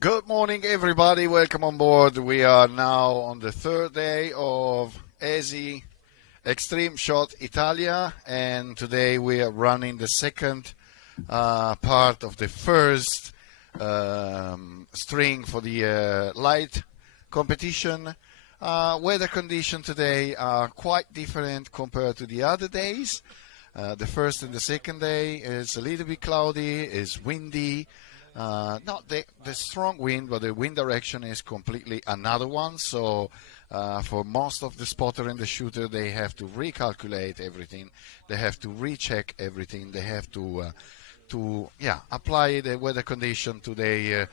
Good morning, everybody. Welcome on board. We are now on the third day of ESI Extreme Shot Italia, and today we are running the second part of the first string for the light competition. Weather conditions today are quite different compared to the other days. The first and the second day is a little bit cloudy, is windy. Not the strong wind, but the wind direction is completely another one. So for most of the spotter and the shooter, they have to recalculate everything. They have to recheck everything. They have to apply the weather condition to the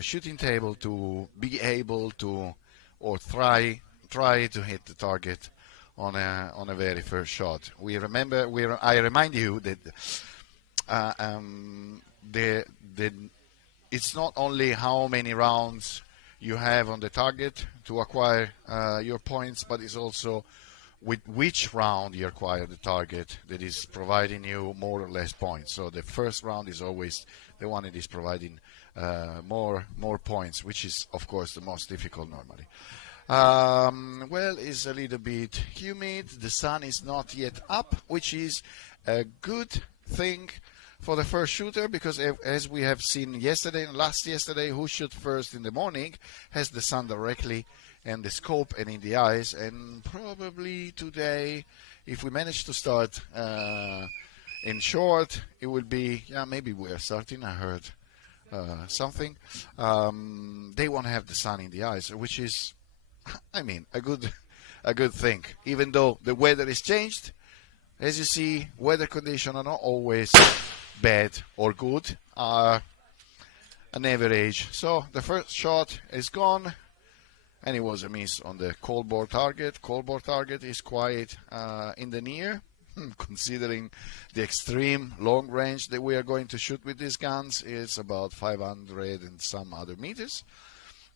shooting table to be able to or try to hit the target on a very first shot. I remind you that. It's not only how many rounds you have on the target to acquire your points, but it's also with which round you acquire the target that is providing you more or less points. So the first round is always the one that is providing more points, which is of course the most difficult normally. Well, it's a little bit humid. The sun is not yet up, which is a good thing for the first shooter, because as we have seen yesterday and last yesterday, who shot first in the morning has the sun directly in the scope and in the eyes. And probably today, if we manage to start in short, it will be, maybe we're starting, I heard something. They won't have the sun in the eyes, which is, a good thing, even though the weather is changed. As you see, weather conditions are not always bad or good, are an average. So the first shot is gone, and it was a miss on the cold bore target. Cold bore target is quite in the near, considering the extreme long range that we are going to shoot with these guns. It's about 500 and some other meters.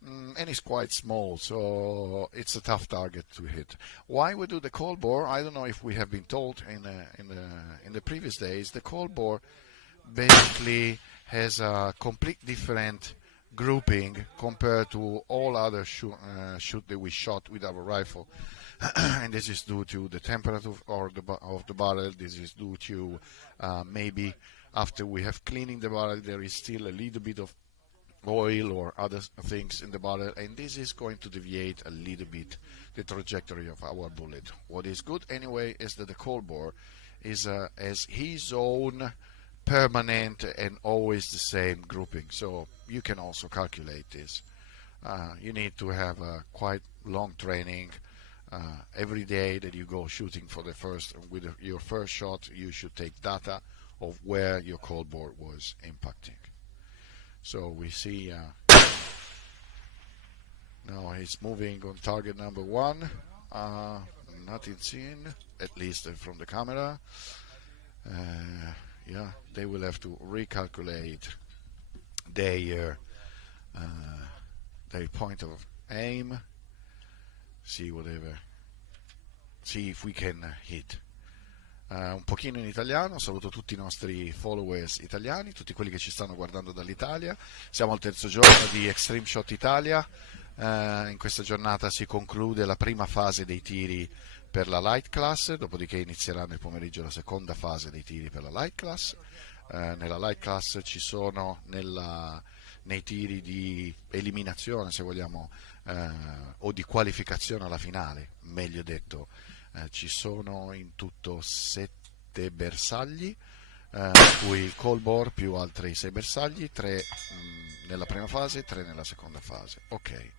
And it's quite small, so it's a tough target to hit. Why we do the cold bore? I don't know if we have been told in the previous days. The cold bore basically has a complete different grouping compared to all other shoot that we shot with our rifle. And this is due to the temperature of the barrel. This is due to maybe after we have cleaning the barrel, there is still a little bit of oil or other things in the barrel, and this is going to deviate a little bit the trajectory of our bullet. What is good anyway is that the cold bore is has his own permanent and always the same grouping, so you can also calculate this. You need to have a quite long training. Every day that you go shooting with your first shot, you should take data of where your cold bore was impacting. So we see now he's moving on target number one. Nothing seen, at least from the camera. They will have to recalculate their point of aim. See if we can hit. Un pochino in italiano. Saluto tutti i nostri followers italiani, tutti quelli che ci stanno guardando dall'Italia. Siamo al terzo giorno di Extreme Shot Italia. In questa giornata si conclude la prima fase dei tiri per la light class, dopodiché inizierà nel pomeriggio la seconda fase dei tiri per la light class. Nella light class ci sono nei tiri di eliminazione, se vogliamo, o di qualificazione alla finale, meglio detto, ci sono in tutto 7 bersagli, cui cold bore più altri 6 bersagli, 3 nella prima fase, 3 nella seconda fase. Ok,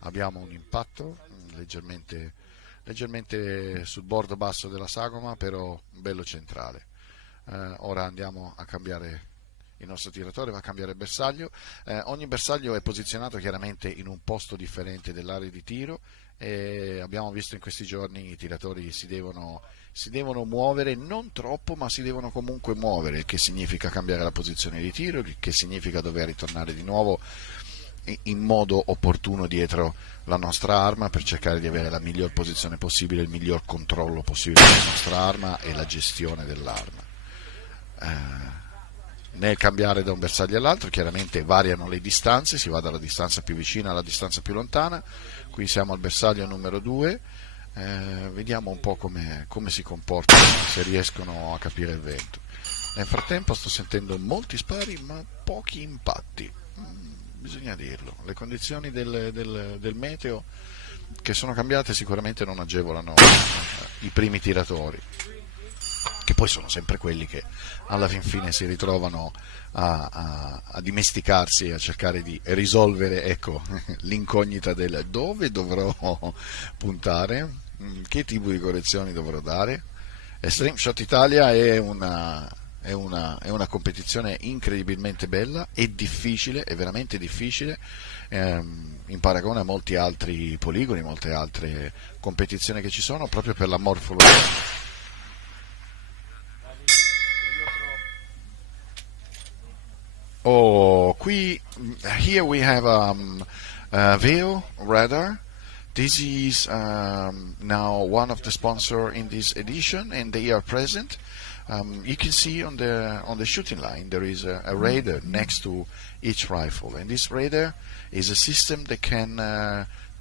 abbiamo un impatto leggermente sul bordo basso della sagoma, però bello centrale. Ora andiamo a cambiare, il nostro tiratore va a cambiare bersaglio. Ogni bersaglio è posizionato chiaramente in un posto differente dell'area di tiro, e abbiamo visto in questi giorni i tiratori si devono muovere, non troppo, ma si devono comunque muovere, il che significa cambiare la posizione di tiro, il che significa dover ritornare di nuovo in modo opportuno dietro la nostra arma per cercare di avere la miglior posizione possibile, il miglior controllo possibile della nostra arma e la gestione dell'arma. Nel cambiare da un bersaglio all'altro chiaramente variano le distanze, si va dalla distanza più vicina alla distanza più lontana. Qui siamo al bersaglio numero 2, vediamo un po' come si comportano, se riescono a capire il vento. Nel frattempo sto sentendo molti spari ma pochi impatti, bisogna dirlo. Le condizioni del meteo che sono cambiate sicuramente non agevolano i primi tiratori, che poi sono sempre quelli che alla fin fine si ritrovano a dimesticarsi e a cercare di risolvere, ecco, l'incognita del dove dovrò puntare, che tipo di correzioni dovrò dare. Extreme Shot Italia è una competizione incredibilmente bella e difficile, è veramente difficile, in paragone a molti altri poligoni, molte altre competizioni che ci sono, proprio per la morfologia. Oh, here we have Veo radar. This is now one of the sponsors in this edition, and they are present. You can see on the shooting line there is a radar next to each rifle, and this radar is a system that can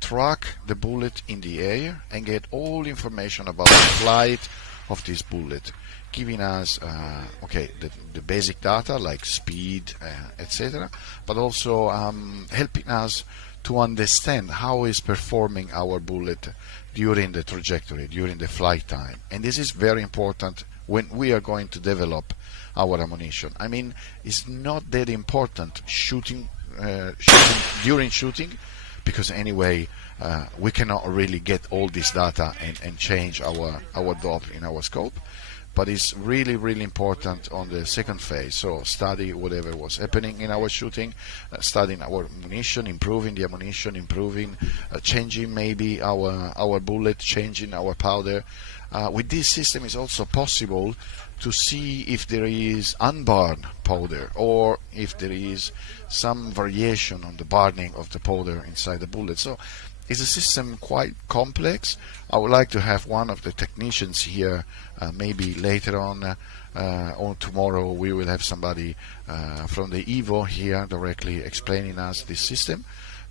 track the bullet in the air and get all information about the flight of this bullet, giving us the basic data like speed, etc., but also helping us to understand how is performing our bullet during the trajectory, during the flight time. And this is very important when we are going to develop our ammunition. I mean, it's not that important shooting during shooting, because anyway we cannot really get all this data and change our dot in our scope. But it's really, really important on the second phase. So study whatever was happening in our shooting, studying our ammunition, improving the ammunition, changing maybe our bullet, changing our powder. With this system, it's also possible to see if there is unbarred powder or if there is some variation on the barring of the powder inside the bullet. So it's a system quite complex. I would like to have one of the technicians here, maybe later on or tomorrow we will have somebody from the Evo here directly explaining us this system.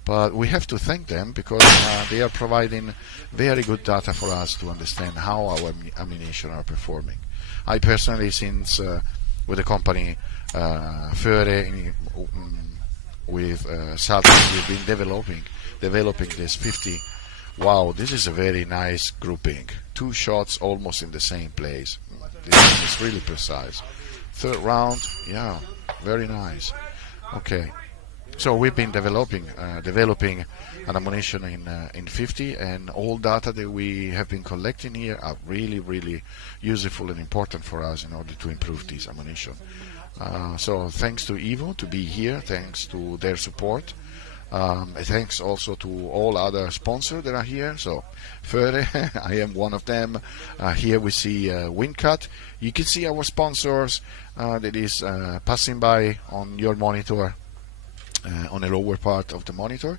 But we have to thank them because they are providing very good data for us to understand how our ammunition are performing. I personally, since with the company Före with Southern, we've been developing this 50. Wow, this is a very nice grouping. 2 shots almost in the same place. This is really precise. Third round, yeah, very nice. Okay, so we've been developing an ammunition in 50, and all data that we have been collecting here are really, really useful and important for us in order to improve this ammunition. So thanks to Evo to be here, thanks to their support. Thanks also to all other sponsors that are here. So Före, I am one of them. Here we see Windcut. You can see our sponsors that is passing by on your monitor, on the lower part of the monitor.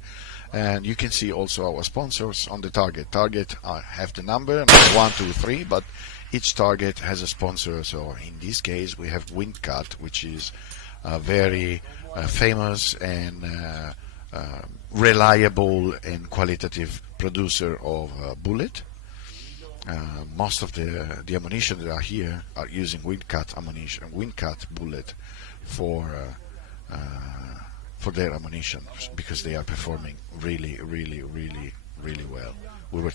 And you can see also our sponsors on the target. Target have the number 1, 2, 3, but each target has a sponsor. So in this case we have Windcut, which is a very famous and reliable and qualitative producer of bullet. Most of the ammunition that are here are using Windcut ammunition, Windcut bullet for their ammunition, because they are performing really, really, really, really well. We were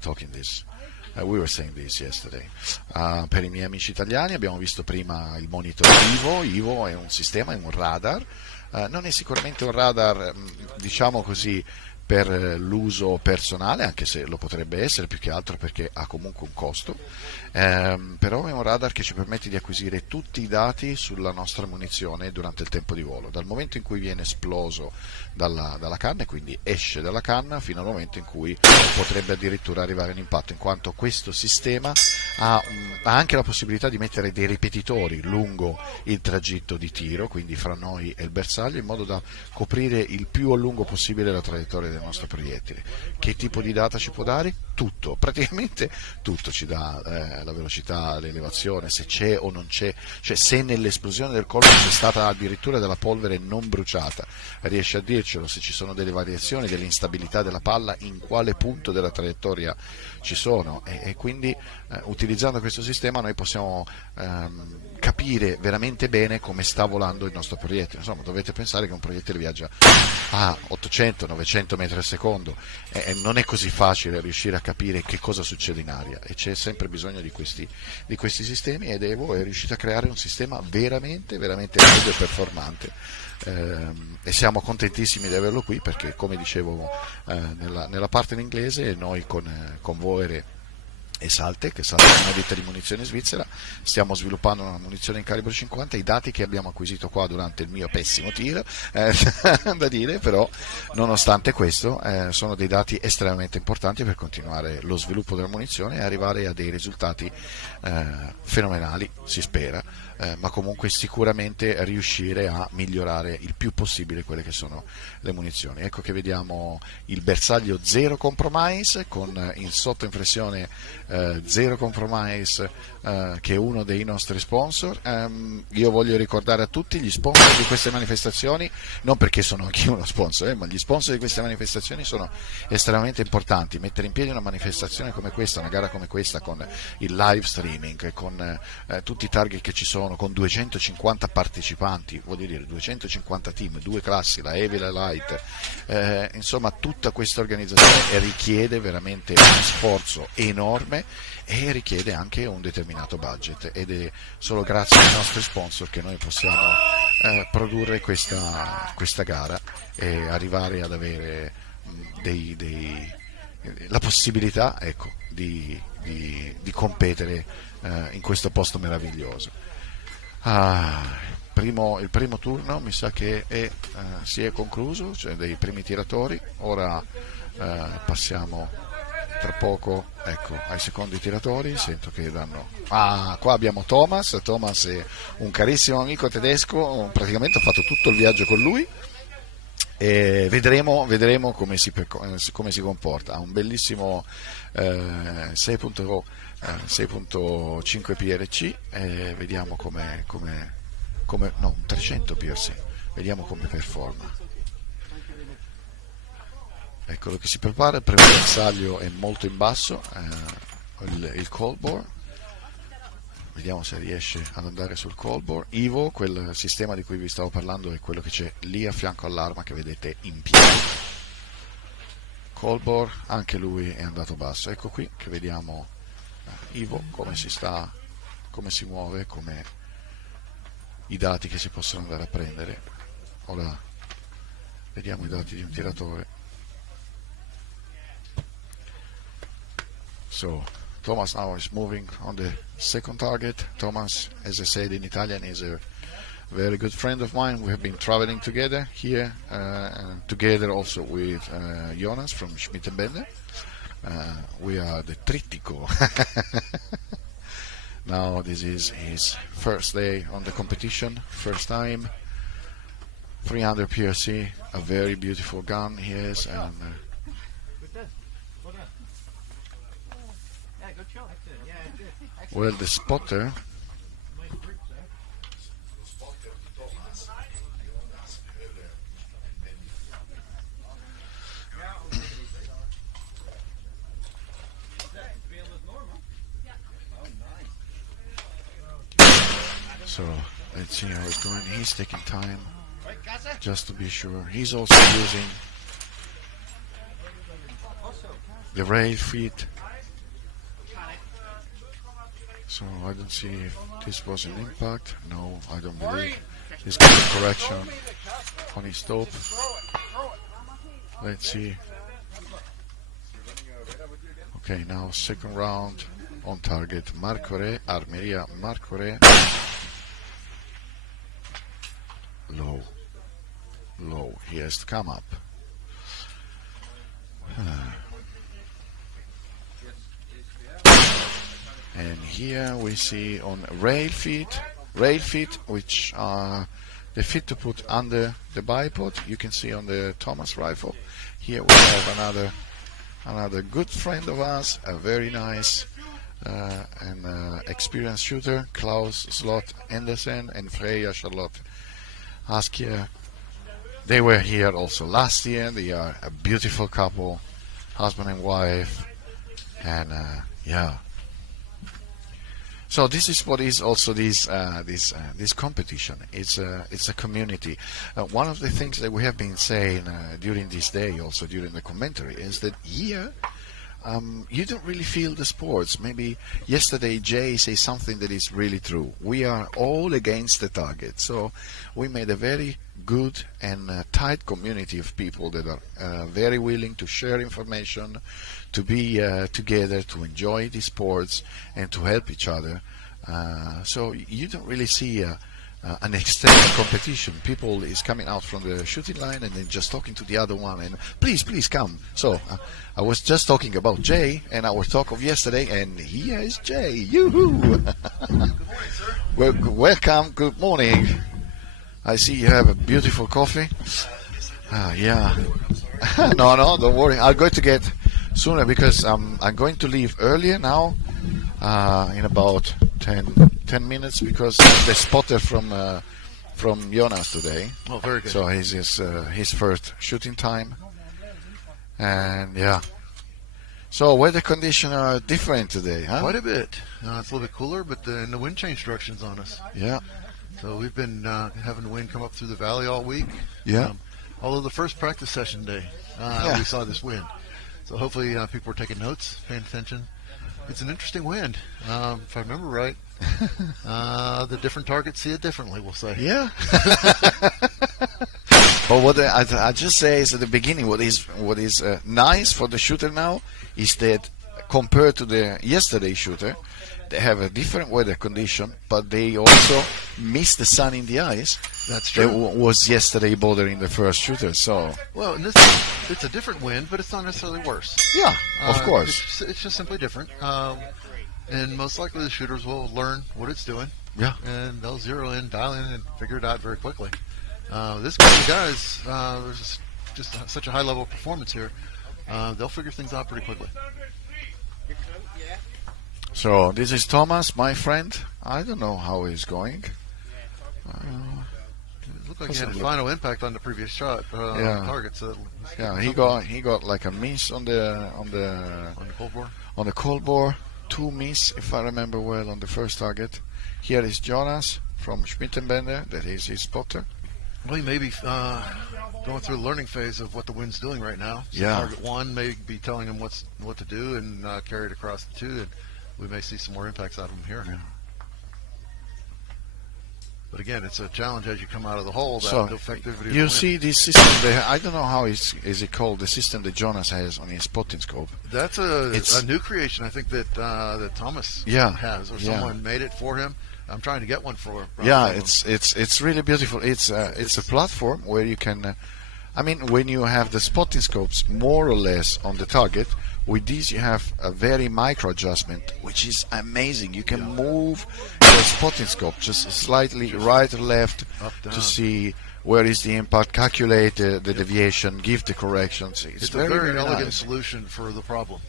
saying this yesterday. Per I miei amici italiani abbiamo visto prima il monitor Evo. Evo è un sistema, è un radar. Non è sicuramente un radar, diciamo così, per l'uso personale, anche se lo potrebbe essere più che altro perché ha comunque un costo, però è un radar che ci permette di acquisire tutti i dati sulla nostra munizione durante il tempo di volo, dal momento in cui viene esploso dalla canna e quindi esce dalla canna fino al momento in cui potrebbe addirittura arrivare in impatto, in quanto questo sistema ha anche la possibilità di mettere dei ripetitori lungo il tragitto di tiro, quindi fra noi e il bersaglio, in modo da coprire il più a lungo possibile la traiettoria del nostro proiettile. Che tipo di data ci può dare? Tutto, praticamente tutto. Ci dà la velocità, l'elevazione, se c'è o non c'è, cioè se nell'esplosione del colpo c'è stata addirittura della polvere non bruciata, riesce a dircelo. Se ci sono delle variazioni, delle instabilità della palla, in quale punto della traiettoria ci sono, e quindi utilizzando questo sistema noi possiamo capire veramente bene come sta volando il nostro proiettile. Insomma, dovete pensare che un proiettile viaggia a 800-900 metri al secondo, e non è così facile riuscire a capire che cosa succede in aria, e c'è sempre bisogno di questi sistemi, ed Evo è riuscito a creare un sistema veramente rapido e performante, e siamo contentissimi di averlo qui, perché, come dicevo nella parte in inglese, noi con Voere e Salte, che Salte è una ditta di munizioni svizzera, stiamo sviluppando una munizione in calibro 50. I dati che abbiamo acquisito qua durante il mio pessimo tiro, da dire, però nonostante questo sono dei dati estremamente importanti per continuare lo sviluppo della munizione e arrivare a dei risultati fenomenali, si spera, ma comunque sicuramente riuscire a migliorare il più possibile quelle che sono le munizioni. Ecco che vediamo il bersaglio Zero Compromise con in sottoimpressione Zero Compromise, che è uno dei nostri sponsor. Io voglio ricordare a tutti gli sponsor di queste manifestazioni, non perché sono anch'io uno sponsor, ma gli sponsor di queste manifestazioni sono estremamente importanti. Mettere in piedi una manifestazione come questa, una gara come questa, con il live streaming, con tutti i target che ci sono, con 250 partecipanti, voglio dire 250 team, due classi, la Heavy e la Light, insomma tutta questa organizzazione richiede veramente uno sforzo enorme e richiede anche un determinato budget, ed è solo grazie ai nostri sponsor che noi possiamo produrre questa gara e arrivare ad avere la possibilità, ecco, di competere in questo posto meraviglioso. Il primo turno mi sa che si è concluso, cioè dei primi tiratori. Ora passiamo tra poco, ecco, ai secondi tiratori. Sento che danno. Qua abbiamo Thomas è un carissimo amico tedesco, praticamente ho fatto tutto il viaggio con lui, e vedremo come si comporta. Ha un bellissimo 6.5 PRC, e vediamo come no, 300 PRC, vediamo come performa. Eccolo che si prepara. Il primo bersaglio è molto in basso, il cold bore. Vediamo se riesce ad andare sul cold bore. Evo, quel sistema di cui vi stavo parlando, è quello che c'è lì a fianco all'arma, che vedete in piedi. Cold bore, anche lui è andato basso. Ecco qui che vediamo Evo come si muove, come i dati che si possono andare a prendere. Ora vediamo i dati di un tiratore. So Thomas now is moving on the second target. Thomas, as I said in Italian, is a very good friend of mine. We have been traveling together here, together also with Jonas from Schmidt & Bender. We are the Trittico. Now this is his first day on the competition, first time. 300 PRC, a very beautiful gun he has, and well, the spotter so let's see how it's going. He's taking time just to be sure. He's also using the rail feet. So I don't see if this was an impact. No, I don't believe. He's got a correction on his top. Let's see. Okay, now second round on target. Marcore, Armeria, Marcore. Low. Low. He has to come up. And here we see on rail feet, which are the feet to put under the bipod. You can see on the Thomas rifle. Here we have another good friend of ours, a very nice and experienced shooter, Klaus Slot Andersen and Freya Charlotte Askier. They were here also last year. They are a beautiful couple, husband and wife, and yeah. So this is what is also this competition. It's a community. One of the things that we have been saying during this day, also during the commentary, is that here you don't really feel the sports. Maybe yesterday Jay said something that is really true. We are all against the target. So we made a very good and tight community of people that are very willing to share information, to be together, to enjoy the sports, and to help each other. So you don't really see an external competition. People is coming out from the shooting line and then just talking to the other one and please come. So I was just talking about Jay and our talk of yesterday, and here is Jay. Yoo-hoo! Good morning, sir. Welcome. Good morning. I see you have a beautiful coffee. Yeah. No, don't worry. I'm going to get sooner because I'm going to leave earlier now, in about 10 minutes, because I'm the spotter from Jonas today. Oh, very good. So his first shooting time, and yeah. So weather conditions are different today, huh? Quite a bit. It's a little bit cooler, but then the wind change directions on us. Yeah. So we've been having the wind come up through the valley all week. Yeah. Although the first practice session day, we saw this wind. So hopefully people are taking notes, paying attention. It's an interesting wind. If I remember right, the different targets see it differently, we'll say. Yeah. But what I just say is at the beginning, what is nice for the shooter now is that compared to the yesterday shooter, they have a different weather condition, but they also miss the sun in the eyes. That's true. That was yesterday bothering the first shooter. So well, and it's a different wind, but it's not necessarily worse. Yeah, of course. It's just simply different. And most likely the shooters will learn what it's doing. Yeah. And they'll zero in, dial in, and figure it out very quickly. This group of guys, there's just such a high level of performance here. They'll figure things out pretty quickly. So this is Thomas, my friend. I don't know how he's going. It looked like he had a final impact on the previous shot target. So yeah, he got like a miss on the cold bore. On the cold bore, 2 miss if I remember well on the first target. Here is Jonas from Schmittenbender. That is his spotter. Well, he may be going through the learning phase of what the wind's doing right now. So yeah. Target 1 may be telling him what to do and carry it across the 2. And we may see some more impacts out of him here. Yeah. But again, it's a challenge as you come out of the hole. That So effectivity you of the see wind. this system. I don't know how is it called. The system that Jonas has on his spotting scope. That's a new creation. I think that Thomas has, or someone made it for him. I'm trying to get one for. Yeah, it's really beautiful. It's a platform where you can. When you have the spotting scopes more or less on the target, with these you have a very micro adjustment, which is amazing. You can move the spotting scope just slightly right or left up, down, to see where is the impact, calculate the deviation, give the corrections. It's a very elegant nice solution for the problem,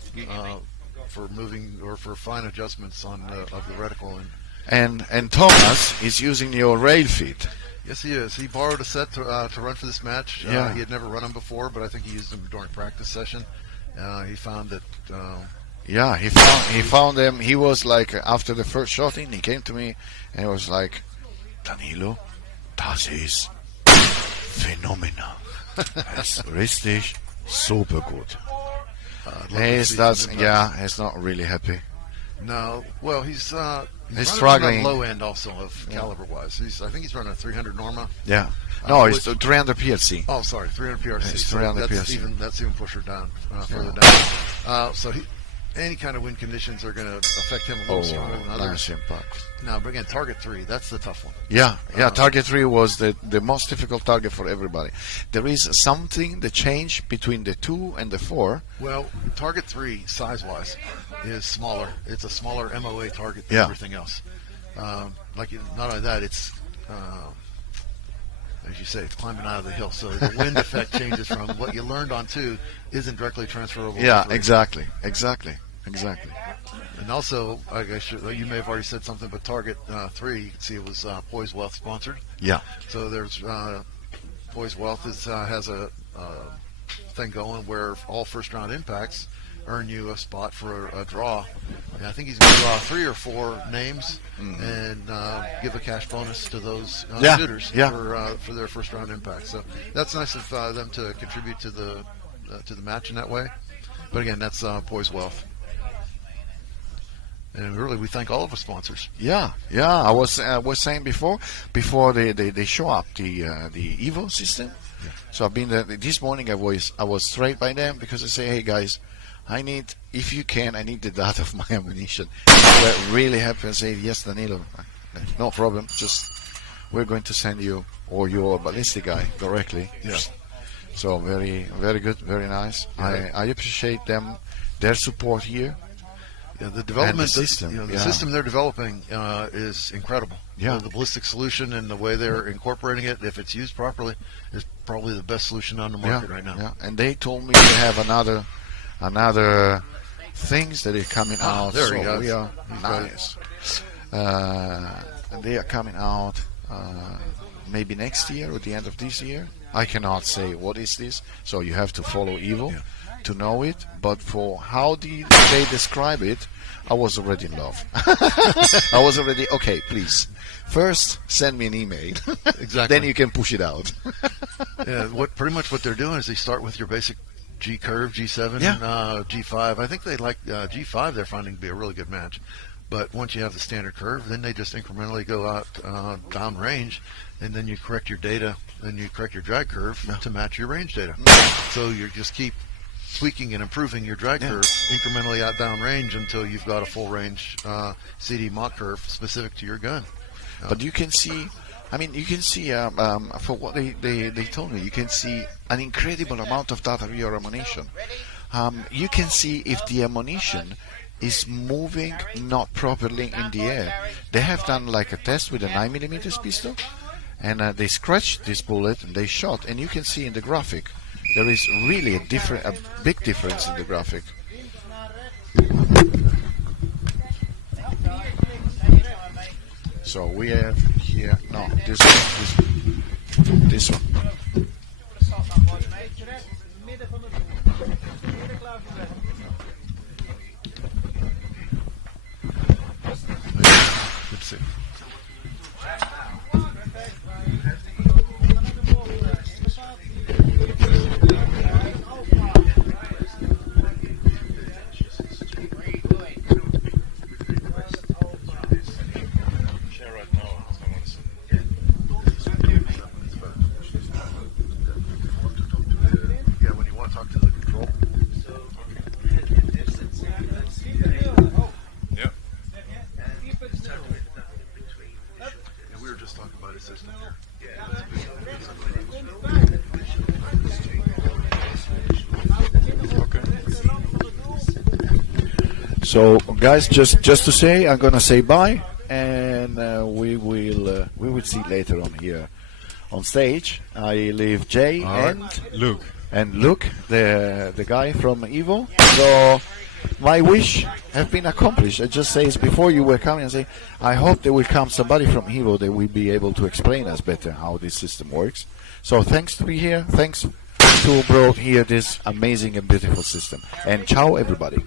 for moving or for fine adjustments on of the reticle. And Thomas is using your rail feet. Yes, he is. He borrowed a set to run for this match. He had never run them before, but I think he used them during practice session. He found that. He found them. He was like, after the first shooting, he came to me and he was like, Danilo, das ist phenomenal. Es ist richtig super gut. He's not really happy. No, well, he's struggling. On the low end also of caliber wise. I think he's running a 300 Norma. Yeah. No, it's 300 PRC. Oh, sorry, 300 PRC. It's 300 PRC. That's even pusher down, further down. So any kind of wind conditions are going to affect him a little stronger than others. Nice impact. Now, but again, target 3, that's the tough one. Yeah, target 3 was the most difficult target for everybody. There is something that changed between the 2 and the 4. Well, target 3, size-wise, is smaller. It's a smaller MOA target than everything else. Not only that, it's, as you say, it's climbing out of the hill. So the wind effect changes from what you learned on 2 isn't directly transferable. Yeah, to 3. exactly. And also, I guess you may have already said something, but target 3, you can see it was Poise Wealth sponsored. Yeah. So there's Poise Wealth has a thing going where all first-round impacts earn you a spot for a draw. And I think he's going to draw 3 or 4 names and give a cash bonus to those shooters for their first-round impact. So that's nice of them to contribute to the match in that way. But again, that's Poise Wealth. And really, we thank all of our sponsors. Yeah. I was saying before they show up the Evo system. Yeah. So I've been there this morning. I was straight by them because I say, hey guys, I need the data of my ammunition. They were really happy and say, yes, Danilo, no problem. Just we're going to send you or your ballistic guy directly. Yeah. So very, very good, very nice. Yeah. I appreciate their support here. Yeah, the development system, the system they're developing is incredible. Yeah, the ballistic solution and the way they're incorporating it, if it's used properly, is probably the best solution on the market right now. Yeah, and they told me they have another things that are coming out. There so he goes. We are nice. They are coming out maybe next year or the end of this year. I cannot say what is this, so you have to follow Evo to know it. But for how they describe it, I was already in love. I was already okay. Please, first send me an email. Exactly. Then you can push it out. Yeah. Pretty much what they're doing is they start with your basic G curve, G7, G5. I think they like G5. They're finding to be a really good match. But once you have the standard curve, then they just incrementally go out down range, and then you correct your data, and you correct your drag curve to match your range data. So you just keep tweaking and improving your drag curve incrementally out down range until you've got a full range CD Mach curve specific to your gun. But you can see, for what they told me, you can see an incredible amount of data of your ammunition. You can see if the ammunition is moving not properly in the air. They have done like a test with a 9mm pistol, and they scratched this bullet and they shot, and you can see in the graphic there is really a big difference in the graphic. So we have here, no, this one. Good to see. So, guys, just to say, I'm gonna say bye, and we will see later on here on stage. I leave Jay and Luke, the guy from Evo. So my wish have been accomplished. I just say before you were coming and say, I hope there will come somebody from Evo that will be able to explain us better how this system works. So thanks to be here. Thanks to brought here this amazing and beautiful system. And ciao everybody.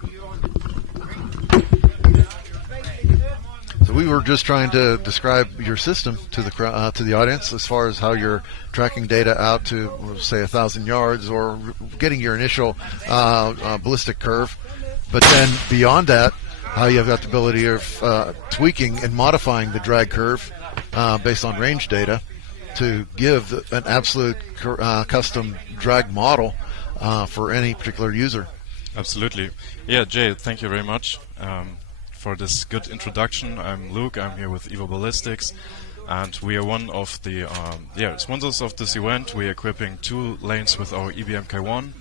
So we were just trying to describe your system to the audience as far as how you're tracking data out to, say, 1,000 yards or getting your initial ballistic curve. But then beyond that, how you have got the ability of tweaking and modifying the drag curve based on range data to give an absolute custom drag model for any particular user. Absolutely. Yeah, Jay, thank you very much for this good introduction. I'm Luke. I'm here with Evo Ballistics, and we are one of the sponsors of this event. We are equipping 2 lanes with our EBMK1.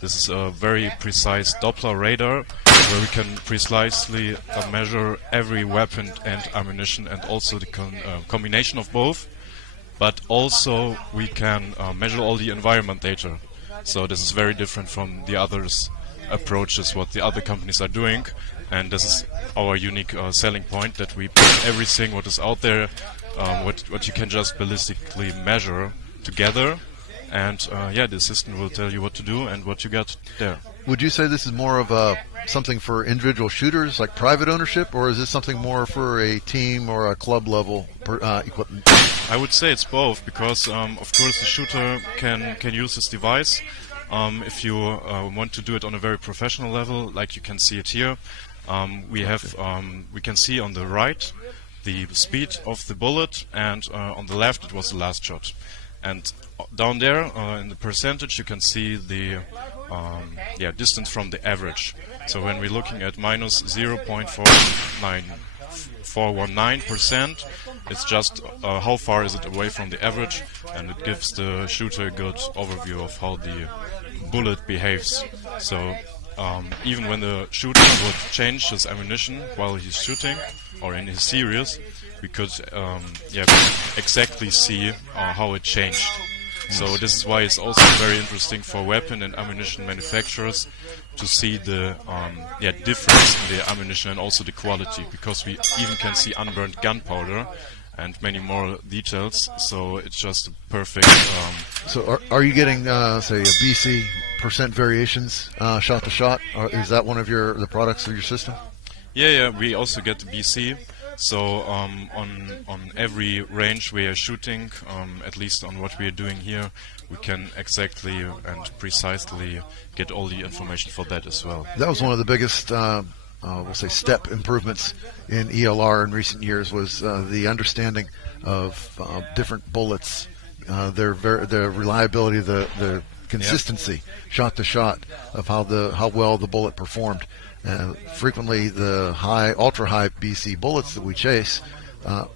This is a very precise Doppler radar where we can precisely measure every weapon and ammunition, and also the combination of both. But also we can measure all the environment data. So this is very different from the others approaches what the other companies are doing, and this is our unique selling point, that we put everything what is out there, what you can just ballistically measure together, and the system will tell you what to do and what you got there. Would you say this is more of something for individual shooters, like private ownership, or is this something more for a team or a club level equipment? I would say it's both, because of course the shooter can use this device. If you want to do it on a very professional level, like you can see it here, we can see on the right the speed of the bullet, and on the left it was the last shot. And down there in the percentage you can see the distance from the average. So when we're looking at minus 0.419%, it's just how far is it away from the average, and it gives the shooter a good overview of how the bullet behaves. So even when the shooter would change his ammunition while he's shooting or in his series, we could exactly see how it changed. So this is why it's also very interesting for weapon and ammunition manufacturers to see the difference in the ammunition and also the quality, because we even can see unburned gunpowder and many more details. So it's just a perfect. So are you getting say a BC percent variations shot to shot? Or is that one of the products of your system? Yeah, we also get the BC. So on every range we are shooting, at least on what we are doing here, we can exactly and precisely get all the information for that as well. That was one of the biggest, we'll say, step improvements in ELR in recent years, was the understanding of different bullets, their reliability, the consistency, shot to shot, of how well the bullet performed. Frequently, the ultra high BC bullets that we chase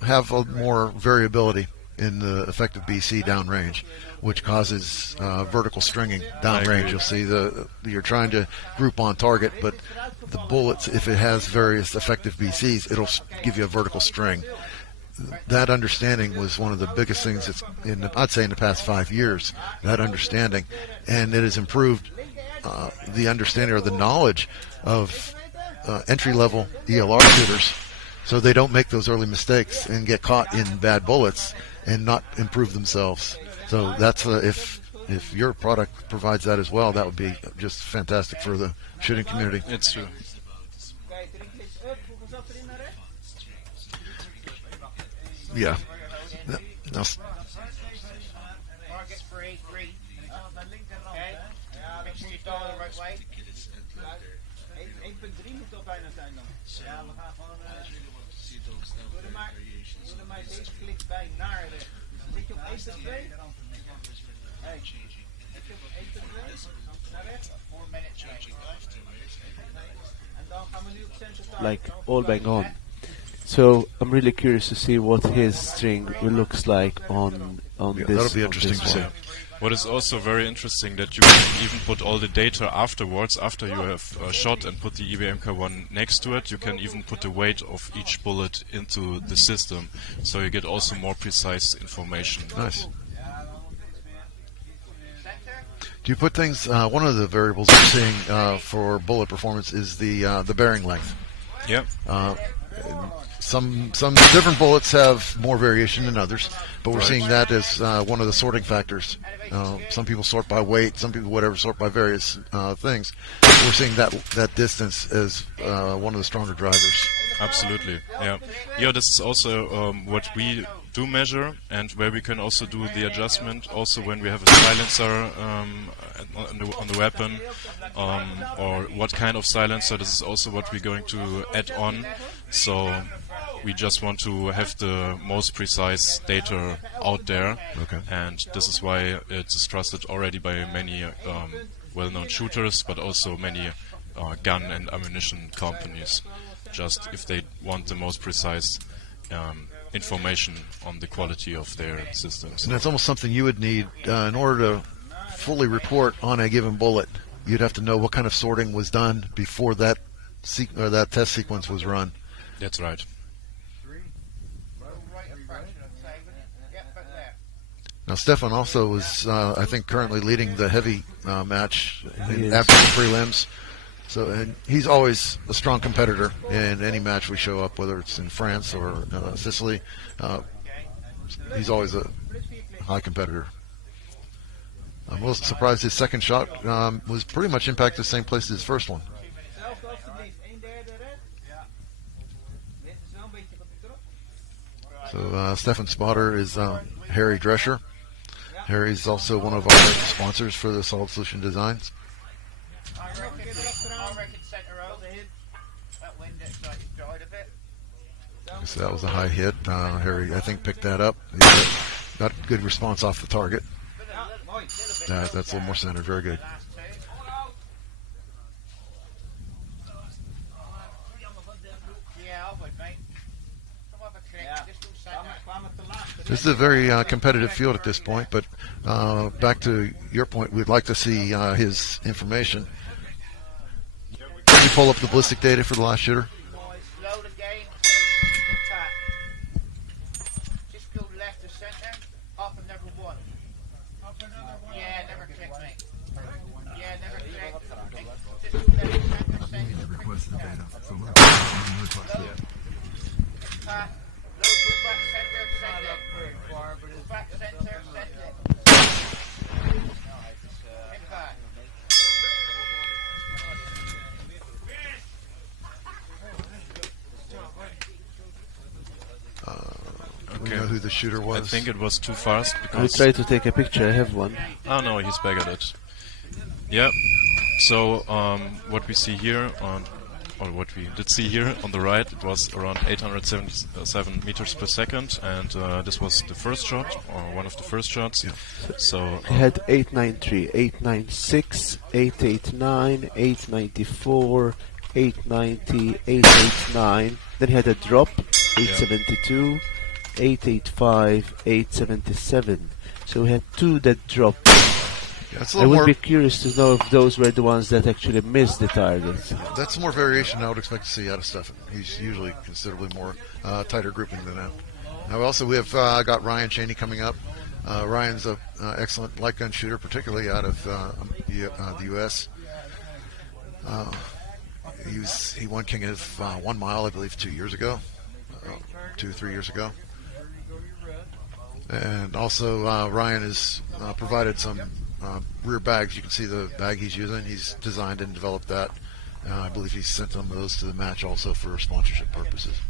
have more variability in the effective BC downrange, which causes vertical stringing downrange. You'll see you're trying to group on target, but the bullets, if it has various effective BCs, it'll give you a vertical string. That understanding was one of the biggest things I'd say in the past 5 years, that understanding, and it has improved the understanding or the knowledge of entry-level ELR shooters, so they don't make those early mistakes and get caught in bad bullets and not improve themselves. So that's if your product provides that as well, that would be just fantastic for the shooting community. It's true. Yeah. Now, like all bang on. So I'm really curious to see what his string looks like on this. That'll be interesting to see. What is also very interesting, that you can even put all the data afterwards, after you have shot and put the EBMK1 next to it. You can even put the weight of each bullet into the system, so you get also more precise information. Nice. Do you put things? One of the variables I'm seeing for bullet performance is the bearing length. Yeah. Some different bullets have more variation than others, but we're seeing that as one of the sorting factors. Some people sort by weight, some people sort by various things. We're seeing that distance as one of the stronger drivers. Absolutely, yeah. Yeah, this is also what we do measure, and where we can also do the adjustment. Also, when we have a silencer on the weapon, or what kind of silencer, this is also what we're going to add on. So we just want to have the most precise data out there, and this is why it is trusted already by many well-known shooters, but also many gun and ammunition companies, just if they want the most precise information on the quality of their systems. And that's almost something you would need in order to fully report on a given bullet. You'd have to know what kind of sorting was done before that that test sequence was run. That's right. Now, Stefan also was, I think, currently leading the heavy match after the prelims. So, and he's always a strong competitor in any match we show up, whether it's in France or Sicily. He's always a high competitor. I'm a little surprised his second shot was pretty much impacted the same place as his first one. So Stefan's spotter is Harry Drescher. Harry's also one of our sponsors for the Solid Solution Designs. So that was a high hit. Harry, I think, picked that up. He got good response off the target. That's a little more centered. Very good. This is a very competitive field at this point, but back to your point, we'd like to see his information. Can you pull up the ballistic data for the last shooter? We know who the shooter was. I think it was too fast. I tried to take a picture. I have one. Oh no, he's back at it. Yeah. So what we see here or what we did see here on the right, it was around 877 meters per second, and this was the first shot, or one of the first shots. Yeah. So I had 893, 896, 889, 894, 890, 889. Then he had a drop, 872, 885, 877. So we had two that dropped. Yeah, I would be curious to know if those were the ones that actually missed the target. That's more variation I would expect to see out of Stefan. He's usually considerably more tighter grouping than that. Now also we have got Ryan Cheney coming up. Ryan's an excellent light gun shooter, particularly out of the U.S. He won King of 1 Mile, I believe, 3 years ago. And also Ryan has provided some rear bags. You can see the bag he's using. He's designed and developed that. I believe he sent some of those to the match also for sponsorship purposes.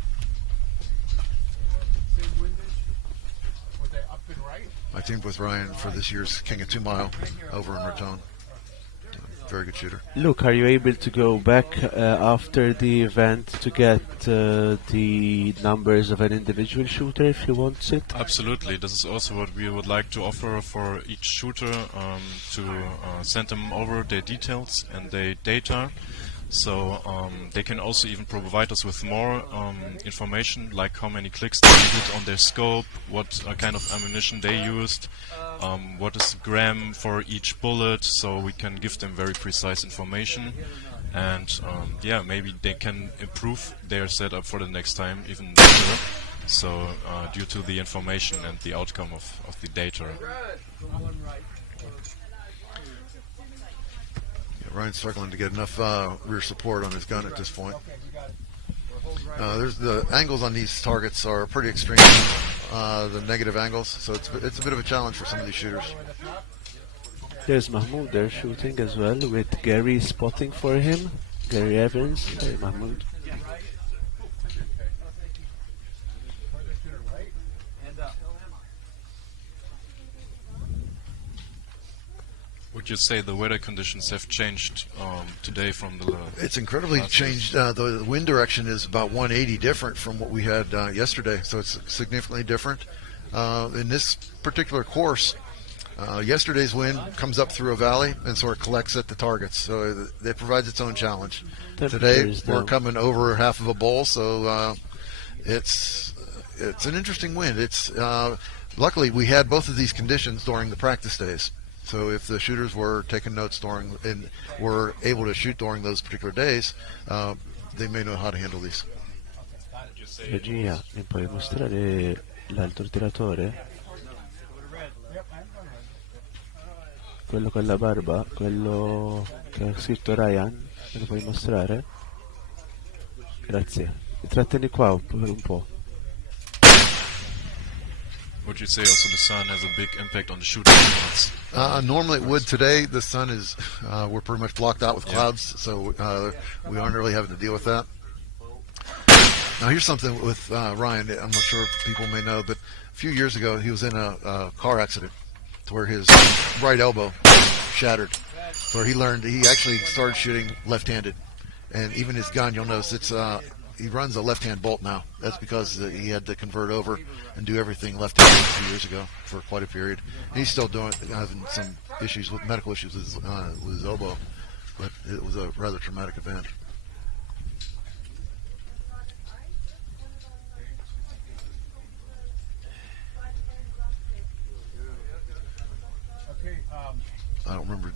I teamed with Ryan for this year's King of 2 Mile over in Raton. Very good shooter. Look, are you able to go back after the event to get the numbers of an individual shooter if you want it? absolutely, this is also what we would like to offer for each shooter, to send them over their details and their data. So they can also even provide us with more information, like how many clicks they did on their scope, what kind of ammunition they used, what is the gram for each bullet, so we can give them very precise information. And yeah, maybe they can improve their setup for the next time even better. So due to the information and the outcome of the data. Ryan's struggling to get enough rear support on his gun at this point. There's the angles on these targets are pretty extreme, the negative angles, so it's a bit of a challenge for some of these shooters. There's Mahmoud there shooting as well, with Gary spotting for him. Gary Evans. Hey, Mahmoud. Would you say the weather conditions have changed today from the It's incredibly changed. The wind direction is about 180 different from what we had yesterday, so it's significantly different. In this particular course, Yesterday's wind comes up through a valley and sort of collects at the targets, so it provides its own challenge. Today we're coming over half of a bowl, so it's an interesting wind. It's luckily we had both of these conditions during the practice days. So if the shooters were taking notes during and were able to shoot during those particular days, they may know how to handle these. Regia, mi puoi mostrare l'altro tiratore? Quello con la barba, quello che ha scritto Ryan, me lo puoi mostrare? Grazie. Tratteni qua per un po'. Would you say also the sun has a big impact on the shooting spots? Normally it would. Today the sun is, we're pretty much blocked out with clouds, so we aren't really having to deal with that. Now here's something with Ryan. I'm not sure if people may know, but a few years ago he was in a car accident to where his right elbow shattered. So he actually started shooting left-handed, and even his gun, you'll notice he runs a left-hand bolt now. That's because he had to convert over and do everything left-handed a few years ago for quite a period. And he's still having some issues with medical issues with his elbow, but it was a rather traumatic event. I don't remember.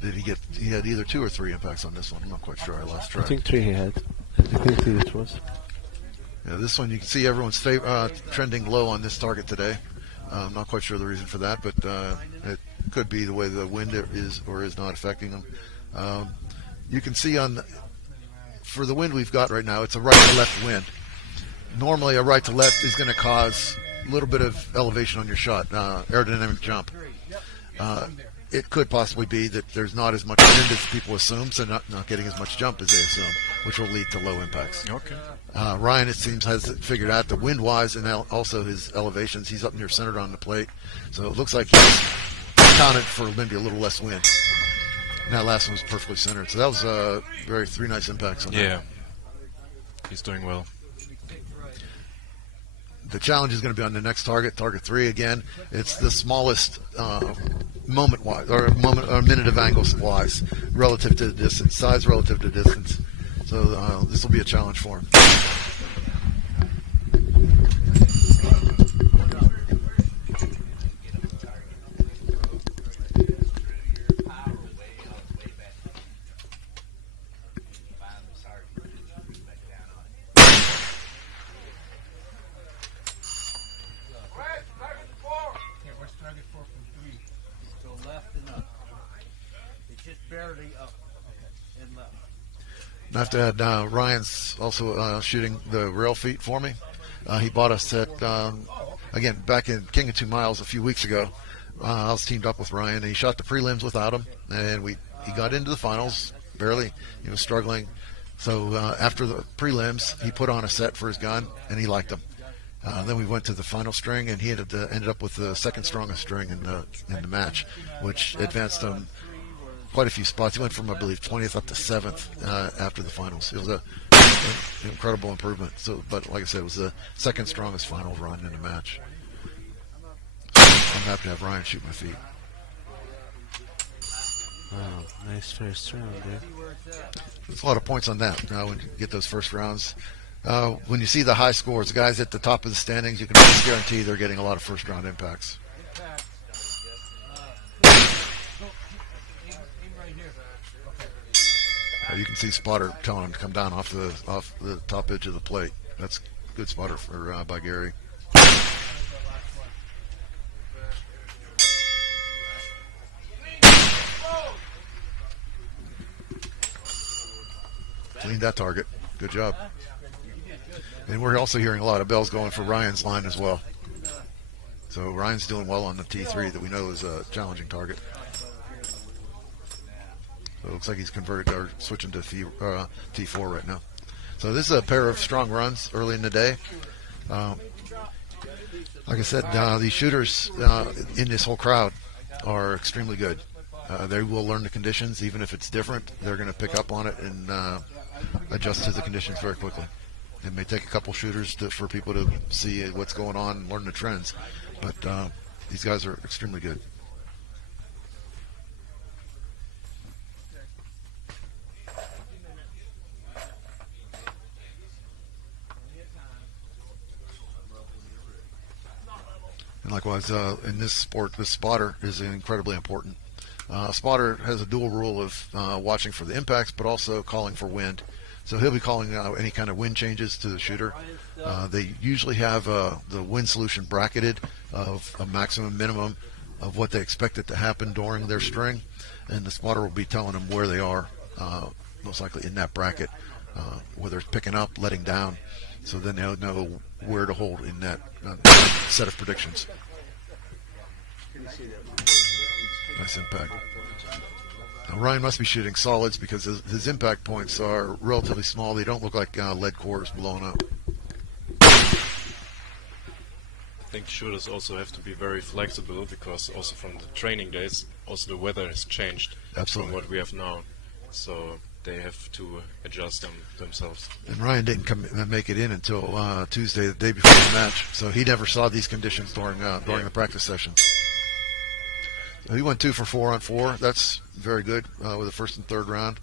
He had either 2 or 3 impacts on this one. I'm not quite sure. I lost track. I think 3 he had. I think 3 it was. Yeah, this one you can see everyone's trending low on this target today. I'm not quite sure the reason for that, but it could be the way the wind is or is not affecting them. You can see for the wind we've got right now, it's a right to left wind. Normally a right to left is going to cause a little bit of elevation on your shot, aerodynamic jump. It could possibly be that there's not as much wind as people assume, so not getting as much jump as they assume, which will lead to low impacts. Okay. Ryan, it seems, has figured out the wind-wise and also his elevations. He's up near centered on the plate, so it looks like he's accounted for maybe a little less wind. And that last one was perfectly centered, so that was 3 nice impacts on that. Yeah. He's doing well. The challenge is going to be on the next target 3 again. It's the smallest moment-wise, or minute of angles-wise, relative to the distance, size relative to distance. So this will be a challenge for him. I have to add, Ryan's also shooting the rail feet for me. He bought a set, again, back in King of 2 Miles a few weeks ago. I was teamed up with Ryan, and he shot the prelims without him, and he got into the finals, barely. He was struggling. So after the prelims, he put on a set for his gun, and he liked them. Then we went to the final string, and he ended up with the second strongest string in the match, which advanced him quite a few spots. He went from, I believe, 20th up to 7th after the finals. It was an incredible improvement. But like I said, it was the second strongest final run in the match. I'm happy to have Ryan shoot my feet. Wow, nice first round there. There's a lot of points on that when you get those first rounds. When you see the high scores, the guys at the top of the standings, you can almost guarantee they're getting a lot of first round impacts. You can see spotter telling him to come down off the top edge of the plate. That's good spotter by Gary. Cleaned that target. Good job. And we're also hearing a lot of bells going for Ryan's line as well. So Ryan's doing well on the T3 that we know is a challenging target. So it looks like he's converted or switching to T4 right now. So this is a pair of strong runs early in the day. Like I said, these shooters in this whole crowd are extremely good. They will learn the conditions, even if it's different. They're going to pick up on it and adjust to the conditions very quickly. It may take a couple shooters for people to see what's going on and learn the trends, but these guys are extremely good. Likewise, in this sport, the spotter is incredibly important. Spotter has a dual rule of watching for the impacts, but also calling for wind. So he'll be calling any kind of wind changes to the shooter. They usually have the wind solution bracketed of a maximum minimum of what they expect it to happen during their string, and the spotter will be telling them where they are, most likely in that bracket, whether it's picking up, letting down, so then they'll know where to hold in that set of predictions. Nice impact. Now Ryan must be shooting solids because his impact points are relatively small. They don't look like lead cores blowing up. I think shooters also have to be very flexible because also from the training days, also the weather has changed. Absolutely. From what we have now. So they have to adjust themselves. And Ryan didn't make it in until Tuesday, the day before the match. So he never saw these conditions during the practice session. So he went 2 for 4 on 4. That's very good with the first and third round.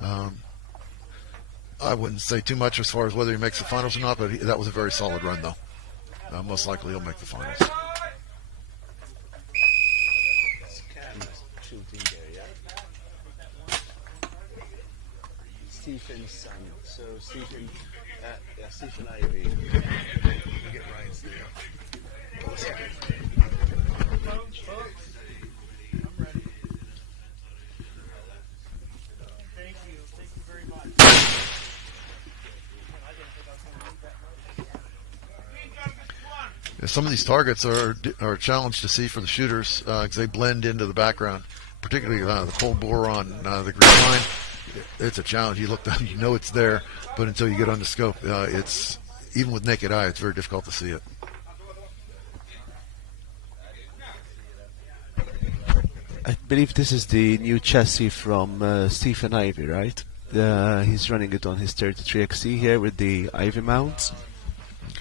I wouldn't say too much as far as whether he makes the finals or not, but that was a very solid run, though. Most likely he'll make the finals. Stephen's son. So Stephen Ivy. Get Ryan's there. Some of these targets are a challenge to see for the shooters because they blend into the background, particularly the cold bore on the green line. It's a challenge. You look down, you know it's there, but until you get on the scope, it's even with naked eye, it's very difficult to see it. I believe this is the new chassis from Stephen Ivy, right? He's running it on his 33XC here with the Ivy mounts.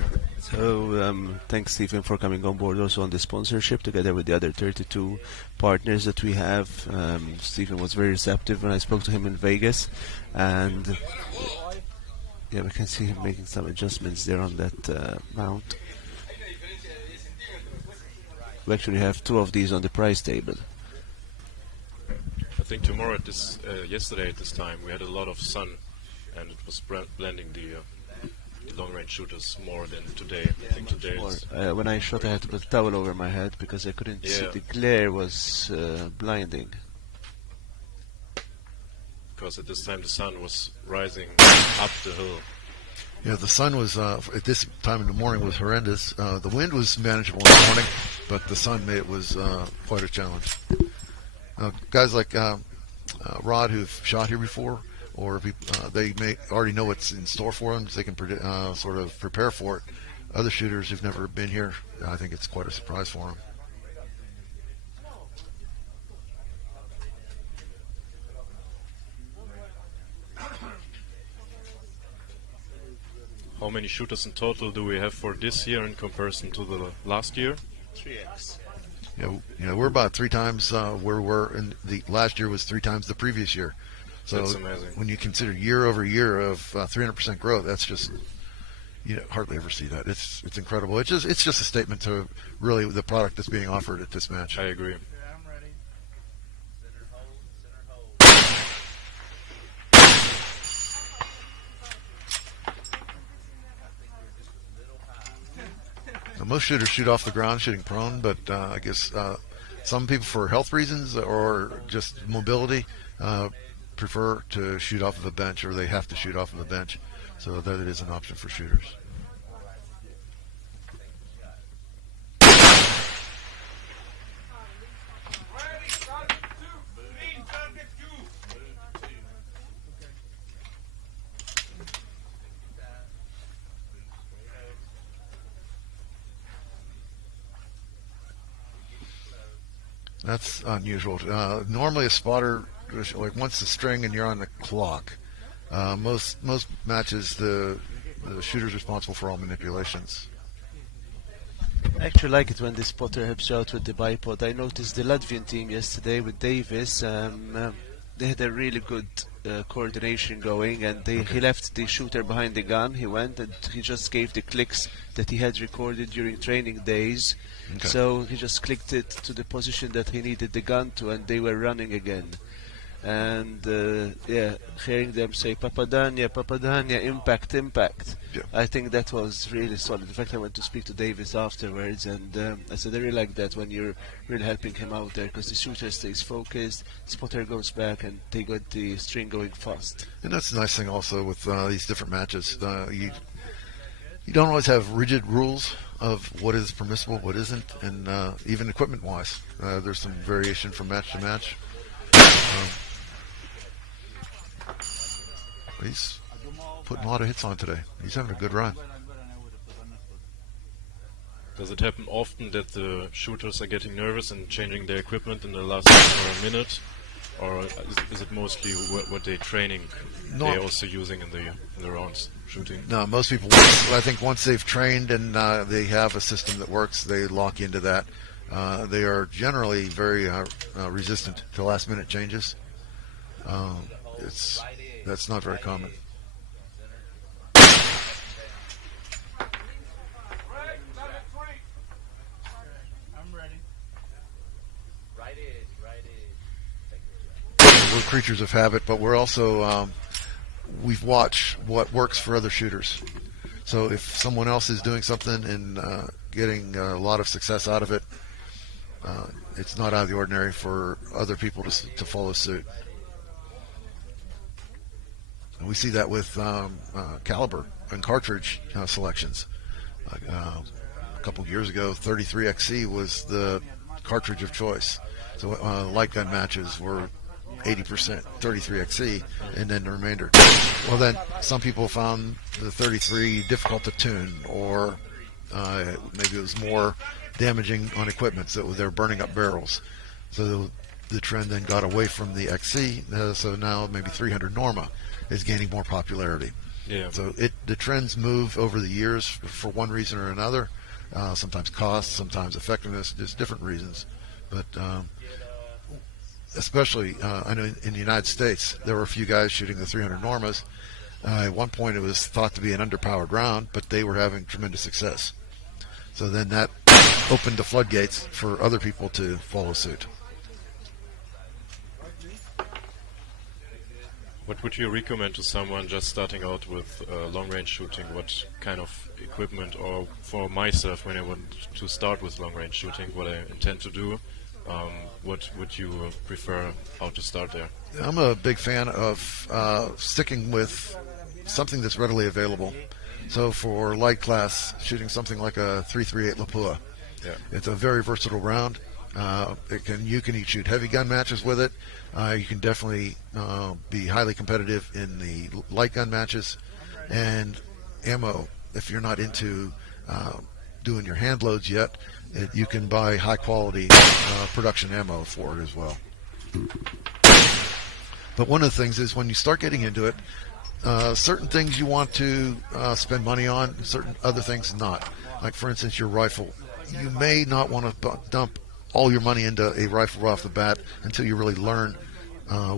Okay. So thanks, Stephen, for coming on board also on the sponsorship together with the other 32 partners that we have. Stephen was very receptive when I spoke to him in Vegas, and yeah, we can see him making some adjustments there on that mount. We actually have 2 of these on the price table. I think tomorrow at this, yesterday at this time, we had a lot of sun, and it was blending the long-range shooters more than today. I think today when I shot, I had to put a towel over my head because I couldn't see. The glare was blinding. Because at this time the sun was rising up the hill. Yeah, the sun was at this time in the morning was horrendous. The wind was manageable in the morning, but the sun made it was quite a challenge. Guys like Rod, who've shot here before, or they may already know what's in store for them, so they can sort of prepare for it. Other shooters who've never been here, I think it's quite a surprise for them. How many shooters in total do we have for this year in comparison to the last year? 3x. Yeah, we're about 3 times where we were, and the last year was 3 times the previous year. So that's amazing. When you consider year over year of 300% growth, that's just, you hardly ever see that. It's incredible. It's just a statement to really the product that's being offered at this match. I agree. Now, most shooters shoot off the ground, shooting prone, but I guess some people, for health reasons or just mobility, prefer to shoot off of a bench, or they have to shoot off of a bench, so that it is an option for shooters. That's unusual. Normally a spotter, like once the string and you're on the clock, most matches the shooter's responsible for all manipulations. I actually like it when the spotter helps you out with the bipod. I noticed the Latvian team yesterday with Davis. they had a really good coordination going, and he left the shooter behind the gun. He went and he just gave the clicks that he had recorded during training days. Okay. So he just clicked it to the position that he needed the gun to, and they were running again. And hearing them say Papadania, impact. Yeah. I think that was really solid. In fact, I went to speak to Davis afterwards, and I said I really like that when you're really helping him out there, because the shooter stays focused, spotter goes back, and they got the string going fast. And that's the nice thing also with these different matches. You don't always have rigid rules of what is permissible, what isn't, and even equipment-wise, there's some variation from match to match. He's putting a lot of hits on today. He's having a good run. Does it happen often that the shooters are getting nervous and changing their equipment in the last minute, or is it mostly what they're training? No. They're also using in the rounds shooting. No, most people, I think once they've trained and they have a system that works, they lock into that. They are generally very resistant to last-minute changes. That's not very common. We're creatures of habit, but we're also we've watched what works for other shooters. So if someone else is doing something and getting a lot of success out of it, it's not out of the ordinary for other people to follow suit. And we see that with caliber and cartridge selections. A couple of years ago, 33XC was the cartridge of choice. So light gun matches were 80% 33XC, and then the remainder. Well, then some people found the 33 difficult to tune, or maybe it was more damaging on equipment, so they're burning up barrels. So the trend then got away from the XC, so now maybe 300 Norma is gaining more popularity. Yeah. So the trends move over the years for one reason or another. Sometimes cost, sometimes effectiveness, just different reasons. But especially, I know in the United States, there were a few guys shooting the 300 Normas. At one point, it was thought to be an underpowered round, but they were having tremendous success. So then that opened the floodgates for other people to follow suit. What would you recommend to someone just starting out with long-range shooting? What kind of equipment, or for myself, when I want to start with long-range shooting, what I intend to do, what would you prefer, how to start there? I'm a big fan of sticking with something that's readily available. So for light class, shooting something like a 338 Lapua. Yeah. It's a very versatile round. You can shoot heavy gun matches with it. You can definitely be highly competitive in the light gun matches. And ammo, if you're not into doing your hand loads yet, you can buy high quality production ammo for it as well. But one of the things is when you start getting into it, certain things you want to spend money on, certain other things not. Like for instance, your rifle. You may not want to dump all your money into a rifle right off the bat until you really learn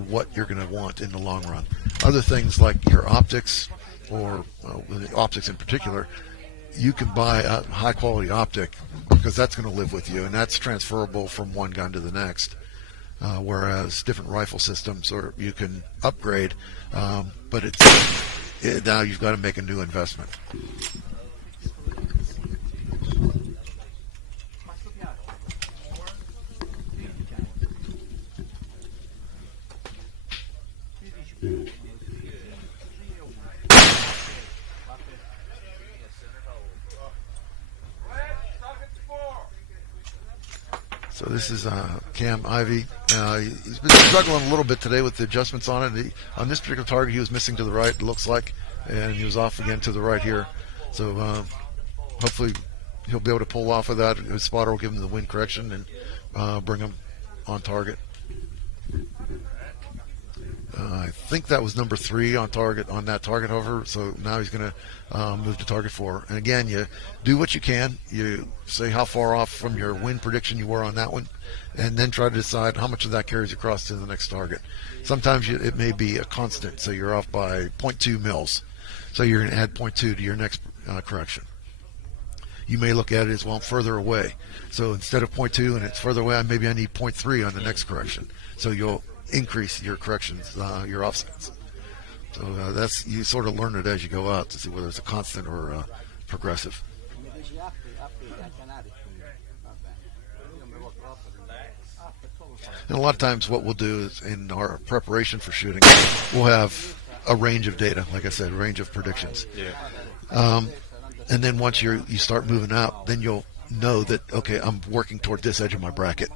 what you're going to want in the long run. Other things like your optics, or optics in particular, you can buy a high quality optic because that's going to live with you, and that's transferable from one gun to the next. Whereas different rifle systems, or you can upgrade, but now you've got to make a new investment. So this is Cam Ivy. He's been struggling a little bit today with the adjustments on it. On this particular target, he was missing to the right, it looks like, and he was off again to the right here. So hopefully he'll be able to pull off of that. His spotter will give him the wind correction and bring him on target. I think that was number 3 on that target hover. So now he's going to move to target 4. And again, you do what you can. You say how far off from your wind prediction you were on that one, and then try to decide how much of that carries across to the next target. Sometimes it may be a constant, so you're off by 0.2 mils. So you're going to add 0.2 to your next correction. You may look at it as, well, I'm further away. So instead of 0.2 and it's further away, maybe I need 0.3 on the next correction. So you'll increase your corrections, your offsets. So you sort of learn it as you go out to see whether it's a constant or progressive. And a lot of times what we'll do is, in our preparation for shooting, we'll have a range of data, like I said, a range of predictions. Yeah. And then once you start moving out, then you'll know that, okay, I'm working toward this edge of my bracket.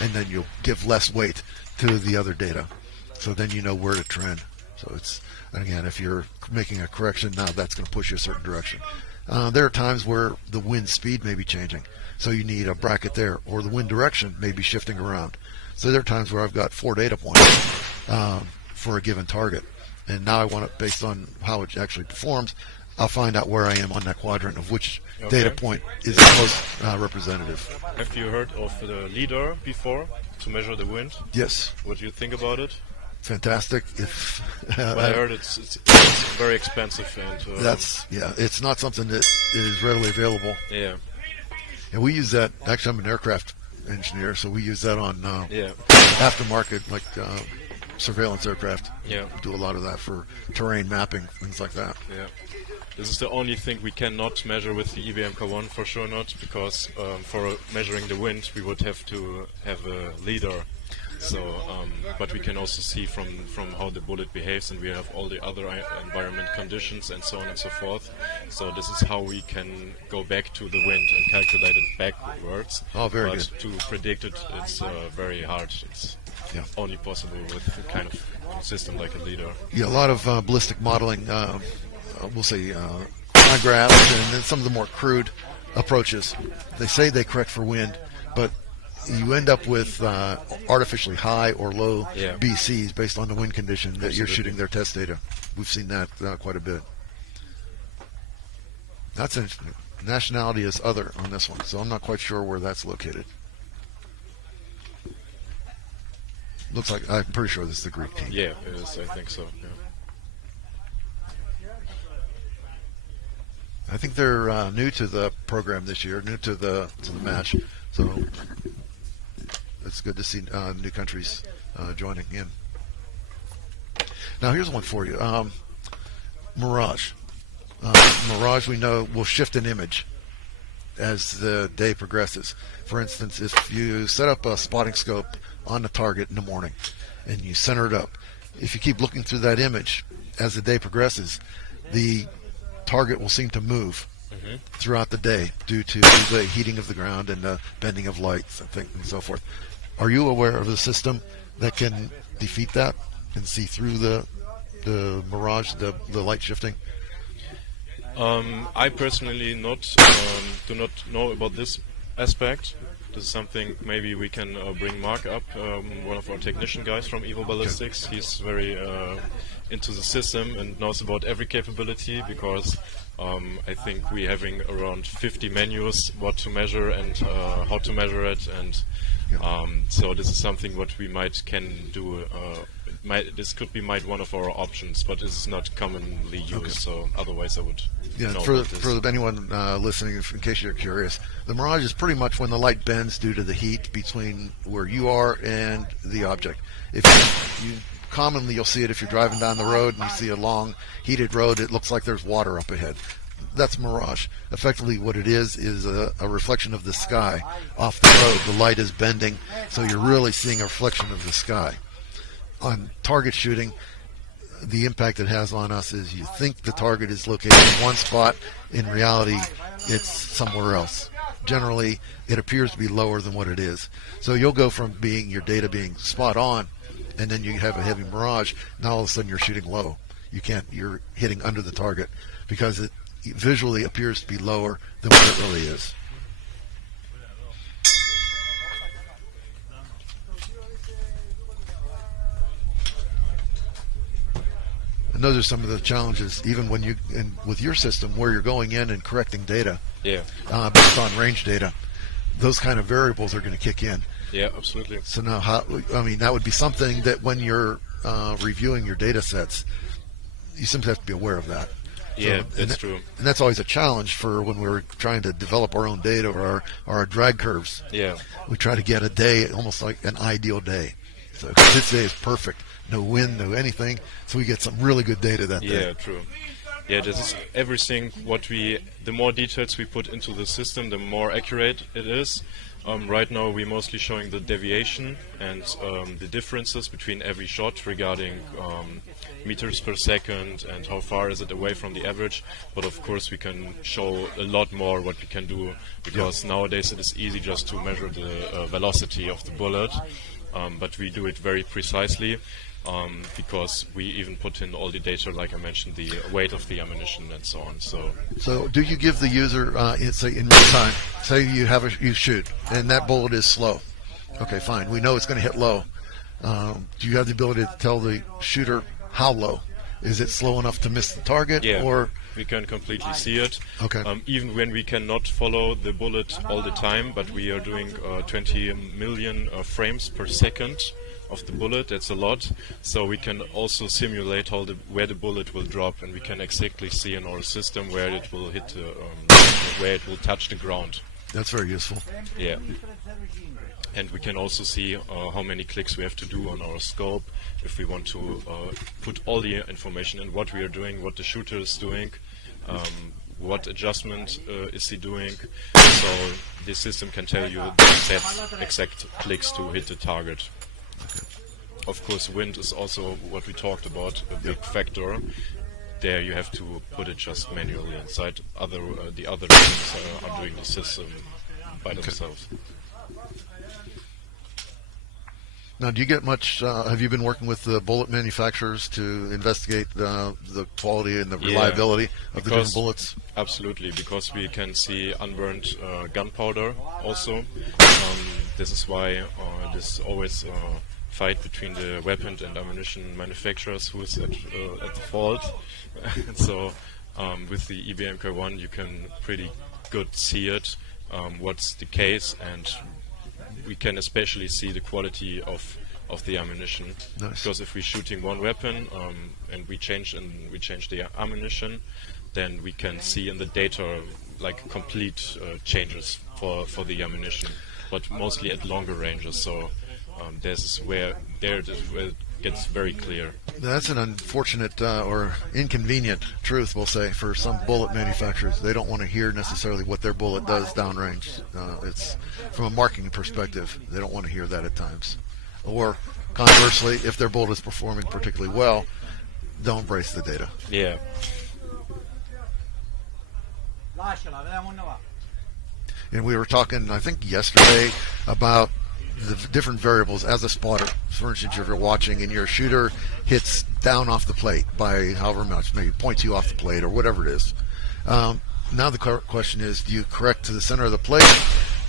And then you'll give less weight to the other data. So then you know where to trend. So and again, if you're making a correction, now that's going to push you a certain direction. There are times where the wind speed may be changing. So you need a bracket there, or the wind direction may be shifting around. So there are times where I've got 4 data points for a given target. And now I want it based on how it actually performs. I'll find out where I am on that quadrant of which data point is the most representative. Have you heard of the LIDAR before to measure the wind? Yes. What do you think about it? Fantastic. Well, I heard it's very expensive and it's not something that is readily available. Yeah. And we use that. Actually, I'm an aircraft engineer, so we use that on aftermarket, like surveillance aircraft. Yeah. We do a lot of that for terrain mapping, things like that. Yeah. This is the only thing we cannot measure with the EBMK1, for sure not, because for measuring the wind we would have to have a LIDAR. So, but we can also see from how the bullet behaves, and we have all the other environment conditions and so on and so forth. So this is how we can go back to the wind and calculate it backwards. Oh, very good. But to predict it, it's very hard. It's only possible with a kind of system like a LIDAR. Yeah, a lot of ballistic modeling, we'll say chronographs, and then some of the more crude approaches. They say they correct for wind, but you end up with artificially high or low BCs based on the wind condition that you're shooting their test data. We've seen that quite a bit. That's interesting. Nationality is other on this one, so I'm not quite sure where that's located. Looks like, I'm pretty sure this is the Greek team. Yeah, it is. I think so. Yeah. I think they're new to the program this year, new to the match. So it's good to see new countries joining in. Now here's one for you. Mirage. Mirage, we know, will shift an image as the day progresses. For instance, if you set up a spotting scope on the target in the morning and you center it up, if you keep looking through that image as the day progresses, the target will seem to move throughout the day due to the heating of the ground and the bending of lights and so forth. Are you aware of a system that can defeat that and see through the mirage, the light shifting? I personally do not know about this aspect. This is something maybe we can bring Mark up, one of our technician guys from Evo Ballistics. He's very into the system and knows about every capability, because I think we're having around 50 menus what to measure and how to measure it, and so this is something what we can do. This could be one of our options, but this is not commonly used. So otherwise, I would. Yeah, know for anyone listening, in case you're curious, the mirage is pretty much when the light bends due to the heat between where you are and the object. If you commonly you'll see it if you're driving down the road and you see a long heated road, it looks like there's water up ahead. That's mirage. Effectively, what it is a reflection of the sky off the road. The light is bending, so you're really seeing a reflection of the sky. On target shooting, the impact it has on us is you think the target is located in one spot. In reality, it's somewhere else. Generally, it appears to be lower than what it is. So you'll go from your data being spot on, and then you have a heavy mirage. Now all of a sudden you're shooting low. You're hitting under the target because it visually appears to be lower than what it really is. And those are some of the challenges, even when with your system, where you're going in and correcting data based on range data. Those kind of variables are going to kick in. Yeah, absolutely. So now, that would be something that when you're reviewing your data sets, you simply have to be aware of that. Yeah, that's true. And that's always a challenge for when we're trying to develop our own data or our drag curves. Yeah. We try to get a day, almost like an ideal day. So this day is perfect. No wind, no anything. So we get some really good data that day. Yeah, true. Yeah, this is everything. The more details we put into the system, the more accurate it is. Right now we're mostly showing the deviation and the differences between every shot regarding meters per second and how far is it away from the average. But of course we can show a lot more what we can do, because nowadays it is easy just to measure the velocity of the bullet, but we do it very precisely. Because we even put in all the data, like I mentioned, the weight of the ammunition and so on. So do you give the user, say in real time, say you shoot and that bullet is slow? Okay, fine. We know it's going to hit low. Do you have the ability to tell the shooter how low? Is it slow enough to miss the target? Yeah, or we can completely see it. Okay. Even when we cannot follow the bullet all the time, but we are doing 20 million frames per second of the bullet. That's a lot. So we can also simulate where the bullet will drop, and we can exactly see in our system where it will hit, where it will touch the ground. That's very useful. Yeah. And we can also see how many clicks we have to do on our scope if we want to put all the information in what we are doing, what the shooter is doing, what adjustment is he doing. So the system can tell you the exact clicks to hit the target. Of course, wind is also what we talked about, a big factor. There you have to put it just manually inside. The other teams are doing the system by themselves. Now, do you get much? Have you been working with the bullet manufacturers to investigate the quality and the reliability of the different bullets? Absolutely, because we can see unburned gunpowder also. This is why there's always fight between the weapon and ammunition manufacturers who is at the fault. So with the EBMK1 you can pretty good see it, what's the case, and we can especially see the quality of the ammunition. Nice. Because if we're shooting one weapon and we change the ammunition, then we can see in the data like complete changes for the ammunition, but mostly at longer ranges. So this is where it gets very clear. That's an unfortunate or inconvenient truth, we'll say, for some bullet manufacturers. They don't want to hear necessarily what their bullet does downrange. It's from a marketing perspective, they don't want to hear that at times. Or conversely, if their bullet is performing particularly well, they'll embrace the data. Yeah. And we were talking, I think, yesterday about the different variables as a spotter. For instance, if you're watching and your shooter hits down off the plate by however much, maybe 0.2 off the plate or whatever it is. Now the question is, do you correct to the center of the plate,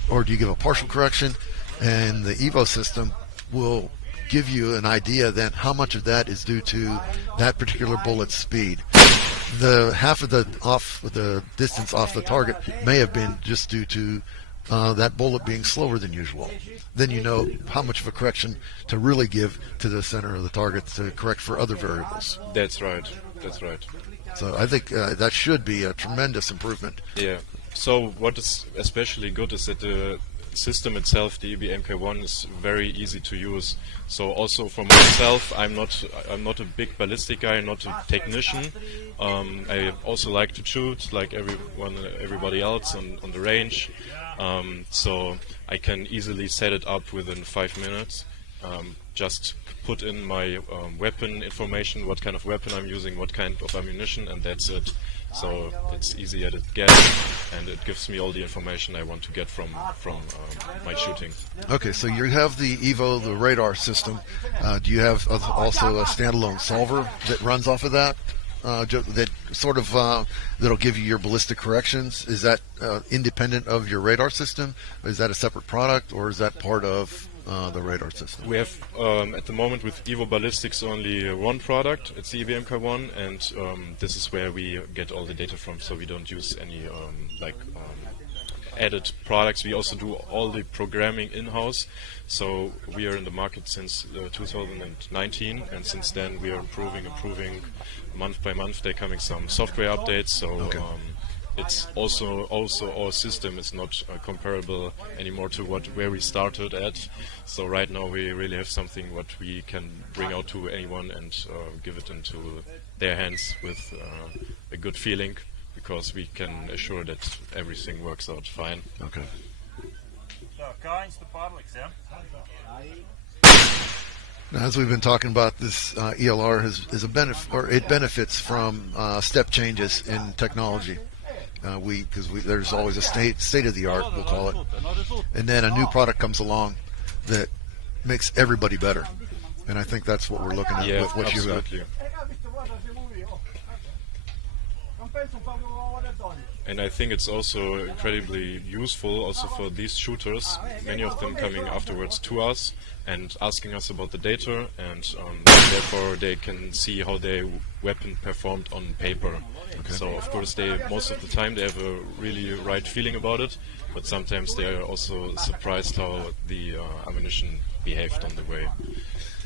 or do you give a partial correction? And the Evo system will give you an idea then how much of that is due to that particular bullet's speed. The half of the distance off the target may have been just due to that bullet being slower than usual. Then you know how much of a correction to really give to the center of the target to correct for other variables. That's right. That's right. So I think that should be a tremendous improvement. Yeah. So what is especially good is that the system itself, the EBMK1, is very easy to use. So also for myself, I'm not a big ballistic guy, not a technician. I also like to shoot like everybody else on the range. So I can easily set it up within 5 minutes. Just put in my weapon information, what kind of weapon I'm using, what kind of ammunition, and that's it. So it's easier to get, and it gives me all the information I want to get from my shooting. Okay, so you have the Evo, the radar system. Do you have also a standalone solver that runs off of that? That sort of that'll give you your ballistic corrections. Is that independent of your radar system? Is that a separate product, or is that part of the radar system? We have at the moment with Evo Ballistics only one product. It's the EVMK1, and this is where we get all the data from. So we don't use any added products. We also do all the programming in-house. So we are in the market since 2019, and since then we are improving month by month. They're coming some software updates. So it's also our system is not comparable anymore to where we started at. So right now we really have something what we can bring out to anyone and give it into their hands with a good feeling, because we can assure that everything works out fine. Okay. Now, as we've been talking about, this ELR is a benefit, or it benefits from step changes in technology. Because there's always a state of the art, we'll call it, and then a new product comes along that makes everybody better. And I think that's what we're looking at with what you've got. And I think it's also incredibly useful also for these shooters, many of them coming afterwards to us and asking us about the data, and therefore they can see how their weapon performed on paper. Okay. So of course most of the time they have a really right feeling about it, but sometimes they are also surprised how the ammunition behaved on the way.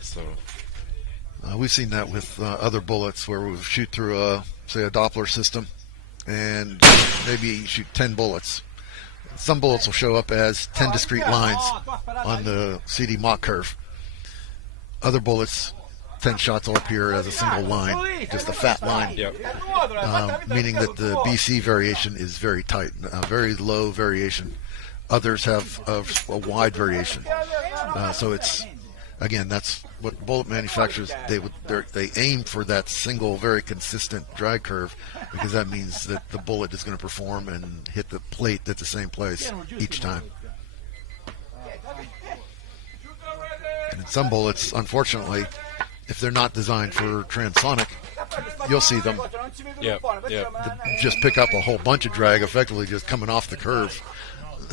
So we've seen that with other bullets, where we shoot through say a Doppler system, and maybe you shoot 10 bullets. Some bullets will show up as 10 discrete lines on the CD Mach curve. Other bullets, 10 shots will appear as a single line, just a fat line, meaning that the BC variation is very tight, very low variation. Others have a wide variation. So it's, again, that's what bullet manufacturers, they aim for that single, very consistent drag curve, because that means that the bullet is going to perform and hit the plate at the same place each time. And in some bullets, unfortunately, if they're not designed for transonic, you'll see them just pick up a whole bunch of drag, effectively just coming off the curve.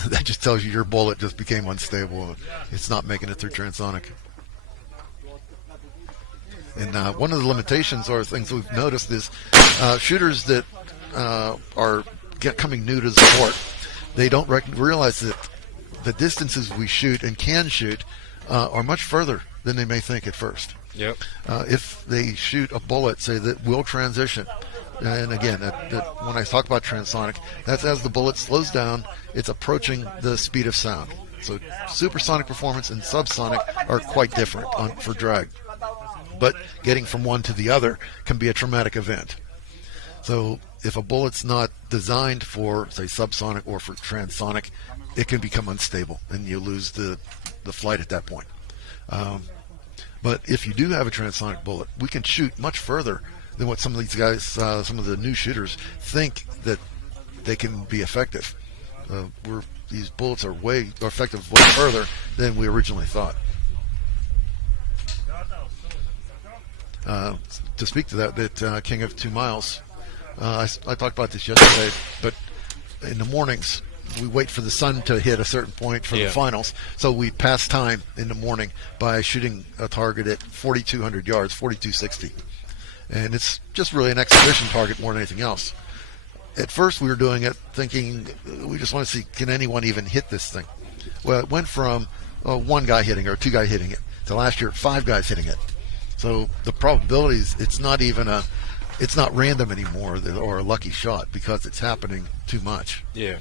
That just tells you your bullet just became unstable. It's not making it through transonic. And one of the limitations or things we've noticed is shooters that are coming new to the sport, they don't realize that the distances we shoot and can shoot are much further than they may think at first. Yep. If they shoot a bullet, say, that will transition, and again, when I talk about transonic, that's as the bullet slows down, it's approaching the speed of sound. So supersonic performance and subsonic are quite different for drag. But getting from one to the other can be a traumatic event. So if a bullet's not designed for, say, subsonic or for transonic, it can become unstable, and you lose the flight at that point. But if you do have a transonic bullet, we can shoot much further than what some of these guys, some of the new shooters, think that they can be effective. These bullets are effective way further than we originally thought. To speak to that King of 2 Miles, I talked about this yesterday, but in the mornings, we wait for the sun to hit a certain point for the finals, so we pass time in the morning by shooting a target at 4,200 yards, 4,260. And it's just really an exhibition target more than anything else. At first we were doing it thinking we just want to see, can anyone even hit this thing? Well, it went from one guy hitting it or two guys hitting it to last year 5 guys hitting it. So the probabilities, it's not random anymore or a lucky shot, because it's happening too much. Yeah.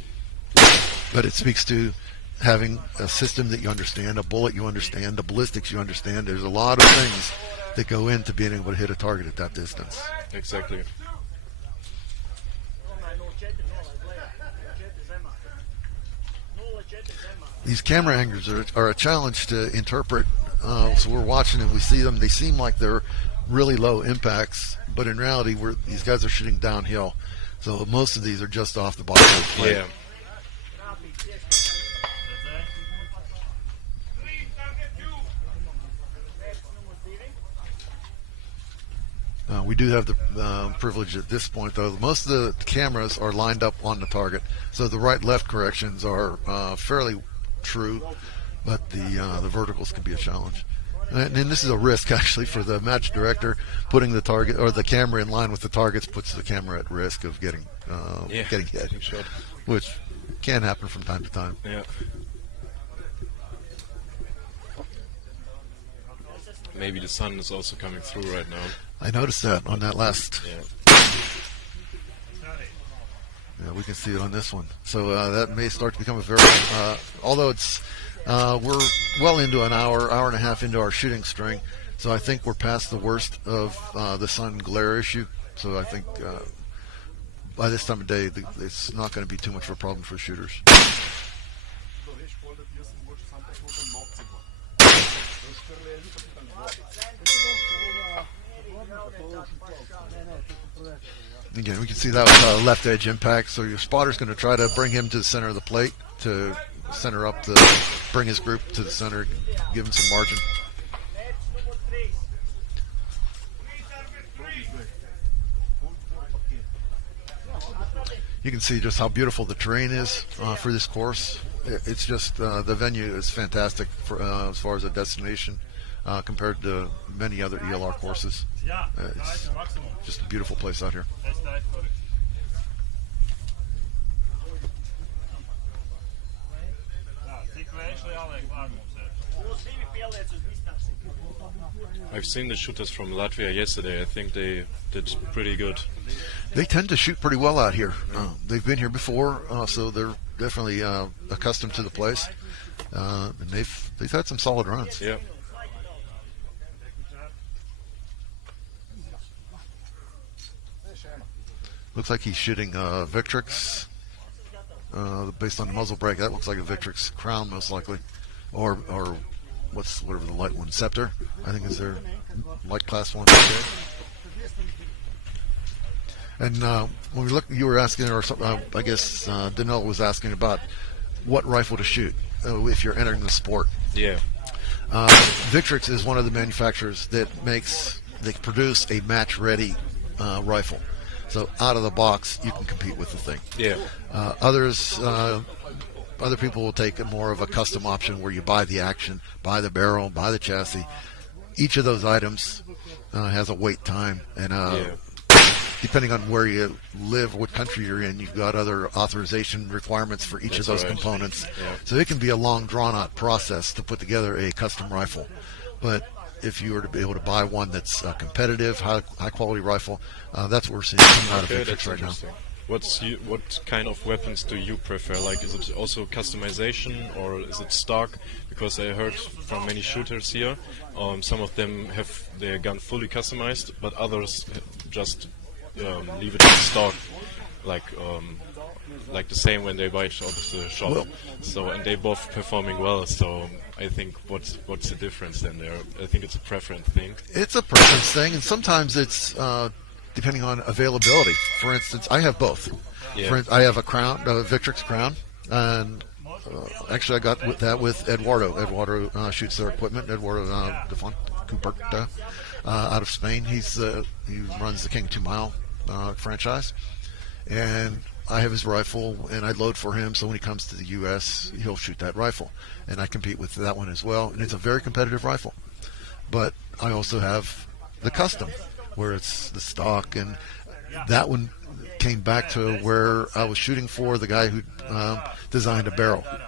But it speaks to having a system that you understand, a bullet you understand, the ballistics you understand. There's a lot of things that go into being able to hit a target at that distance. Exactly. These camera angles are a challenge to interpret. So we're watching and we see them. They seem like they're really low impacts, but in reality, these guys are shooting downhill. So most of these are just off the bottom of the plate. Yeah. We do have the privilege at this point, though. Most of the cameras are lined up on the target, so the right-left corrections are fairly true. but the verticals can be a challenge. And this is a risk actually for the match director. Putting the target or the camera in line with the targets puts the camera at risk of getting hit, which can happen from time to time. Yeah. Maybe the sun is also coming through right now. I noticed that on that last. Yeah. Yeah, we can see it on this one. So that may start to become a very, although it's, we're well into an hour and a half into our shooting string. So I think we're past the worst of the sun glare issue. So I think by this time of day, it's not going to be too much of a problem for shooters. Again, we can see that was left edge impact. So your spotter's going to try to bring him to the center of the plate to center up bring his group to the center, give him some margin. You can see just how beautiful the terrain is for this course. It's just the venue is fantastic for, as far as a destination compared to many other ELR courses. It's just a beautiful place out here. I've seen the shooters from Latvia yesterday. I think they did pretty good. They tend to shoot pretty well out here. They've been here before, so they're definitely accustomed to the place, and they've had some solid runs. Yeah. Looks like he's shooting Victrix based on the muzzle brake. That looks like a Victrix Crown, most likely, or whatever the light one, Scepter, I think is their light class one. And when we look, you were asking, or I guess Danilo was asking about what rifle to shoot if you're entering the sport. Yeah. Victrix is one of the manufacturers that produce a match-ready rifle. So out of the box, you can compete with the thing. Yeah. Other people will take more of a custom option where you buy the action, buy the barrel, buy the chassis. Each of those items has a wait time, and depending on where you live, what country you're in, you've got other authorization requirements for each of those components. Yeah. So it can be a long, drawn-out process to put together a custom rifle. But if you were to be able to buy one that's a competitive, high-quality rifle, that's what we're seeing coming out of Victrix right now. What kind of weapons do you prefer? Like, is it also customization or is it stock? Because I heard from many shooters here, some of them have their gun fully customized, but others just leave it in stock, like the same when they buy it out of the shop. Well, so, and they both performing well. So I think what's the difference then there? I think it's a preference thing. It's a preference thing, and sometimes it's depending on availability. For instance, I have both. Yeah. I have a Crown, a Victrix Crown, and actually I got that with Eduardo. Eduardo shoots their equipment. Eduardo de Foncuberta out of Spain. He runs the King 2 Mile franchise, and I have his rifle, and I load for him. So when he comes to the U.S., he'll shoot that rifle, and I compete with that one as well. And it's a very competitive rifle. But I also have the custom, where it's the stock, and that one came back to where I was shooting for the guy who designed a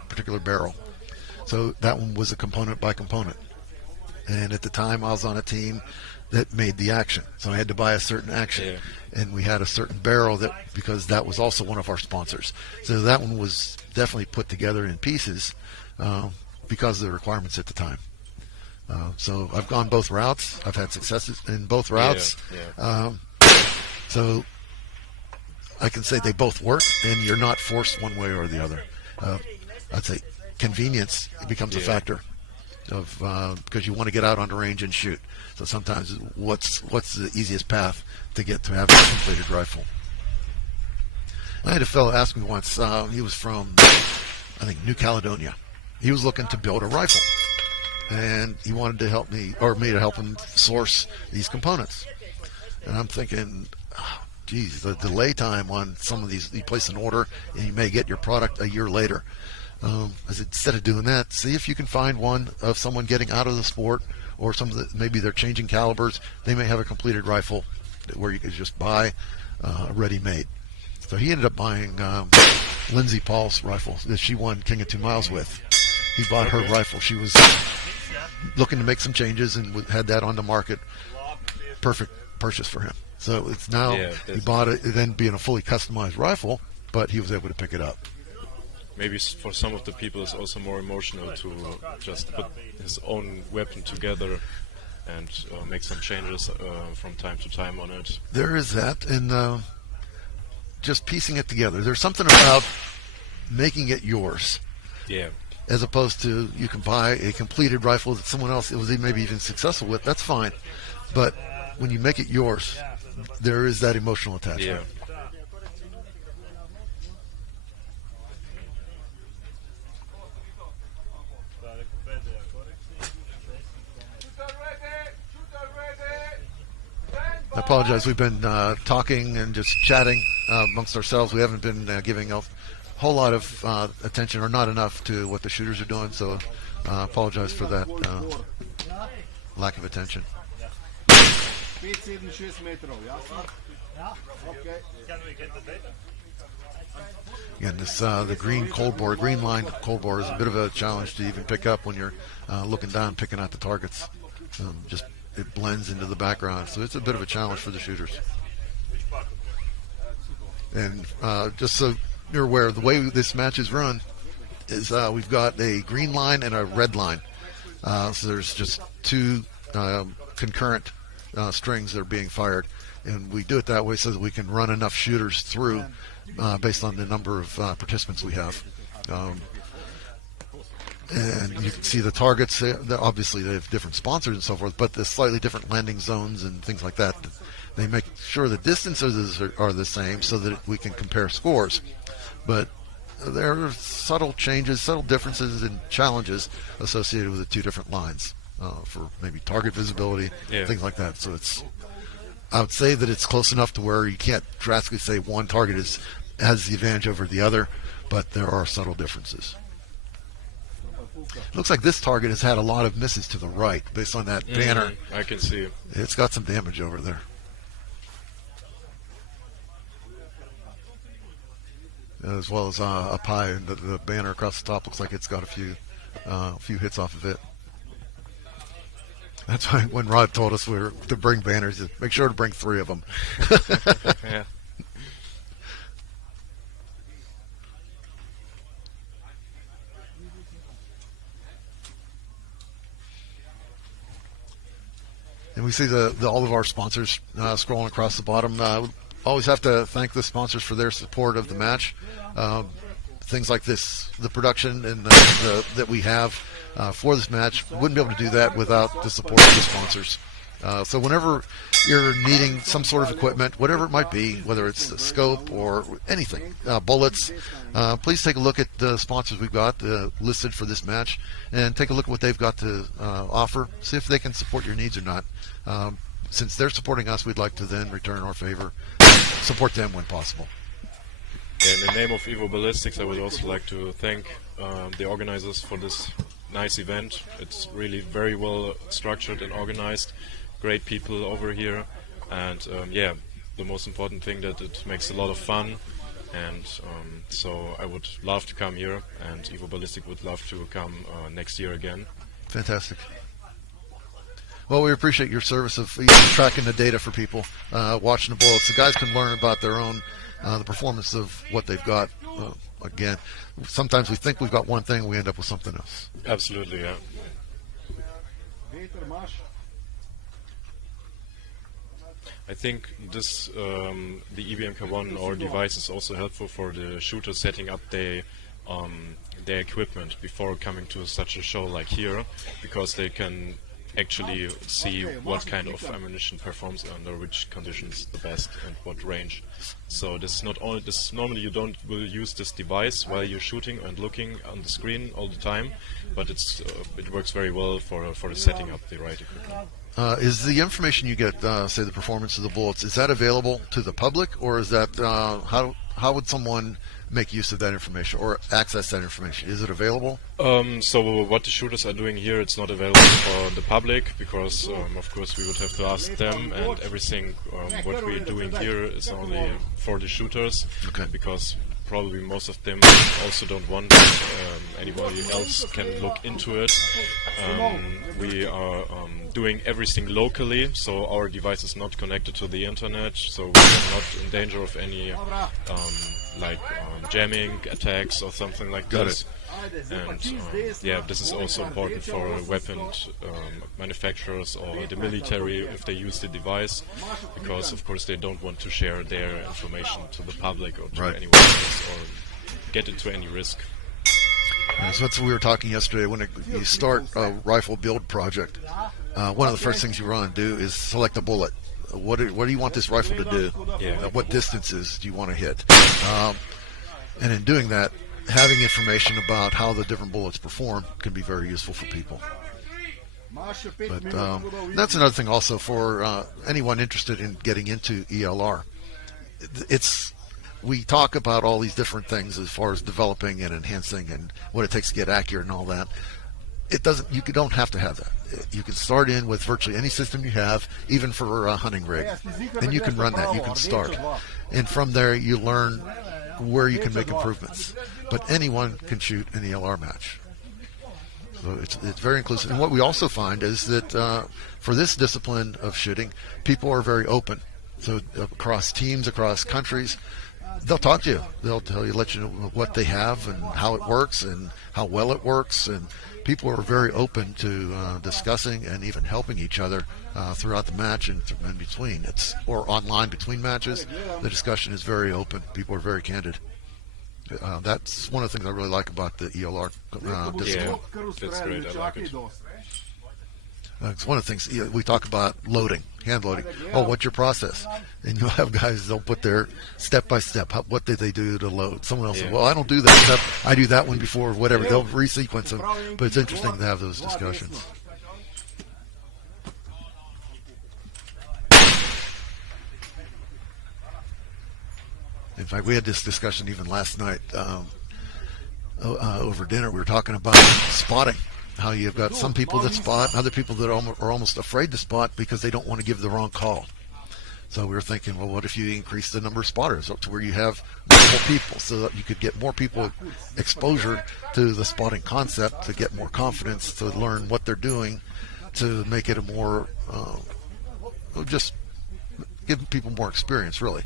particular barrel. So that one was a component by component. And at the time, I was on a team that made the action, so I had to buy a certain action, and we had a certain barrel because that was also one of our sponsors. So that one was definitely put together in pieces because of the requirements at the time. So I've gone both routes. I've had successes in both routes. So I can say they both work, and you're not forced one way or the other. I'd say convenience becomes a factor of because you want to get out on the range and shoot. So sometimes what's the easiest path to get to have a completed rifle? I had a fellow ask me once. He was from, I think, New Caledonia. He was looking to build a rifle, and he wanted to help me, or me to help him source these components. And I'm thinking, geez, the delay time on some of these, you place an order and you may get your product a year later. I said, instead of doing that, see if you can find one of someone getting out of the sport, or maybe they're changing calibers. They may have a completed rifle where you could just buy ready-made. So he ended up buying Lindsay Paul's rifle that she won King of 2 Miles with. He bought her rifle. She was looking to make some changes and had that on the market. Perfect purchase for him. So it's now he bought it, then being a fully customized rifle, but he was able to pick it up. Maybe for some of the people it's also more emotional to just put his own weapon together and make some changes from time to time on it. There is that, and just piecing it together. There's something about making it yours. Yeah. As opposed to you can buy a completed rifle that someone else was maybe even successful with. That's fine. But when you make it yours, there is that emotional attachment. Yeah. I apologize. We've been talking and just chatting amongst ourselves. We haven't been giving a whole lot of attention, or not enough, to what the shooters are doing. So I apologize for that lack of attention. Again, this the green cold bore, green line cold bore is a bit of a challenge to even pick up when you're looking down, picking out the targets. Just it blends into the background, so it's a bit of a challenge for the shooters. And just so you're aware, the way this match is run is we've got a green line and a red line. So there's just two concurrent strings that are being fired, and we do it that way so that we can run enough shooters through based on the number of participants we have. And you can see the targets. Obviously, they have different sponsors and so forth, but the slightly different landing zones and things like that. They make sure the distances are the same so that we can compare scores. But there are subtle changes, subtle differences, and challenges associated with the two different lines for maybe target visibility, things like that. So I would say that it's close enough to where you can't drastically say one target has the advantage over the other, but there are subtle differences. Looks like this target has had a lot of misses to the right based on that banner. I can see. It's got some damage over there. As well as up high, and the banner across the top looks like it's got a few hits off of it. That's why when Rod told us we were to bring banners, make sure to bring 3 of them. Yeah. And we see all of our sponsors scrolling across the bottom. Always have to thank the sponsors for their support of the match. Things like this, the production and that we have for this match, wouldn't be able to do that without the support of the sponsors. So whenever you're needing some sort of equipment, whatever it might be, whether it's a scope or anything, bullets, please take a look at the sponsors we've got listed for this match, and take a look at what they've got to offer. See if they can support your needs or not. Since they're supporting us, we'd like to then return our favor, support them when possible. In the name of Evo Ballistics, I would also like to thank the organizers for this nice event. It's really very well structured and organized. Great people over here, and the most important thing that it makes a lot of fun, and so I would love to come here, and Evo Ballistic would love to come next year again. Fantastic. Well, we appreciate your service of tracking the data for people, watching the bullets. The guys can learn about their own the performance of what they've got. Again, sometimes we think we've got one thing, we end up with something else. Absolutely, yeah. I think this the EBMK1 or device is also helpful for the shooters setting up their equipment before coming to such a show like here, because they can actually see what kind of ammunition performs under which conditions the best and what range. So this is not only this. Normally, you will use this device while you're shooting and looking on the screen all the time, but it works very well for the setting up the right equipment. Is the information you get, say the performance of the bullets, is that available to the public, or is that how would someone make use of that information or access that information? Is it available? So what the shooters are doing here, it's not available for the public because, of course, we would have to ask them, and everything what we're doing here is only for the shooters, Okay. because probably most of them also don't want anybody else can look into it. We are doing everything locally, so our device is not connected to the internet, so we're not in danger of any jamming attacks or something like Got this. And yeah, this is also important for weapon manufacturers or the military if they use the device, because of course they don't want to share their information to the public or to Right. anyone else or get into any risk. So that's what we were talking yesterday. When you start a rifle build project, one of the first things you want to do is select a bullet. What do you want this rifle to do? Yeah. What distances do you want to hit? And in doing that, having information about how the different bullets perform can be very useful for people. But that's another thing also for anyone interested in getting into ELR. We talk about all these different things as far as developing and enhancing and what it takes to get accurate and all that. You don't have to have that. You can start in with virtually any system you have, even for a hunting rig, and you can run that. You can start, and from there you learn where you can make improvements. But anyone can shoot an ELR match, so it's very inclusive. And what we also find is that for this discipline of shooting, people are very open. So across teams, across countries, they'll talk to you. They'll tell you, let you know what they have and how it works and how well it works. And people are very open to discussing and even helping each other throughout the match and in between. Or online between matches. The discussion is very open. People are very candid. That's one of the things I really like about the ELR discipline. Yeah, that's great. I like it. It's one of the things we talk about: loading, hand loading. Oh, what's your process? And you'll have guys, they'll put their step by step. What did they do to load? Someone else, well, I don't do that step. I do that one before, whatever. They'll resequence them. But it's interesting to have those discussions. In fact, we had this discussion even last night over dinner. We were talking about spotting. How you've got some people that spot, and other people that are almost afraid to spot because they don't want to give the wrong call. So we were thinking, well, what if you increase the number of spotters up to where you have multiple people, so that you could get more people exposure to the spotting concept, to get more confidence, to learn what they're doing, to make it a more, just give people more experience, really.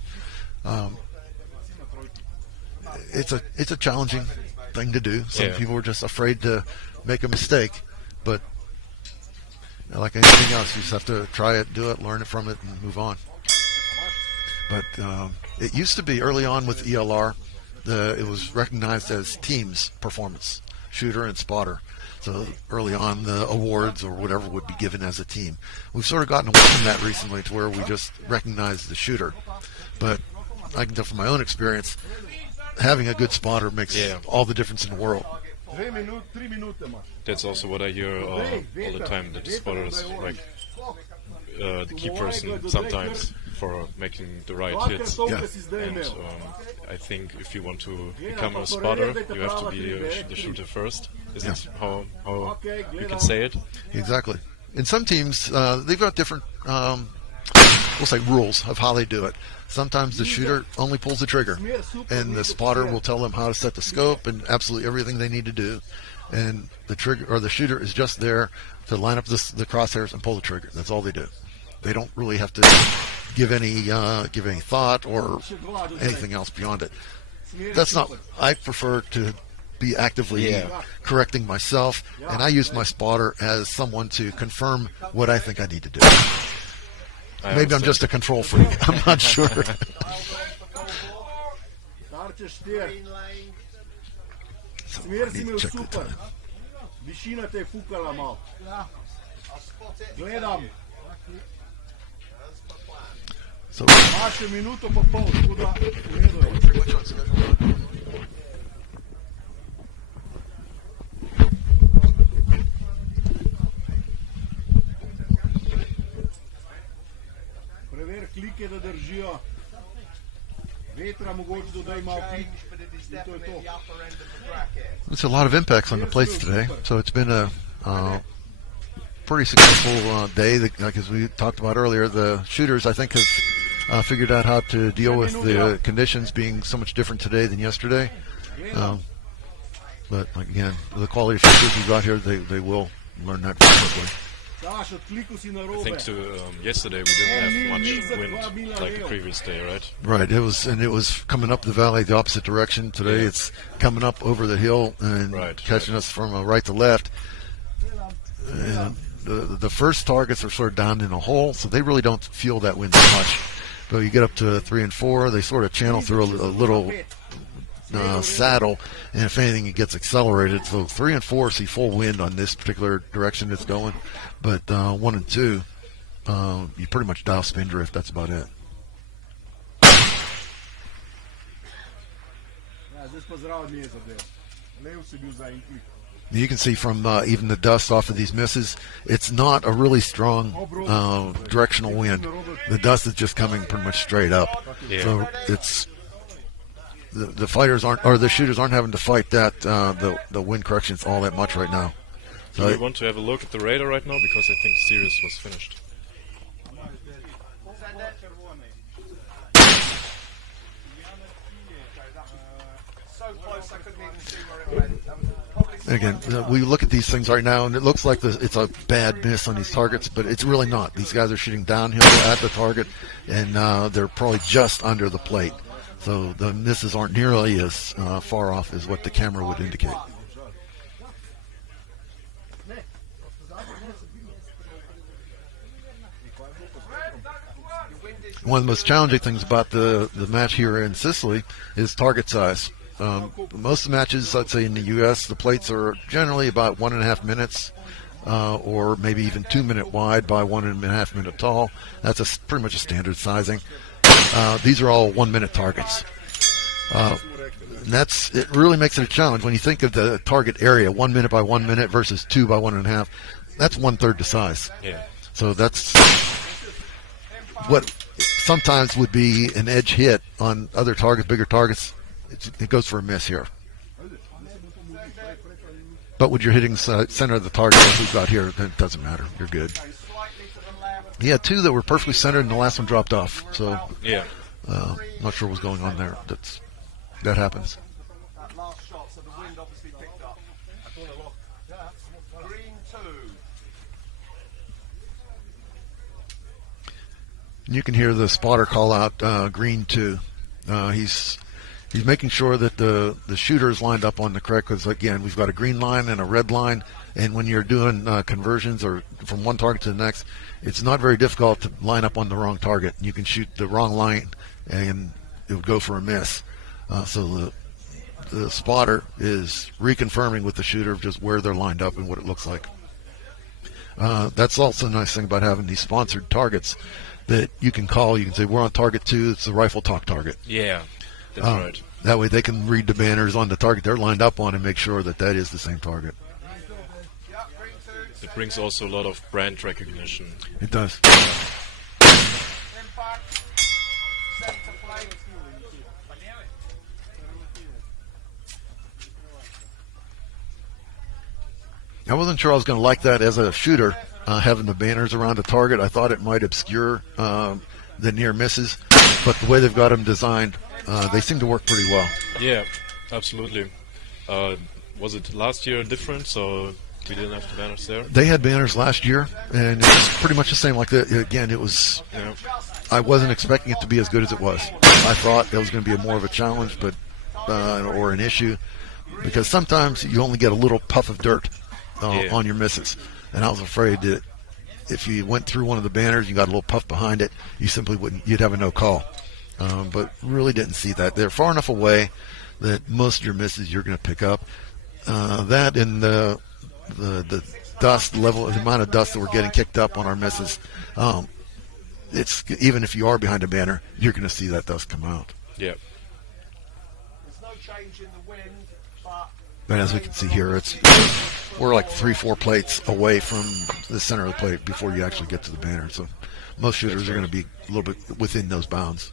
It's a challenging thing to do. Some people are just afraid to make a mistake, but like anything else, you just have to try it, do it, learn it from it, and move on. But it used to be early on with ELR, it was recognized as teams performance, shooter and spotter. So early on, the awards or whatever would be given as a team. We've sort of gotten away from that recently to where we just recognize the shooter. But I can tell from my own experience, having a good spotter makes all the difference in the world. That's also what I hear all the time, that the spotter is like the key person sometimes for making the right hits. And I think if you want to become a spotter, you have to be the shooter first. Is it how you can say it? Exactly. In some teams, they've got different, we'll say, rules of how they do it. Sometimes the shooter only pulls the trigger, and the spotter will tell them how to set the scope and absolutely everything they need to do. And the trigger or the shooter is just there to line up the crosshairs and pull the trigger. That's all they do. They don't really have to give any thought or anything else beyond it. That's not. I prefer to be actively correcting myself, and I use my spotter as someone to confirm what I think I need to do. Maybe I'm just a control freak. I'm not sure. So I need to check the time. So It's a lot of impacts on the plates today, so it's been a pretty successful day. Like as we talked about earlier, the shooters I think have figured out how to deal with the conditions being so much different today than yesterday. But again, the quality of shooters we've got here, they will learn that very quickly. I think yesterday we didn't have much wind like the previous day, right? Right. It was coming up the valley the opposite direction. Today it's coming up over the hill and catching us from right to left. And the first targets are sort of down in a hole, so they really don't feel that wind that much. But you get up to 3 and 4, they sort of channel through a little saddle, and if anything, it gets accelerated. So 3 and 4 see full wind on this particular direction it's going, but 1 and 2, you pretty much dial spin drift. That's about it. You can see from even the dust off of these misses, it's not a really strong directional wind. The dust is just coming pretty much straight up. Yeah. So it's the fighters aren't, or the shooters aren't having to fight that the wind corrections all that much right now. Do you want to have a look at the radar right now, because I think series was finished? Again, we look at these things right now, and it looks like it's a bad miss on these targets, but it's really not. These guys are shooting downhill at the target, and they're probably just under the plate. So the misses aren't nearly as far off as what the camera would indicate. One of the most challenging things about the match here in Sicily is target size. Most of the matches, I'd say in the U.S., the plates are generally about 1.5 minutes, or maybe even 2 minute wide by 1.5 minute tall. That's pretty much a standard sizing. These are all 1 minute targets. And it really makes it a challenge when you think of the target area, 1 minute by 1 minute versus 2 by 1.5. That's 1/3 the size. Yeah. So that's what sometimes would be an edge hit on other targets, bigger targets. It goes for a miss here. But when you're hitting center of the target like we've got here, then it doesn't matter. You're good. He had 2 that were perfectly centered, and the last one dropped off. So yeah, I'm not sure what's going on there. That happens. You can hear the spotter call out green 2. He's making sure that the shooter is lined up on the correct, because again, we've got a green line and a red line, and when you're doing conversions or from one target to the next, it's not very difficult to line up on the wrong target. You can shoot the wrong line and it would go for a miss. So the spotter is reconfirming with the shooter just where they're lined up and what it looks like. That's also a nice thing about having these sponsored targets that you can call. You can say, we're on target 2, it's the rifle talk target. Yeah, that's right. That way they can read the banners on the target they're lined up on and make sure that that is the same target. It brings also a lot of brand recognition. It does. I wasn't sure I was going to like that as a shooter, having the banners around the target. I thought it might obscure the near misses, but the way they've got them designed, they seem to work pretty well. Yeah, absolutely. Was it last year different, so we didn't have the banners there? They had banners last year, and it was pretty much the same. Like again, it was. Yeah. I wasn't expecting it to be as good as it was. I thought it was going to be more of a challenge, but or an issue, because sometimes you only get a little puff of dirt on your misses, and I was afraid that if you went through one of the banners, you got a little puff behind it, you simply wouldn't. You'd have a no call. But really didn't see that. They're far enough away that most of your misses you're going to pick up. That and the dust level, the amount of dust that we're getting kicked up on our misses. It's even if you are behind a banner, you're going to see that dust come out. Yeah. There's no change in the wind, but as we can see here, we're like 3-4 plates away from the center of the plate before you actually get to the banner. So most shooters are going to be a little bit within those bounds.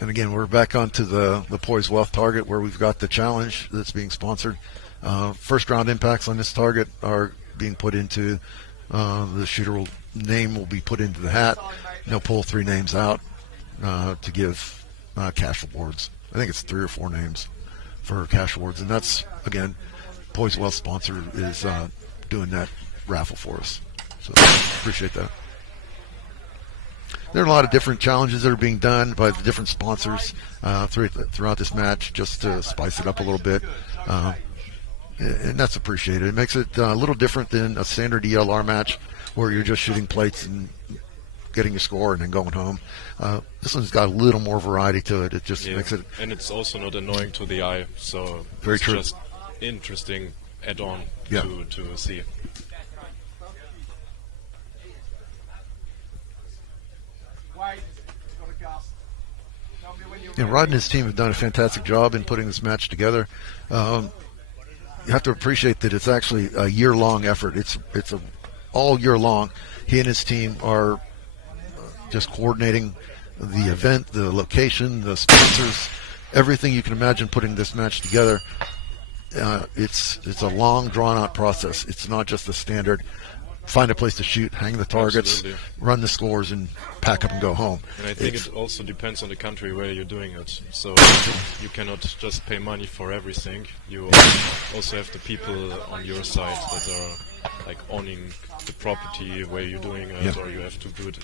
And again, we're back onto the Poise Wealth target where we've got the challenge that's being sponsored. First round impacts on this target are being put into the shooter name will be put into the hat. And they'll pull 3 names out to give cash awards. I think it's 3 or 4 names for cash awards, and that's again, Poise Wealth sponsor is doing that raffle for us. So appreciate that. There are a lot of different challenges that are being done by the different sponsors throughout this match, just to spice it up a little bit, and that's appreciated. It makes it a little different than a standard ELR match where you're just shooting plates and getting your score and then going home. This one's got a little more variety to it. It just makes it, and it's also not annoying to the eye, so very it's true. Just interesting add-on to see. Yeah, Rod and his team have done a fantastic job in putting this match together. You have to appreciate that it's actually a year-long effort. It's all year long. He and his team are just coordinating the event, the location, the sponsors, everything you can imagine putting this match together. It's a long, drawn-out process. It's not just the standard find a place to shoot, hang the targets, run the scores, and pack up and go home. And I think it also depends on the country where you're doing it. So you cannot just pay money for everything. You also have the people on your side that are like owning the property where you're doing it, or you have to do it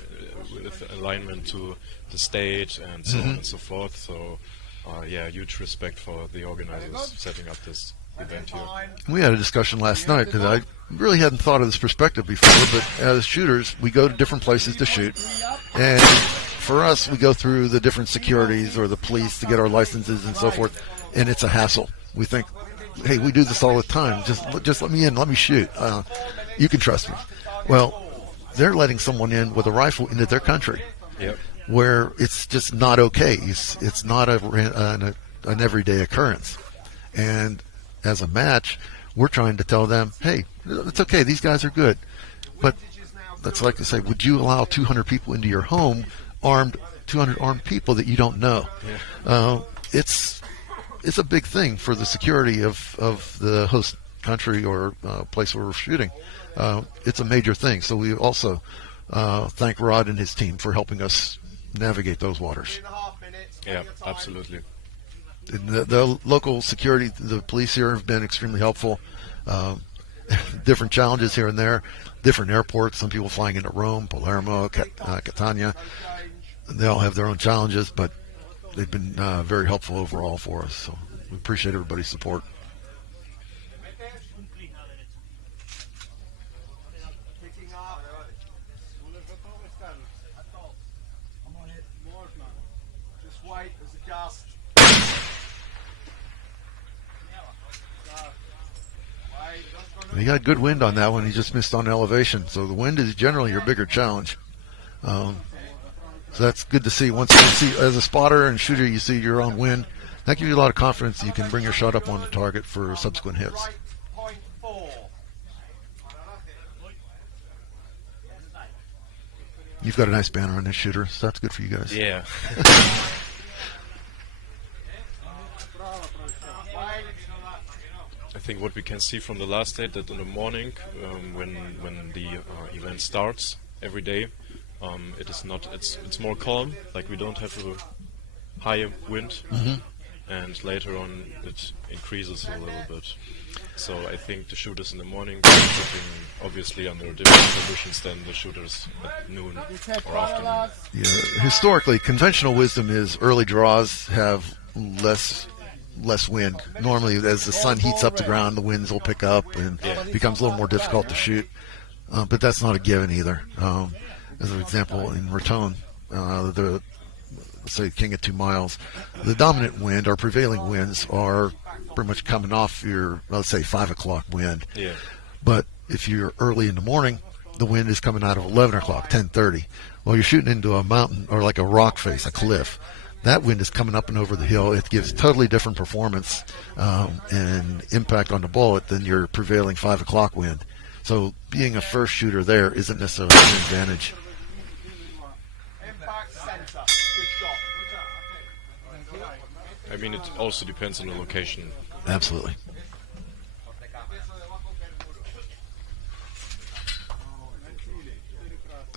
with alignment to the state and so on and so forth. So huge respect for the organizers setting up this event here. We had a discussion last night that I really hadn't thought of this perspective before, but as shooters, we go to different places to shoot, and for us, we go through the different securities or the police to get our licenses and so forth, and it's a hassle. We think, hey, we do this all the time. Just let me in, let me shoot. You can trust me. Well, they're letting someone in with a rifle into their country, where it's just not okay. It's not an everyday occurrence, and as a match, we're trying to tell them, hey, it's okay, these guys are good. But that's like to say, would you allow 200 people into your home, 200 armed people that you don't know? It's a big thing for the security of the host country or place where we're shooting. It's a major thing. So we also thank Rod and his team for helping us navigate those waters. Yeah, absolutely. The local security, the police here have been extremely helpful. Different challenges here and there, different airports, some people flying into Rome, Palermo, Catania. They all have their own challenges, but they've been very helpful overall for us. So we appreciate everybody's support. He got good wind on that one. He just missed on elevation. So the wind is generally your bigger challenge. So that's good to see. Once you see, as a spotter and shooter, you see your own wind. That gives you a lot of confidence that you can bring your shot up on the target for subsequent hits. You've got a nice banner on this shooter, so that's good for you guys. Yeah. I think what we can see from the last day that in the morning, when the event starts every day, it is not. It's more calm. Like we don't have a high wind, and later on it increases a little bit. So I think the shooters in the morning are shooting obviously under different conditions than the shooters at noon or afternoon. Yeah, historically, conventional wisdom is early draws have less wind. Normally, as the sun heats up the ground, the winds will pick up and it becomes a little more difficult to shoot. But that's not a given either. As an example, in Raton, say King at 2 miles, the dominant wind, or prevailing winds, are pretty much coming off your, let's say, 5 o'clock wind. Yeah. But if you're early in the morning, the wind is coming out of 11 o'clock, 10:30. Well, you're shooting into a mountain or like a rock face, a cliff. That wind is coming up and over the hill. It gives totally different performance and impact on the bullet than your prevailing 5 o'clock wind. So being a first shooter there isn't necessarily an advantage. I mean, it also depends on the location. Absolutely.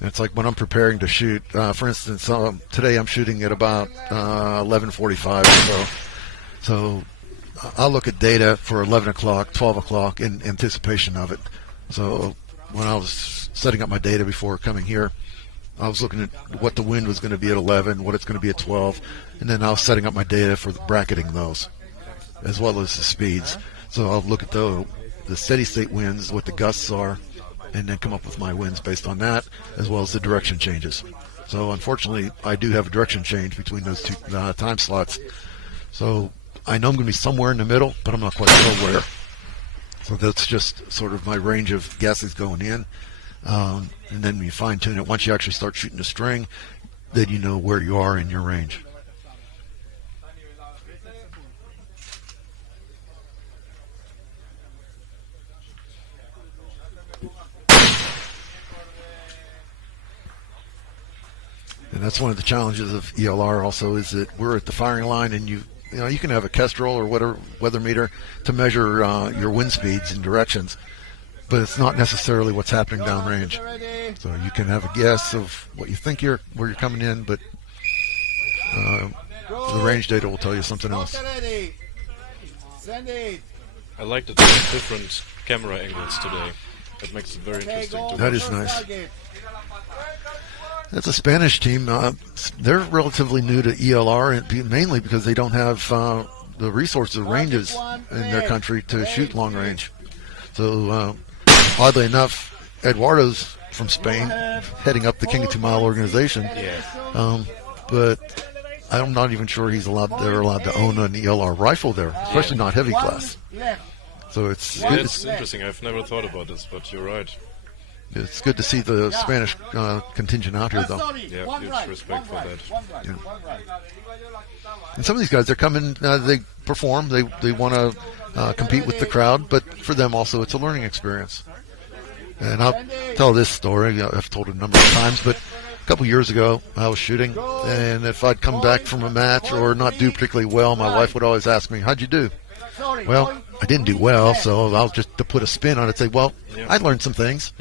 It's like when I'm preparing to shoot. For instance, today I'm shooting at about 11:45 or so. So I'll look at data for 11 o'clock, 12 o'clock in anticipation of it. So when I was setting up my data before coming here, I was looking at what the wind was going to be at 11, what it's going to be at 12, and then I was setting up my data for bracketing those, as well as the speeds. So I'll look at the steady state winds, what the gusts are, and then come up with my winds based on that, as well as the direction changes. So unfortunately, I do have a direction change between those two time slots. So I know I'm going to be somewhere in the middle, but I'm not quite sure where. So that's just sort of my range of guesses going in. And then you fine tune it. Once you actually start shooting a string, then you know where you are in your range. And that's one of the challenges of ELR also, is that we're at the firing line, and you can have a Kestrel or whatever weather meter to measure your wind speeds and directions, but it's not necessarily what's happening downrange. So you can have a guess of what you think where you're coming in, but the range data will tell you something else. I like that there are different camera angles today. That makes it very interesting to That is nice. That's a Spanish team. They're relatively new to ELR, and mainly because they don't have the resources or ranges in their country to shoot long range. So, oddly enough, Eduardo's from Spain, heading up the King of 2 Mile organization. But I'm not even sure they're allowed to own an ELR rifle there, especially not heavy class. So it's interesting. I've never thought about this, but you're right. It's good to see the Spanish contingent out here, though. Yeah, huge respect for that. Yeah. And some of these guys, they're coming, they perform, they want to compete with the crowd, but for them also it's a learning experience. And I'll tell this story, I've told it a number of times, but a couple years ago I was shooting, and if I'd come back from a match or not do particularly well, my wife would always ask me, "How'd you do?" Well, I didn't do well, so I'll just to put a spin on it, say, well, I learned some things.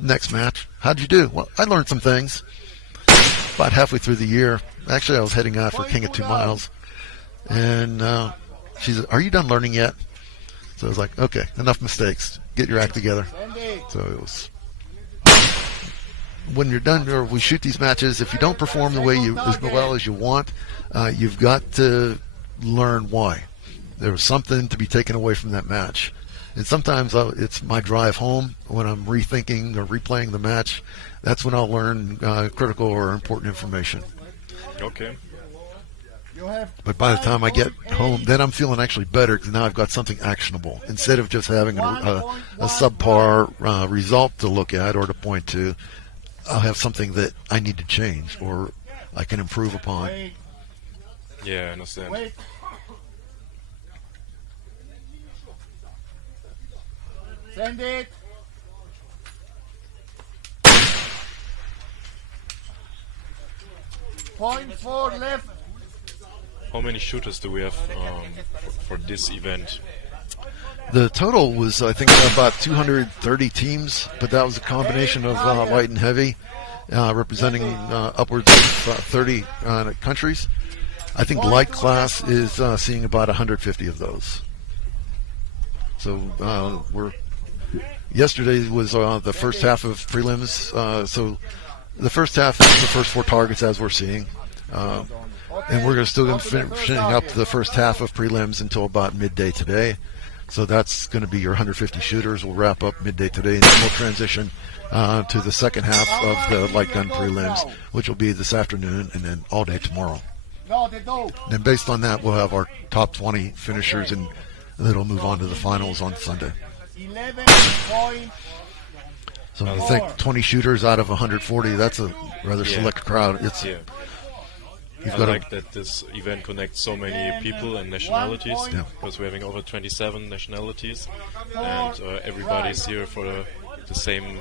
Next match, how'd you do? Well, I learned some things. About halfway through the year, actually I was heading out for King of 2 Miles, and she said, "Are you done learning yet?" So I was like, okay, enough mistakes. Get your act together. So it was, when you're done, or we shoot these matches, if you don't perform the way as well as you want, you've got to learn why. There was something to be taken away from that match. And sometimes it's my drive home when I'm rethinking or replaying the match. That's when I'll learn critical or important information. Okay. But by the time I get home, then I'm feeling actually better, because now I've got something actionable. Instead of just having a subpar result to look at or to point to, I'll have something that I need to change or I can improve upon. Yeah, I understand. Send it. .4 left. How many shooters do we have for this event? The total was, I think, about 230 teams, but that was a combination of light and heavy, representing upwards of 30 countries. I think light class is seeing about 150 of those. So yesterday was the first half of prelims. So the first half is the first 4 targets as we're seeing. And we're still going to be finishing up the first half of prelims until about midday today. So that's going to be your 150 shooters. We'll wrap up midday today, and then we'll transition to the second half of the light gun prelims, which will be this afternoon and then all day tomorrow. And based on that, we'll have our top 20 finishers, and that'll move on to the finals on Sunday. So I think 20 shooters out of 140, that's a rather select crowd. It's I like that this event connects so many people and nationalities, because we're having over 27 nationalities, and everybody's here for the same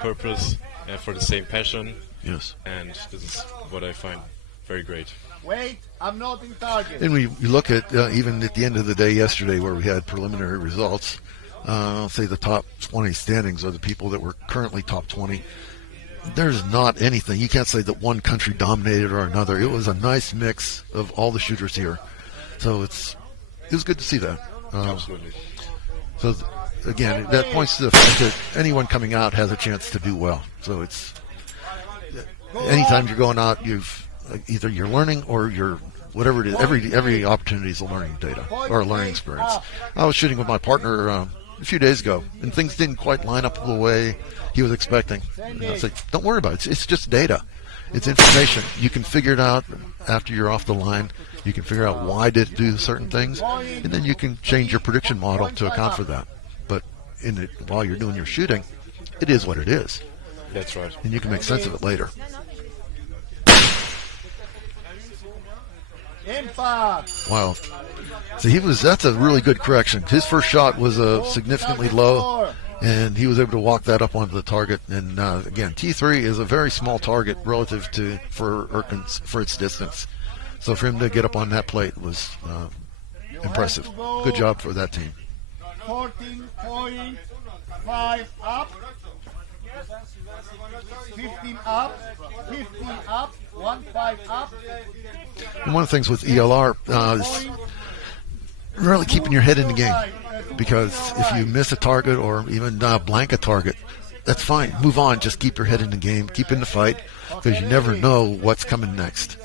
purpose and for the same passion. Yes. And this is what I find very great. Wait, I'm not in target. And we look at even at the end of the day yesterday where we had preliminary results, say the top 20 standings are the people that were currently top 20. There's not anything. You can't say that one country dominated or another. It was a nice mix of all the shooters here. So it was good to see that. Absolutely. So again, that points to the fact that anyone coming out has a chance to do well. So it's anytime you're going out, either you're learning or you're whatever it is. Every opportunity is a learning data or a learning experience. I was shooting with my partner a few days ago, and things didn't quite line up the way he was expecting. And I said, "Don't worry about it. It's just data. It's information. You can figure it out after you're off the line. You can figure out why did it do certain things, and then you can change your prediction model to account for that. But while you're doing your shooting, it is what it is. That's right. And you can make sense of it later." Impact. Wow. So that's a really good correction. His first shot was significantly low, and he was able to walk that up onto the target. And again, T3 is a very small target relative to for its distance. So for him to get up on that plate was impressive. Good job for that team. 14.5 up. 15 up. 15 up. 1-5 up. And one of the things with ELR is really keeping your head in the game, because if you miss a target or even blank a target, that's fine. Move on. Just keep your head in the game. Keep in the fight, because you never know what's coming next.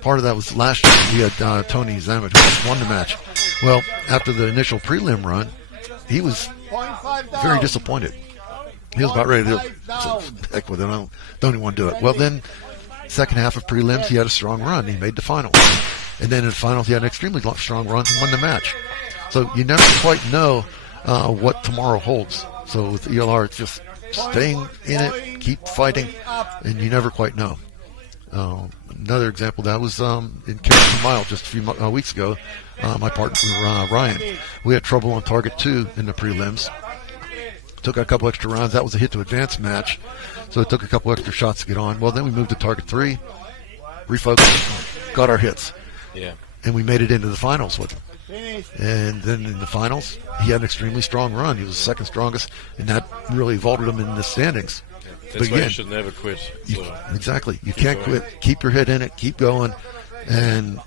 Part of that was last year we had Tony Zamet, who won the match. Well, after the initial prelim run, he was very disappointed. He was about ready to heck with it. I don't even want to do it. Well, then second half of prelims, he had a strong run. He made the finals. And then in the finals, he had an extremely strong run and won the match. So you never quite know what tomorrow holds. So with ELR, it's just staying in it, keep fighting, and you never quite know. Another example of that was in Carrington Mile just a few weeks ago. My partner, Ryan, we had trouble on target 2 in the prelims. Took a couple extra rounds. That was a hit to advance match. So it took a couple extra shots to get on. Well, then we moved to target 3, refocused, got our hits. Yeah. And we made it into the finals with him. And then in the finals, he had an extremely strong run. He was the second strongest, and that really vaulted him in the standings. That's why you should never quit. Exactly. You can't quit. Keep your head in it. Keep going. And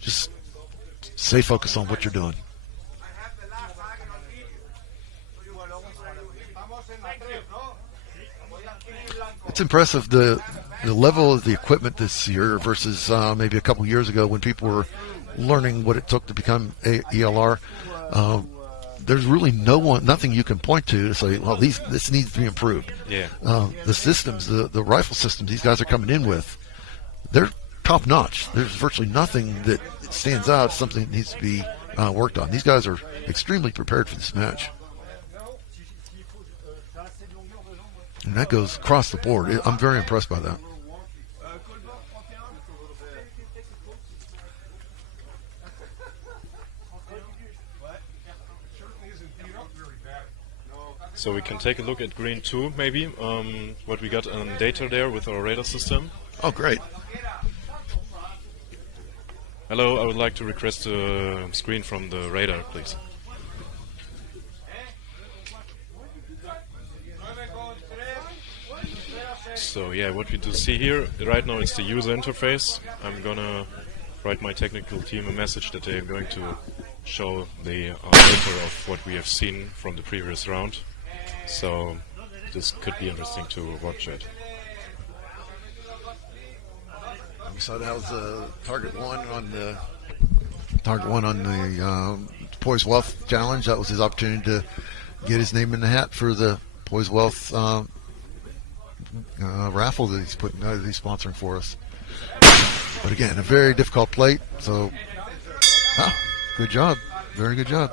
just stay focused on what you're doing. It's impressive the level of the equipment this year versus maybe a couple years ago when people were learning what it took to become ELR. There's really nothing you can point to say, well, this needs to be improved. Yeah. The systems, the rifle systems these guys are coming in with, they're top notch. There's virtually nothing that stands out as something that needs to be worked on. These guys are extremely prepared for this match. And that goes across the board. I'm very impressed by that. So we can take a look at green 2, maybe, what we got on data there with our radar system. Oh, great. Hello, I would like to request a screen from the radar, please. So yeah, what we do see here right now is the user interface. I'm gonna write my technical team a message that they're going to show the data of what we have seen from the previous round. So this could be interesting to watch it. So that was target one on the Poise Wealth Challenge. That was his opportunity to get his name in the hat for the Poise Wealth raffle that he's sponsoring for us. But again, a very difficult plate. So, good job, very good job.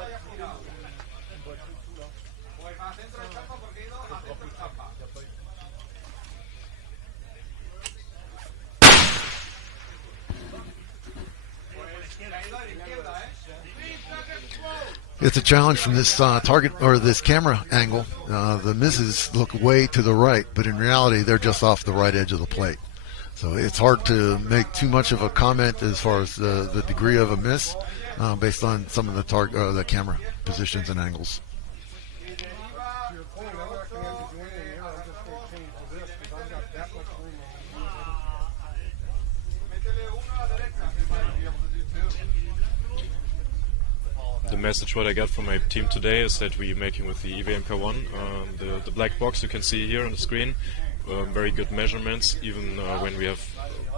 It's a challenge from this target or this camera angle. The misses look way to the right, but in reality, they're just off the right edge of the plate. So it's hard to make too much of a comment as far as the degree of a miss based on some of the camera positions and angles. The message what I got from my team today is that we're making with the EVMK1 the black box you can see here on the screen. Very good measurements, even when we have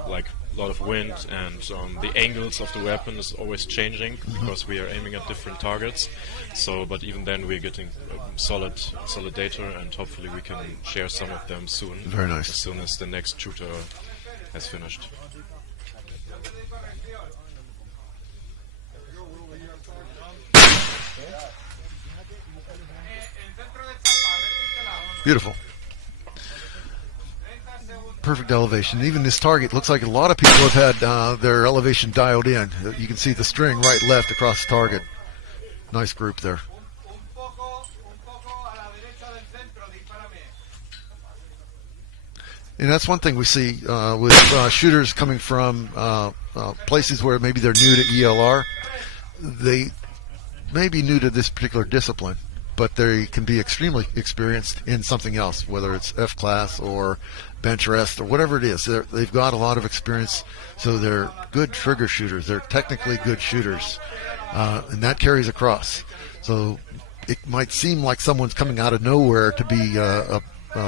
like a lot of wind, and the angles of the weapon is always changing because we are aiming at different targets. So, but even then we're getting solid data, and hopefully we can share some of them soon. Very nice. As soon as the next shooter has finished. Beautiful. Perfect elevation. Even this target looks like a lot of people have had their elevation dialed in. You can see the string right, left across the target. Nice group there. And that's one thing we see with shooters coming from places where maybe they're new to ELR. They may be new to this particular discipline, but they can be extremely experienced in something else, whether it's F-class or bench rest or whatever it is. They've got a lot of experience, so they're good trigger shooters. They're technically good shooters, and that carries across. So it might seem like someone's coming out of nowhere to be a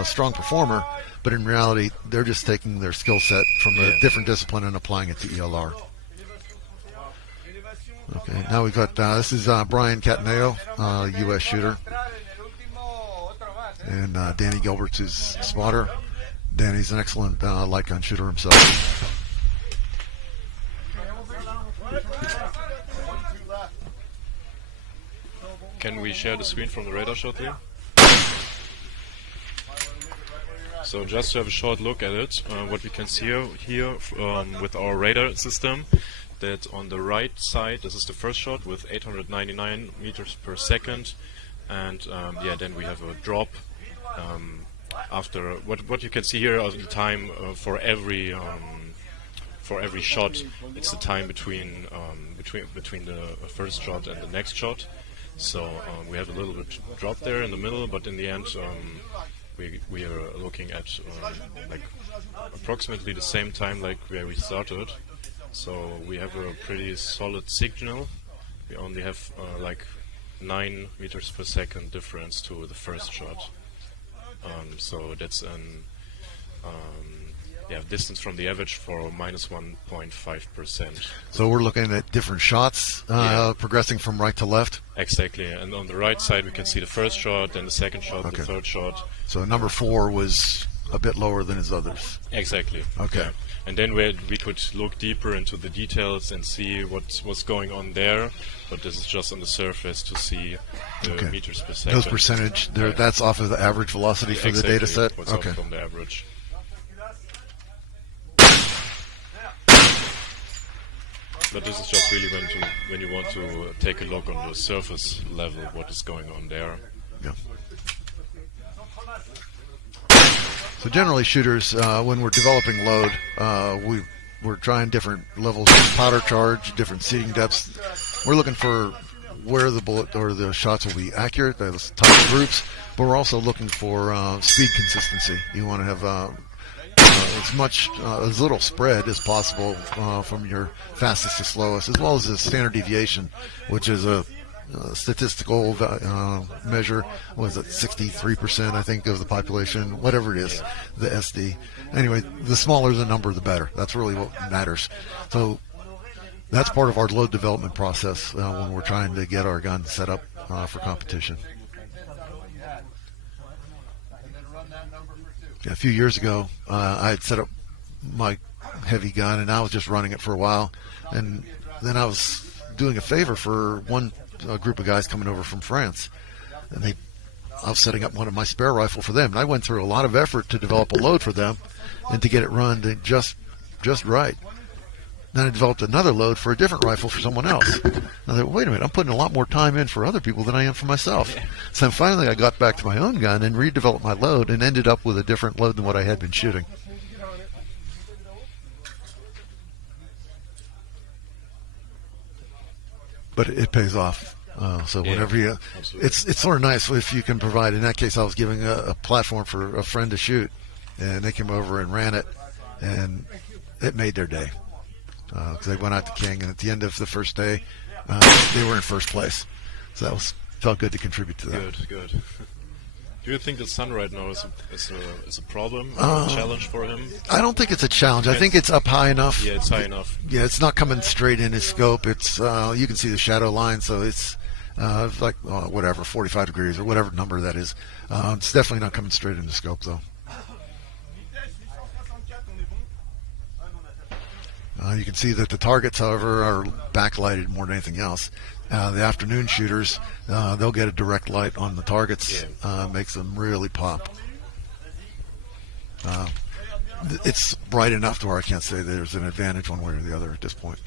strong performer, but in reality, they're just taking their skill set from a different discipline and applying it to ELR. Okay, now we've got, this is Brian Cataneo, U.S. shooter. And Danny Gilbert's his spotter. Danny's an excellent light gun shooter himself. Can we share the screen from the radar shot here? So just to have a short look at it, what we can see here with our radar system, that on the right side, this is the first shot with 899 meters per second, and yeah, then we have a drop after what you can see here is the time for every shot. It's the time between the first shot and the next shot. So we have a little bit drop there in the middle, but in the end we are looking at like approximately the same time like where we started. So we have a pretty solid signal. We only have like 9 meters per second difference to the first shot. So that's an distance from the average for minus 1.5%. So we're looking at different shots progressing from right to left? Exactly, and on the right side we can see the first shot, then the second shot, the third shot. So number 4 was a bit lower than his others. Exactly. Okay. Yeah. And then we could look deeper into the details and see what's going on there, but this is just on the surface to see the meters per second. Those percentage, that's off of the average velocity for the data set? What's off from the average. But this is just really when you want to take a look on the surface level, what is going on there. Yeah. So generally, shooters, when we're developing load, we're trying different levels of powder charge, different seating depths. We're looking for where the bullet or the shots will be accurate, those type of groups, but we're also looking for speed consistency. You want to have as little spread as possible from your fastest to slowest, as well as the standard deviation, which is a statistical measure. Was it 63%, I think, of the population, whatever it is, the SD. Anyway, the smaller the number, the better. That's really what matters. So that's part of our load development process when we're trying to get our gun set up for competition. A few years ago, I had set up my heavy gun, and I was just running it for a while. And then I was doing a favor for one group of guys coming over from France. And I was setting up one of my spare rifle for them. And I went through a lot of effort to develop a load for them and to get it run just right. Then I developed another load for a different rifle for someone else. I thought, wait a minute, I'm putting a lot more time in for other people than I am for myself. So finally I got back to my own gun and redeveloped my load and ended up with a different load than what I had been shooting. but it pays off. So whenever you, absolutely. it's sort of nice if you can provide. In that case, I was giving a platform for a friend to shoot, and they came over and ran it, and it made their day because they went out to King, and at the end of the first day, they were in first place. So that felt good to contribute to that. Good. Do you think the sun right now is a problem, a challenge for him? I don't think it's a challenge. I think it's up high enough. Yeah, it's high enough. Yeah, it's not coming straight in his scope. It's you can see the shadow line, so it's like whatever, 45 degrees or whatever number that is. It's definitely not coming straight in the scope, though. You can see that the targets, however, are backlighted more than anything else. The afternoon shooters, they'll get a direct light on the targets, makes them really pop. It's bright enough to where I can't say there's an advantage one way or the other at this point.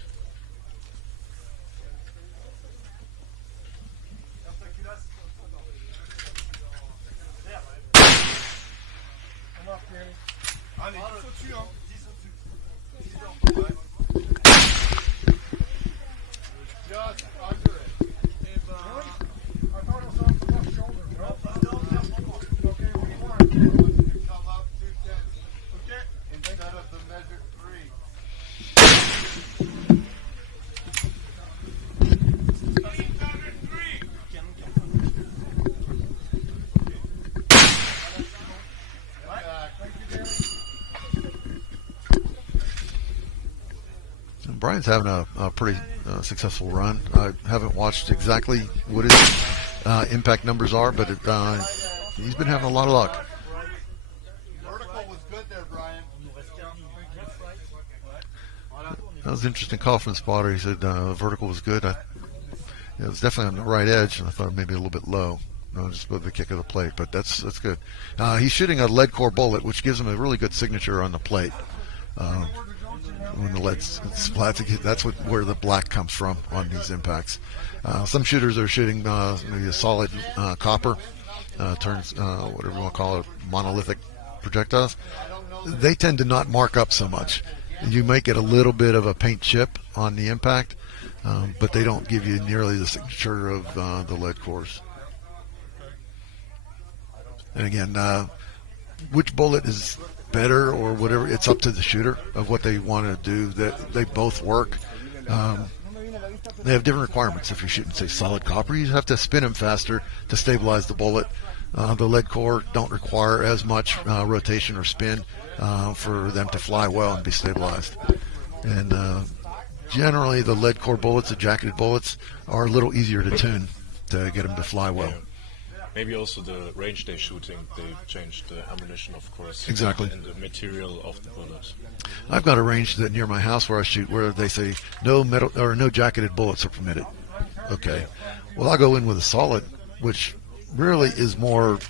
Brian's having a pretty successful run. I haven't watched exactly what his impact numbers are, but he's been having a lot of luck. Vertical was good there, Brian. That was an interesting call from the spotter. He said vertical was good. It was definitely on the right edge, and I thought maybe a little bit low. Just with the kick of the plate, but that's good. He's shooting a lead core bullet, which gives him a really good signature on the plate. When the lead's flat, that's where the black comes from on these impacts. Some shooters are shooting maybe a solid copper, turns whatever you want to call it, monolithic projectiles. They tend to not mark up so much. You might get a little bit of a paint chip on the impact, but they don't give you nearly the signature of the lead cores. And again, which bullet is better or whatever, it's up to the shooter of what they want to do. That they both work. They have different requirements. If you're shooting, say, solid copper, you have to spin them faster to stabilize the bullet. The lead core don't require as much rotation or spin for them to fly well and be stabilized. And generally, the lead core bullets, the jacketed bullets, are a little easier to tune to get them to fly well. Maybe also the range they're shooting, they changed the ammunition, of course. Exactly. And the material of the bullet. I've got a range that near my house where I shoot where they say no metal or no jacketed bullets are permitted. Okay. Well, I'll go in with a solid, which really has more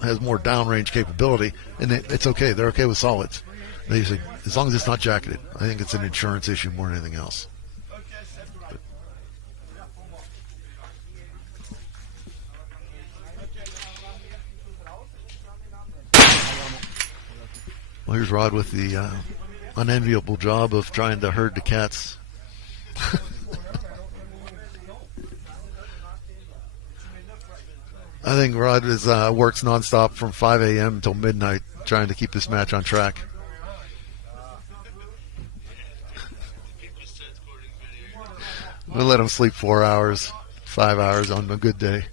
downrange capability, and it's okay. They're okay with solids. They say as long as it's not jacketed. I think it's an insurance issue more than anything else. Well, here's Rod with the unenviable job of trying to herd the cats. I think Rod works nonstop from 5 a.m. until midnight trying to keep this match on track. We'll let him sleep 4 hours, 5 hours on a good day.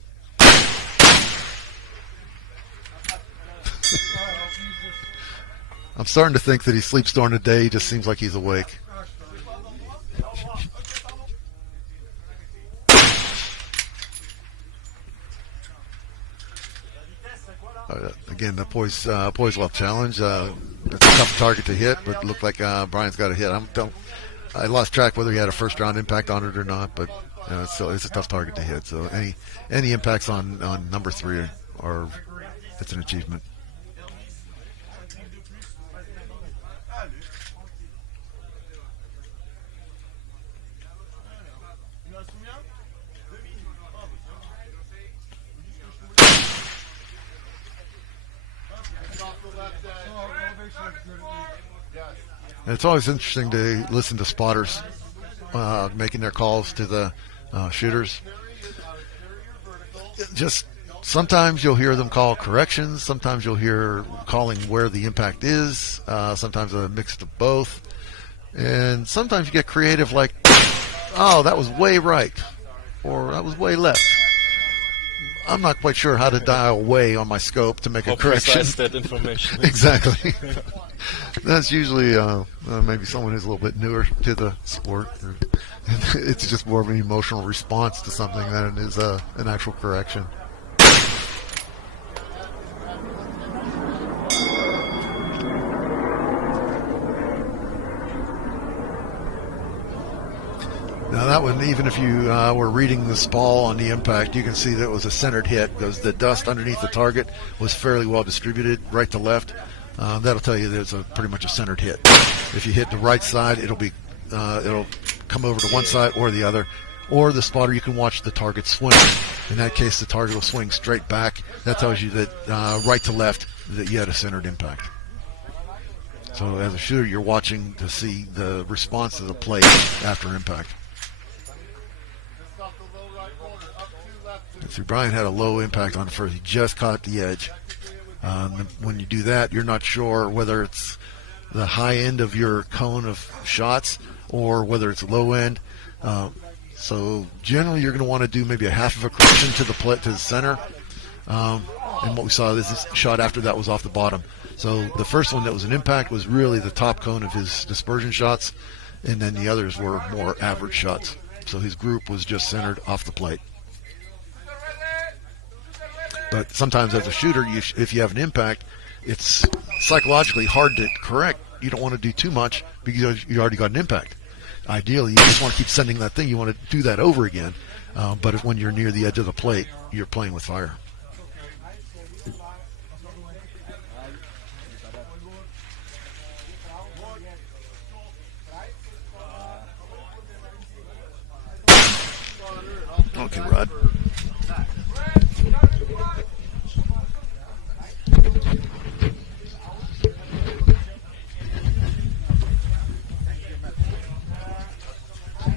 I'm starting to think that he sleeps during the day. He just seems like he's awake. Again, the poise well challenge. It's a tough target to hit, but it looked like Brian's got a hit. I lost track whether he had a first round impact on it or not, but it's a tough target to hit. So any impacts on number 3 are it's an achievement. And it's always interesting to listen to spotters making their calls to the shooters. Just sometimes you'll hear them call corrections. Sometimes you'll hear calling where the impact is. Sometimes a mix of both. And sometimes you get creative like, oh, that was way right. Or that was way left. I'm not quite sure how to dial way on my scope to make a correction. Precise that information. Exactly. That's usually maybe someone who's a little bit newer to the sport. It's just more of an emotional response to something than it is an actual correction. Now that one, even if you were reading the spall on the impact, you can see that it was a centered hit because the dust underneath the target was fairly well distributed right to left. That'll tell you that it's pretty much a centered hit. If you hit the right side, it'll come over to one side or the other. Or the spotter, you can watch the target swing. In that case, the target will swing straight back. That tells you that right to left, that you had a centered impact. So as a shooter, you're watching to see the response to the plate after impact. See, Brian had a low impact on the first. He just caught the edge. When you do that, you're not sure whether it's the high end of your cone of shots or whether it's low end. So generally, you're going to want to do maybe a half of a correction to the center. And what we saw, this shot after that was off the bottom. So the first one that was an impact was really the top cone of his dispersion shots, and then the others were more average shots. So his group was just centered off the plate. But sometimes as a shooter, if you have an impact, it's psychologically hard to correct. You don't want to do too much because you already got an impact. Ideally, you just want to keep sending that thing. You want to do that over again. But when you're near the edge of the plate, you're playing with fire. Okay, Rod.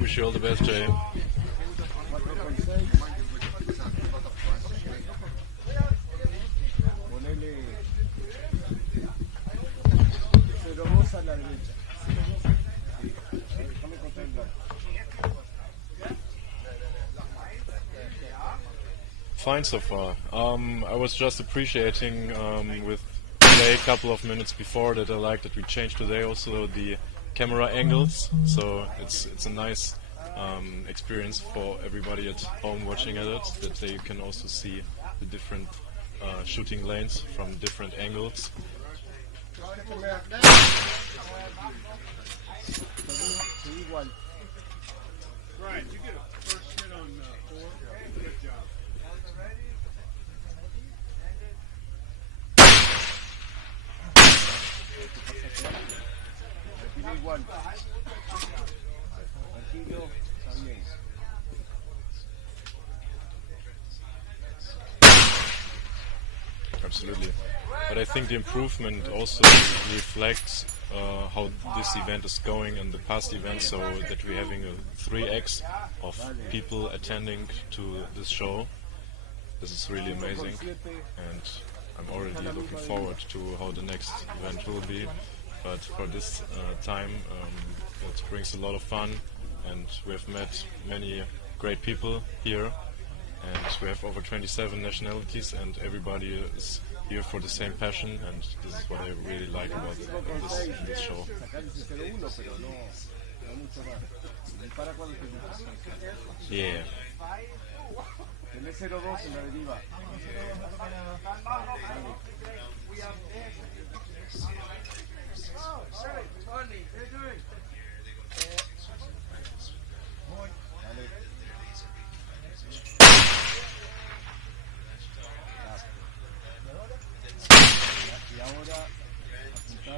Wish you all the best, Jay. Fine so far. I was just appreciating with Jay a couple of minutes before that I like that we changed today also the camera angles, so it's a nice experience for everybody at home watching at it, that they can also see the different shooting lanes from different angles. Right, you get a first hit on 4. Good job. Igual. Tranquilo, está bien. Absolutely. But I think the improvement also reflects how this event is going in the past events, so that we're having a 3x of people attending to this show. This is really amazing, and I'm already looking forward to how the next event will be. But for this time, it brings a lot of fun, and we have met many great people here, and we have over 27 nationalities, and everybody is here for the same passion, and this is what I really like about this show. Yeah. Y ahora apunta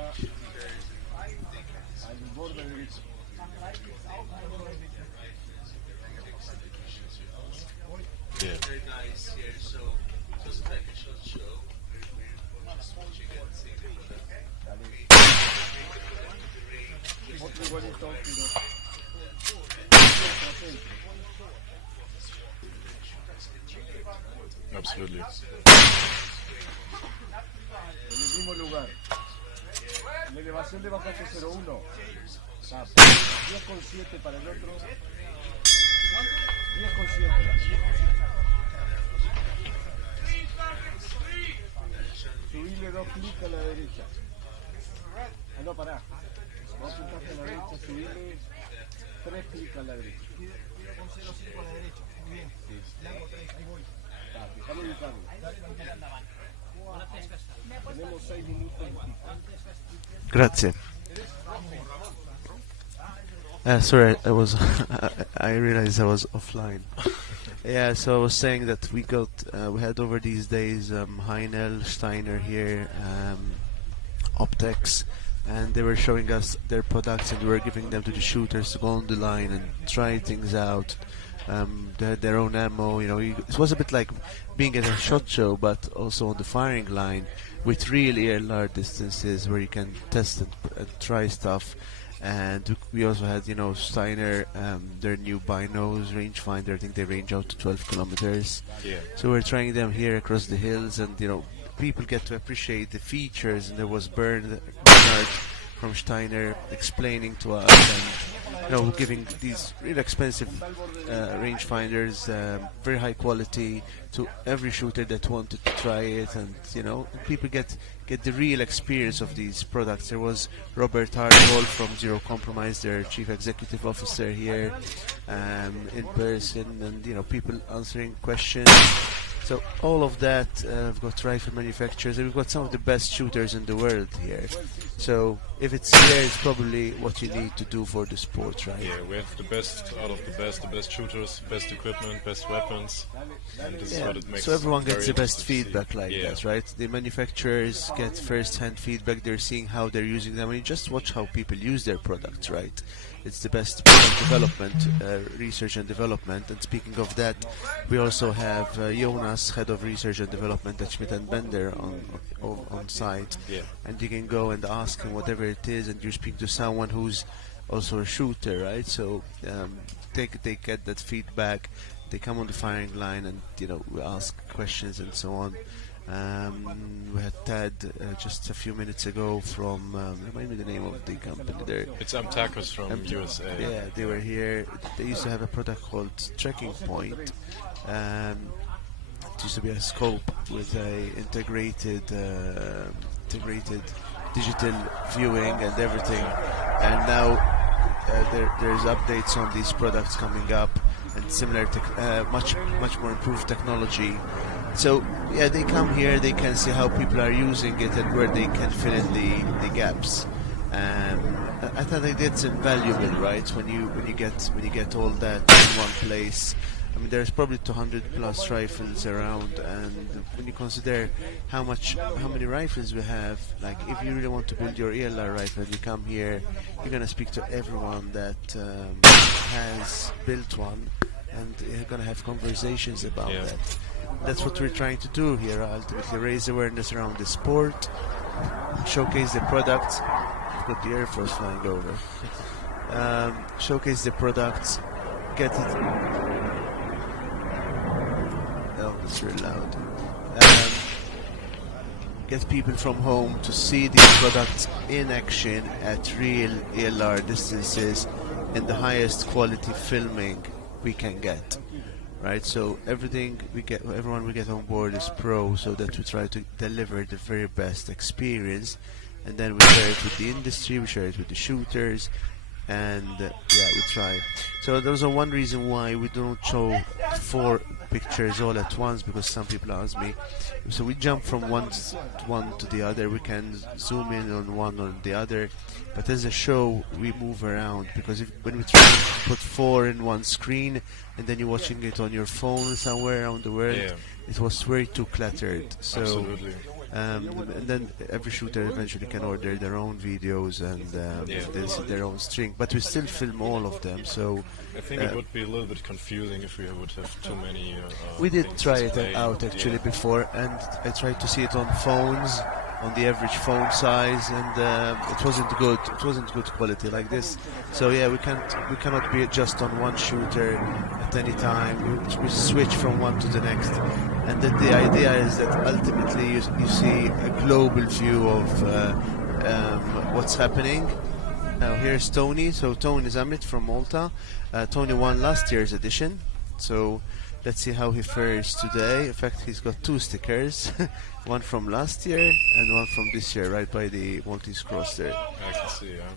al borde derecho. Yeah. Very nice here, so just like a short show. Just what you can see. Otro igualito, pero Absolutely. En el mismo lugar. La elevación de bajaje 0,1. 10,7 para el otro. 10,7. Subile 2 clics a la derecha. Ah, no, pará. Vos apuntaste a la derecha, subile 3 clics a la derecha. 1,05 a la derecha. Muy bien. Largo 3, ahí voy. Déjame ubicarlo. Tenemos 6 minutos. Grazie. Sorry, I was I realized I was offline. Yeah, so I was saying that we had over these days Heinel, Steiner here, Optex, and they were showing us their products, and we were giving them to the shooters to go on the line and try things out. They had their own ammo, it was a bit like being at a shot show, but also on the firing line with real ELR distances where you can test and try stuff. And we also had, Steiner, their new binos rangefinder. I think they range out to 12 kilometers. Yeah. So we're trying them here across the hills, and people get to appreciate the features. And there was Bernard from Steiner explaining to us, and giving these really expensive rangefinders, very high quality, to every shooter that wanted to try it. And people get the real experience of these products. There was Robert Hardwall from Zero Compromise, their chief executive officer here, in person, and people answering questions. So all of that, we've got rifle manufacturers, and we've got some of the best shooters in the world here. So if it's here, it's probably what you need to do for the sport, right? Yeah, we have the best out of the best shooters, best equipment, best weapons, and this is what it makes. So everyone very gets the best interesting to see. feedback like that, right? The manufacturers get first-hand feedback. They're seeing how they're using them, and you just watch how people use their products, right? It's the best product development, research and development. And speaking of that, we also have Jonas, head of research and development at Schmidt and Bender on site. Yeah. And you can go and ask him whatever it is, and you speak to someone who's also a shooter, right? So they get that feedback. They come on the firing line, and we ask questions and so on. We had Tad just a few minutes ago from, remind me the name of the company there. It's Amtacos from USA. Yeah, they were here. They used to have a product called Tracking Point. It used to be a scope with a integrated digital viewing and everything. And now there's updates on these products coming up, and similar, much more improved technology. So yeah, they come here, they can see how people are using it and where they can fill in the gaps. I thought it's invaluable, right? When you get all that in one place. I mean, there's probably 200 plus rifles around, and when you consider how many rifles we have, like if you really want to build your ELR rifle, you come here, you're gonna speak to everyone that has built one, and you're gonna have conversations about that. That's what we're trying to do here, ultimately raise awareness around the sport, showcase the products. I've got the Air Force flying over. Showcase the products, get it. Oh, that's really loud. Get people from home to see these products in action at real ELR distances in the highest quality filming we can get. Right, so everyone we get on board is pro, so that we try to deliver the very best experience, and then we share it with the industry, we share it with the shooters, and we try. So there's one reason why we don't show 4 pictures all at once, because some people ask me. So we jump from one to the other. We can zoom in on one or the other, but as a show we move around, because when we try to put 4 in one screen and then you're watching it on your phone somewhere around the world, it was very too cluttered. So absolutely. And then every shooter eventually can order their own videos, and they'll see their own string, but we still film all of them. So I think it would be a little bit confusing if we would have too many. We did try it out actually before, and I tried to see it on phones, on the average phone size, and it wasn't good. It wasn't good quality like this. So yeah, we cannot be just on one shooter at any time. We switch from one to the next, and that the idea is that ultimately you see a global view of what's happening. Now here's Tony. So Tony is Amit from Malta. Tony won last year's edition. So let's see how he fares today. In fact, he's got 2 stickers, one from last year and one from this year, right by the Maltese cross there. I can see, yeah.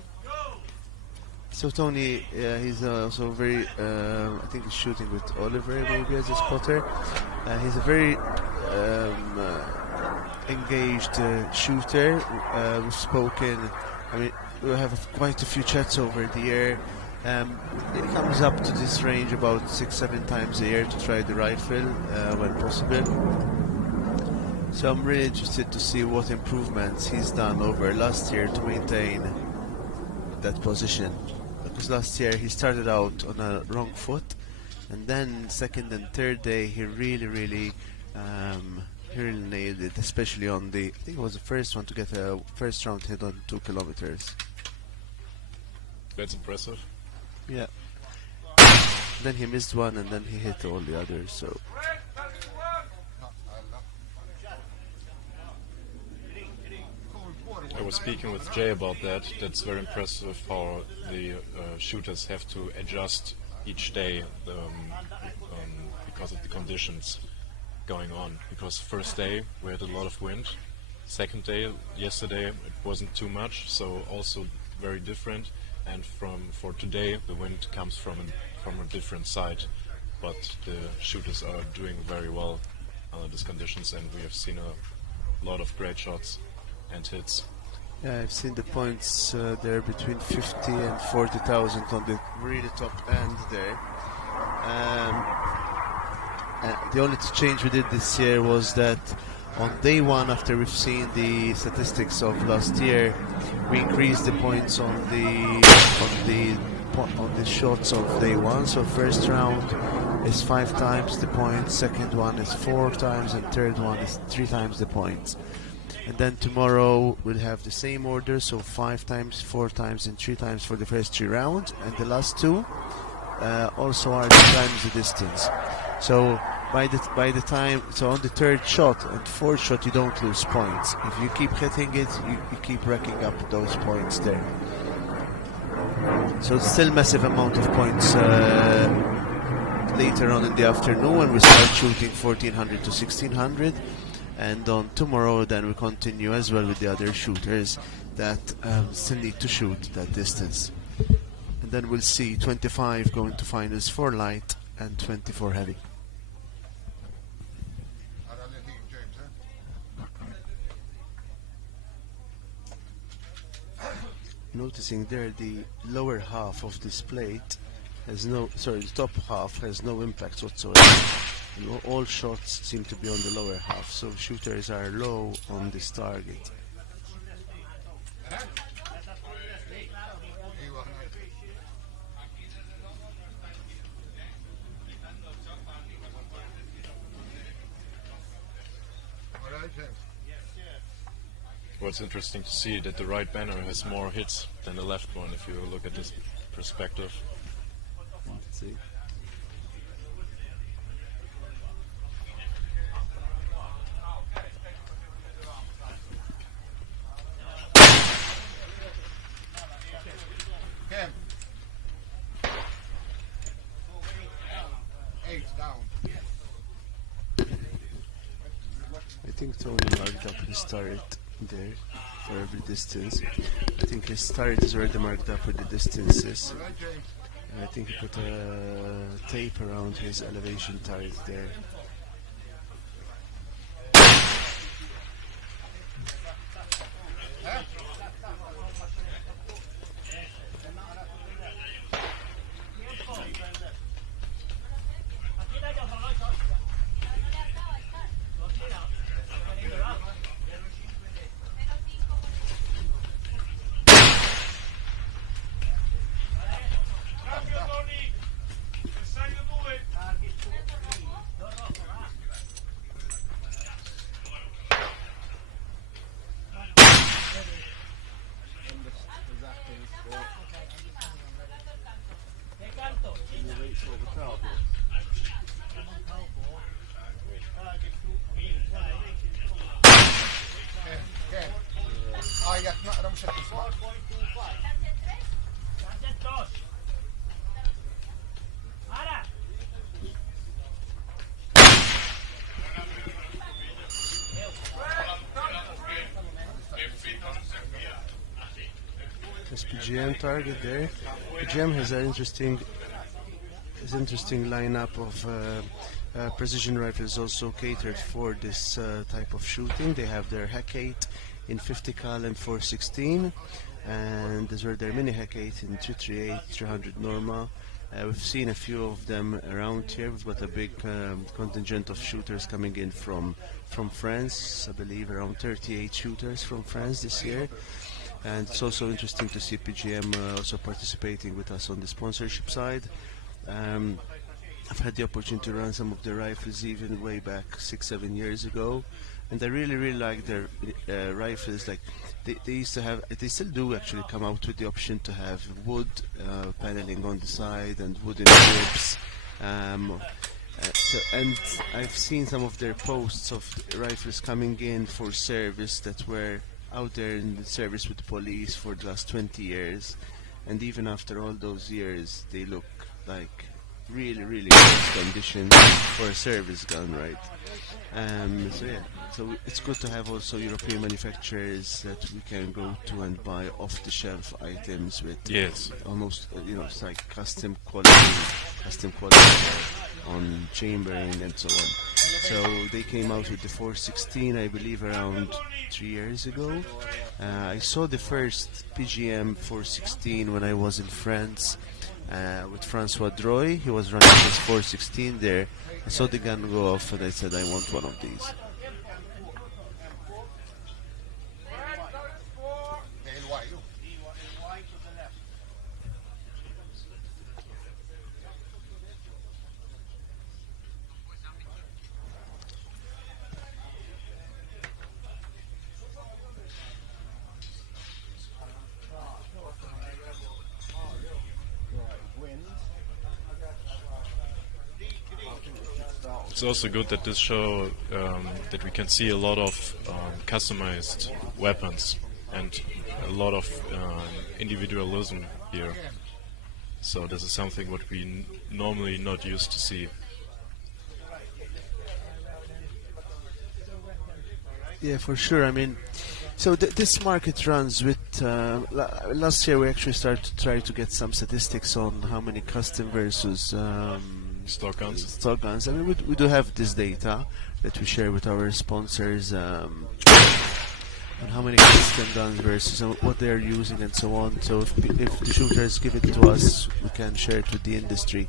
So Tony, he's also very, I think he's shooting with Oliver maybe as a spotter. He's a very engaged shooter. We've spoken, I mean, we have quite a few chats over the year. It comes up to this range about 6-7 times a year to try the rifle when possible. So I'm really interested to see what improvements he's done over last year to maintain that position. Because last year he started out on a wrong foot, and then second and third day he really nailed it, especially on the, I think it was the first one to get a first round hit on 2 kilometers. That's impressive. Yeah. Then he missed one, and then he hit all the others. So. I was speaking with Jay about that. That's very impressive how the shooters have to adjust each day because of the conditions going on. Because first day we had a lot of wind. Second day, yesterday, it wasn't too much, so also very different. And for today, the wind comes from a different side, but the shooters are doing very well under these conditions, and we have seen a lot of great shots and hits. Yeah, I've seen the points there between 50 and 40,000 on the really top end there. The only change we did this year was that on day one, after we've seen the statistics of last year, we increased the points on the shots of day one. So first round is 5 times the points, second one is 4 times, and third one is 3 times the points. And then tomorrow we'll have the same order, so 5 times, 4 times, and 3 times for the first 3 rounds, and the last 2 also are 3 times the distance. So by the time, so on the third shot and fourth shot you don't lose points. If you keep hitting it, you keep racking up those points there. So it's still massive amount of points later on in the afternoon when we start shooting 1400 to 1600, and on tomorrow then we continue as well with the other shooters that still need to shoot that distance. And then we'll see 25 going to finals for light and 24 heavy. Noticing there the lower half of this plate has no, sorry, the top half has no impact whatsoever. And all shots seem to be on the lower half, so shooters are low on this target. What's interesting to see that the right banner has more hits than the left one if you look at this perspective. Let's see. Cam. 8 down. I think Tony marked up his turret there for every distance. I think his turret is already marked up for the distances. And I think he put a tape around his elevation turret there. PGM target there. PGM has an interesting lineup of precision rifles also catered for this type of shooting. They have their Hack 8 in 50 cal and 416, and these are their mini Hack 8 in 338, 300 Norma. We've seen a few of them around here. We've got a big contingent of shooters coming in from France. I believe around 38 shooters from France this year. And it's also interesting to see PGM also participating with us on the sponsorship side. I've had the opportunity to run some of the rifles even way back 6-7 years ago, and I really like their rifles. Like they used to have, they still do actually come out with the option to have wood paneling on the side and wooden grips. And I've seen some of their posts of rifles coming in for service that were out there in the service with the police for the last 20 years, and even after all those years they look like really good condition for a service gun, right? So yeah, so it's good to have also European manufacturers that we can go to and buy off-the-shelf items with almost it's like custom quality on chambering and so on. So they came out with the 416, I believe, around 3 years ago. I saw the first PGM 416 when I was in France with Francois Droy. He was running his 416 there. I saw the gun go off and I said, I want one of these. It's also good that this show that we can see a lot of customized weapons and a lot of individualism here. So this is something what we normally not used to see. Yeah, for sure. I mean, so this market runs with. Last year we actually started to try to get some statistics on how many custom versus stock guns. I mean, we do have this data that we share with our sponsors on how many custom guns versus what they are using and so on. So if the shooters give it to us, we can share it with the industry.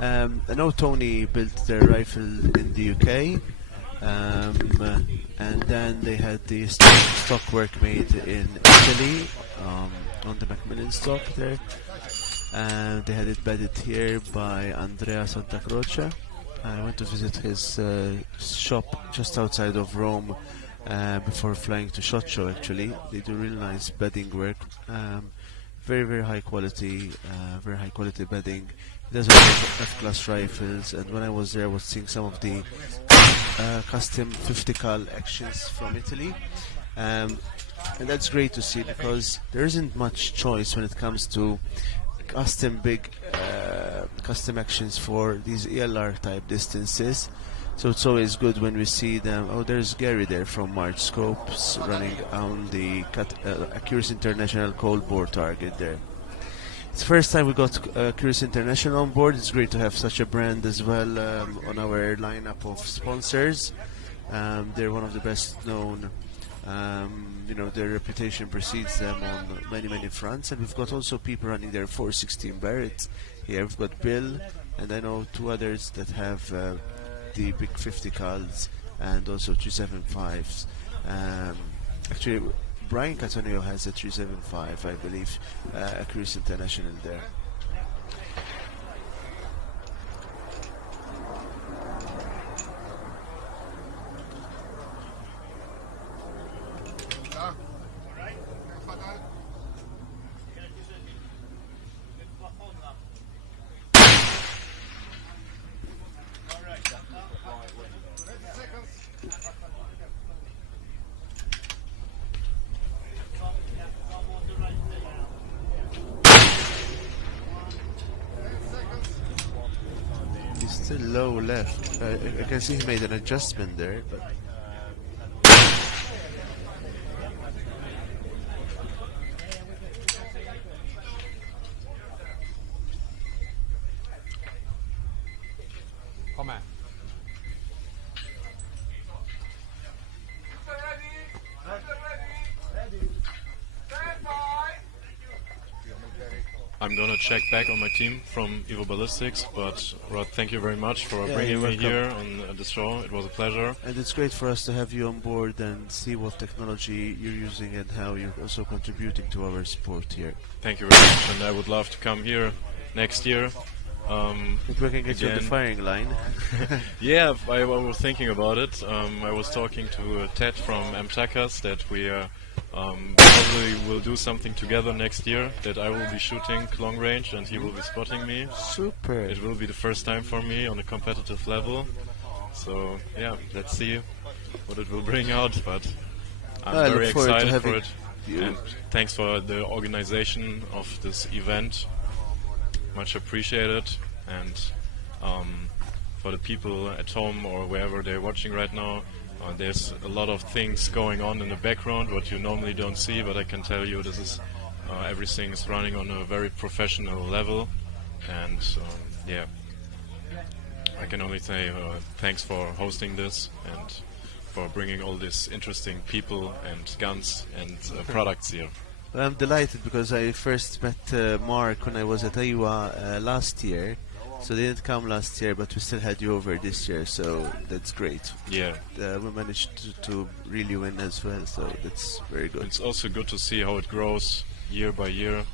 I know Tony built their rifle in the UK, and then they had the stock work made in Italy on the Macmillan stock there. And they had it bedded here by Andrea Santacroce. I went to visit his shop just outside of Rome before flying to SHOT Show. Actually, they do really nice bedding work, very high quality, bedding. He does a lot of F-class rifles, and when I was there, I was seeing some of the custom 50 cal actions from Italy. And that's great to see because there isn't much choice when it comes to custom actions for these ELR type distances. So it's always good when we see them. Oh, there's Gary there from March Scopes running on the Accuracy International cold bore target there. It's the first time we got Accuracy International on board. It's great to have such a brand as well on our lineup of sponsors. They're one of the best known. Their reputation precedes them on many fronts, and we've got also people running their 416 Barrett here. We've got Bill, and I know two others that have the big 50 cals and also 375s. Actually, Brian Catoneo has a 375, I believe, Accuracy International there. Still low left. I can see he made an adjustment there, but I'm gonna check back on my team from Evo Ballistics, but Rod, thank you very much for Yeah, bringing you're me welcome. here on the show. It was a pleasure. And it's great for us to have you on board and see what technology you're using and how you're also contributing to our sport here. Thank you very much, and I would love to come here next year. If we can get you on the Again. firing line. Yeah, I was thinking about it. I was talking to Ted from MTACAS that we probably will do something together next year, that I will be shooting long range and he will be spotting me. Super. It will be the first time for me on a competitive level. So yeah, let's see what it will bring out, but I'm I very look forward to excited for having it. you. And thanks for the organization of this event. Much appreciated. And for the people at home or wherever they're watching right now, there's a lot of things going on in the background what you normally don't see, but I can tell you this is everything is running on a very professional level. And yeah, I can only say thanks for hosting this and for bringing all these interesting people and guns and products here. Well, I'm delighted because I first met Mark when I was at Iowa last year. So they didn't come last year, but we still had you over this year, so that's great. Yeah. We managed to really win as well, so that's very good. It's also good to see how it grows year by year.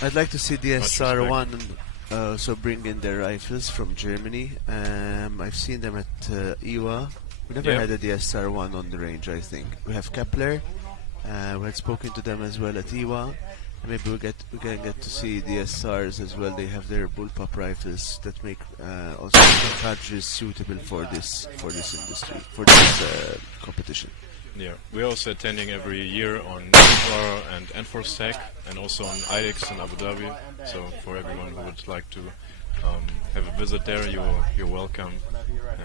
I'd like to see the Much SR1 so bring in their rifles from Germany. I've seen them at Iowa. We never Yeah. had a DSR1 on the range, I think. We have Kepler. We had spoken to them as well at Iowa. And maybe we can get to see the SRs as well. They have their bullpup rifles that make also cartridges suitable for this industry, for this competition. Yeah, we're also attending every year on ELR and Enforce Tech, and also on IDEX in Abu Dhabi. So for everyone who would like to have a visit there, you're welcome,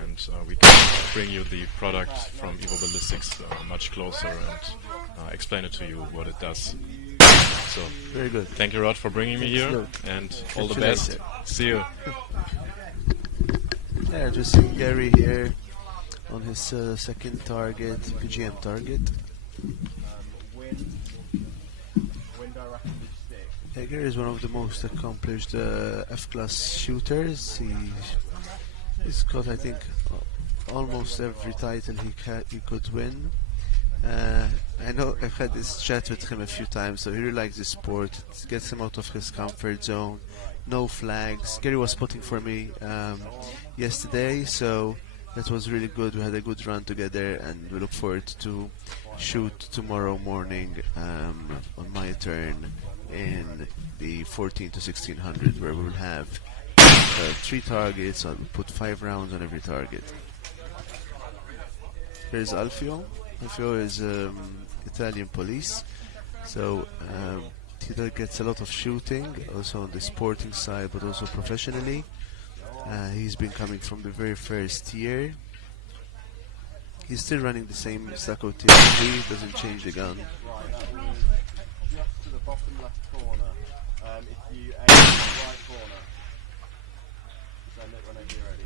and we can bring you the product from Evo Ballistics much closer and explain it to you what it does. So very good. Thank you, Rod, for bringing me here, and all the best. See you. Yeah, just seeing Gary here on his second target, PGM target. Yeah, Gary is one of the most accomplished F-class shooters. He's got, I think, almost every title he could win. I know I've had this chat with him a few times, so he really likes the sport. It gets him out of his comfort zone. No flags. Gary was spotting for me yesterday, so that was really good. We had a good run together, and we look forward to shoot tomorrow morning on my turn in the 14 to 1600, where we will have 3 targets. I'll put 5 rounds on every target. Here's Alfio. Alfio is Italian police, so he gets a lot of shooting, also on the sporting side, but also professionally. He's been coming from the very first year. He's still running the same Sacco TFT, doesn't change the gun. Just to the bottom left corner. If you aim at the right corner, send it whenever you're ready.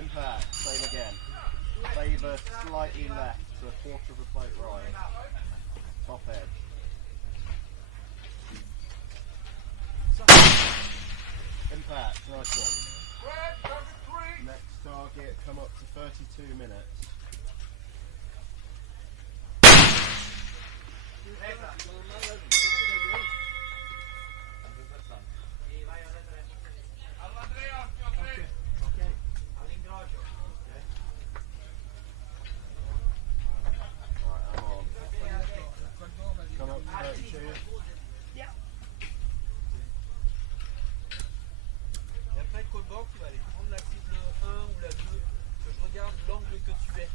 Impact, same again. Favour slightly left, so a quarter of a plate right. Top edge. Impact, nice one. Next target, come up to 32 minutes. Right, I'm on. Come up to 32. Et après, le callback, tu vas aller prendre la cible 1 ou la 2, que je regarde l'angle que tu es.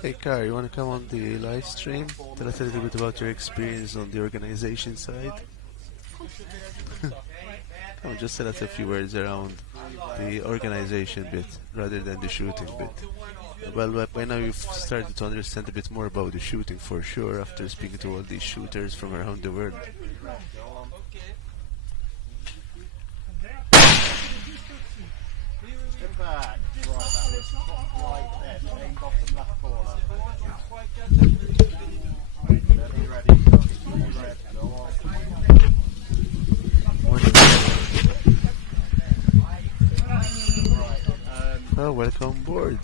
Hey, Kar, you want to come on the live stream? Tell us a little bit about your experience on the organization side. Come on, just tell us a few words around the organization bit rather than the shooting bit. Well, by now you've started to understand a bit more about the shooting for sure after speaking to all these shooters from around the world. Step back. Right, that was top right there. Main bottom left corner. Ready. Red, go on. Oh, welcome on board.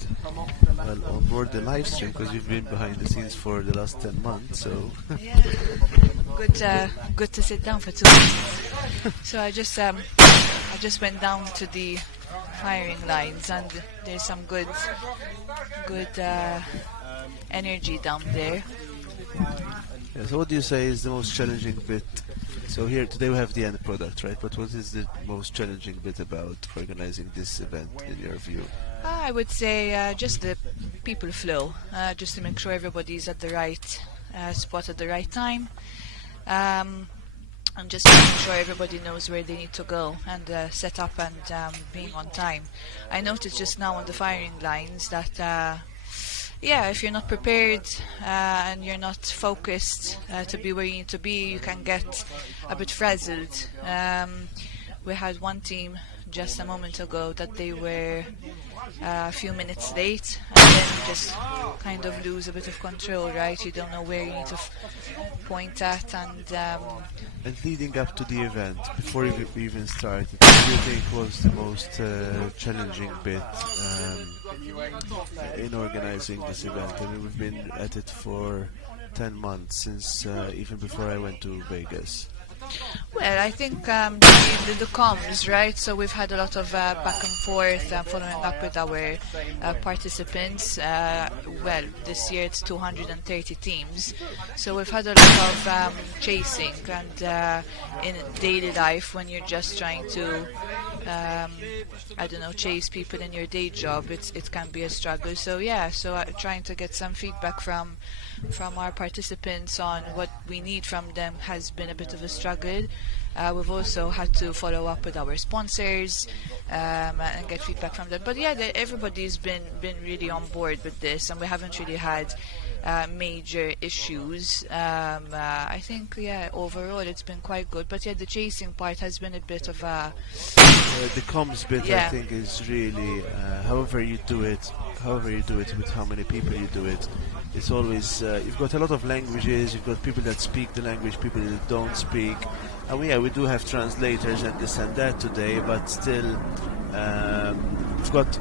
Well, on board the live stream because you've been behind the scenes for the last 10 months, so... Good to sit down for 2 minutes. So I just went down to the firing lines, and there's some good energy down there. Yeah, so what do you say is the most challenging bit? So here today we have the end product, right? But what is the most challenging bit about organizing this event in your view? I would say just the people flow, just to make sure everybody's at the right spot at the right time, and just making sure everybody knows where they need to go and set up and being on time. I noticed just now on the firing lines that if you're not prepared and you're not focused to be where you need to be, you can get a bit frazzled. We had one team just a moment ago that they were a few minutes late, and then you just kind of lose a bit of control, right? You don't know where you need to point at, And leading up to the event, before we even started, what do you think was the most challenging bit in organizing this event? I mean, we've been at it for 10 months, since even before I went to Vegas. Well, I think the comms, right? So we've had a lot of back and forth following up with our participants. Well, this year it's 230 teams. So we've had a lot of chasing, and in daily life when you're just trying to, chase people in your day job, it can be a struggle. So trying to get some feedback from our participants on what we need from them has been a bit of a struggle. We've also had to follow up with our sponsors and get feedback from them. But everybody's been really on board with this, and we haven't really had major issues. I think overall it's been quite good. But the chasing part has been a bit of a the comms bit. I think is really however you do it with how many people you do it. It's always you've got a lot of languages. You've got people that speak the language, people that don't speak. And we do have translators and this and that today, but still we've got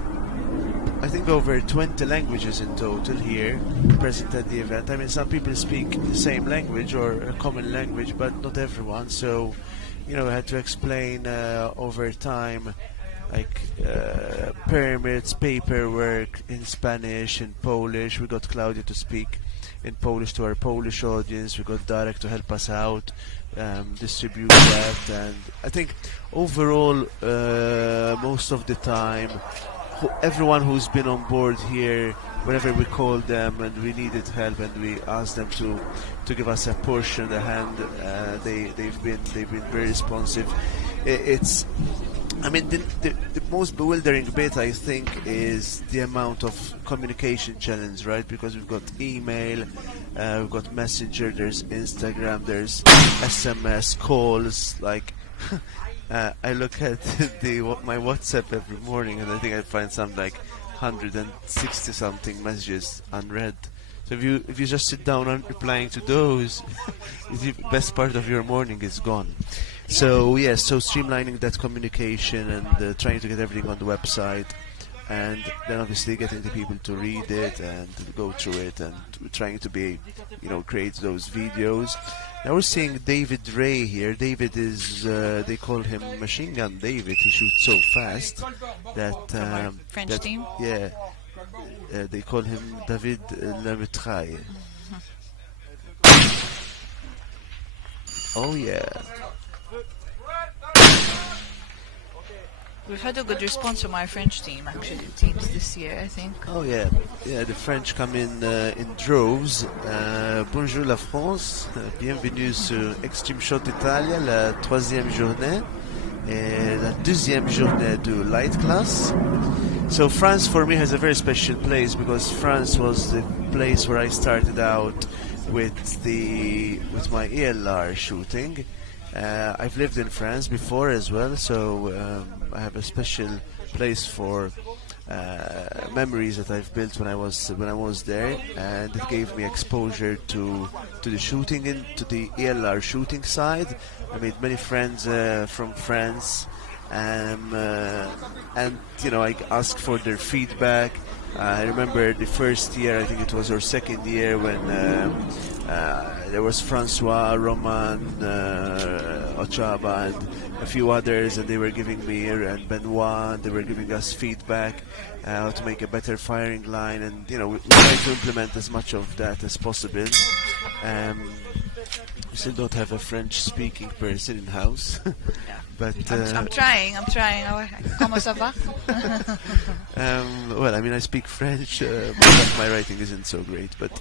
I think over 20 languages in total here present at the event. I mean, some people speak the same language or a common language, but not everyone. So I had to explain over time, like permits, paperwork in Spanish, in Polish. We got Claudia to speak in Polish to our Polish audience. We got Darek to help us out, distribute that. And I think overall, most of the time, everyone who's been on board here, whenever we called them and we needed help and we asked them to give us a push and a hand, they've been very responsive. The most bewildering bit, I think, is the amount of communication challenge, right? Because we've got email, we've got Messenger, there's Instagram, there's SMS, calls. Like, I look at my WhatsApp every morning, and I think I find some like 160 something messages unread. So if you just sit down and replying to those, the best part of your morning is gone. So so streamlining that communication and trying to get everything on the website, and then obviously getting the people to read it and go through it, and trying to be, create those videos. Now we're seeing David Ray here. David is, they call him Machine Gun David. He shoots so fast that French team. Yeah, they call him David Le Mitraille. Oh yeah. We've had a good response from our French teams this year, I think. Oh yeah, the French come in droves. Bonjour la France, bienvenue sur Extreme Shot Italia, la troisième journée et la deuxième journée de light class. So France for me has a very special place because France was the place where I started out with my ELR shooting. I've lived in France before as well, so I have a special place for memories that I've built when I was there, and it gave me exposure to the shooting to the ELR shooting side. I made many friends from France, and I asked for their feedback. I remember the first year, I think it was our second year, when there was Francois, Roman, Ochaba, and a few others, and they were giving me, and Benoit, they were giving us feedback how to make a better firing line, and we try to implement as much of that as possible. We still don't have a French-speaking person in house. But I'm trying. Comment ça va? Well, I mean, I speak French, but my writing isn't so great. But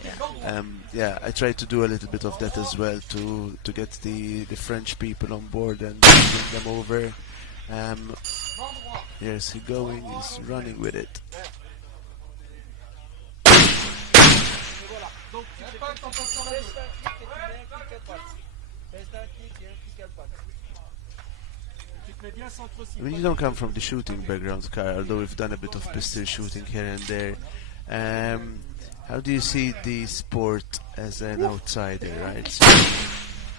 I try to do a little bit of that as well to get the French people on board and bring them over. Here's he going. He's running with it. I mean, you don't come from the shooting background, Kyle, although we've done a bit of pistol shooting here and there. How do you see the sport as an outsider, right?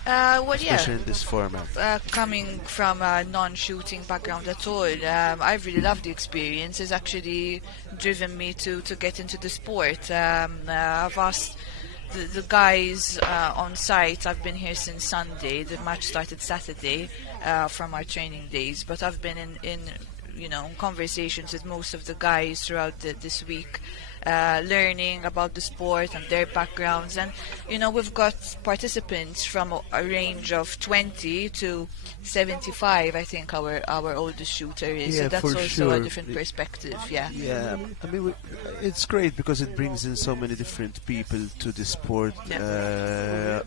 Especially in this format. Coming from a non-shooting background at all, I've really loved the experience. It's actually driven me to get into the sport. I've asked the guys on site. I've been here since Sunday. The match started Saturday from our training days, but I've been in conversations with most of the guys throughout this week, learning about the sport and their backgrounds. And we've got participants from a range of 20 to 75. I think our oldest shooter is. Yeah, so that's for also sure. a different perspective. Yeah. I mean, it's great because it brings in so many different people to the sport,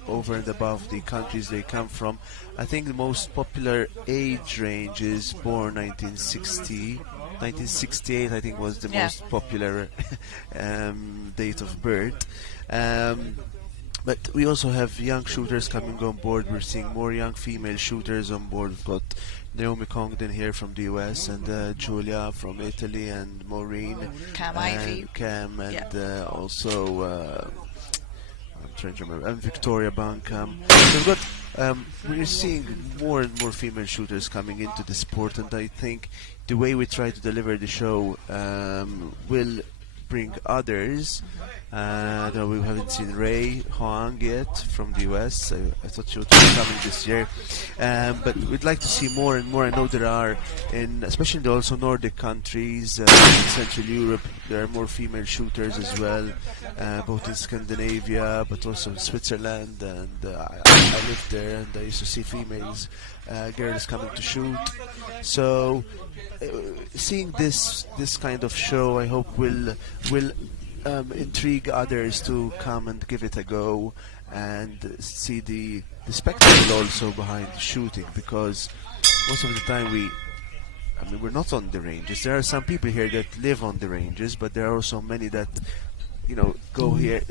over and above the countries they come from. I think the most popular age range is born 1960. 1968, I think, was the most popular date of birth. But we also have young shooters coming on board. We're seeing more young female shooters on board. We've got Naomi Congdon here from the US, and Julia from Italy, and Maureen, Cam Ivy. Cam, and also I'm trying to remember, and Victoria Buncombe. So we've got we're seeing more and more female shooters coming into the sport, and I think the way we try to deliver the show will bring others. No, we haven't seen Ray Hoang yet from the US. I thought she would be coming this year, but we'd like to see more and more. I know there are, especially in the also Nordic countries, in Central Europe, there are more female shooters as well, both in Scandinavia, but also in Switzerland. And I lived there, and I used to see females, girls coming to shoot. So seeing this kind of show, I hope will intrigue others to come and give it a go and see the spectacle also behind shooting, because most of the time we're not on the ranges. There are some people here that live on the ranges, but there are also many that go here.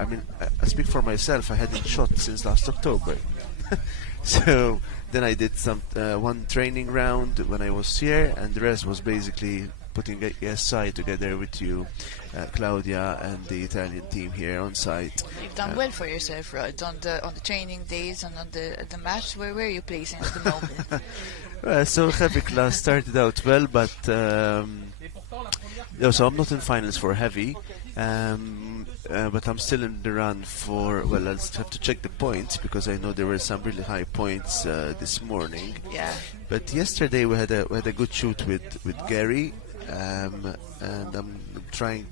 I mean, I speak for myself. I hadn't shot since last October. So then I did some one training round when I was here, and the rest was basically putting a ESI together with you, Claudia, and the Italian team here on site. You've done well for yourself, Rod, on the training days and on the match. Where are you placing at the moment? Well, so heavy class started out well, but so I'm not in finals for heavy. But I'm still in the run for, well, I'll have to check the points, because I know there were some really high points this morning. Yeah. But yesterday we had a good shoot with Gary, and I'm trying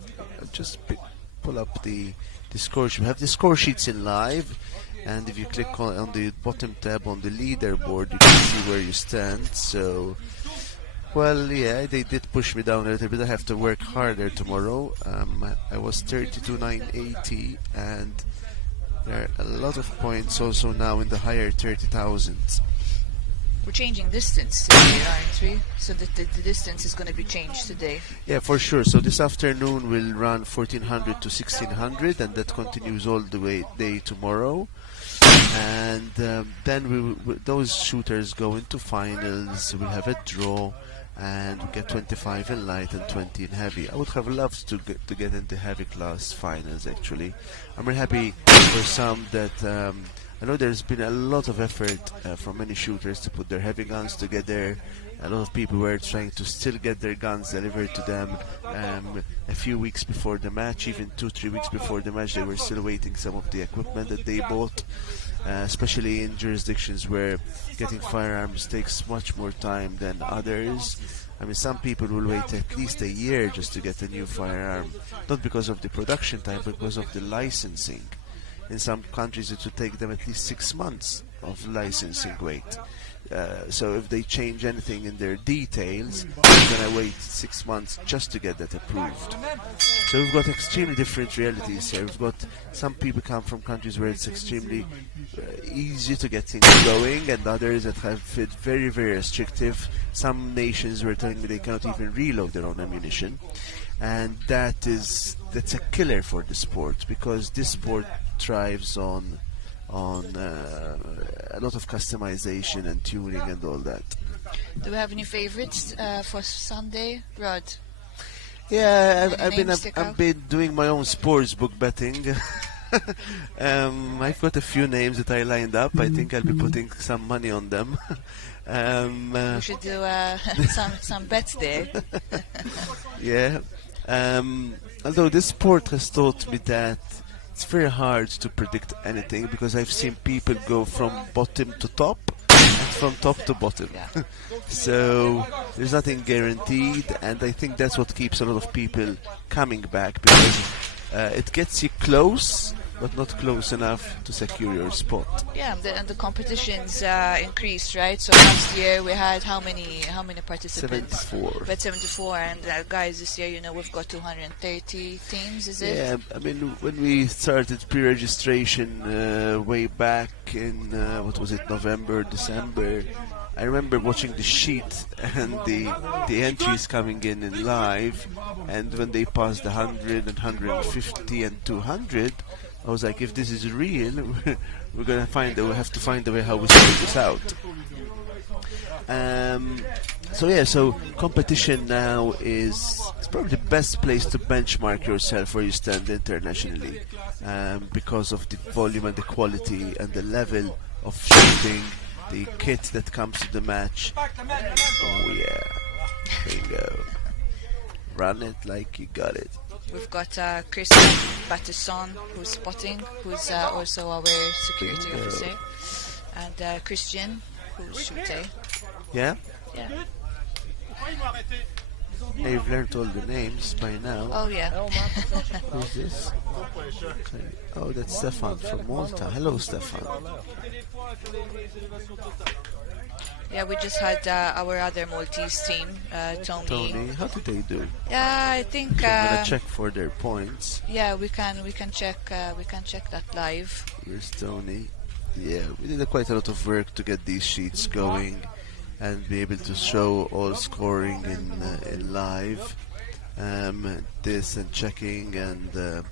just pull up the score sheet. We have the score sheets in live, and if you click on the bottom tab on the leaderboard, you can see where you stand. So Well, yeah, they did push me down a little bit. I have to work harder tomorrow. I was 32,980, and there are a lot of points also now in the higher 30,000s. We're changing distance today, aren't we? So the distance is going to be changed today. Yeah, for sure. So this afternoon we'll run 1400 to 1600, and that continues all the way day tomorrow. And then those shooters go into finals. We'll have a draw, and we get 25 in light and 20 in heavy. I would have loved to get into heavy class finals. Actually, I'm very happy for some that. I know there's been a lot of effort from many shooters to put their heavy guns together. A lot of people were trying to still get their guns delivered to them a few weeks before the match, even 2-3 weeks before the match. They were still waiting some of the equipment that they bought, especially in jurisdictions where getting firearms takes much more time than others. I mean, some people will wait at least a year just to get a new firearm, not because of the production time, but because of the licensing. In some countries it would take them at least 6 months of licensing wait. So if they change anything in their details, they're going to wait 6 months just to get that approved. So we've got extremely different realities here. We've got some people come from countries where it's extremely easy to get things going, and others that have it very, very restrictive. Some nations were telling me they cannot even reload their own ammunition. And that's a killer for the sport, because this sport thrives on a lot of customization and tuning and all that. Do we have any favorites for Sunday, Rod? Yeah, I've been doing my own sports book betting. I've got a few names that I lined up. I think I'll be putting some money on them. We should do some bets there. Yeah. Although this sport has taught me that it's very hard to predict anything, because I've seen people go from bottom to top and from top to bottom. Yeah. So there's nothing guaranteed, and I think that's what keeps a lot of people coming back, because it gets you close, but not close enough to secure your spot. Yeah, and the competitions increased, right? So last year we had how many participants? 74. We had 74, and guys, this year, we've got 230 teams, is it? Yeah, I mean, when we started pre-registration way back in, November, December, I remember watching the sheet and the entries coming in live, and when they passed 100 and 150 and 200, I was like, if this is real, we'll have to find a way how we sort this out. So competition now it's probably the best place to benchmark yourself where you stand internationally, because of the volume and the quality and the level of shooting, the kit that comes to the match. Oh yeah, there you go. Run it like you got it. We've got Christian Battisson, who's spotting, who's also our security officer, and Christian, who's shooting. Yeah? Yeah. Hey, you've learned all the names by now. Oh, yeah. Who's this? Oh, that's Stefan from Malta. Hello, Stefan. Yeah, we just had our other Maltese team, Tony. How did they do? Yeah, I think. I'm gonna check for their points. Yeah, we can check that live. Here's Tony. Yeah, we did quite a lot of work to get these sheets going and be able to show all scoring in live. This and checking, and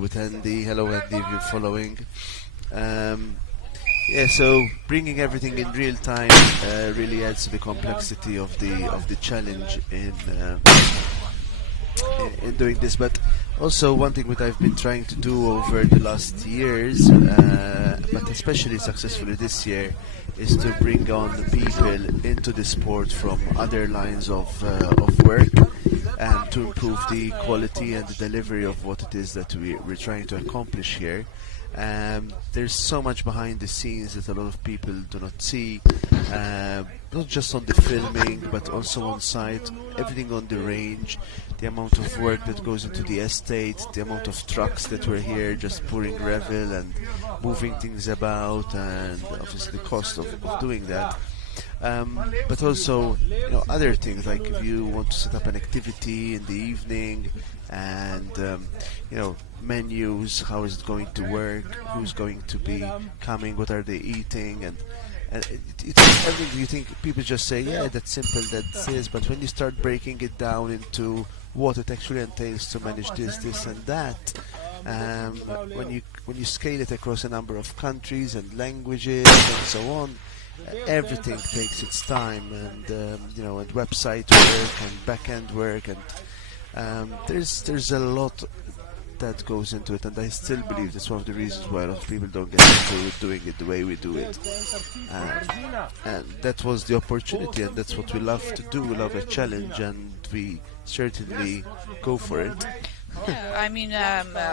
with Andy. Hello, Andy, if you're following. Yeah, so bringing everything in real time really adds to the complexity of the challenge in doing this. But also one thing that I've been trying to do over the last years, but especially successfully this year, is to bring on the people into the sport from other lines of work, and to improve the quality and the delivery of what it is that we're trying to accomplish here. There's so much behind the scenes that a lot of people do not see, not just on the filming but also on site, everything on the range, the amount of work that goes into the estate, the amount of trucks that were here just pouring revel and moving things about, and obviously the cost of doing that. but also other things, like if you want to set up an activity in the evening, and menus, how is it going to work, who's going to be coming, what are they eating, and it's everything. You think people just say, yeah, that's simple, that's this, but when you start breaking it down into what it actually entails to manage this and that, when you scale it across a number of countries and languages and so on, everything takes its time, and and website work and back-end work, and there's a lot that goes into it, and I still believe that's one of the reasons why a lot of people don't get into doing it the way we do it. And that was the opportunity, and that's what we love to do. We love a challenge, and we certainly go for it. Yeah, I mean,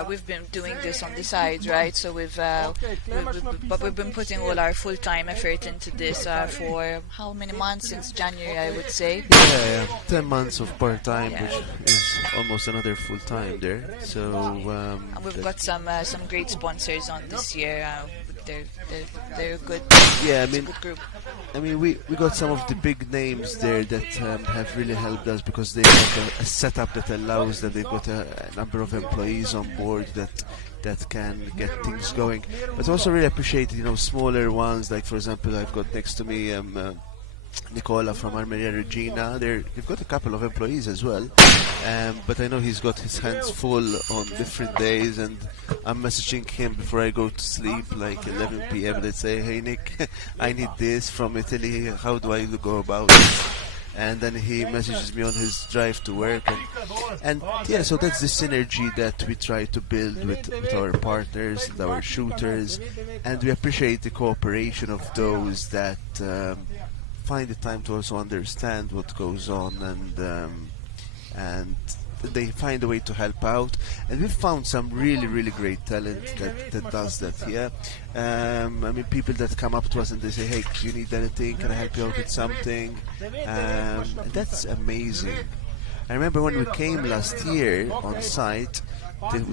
we've been doing this on the side, right? So we've been putting all our full-time effort into this for how many months? Since January, I would say. Yeah, 10 months of part-time, which is almost another full-time there. So and we've got some great sponsors on this year. They're good. Yeah, it's a good group. I mean, we got some of the big names there that have really helped us, because they have a setup that allows that they've got a number of employees on board that can get things going. But also really appreciate smaller ones, like for example I've got next to me Nicola from Armeria Regina. They've got a couple of employees as well, but I know he's got his hands full on different days, and I'm messaging him before I go to sleep, like 11 p.m. Let's say, hey Nick, I need this from Italy, how do I go about it? And then he messages me on his drive to work, and yeah, so that's the synergy that we try to build with our partners and our shooters, and we appreciate the cooperation of those that find the time to also understand what goes on, and they find a way to help out, and we've found some really great talent that does that. Yeah, I mean, people that come up to us and they say, hey, do you need anything, can I help you out with something, and that's amazing. I remember when we came last year on site,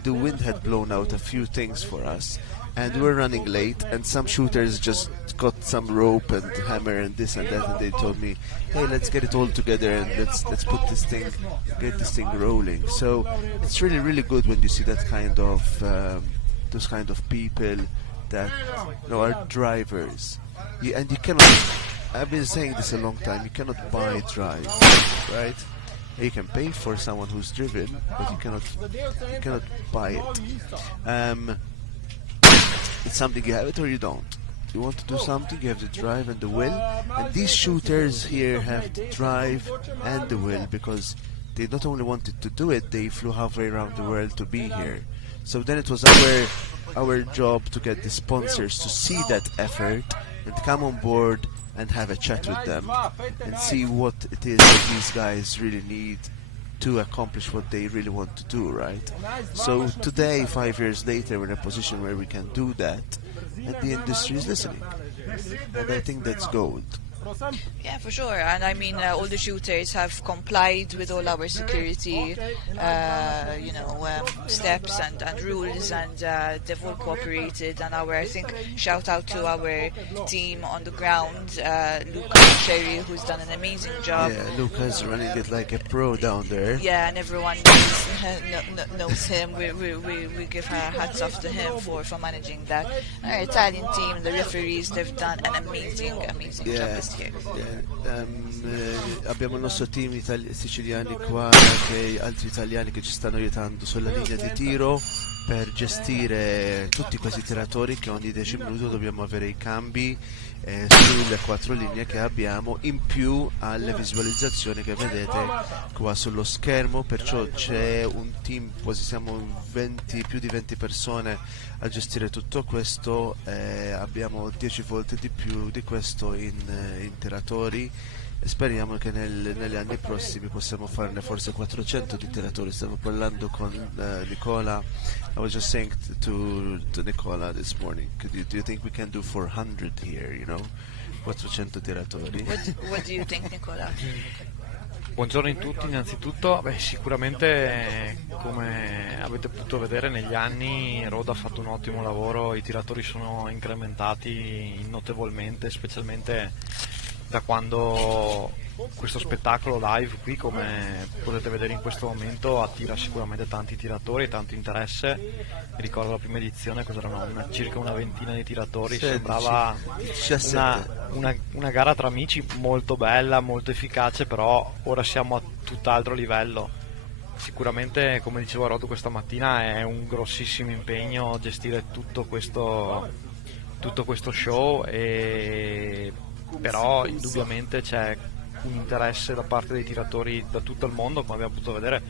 the wind had blown out a few things for us, and we were running late, and some shooters just got some rope and hammer and this and that, and they told me, hey, let's get it all together and let's put this thing, get this thing rolling. So it's really good when you see that kind of those kind of people that are drivers. And you cannot, I've been saying this a long time, you cannot buy drive, right? You can pay for someone who's driven, but you cannot buy it. It's something, you have it or you don't. You want to do something, you have the drive and the will, and these shooters here have the drive and the will, because they not only wanted to do it, they flew halfway around the world to be here. So then it was our job to get the sponsors to see that effort and come on board and have a chat with them and see what it is that these guys really need to accomplish what they really want to do, right? So today, 5 years later, we're in a position where we can do that, and the industry is listening, and I think that's gold. Yeah, for sure. And I mean, all the shooters have complied with all our security, steps and rules, and they've all cooperated. And I think, shout out to our team on the ground, Luca and Sherry, who's done an amazing job. Yeah, Luca's running it like a pro down there. Yeah, and everyone knows him. We give our hats off to him for managing that. Our Italian team, the referees, they've done an amazing job this year. Abbiamo il nostro team siciliani qua, e altri italiani che ci stanno aiutando sulla linea di tiro per gestire tutti questi tiratori, che ogni 10 minuti dobbiamo avere i cambi sulle 4 linee che abbiamo, in più alle visualizzazioni che vedete qua sullo schermo. Perciò c'è un team, quasi siamo più di 20 persone a gestire tutto questo, abbiamo 10 volte di più di questo in tiratori, e speriamo che negli anni prossimi possiamo farne forse 400 di tiratori. Stavo parlando con Nicola. I was just saying to Nicola this morning, do you think we can do 400 here, 400 tiratori? What do you think, Nicola? Buongiorno a tutti, innanzitutto sicuramente, come avete potuto vedere negli anni, Rode ha fatto un ottimo lavoro, i tiratori sono incrementati notevolmente, specialmente da quando questo spettacolo live qui, come potete vedere in questo momento, attira sicuramente tanti tiratori, tanto interesse. Mi ricordo la prima edizione, cos'erano circa una ventina di tiratori, 16, sembrava 17. una gara tra amici molto bella, molto efficace, però ora siamo a tutt'altro livello. Sicuramente, come diceva Rodo questa mattina, è un grossissimo impegno gestire tutto questo show, però indubbiamente c'è un interesse da parte dei tiratori da tutto il mondo, come abbiamo potuto vedere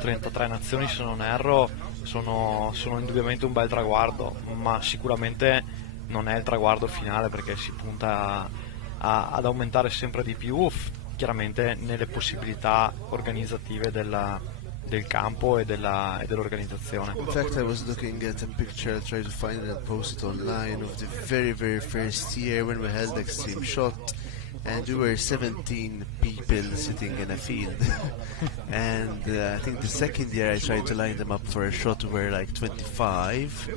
33 nazioni se non erro, sono indubbiamente un bel traguardo, ma sicuramente non è il traguardo finale, perché si punta ad aumentare sempre di più, chiaramente nelle possibilità organizzative del campo e dell'organizzazione. In fact, I was looking at a picture, I tried to find it and post it online, of the very, very first year when we held Extreme Shot, and we were 17 people sitting in a field. And I think the second year I tried to line them up for a shot, we were like 25.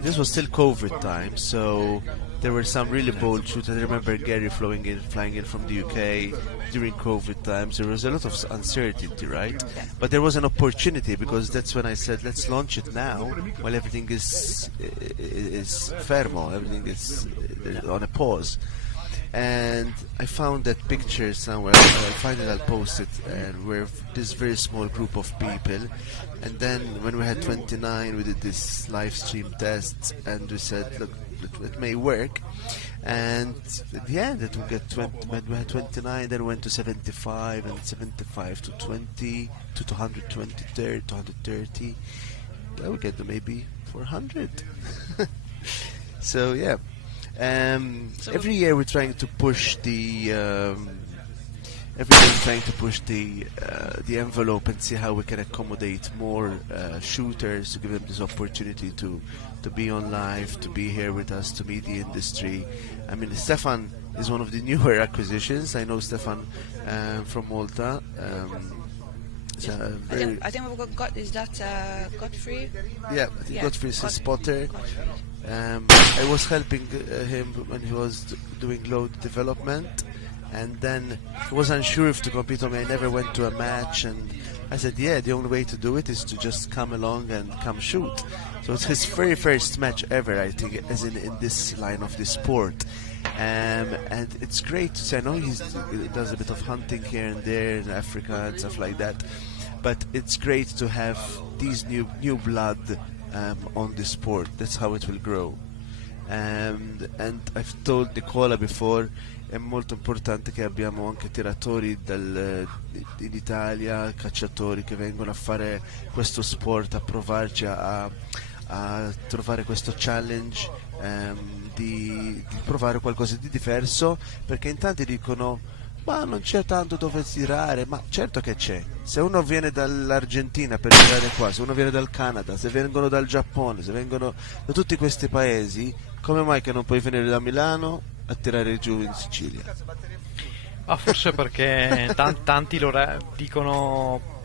This was still COVID time, so there were some really bold shoots. I remember Gary flying in from the UK during COVID times. There was a lot of uncertainty, right? But there was an opportunity, because that's when I said, let's launch it now while everything is fermo, everything is on a pause. And I found that picture somewhere. I'll find it, I'll post it. And we're this very small group of people. And then when we had 29, we did this live stream test, and we said, look, it may work. And at the end, it will get 20. When we had 29, then we went to 75, and 75 to 20, to 220, 230. Then we get to maybe 400. So yeah. Every year we're trying to push the the envelope and see how we can accommodate more shooters, to give them this opportunity to be on live, to be here with us, to meet the industry. I mean, Stefan is one of the newer acquisitions. I know Stefan from Malta. I think we've got is that Godfrey? Yeah, I think Godfrey is a spotter. I was helping him when he was doing load development, and then he was unsure if to compete or I never went to a match, and I said, yeah, the only way to do it is to just come along and come shoot. So it's his very first match ever, I think, as in this line of the sport. And it's great to see. I know he does a bit of hunting here and there in Africa and stuff like that, but it's great to have these new blood on the sport. That's how it will grow. And I've told Nicola before, è molto importante che abbiamo anche tiratori in Italia, cacciatori che vengono a fare questo sport, a provarci a trovare questo challenge, di provare qualcosa di diverso, perché in tanti dicono ma non c'è tanto dove tirare, ma certo che c'è. Se uno viene dall'Argentina per tirare qua, se uno viene dal Canada, se vengono dal Giappone, se vengono da tutti questi paesi, come mai che non puoi venire da Milano a tirare giù in Sicilia? Forse perché tanti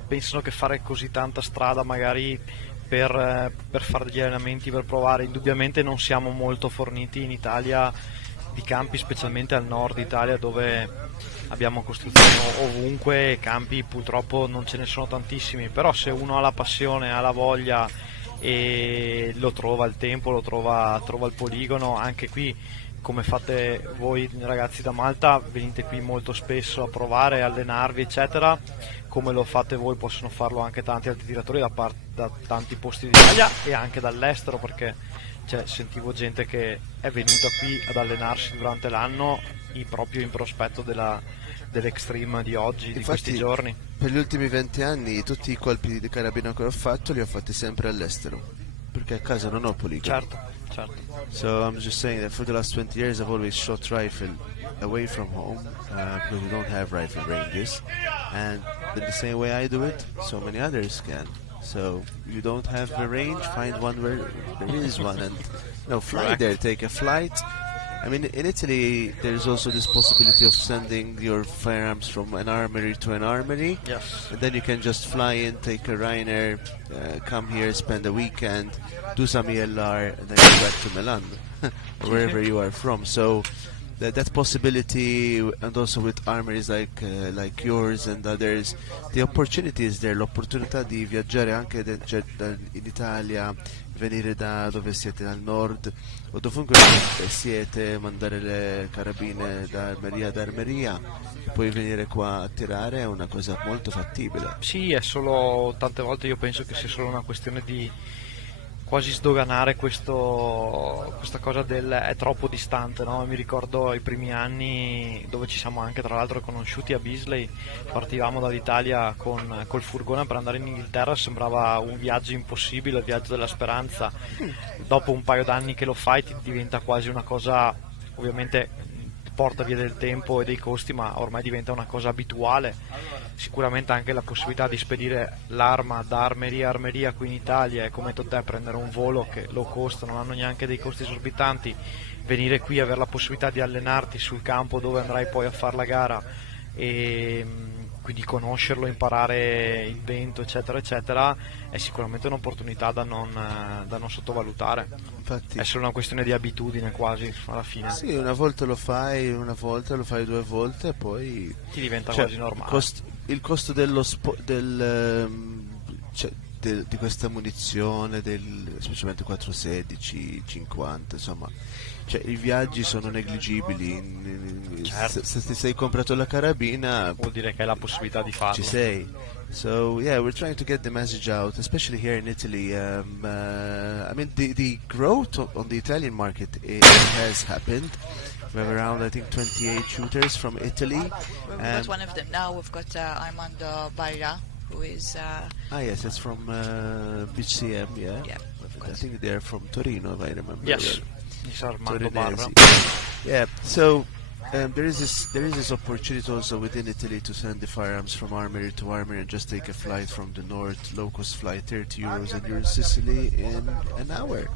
pensano che fare così tanta strada magari per fare degli allenamenti, per provare. Indubbiamente non siamo molto forniti in Italia di campi, specialmente al nord Italia, dove abbiamo costruzioni ovunque, campi purtroppo non ce ne sono tantissimi, però se uno ha la passione, ha la voglia e lo trova il tempo, trova il poligono. Anche qui, come fate voi ragazzi da Malta, venite qui molto spesso a provare, allenarvi eccetera, come lo fate voi possono farlo anche tanti altri tiratori da tanti posti d'Italia e anche dall'estero, perché sentivo gente che è venuta qui ad allenarsi durante l'anno proprio in prospetto dell'Extreme di oggi. Infatti, di questi giorni. Per gli ultimi 20 anni tutti i colpi di carabina che ho fatto li ho fatti sempre all'estero, perché a casa non ho poligono. Certo. So I'm just saying that for the last 20 years I've always shot rifle away from home, because we don't have rifle ranges, and in the same way I do it, so many others can. So you don't have a range, find one where there is one, and fly there, take a flight. I mean, in Italy there's also this possibility of sending your firearms from an armory to an armory. Yes. And then you can just fly in, take a Ryanair, come here, spend a weekend, do some ELR, and then go back to Milan, or wherever you are from. So that possibility, and also with armories like yours and others, the opportunity is there, l'opportunità di viaggiare anche in Italia, venire da dove siete, dal nord o dovunque siete, mandare le carabine da armeria ad armeria, poi venire qua a tirare è una cosa molto fattibile. Sì, è solo, tante volte io penso che sia solo una questione di quasi sdoganare questa cosa del è troppo distante, no? Mi ricordo i primi anni dove ci siamo anche tra l'altro conosciuti a Bisley, partivamo dall'Italia col furgone per andare in Inghilterra, sembrava un viaggio impossibile, il viaggio della speranza. Dopo un paio d'anni che lo fai ti diventa quasi una cosa, ovviamente porta via del tempo e dei costi, ma ormai diventa una cosa abituale. Sicuramente anche la possibilità di spedire l'arma da armeria a armeria qui in Italia e, come detto te, prendere un volo che low cost, non hanno neanche dei costi esorbitanti, venire qui e avere la possibilità di allenarti sul campo dove andrai poi a fare la gara e quindi conoscerlo, imparare il vento eccetera eccetera, è sicuramente un'opportunità da non sottovalutare. Infatti, è solo una questione di abitudine quasi alla fine. Sì, una volta lo fai 2 volte e poi ti diventa quasi normale. Il costo di questa munizione, specialmente 416, 50, insomma, i viaggi sono negligibili. Certo. Se ti sei comprato la carabina, vuol dire che hai la possibilità di farlo. Ci sei. So yeah, we're trying to get the message out, especially here in Italy. I mean, the growth on the Italian market has happened. We have around, I think, 28 shooters from Italy. We've got one of them now. We've got Armando Barra, who is... yes, that's from BCM, yeah? Yeah, I think they're from Torino, if I remember. Yes, it's Armando Barra. Yeah, so there is this opportunity also within Italy to send the firearms from armory to armory and just take a flight from the north, low-cost flight, 30 euros, and you're in Sicily in an hour.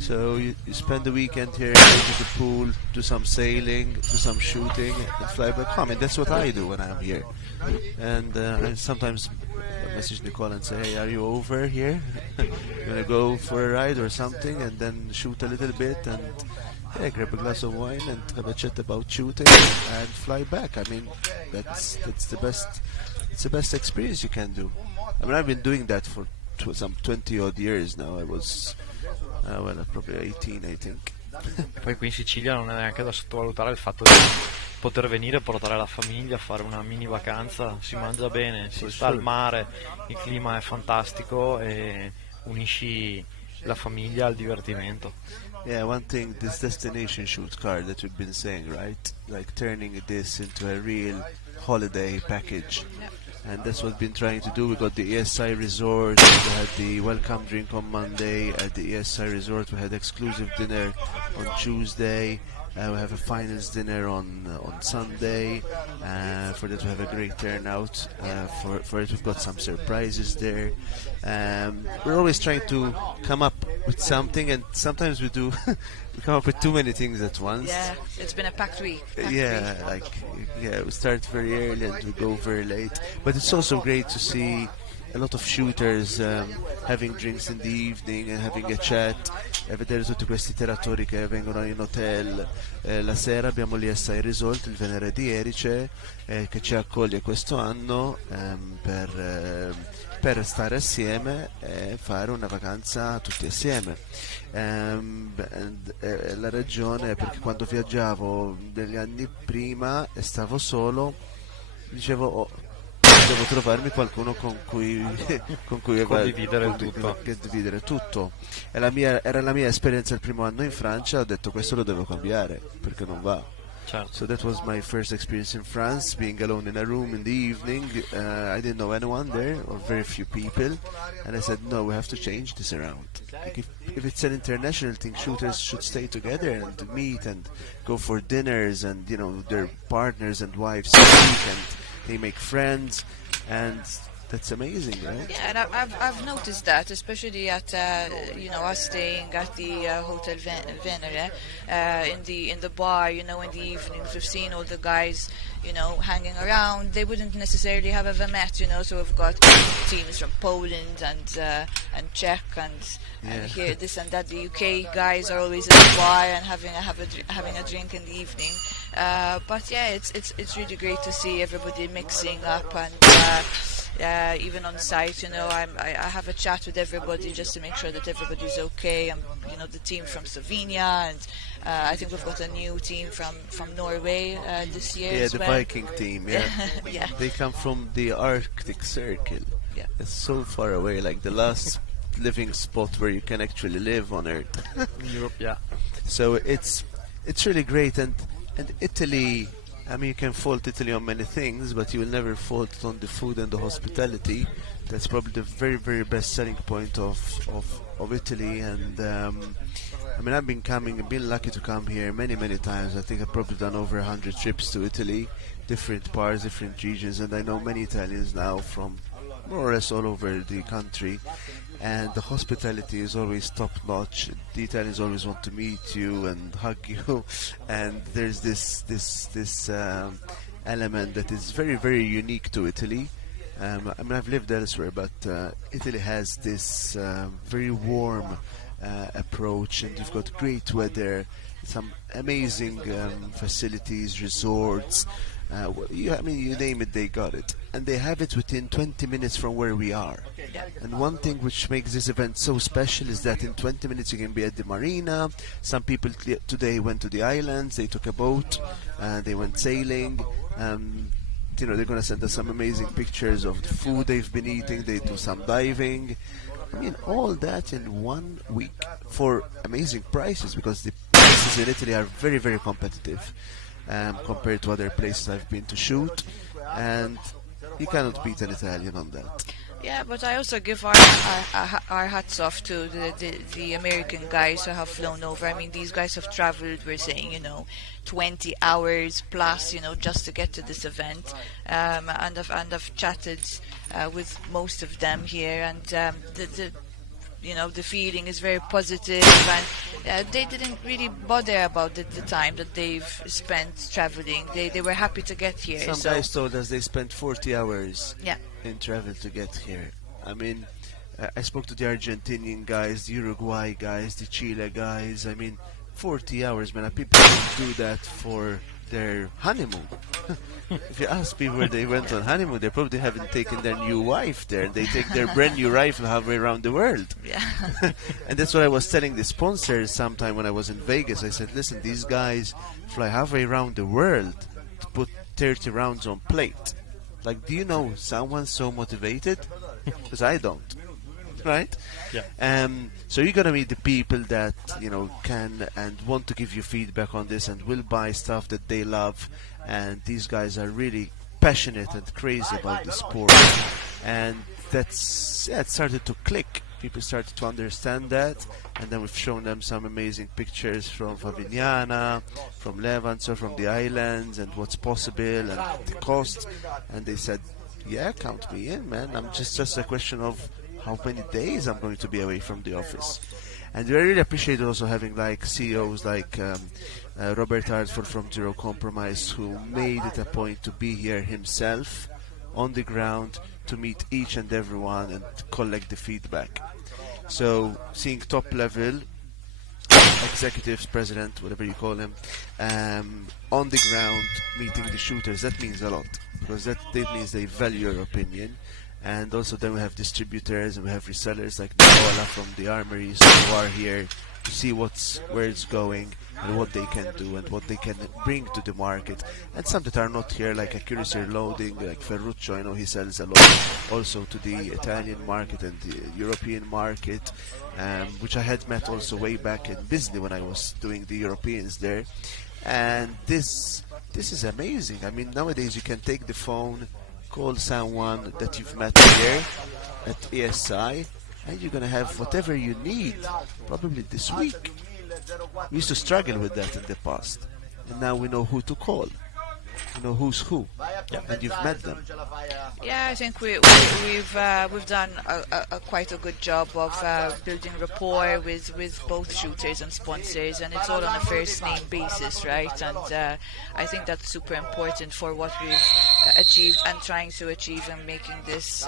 So you spend the weekend here, go to the pool, do some sailing, do some shooting, and fly back home. And that's what I do when I'm here. And I sometimes message Nicole and say, hey, are you over here? You want to go for a ride or something, and then shoot a little bit, and grab a glass of wine and have a chat about shooting and fly back. I mean, that's the best. It's the best experience you can do. I mean, I've been doing that for some 20 odd years now. I was probably 18, I think. Poi qui in Sicilia non è neanche da sottovalutare il fatto di poter venire, portare la famiglia, fare una mini vacanza, si mangia bene, si sta al mare, il clima è fantastico e unisci la famiglia al divertimento. Yeah, one thing, this destination shoot card that we've been saying, right? Like turning this into a real holiday package. And that's what we've been trying to do. We got the ESI Resort, we had the welcome drink on Monday. At the ESI Resort we had exclusive dinner on Tuesday. We have a finals dinner on Sunday. For that we have a great turnout. For it we've got some surprises there. We're always trying to come up with something, and sometimes we do we come up with too many things at once. Yeah, it's been a packed week. We start very early and we go very late. But it's also great to see a lot of shooters having drinks in the evening and having a chat, e vedere tutti questi tiratori che vengono in hotel. La sera abbiamo l'ESI Resort il venerdì Erice che ci accoglie questo anno per stare assieme e fare una vacanza tutti assieme. La ragione è perché quando viaggiavo negli anni prima e stavo solo, dicevo devo trovarmi qualcuno con cui condividere tutto. Era la mia esperienza il primo anno in Francia, ho detto questo lo devo cambiare perché non va. Certo. So that was my first experience in France, being alone in a room in the evening. I didn't know anyone there, or very few people, and I said, no, we have to change this around. Like if it's an international thing, shooters should stay together and meet and go for dinners, and their partners and wives speak and they make friends, and That's amazing, right? Yeah, and I've noticed that, especially at us staying at the Hotel Venere, in the bar, in the evenings. We've seen all the guys, hanging around. They wouldn't necessarily have ever met, so we've got teams from Poland and Czech and here this and that. The UK guys are always at the bar and having a drink in the evening. But yeah, it's really great to see everybody mixing up and. Even on site, I have a chat with everybody just to make sure that everybody's okay. And the team from Slovenia, and I think we've got a new team from Norway this year as the well. Viking team. Yeah, yeah. They come from the Arctic Circle. Yeah, it's so far away, like the last living spot where you can actually live on Earth. In Europe, yeah. So it's really great, and Italy. I mean, you can fault Italy on many things, but you will never fault it on the food and the hospitality. That's probably the very, very best selling point of Italy. And I mean, I've been lucky to come here many, many times. I think I've probably done over 100 trips to Italy, different parts, different regions, and I know many Italians now from more or less all over the country. And the hospitality is always top notch. The Italians always want to meet you and hug you, and there's this element that is very, very unique to Italy. I mean, I've lived elsewhere, but Italy has this very warm approach, and you've got great weather, some amazing facilities, resorts. I mean, you name it, they got it. And they have it within 20 minutes from where we are. And one thing which makes this event so special is that in 20 minutes you can be at the marina. Some people today went to the islands, they took a boat, they went sailing. They're going to send us some amazing pictures of the food they've been eating. They do some diving. I mean, all that in 1 week for amazing prices, because the prices in Italy are very, very competitive. Compared to other places I've been to shoot, and you cannot beat an Italian on that. Yeah, but I also give our hats off to the American guys who have flown over. I mean, these guys have traveled, we're saying, 20 hours plus, just to get to this event. And I've chatted with most of them here, and the feeling is very positive, and they didn't really bother about the time that they've spent traveling. They were happy to get here. Some guys told us they spent 40 hours in travel to get here. I mean, I spoke to the Argentinian guys, the Uruguay guys, the Chile guys. I mean, 40 hours, man. People don't do that for their honeymoon. If you ask people where they went on honeymoon, they probably haven't taken their new wife there. They take their brand new rifle halfway around the world. Yeah. And that's what I was telling the sponsors sometime when I was in Vegas. I said, listen, these guys fly halfway around the world to put 30 rounds on plate. Like, do you know someone so motivated? Because I don't. Right? Yeah. So you're gonna meet the people that can and want to give you feedback on this and will buy stuff that they love. And these guys are really passionate and crazy about the sport. And it started to click. People started to understand that, and then we've shown them some amazing pictures from Favignana, from Levanzo, from the islands, and what's possible and the cost. And they said, "Yeah, count me in, man. I'm just a question of how many days I'm going to be away from the office." And we really appreciate also having like CEOs like Robert Hartford from Zero Compromise, who made it a point to be here himself on the ground to meet each and everyone and collect the feedback. So seeing top level executives, president, whatever you call him, on the ground meeting the shooters, that means a lot, because that means they value your opinion. And also then we have distributors and we have resellers like Nicola from the armories who are here to see where it's going and what they can do and what they can bring to the market. And some that are not here, like Accuracy Loading, like Ferruccio, I know he sells a lot also to the Italian market and the European market, which I had met also way back in Disney when I was doing the Europeans there. And this is amazing. I mean, nowadays you can take the phone, call someone that you've met here at ESI, and you're going to have whatever you need, probably this week. We used to struggle with that in the past, and now we know who to call. you know who's who, and you've met them. Yeah, I think we've done quite a good job of building rapport with both shooters and sponsors, and it's all on a first name basis, right? And I think that's super important for what we've achieved and trying to achieve and making this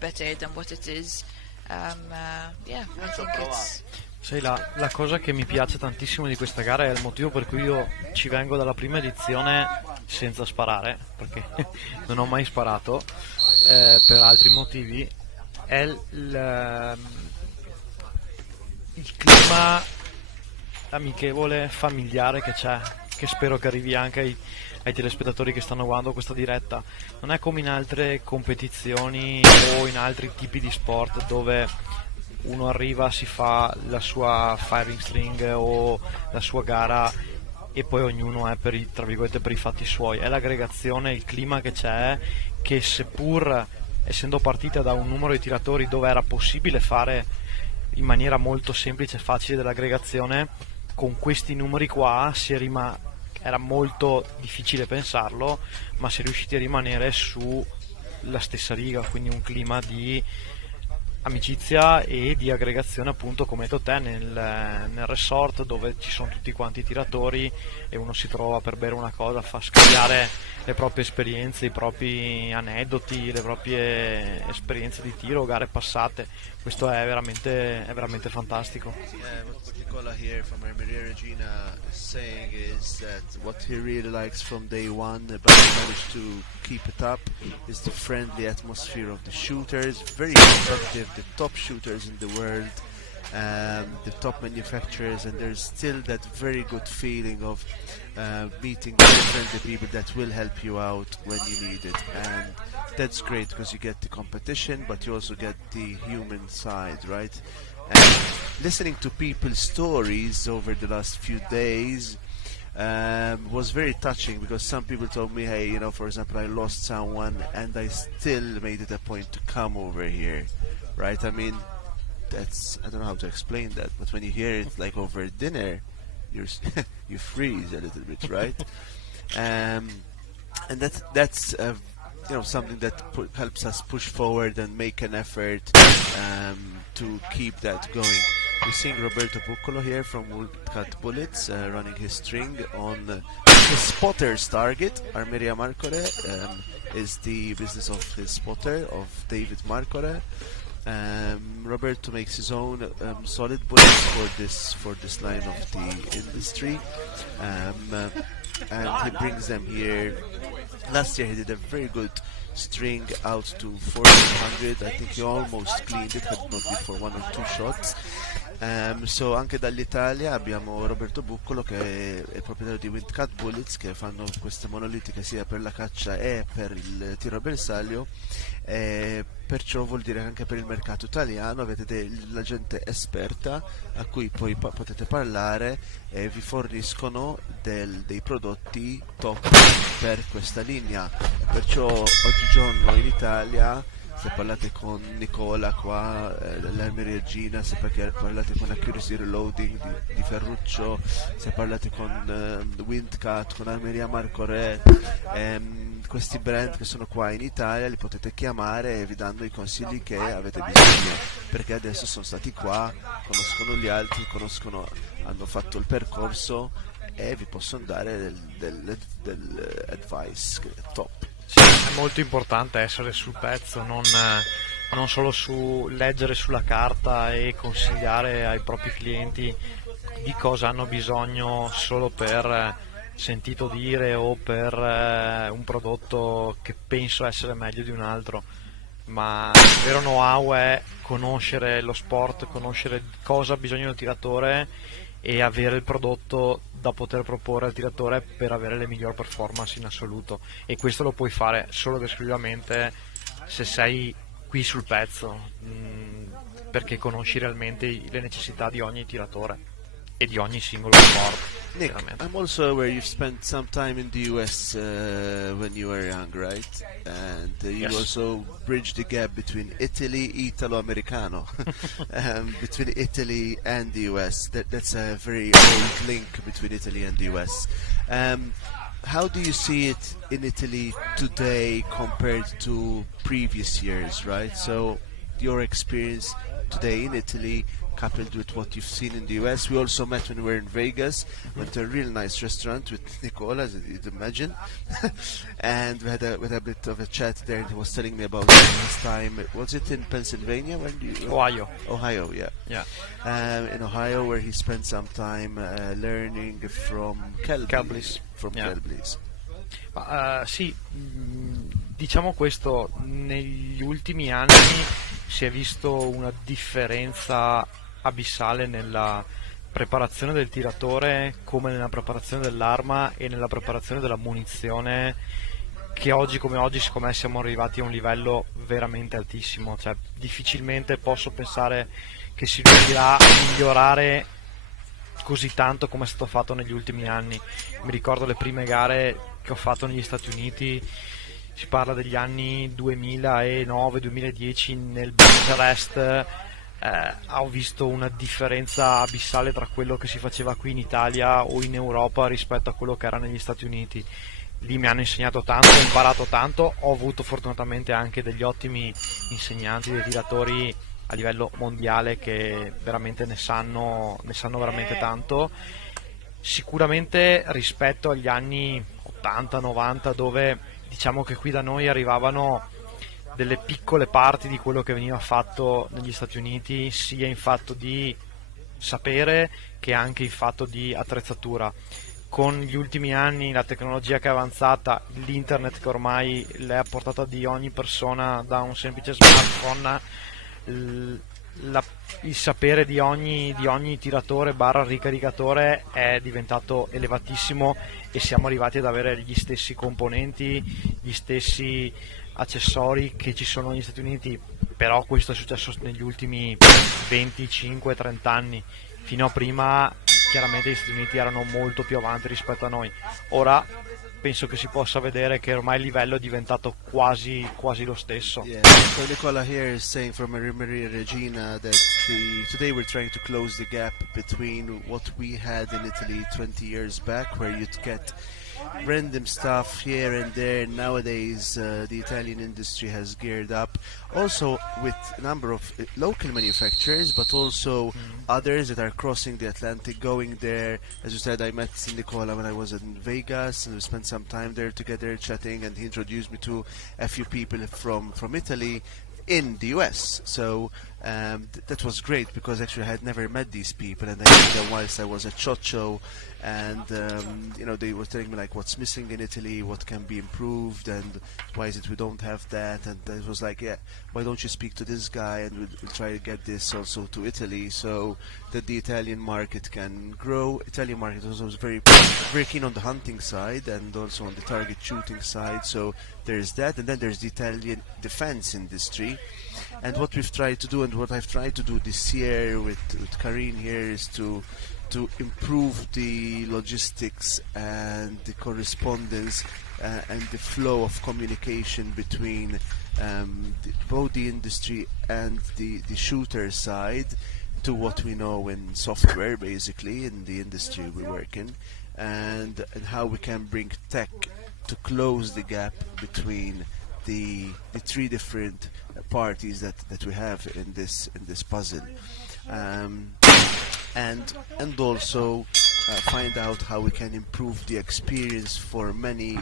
better than what it is. Yeah, I think it's. Sai, la cosa che mi piace tantissimo di questa gara, è il motivo per cui io ci vengo dalla prima edizione senza sparare, perché non ho mai sparato per altri motivi, è il clima amichevole, familiare che c'è, che spero che arrivi anche ai telespettatori che stanno guardando questa diretta. Non è come in altre competizioni o in altri tipi di sport dove uno arriva, si fa la sua firing string o la sua gara e poi ognuno è tra virgolette per i fatti suoi. È l'aggregazione, il clima che c'è, che seppur essendo partita da un numero di tiratori dove era possibile fare in maniera molto semplice e facile dell'aggregazione, con questi numeri qua era molto difficile pensarlo, ma si è riusciti a rimanere sulla stessa riga, quindi un clima di amicizia e di aggregazione, appunto come hai detto te, nel resort dove ci sono tutti quanti i tiratori e uno si trova per bere una cosa, fa scambiare le proprie esperienze, i propri aneddoti, le proprie esperienze di tiro, gare passate. Questo è veramente fantastico. What Nicola here from Armeria Regina is saying is that what he really likes from day one, but he managed to keep it up, is the friendly atmosphere of the shooters, very effective, the top shooters in the world, the top manufacturers, and there's still that very good feeling of meeting very friendly people that will help you out when you need it. And that's great because you get the competition, but you also get the human side, right? And listening to people's stories over the last few days was very touching, because some people told me, hey, for example, I lost someone and I still made it a point to come over here, right? I mean, I don't know how to explain that, but when you hear it like over dinner, you freeze a little bit, right? And that's something that helps us push forward and make an effort to keep that going. We're seeing Roberto Buccolo here from Woodcut Bullets running his string on his spotter's target. Armeria Marcore is the business of his spotter, of David Marcore. Roberto makes his own solid bullets for this line of the industry, and he brings them here. Last year he did a very good string out to 1400. I think he almost cleaned it, but not before 1 or 2 shots. So anche dall'Italia abbiamo Roberto Buccolo, che è il proprietario di Windcut Bullets, che fanno queste monolitiche sia per la caccia e per il tiro a bersaglio, perciò vuol dire che anche per il mercato italiano avete della gente esperta a cui poi potete parlare e vi forniscono dei prodotti top per questa linea. Perciò oggigiorno in Italia, se parlate con Nicola qua, l'Armeria Regina, se parlate con Accuracy Reloading di Ferruccio, se parlate con Windcut, con Armeria Marcore, questi brand che sono qua in Italia li potete chiamare e vi danno i consigli che avete bisogno, perché adesso sono stati qua, conoscono gli altri, hanno fatto il percorso e vi possono dare del advice top. Sì, è molto importante essere sul pezzo, non solo leggere sulla carta e consigliare ai propri clienti di cosa hanno bisogno solo per sentito dire o per un prodotto che penso essere meglio di un altro, ma il vero know-how è conoscere lo sport, conoscere cosa ha bisogno il tiratore e avere il prodotto da poter proporre al tiratore per avere le migliori performance in assoluto, e questo lo puoi fare solo ed esclusivamente se sei qui sul pezzo, perché conosci realmente le necessità di ogni tiratore e di ogni singolo sport. Nick, I'm also aware you've spent some time in the US when you were young, right? And you Yes. also bridged the gap between Italo-Americano, between Italy and the US. That's a very old link between Italy and the US. how do you see it in Italy today compared to previous years, right? So your experience today in Italy coupled with what you've seen in the US. We also met when we were in Vegas, went to a real nice restaurant with Nicola, as you'd imagine. And we had a bit of a chat there, and he was telling me about his time. Was it in Pennsylvania? When do you, Ohio, yeah. Yeah. In Ohio, where he spent some time learning from Kelblies. Sì, diciamo questo, negli ultimi anni si è visto una differenza abissale nella preparazione del tiratore, come nella preparazione dell'arma e nella preparazione della munizione, che oggi come oggi secondo me siamo arrivati a un livello veramente altissimo, cioè difficilmente posso pensare che si riuscirà a migliorare così tanto come è stato fatto negli ultimi anni. Mi ricordo le prime gare che ho fatto negli Stati Uniti, si parla degli anni 2009-2010, nel Bucharest ho visto una differenza abissale tra quello che si faceva qui in Italia o in Europa rispetto a quello che era negli Stati Uniti. Lì mi hanno insegnato tanto, ho imparato tanto, ho avuto fortunatamente anche degli ottimi insegnanti, dei tiratori a livello mondiale che veramente ne sanno veramente tanto. Sicuramente rispetto agli anni 80-90, dove diciamo che qui da noi arrivavano delle piccole parti di quello che veniva fatto negli Stati Uniti, sia in fatto di sapere che anche in fatto di attrezzatura. Con gli ultimi anni la tecnologia che è avanzata, l'internet che ormai è a portata di ogni persona da un semplice smartphone, il sapere di ogni tiratore / ricaricatore è diventato elevatissimo e siamo arrivati ad avere gli stessi componenti, gli stessi accessori che ci sono negli Stati Uniti, però questo è successo negli ultimi 25-30 anni. Fino a prima chiaramente gli Stati Uniti erano molto più avanti rispetto a noi. Ora penso che si possa vedere che ormai il livello è diventato quasi lo stesso. Yeah. So Nicola here is saying from Maria Regina that today we're trying to close the gap between what we had in Italy 20 years back, where you'd get random stuff here and there. Nowadays the Italian industry has geared up, also with a number of local manufacturers, but also others that are crossing the Atlantic, going there. As you said, I met Nicola when I was in Vegas, and we spent some time there together chatting, and he introduced me to a few people from Italy in the US. So that was great, because actually I had never met these people, and I met them whilst I was at SHOT Show, and they were telling me like what's missing in Italy, what can be improved, and why is it we don't have that. And it was like, yeah, why don't you speak to this guy, and we'll try to get this also to Italy so that the Italian market can grow. Italian market also was very keen on the hunting side and also on the target shooting side, so there's that. And then there's the Italian defense industry. And what we've tried to do, and what I've tried to do this year with Karine here, is to improve the logistics and the correspondence and the flow of communication between both the industry and the shooter side to what we know in software, basically, in the industry we work in, and how we can bring tech to close the gap between the three different parties that we have in this puzzle, and also find out how we can improve the experience for many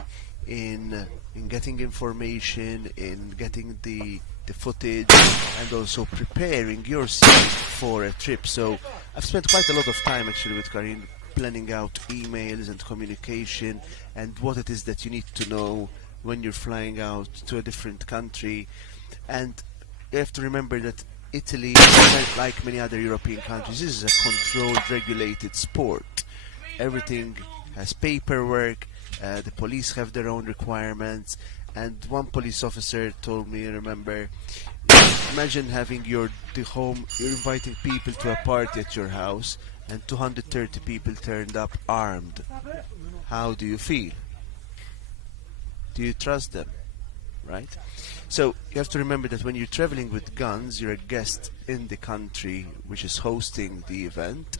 in getting information, in getting the footage, and also preparing yourself for a trip. So I've spent quite a lot of time actually with Karine planning out emails and communication and what it is that you need to know when you're flying out to a different country. And you have to remember that Italy, like many other European countries, is a controlled, regulated sport. Everything has paperwork, the police have their own requirements, and one police officer told me, remember, imagine having you're inviting people to a party at your house, and 230 people turned up armed. How do you feel? Do you trust them? Right? So you have to remember that when you're traveling with guns, you're a guest in the country which is hosting the event,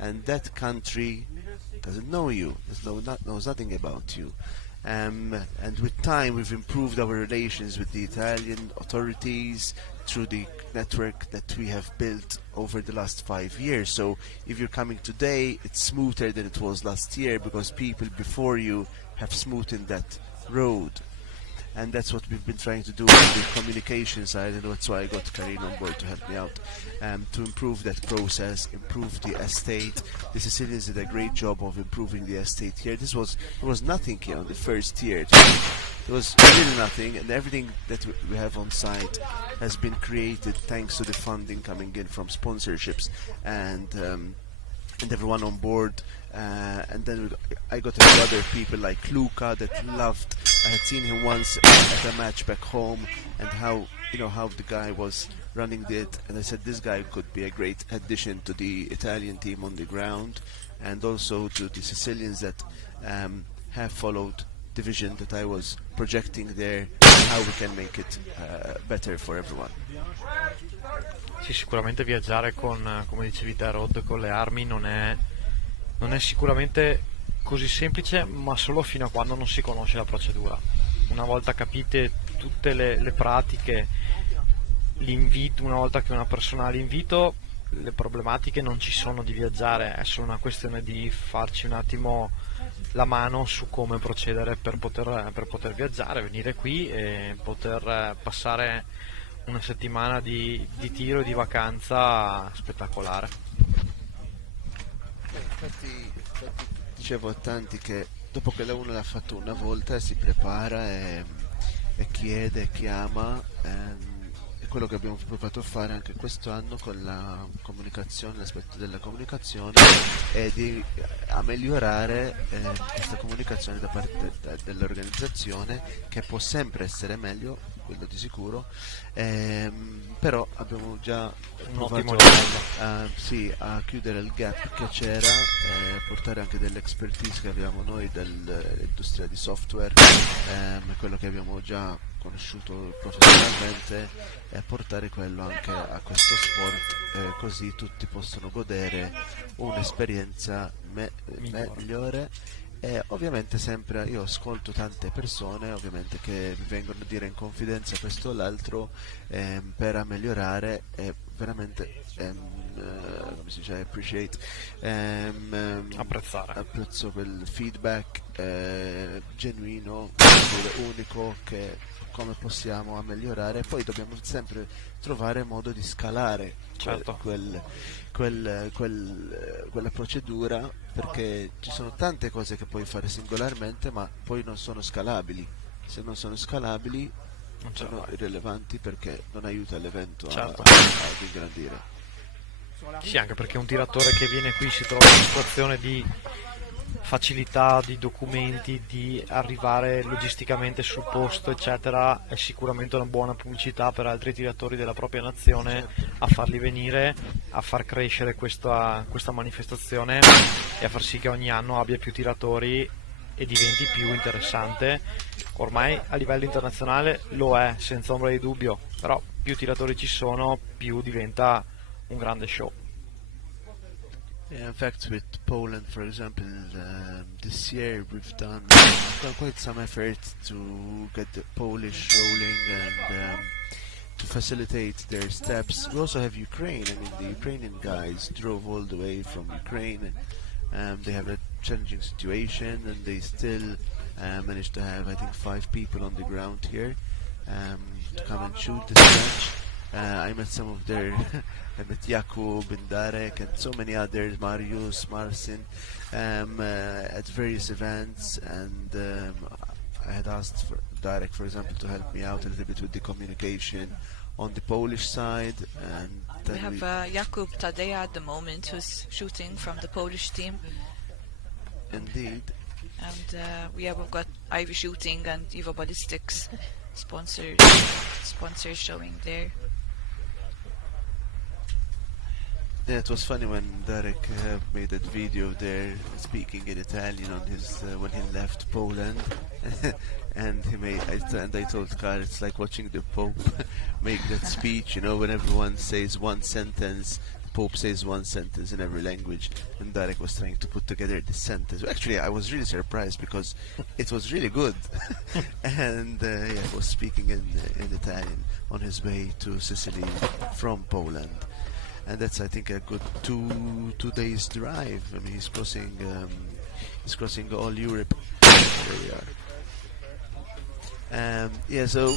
and that country doesn't know you, knows nothing about you. And with time, we've improved our relations with the Italian authorities through the network that we have built over the last 5 years. So if you're coming today, it's smoother than it was last year because people before you have smoothened that road. And that's what we've been trying to do on the communication side, and that's why I got Karin on board to help me out, to improve that process, improve the estate. The Sicilians did a great job of improving the estate here. There was nothing here on the first year. There was really nothing, and everything that we have on site has been created thanks to the funding coming in from sponsorships and everyone on board. And then I got a few other people like Luca that loved. I had seen him once at a match back home, and how the guy was running it, and I said this guy could be a great addition to the Italian team on the ground, and also to the Sicilians that have followed the vision that I was projecting there, and how we can make it better for everyone. Sì, sicuramente viaggiare con, come dicevi te Rod, con le armi non è sicuramente così semplice, ma solo fino a quando non si conosce la procedura. Una volta capite tutte le pratiche, l'invito, una volta che una persona ha l'invito, le problematiche non ci sono di viaggiare, è solo una questione di farci un attimo la mano su come procedere per poter viaggiare, venire qui e poter passare una settimana di tiro e di vacanza spettacolare. Infatti dicevo a tanti che dopo che uno l'ha fatto una volta si prepara e chiede, chiama, e quello che abbiamo provato a fare anche questo anno con la comunicazione, l'aspetto della comunicazione è a migliorare questa comunicazione da parte dell'organizzazione, che può sempre essere meglio, quello di sicuro, però abbiamo già provato a chiudere il gap che c'era, portare anche dell'expertise che abbiamo noi dell'industria di software, quello che abbiamo già conosciuto professionalmente, e portare quello anche a questo sport, così tutti possono godere un'esperienza migliore. E ovviamente sempre io ascolto tante persone ovviamente che mi vengono a dire in confidenza questo o l'altro, per migliorare, e veramente come si dice, apprezzo quel feedback genuino, unico, che come possiamo migliorare. Poi dobbiamo sempre trovare modo di scalare quella procedura, perché ci sono tante cose che puoi fare singolarmente ma poi non sono scalabili. Se non sono scalabili sono irrilevanti, perché non aiuta l'evento a ingrandire. Sì, anche perché un tiratore che viene qui si trova in una situazione di facilità, di documenti, di arrivare logisticamente sul posto eccetera, è sicuramente una buona pubblicità per altri tiratori della propria nazione, a farli venire, a far crescere questa manifestazione e a far sì che ogni anno abbia più tiratori e diventi più interessante. Ormai a livello internazionale lo è senza ombra di dubbio, però più tiratori ci sono, più diventa un grande show. Yeah, in fact, with Poland, for example, this year we've done quite some effort to get the Polish rolling and to facilitate their steps. We also have Ukraine. I mean, the Ukrainian guys drove all the way from Ukraine. They have a challenging situation, and they still managed to have, I think, 5 people on the ground here to come and shoot this match. I met some of their, I met Jakub and Darek and so many others, Marius, Marcin, at various events, and I had asked for Darek, for example, to help me out a little bit with the communication on the Polish side. And we have Jakub Tadeja at the moment, who's shooting from the Polish team. Indeed. And we've got Ivy Shooting and Evo Ballistics sponsors showing there. Yeah, it was funny when Darek made that video there speaking in Italian on his when he left Poland, and I told Carl it's like watching the Pope make that speech. You know, when everyone says one sentence, Pope says one sentence in every language, and Derek was trying to put together this sentence. Actually, I was really surprised because it was really good. And he was speaking in Italian on his way to Sicily from Poland. And that's, I think, a good two days drive. I mean, he's crossing all Europe. There we are. So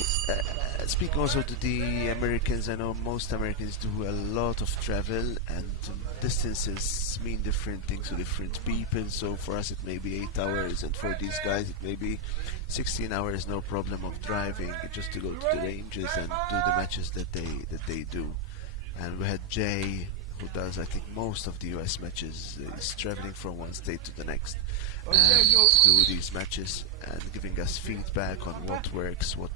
speaking also to the Americans, I know most Americans do a lot of travel, and distances mean different things to different people. So for us it may be 8 hours, and for these guys it may be 16 hours, no problem of driving, just to go to the ranges and do the matches that they do. And we had Jay, who does, I think, most of the US matches. He's traveling from one state to the next and do these matches and giving us feedback on what works, what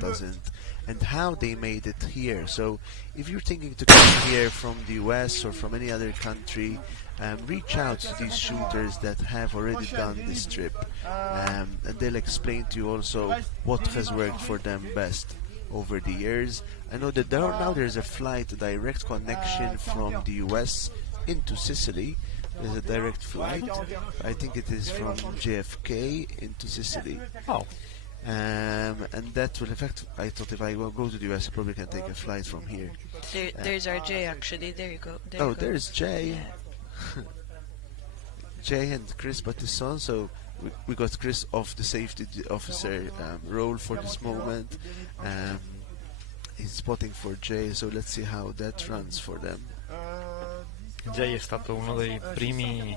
doesn't, and how they made it here. So if you're thinking to come here from the US or from any other country, reach out to these shooters that have already done this trip, and they'll explain to you also what has worked for them best over the years. I know that there's a direct connection from the US into Sicily. There's a direct flight. I think it is from JFK into Sicily. Oh. And that will affect. I thought if I go to the US, I probably can take a flight from here. There's our Jay, actually. There you go. There's Jay. Yeah. Jay and Chris Battisson. So we got Chris off the safety officer role for this moment. He's spotting for Jay, so let's see how that runs for them. Jay è stato uno dei primi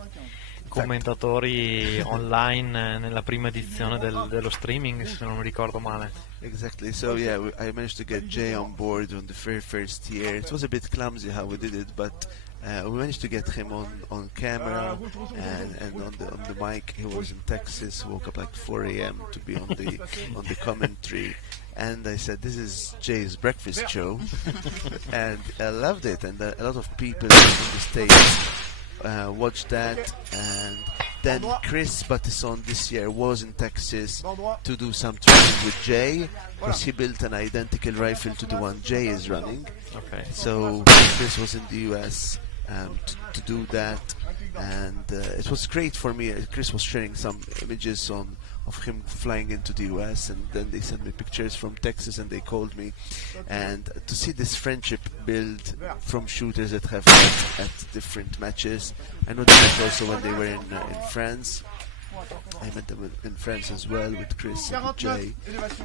commentatori online nella prima edizione dello streaming, se non ricordo male. Exactly. So yeah, I managed to get Jay on board on the very first year. It was a bit clumsy how we did it, but we managed to get him on camera and on the mic. He was in Texas, woke up like 4 a.m. to be on the commentary. And I said, this is Jay's breakfast show. And I loved it. And a lot of people in the States watched that. And then Chris Battisson this year was in Texas to do some training with Jay, because he built an identical rifle to the one Jay is running. Okay. So Chris was in the US to do that. And it was great for me. Chris was sharing some images of him flying into the US, and then they sent me pictures from Texas, and they called me, and to see this friendship build from shooters that have met at different matches. I know that also when they were in France. I met them in France as well with Chris and with Jay.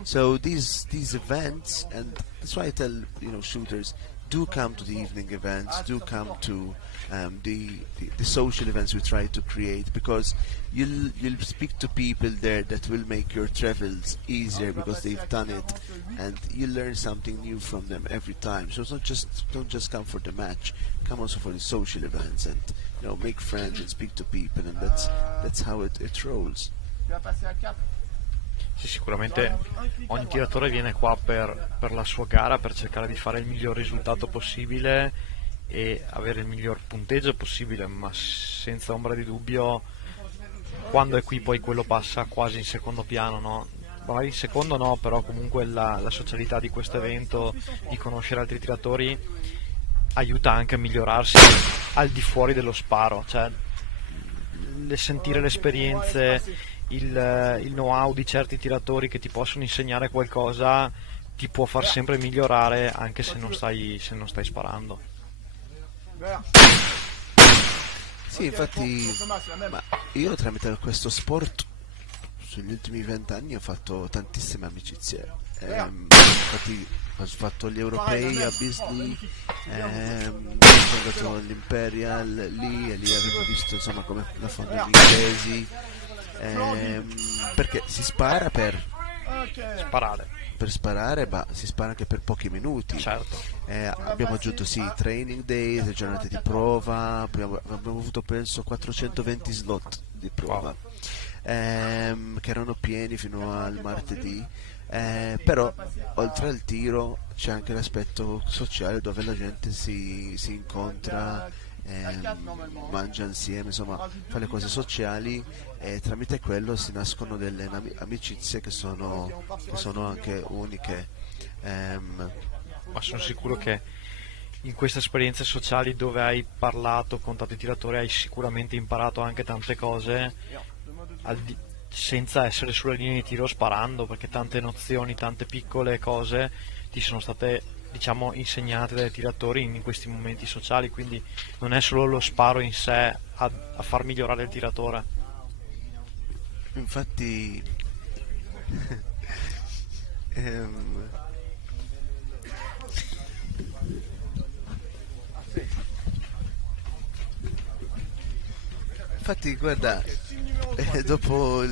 So these events, and that's why I tell shooters, do come to the evening events, do come to the social events we try to create, because you'll speak to people there that will make your travels easier because they've done it, and you learn something new from them every time. So it's don't just come for the match, come also for the social events, and make friends and speak to people, and that's how it rolls. Sì, sicuramente ogni tiratore viene qua per la sua gara, per cercare di fare il miglior risultato possibile e avere il miglior punteggio possibile, ma senza ombra di dubbio quando è qui poi quello passa quasi in secondo piano, no? Magari in secondo no, però comunque la socialità di questo evento, di conoscere altri tiratori, aiuta anche a migliorarsi al di fuori dello sparo, cioè sentire le esperienze, il know-how di certi tiratori che ti possono insegnare qualcosa ti può far sempre migliorare, anche se non stai sparando. Sì, infatti, ma io tramite questo sport sugli ultimi 20 anni ho fatto tantissime amicizie. Infatti ho fatto gli europei a Bisley, sono andato all'Imperial lì, e lì avevo visto insomma come la fanno gli inglesi, perché si spara per sparare, ma si spara anche per pochi minuti. Certo. Abbiamo aggiunto training days, giornate di prova, abbiamo avuto penso 420 slot di prova, wow. Che erano pieni fino al martedì, però oltre al tiro c'è anche l'aspetto sociale, dove la gente si incontra, mangia insieme, insomma fa le cose sociali, e tramite quello si nascono delle amicizie che sono anche uniche. Ma sono sicuro che in queste esperienze sociali dove hai parlato con tanti tiratori hai sicuramente imparato anche tante cose senza essere sulla linea di tiro sparando, perché tante nozioni, tante piccole cose ti sono state, diciamo, insegnate dai tiratori in questi momenti sociali, quindi non è solo lo sparo in sé a far migliorare il tiratore. Infatti infatti guarda, dopo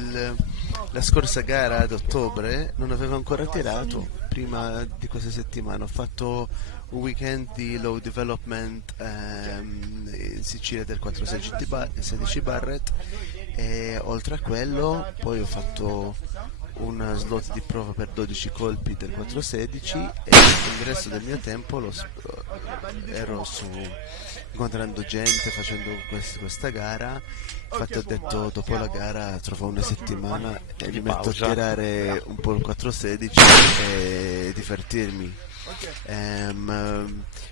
la scorsa gara ad ottobre non avevo ancora tirato. Prima di questa settimana ho fatto un weekend di low development in Sicilia del 416 Barrett, e oltre a quello poi ho fatto una slot di prova per 12 colpi del 416 e il resto del mio tempo ero incontrando gente, facendo questa gara. Infatti ho detto, dopo la gara trovo una settimana e mi metto a tirare un po' il 416 e divertirmi.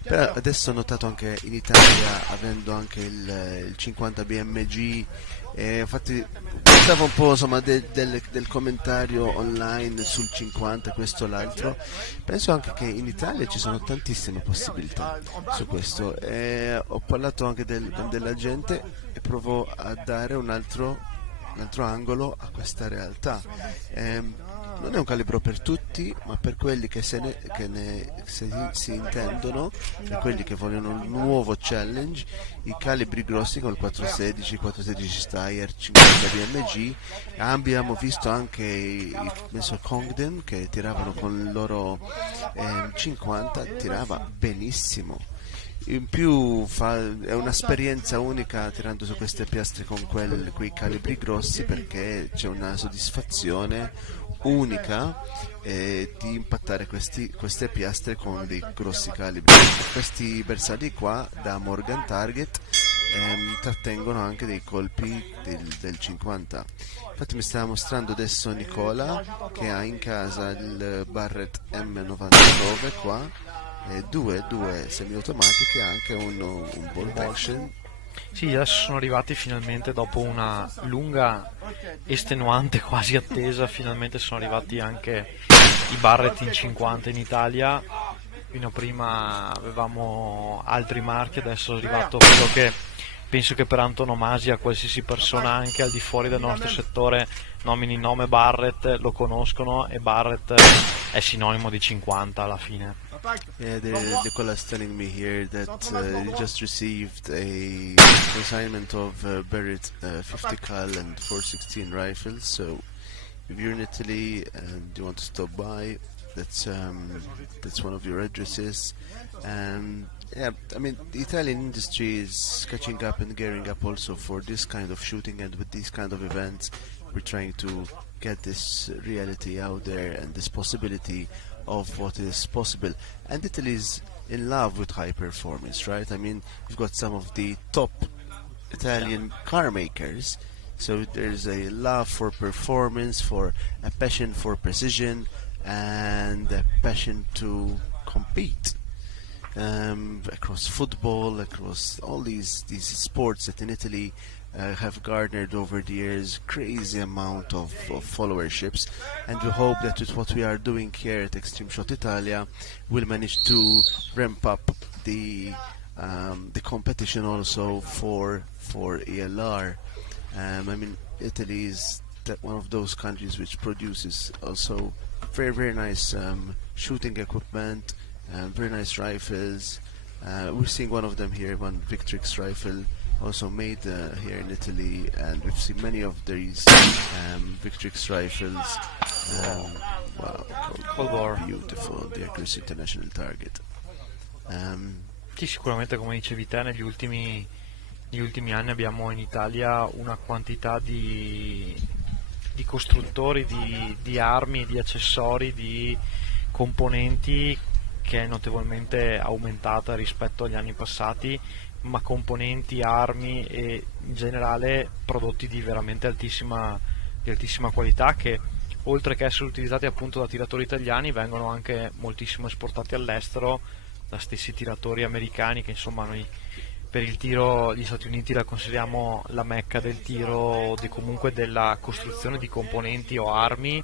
Però adesso ho notato anche in Italia, avendo anche il 50 BMG, infatti guardavo un po', insomma, del commentario online sul 50, questo o l'altro. Penso anche che in Italia ci sono tantissime possibilità su questo, ho parlato anche con della gente e provo a dare un altro angolo a questa realtà. Non è un calibro per tutti, ma per quelli che si intendono, per quelli che vogliono un nuovo challenge, i calibri grossi con il 416, 416 Steyr, 50 BMG. Abbiamo visto anche penso Congdon, che tiravano con il loro 50, tirava benissimo. In più è un'esperienza unica tirando su queste piastre con quei calibri grossi, perché c'è una soddisfazione unica di impattare queste piastre con dei grossi calibri. Questi bersagli qua da Morgan Target trattengono anche dei colpi del 50. Infatti mi stava mostrando adesso Nicola, che ha in casa il Barrett M99 qua, due semiautomatiche e anche un bolt action. Sì, adesso sono arrivati finalmente, dopo una lunga, estenuante quasi attesa, finalmente sono arrivati anche i Barrett in 50 in Italia. Fino a prima avevamo altri marchi, adesso è arrivato quello che penso che per antonomasia qualsiasi persona anche al di fuori del nostro settore nomini il nome Barrett lo conoscono, e Barrett è sinonimo di 50 alla fine. Yeah, Nicolas telling me here that he just received a consignment of Barrett 50 cal and 416 rifles. So if you're in Italy and you want to stop by, that's one of your addresses. And yeah, I mean, the Italian industry is catching up and gearing up also for this kind of shooting, and with these kind of events we're trying to get this reality out there and this possibility of what is possible. And Italy is in love with high performance, right? I mean, you've got some of the top Italian car makers, so there's a love for performance, for a passion for precision, and a passion to compete across football, across all these sports that in Italy have garnered over the years crazy amount of followerships, and we hope that with what we are doing here at Extreme Shot Italia we'll manage to ramp up the competition also for ELR. I mean, Italy is one of those countries which produces also very nice shooting equipment, very nice rifles. We're seeing one of them here, one Victrix rifle, also made here in Italy, and we've seen many of these Victrix rifles. Wow, Cold beautiful, the accuracy international target. Sì, sicuramente, come dicevi te, negli ultimi anni abbiamo in Italia una quantità di costruttori di armi, di accessori, di componenti che è notevolmente aumentata rispetto agli anni passati, ma componenti, armi e in generale prodotti di veramente altissima qualità, che oltre che essere utilizzati appunto da tiratori italiani vengono anche moltissimo esportati all'estero, da stessi tiratori americani, che insomma noi per il tiro gli Stati Uniti la consideriamo la mecca del tiro o comunque della costruzione di componenti o armi.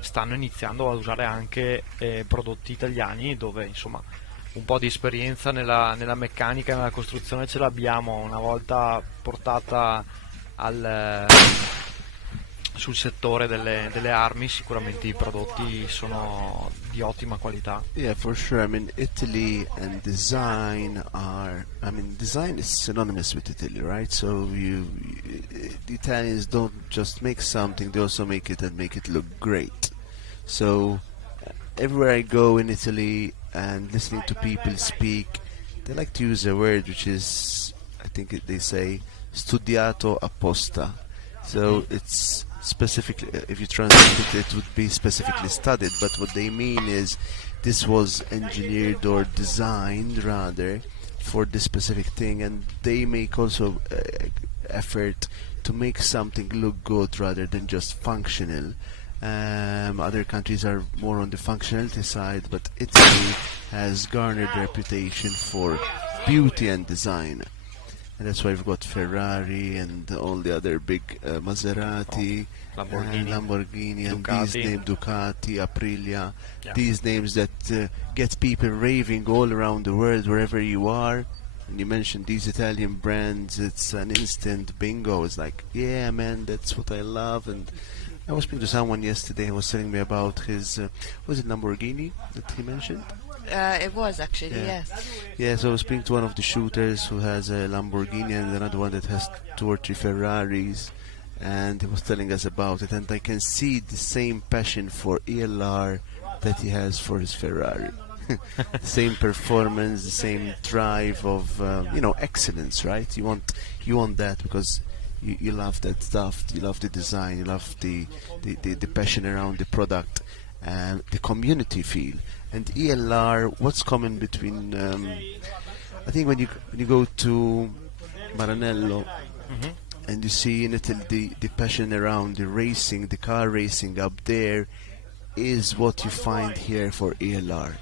Stanno iniziando ad usare anche prodotti italiani, dove insomma un po' di esperienza nella meccanica e nella costruzione ce l'abbiamo. Una volta portata sul settore delle armi, sicuramente i prodotti sono di ottima qualità. Yeah, for sure. I mean, Italy and design design is synonymous with Italy, right? So the Italians don't just make something, they also make it and make it look great. So everywhere I go in Italy and listening to people speak, they like to use a word which is, I think they say, studiato apposta. So it's specifically, if you translate it, it would be specifically studied, but what they mean is this was engineered or designed rather for this specific thing, and they make also effort to make something look good rather than just functional. Other countries are more on the functionality side, but Italy has garnered a reputation for beauty and design. And that's why we've got Ferrari and all the other big Maserati, Lamborghini and Ducati. these names, Ducati, Aprilia, these names that get people raving all around the world wherever you are. And you mentioned these Italian brands, it's an instant bingo. It's like, yeah man, that's what I love. And I was speaking to someone yesterday who was telling me about his, was it Lamborghini that he mentioned? It was actually, yes. Yeah, so I was speaking to one of the shooters who has a Lamborghini and another one that has 2 or 3 Ferraris, and he was telling us about it, and I can see the same passion for ELR that he has for his Ferrari. The same performance, the same drive of excellence, right? You want that because you love that stuff, you love the design, you love the passion around the product, and the community feel. And ELR, what's common between? I think when you go to Maranello, and you see in Italy the passion around the racing, the car racing up there, is what you find here for ELR.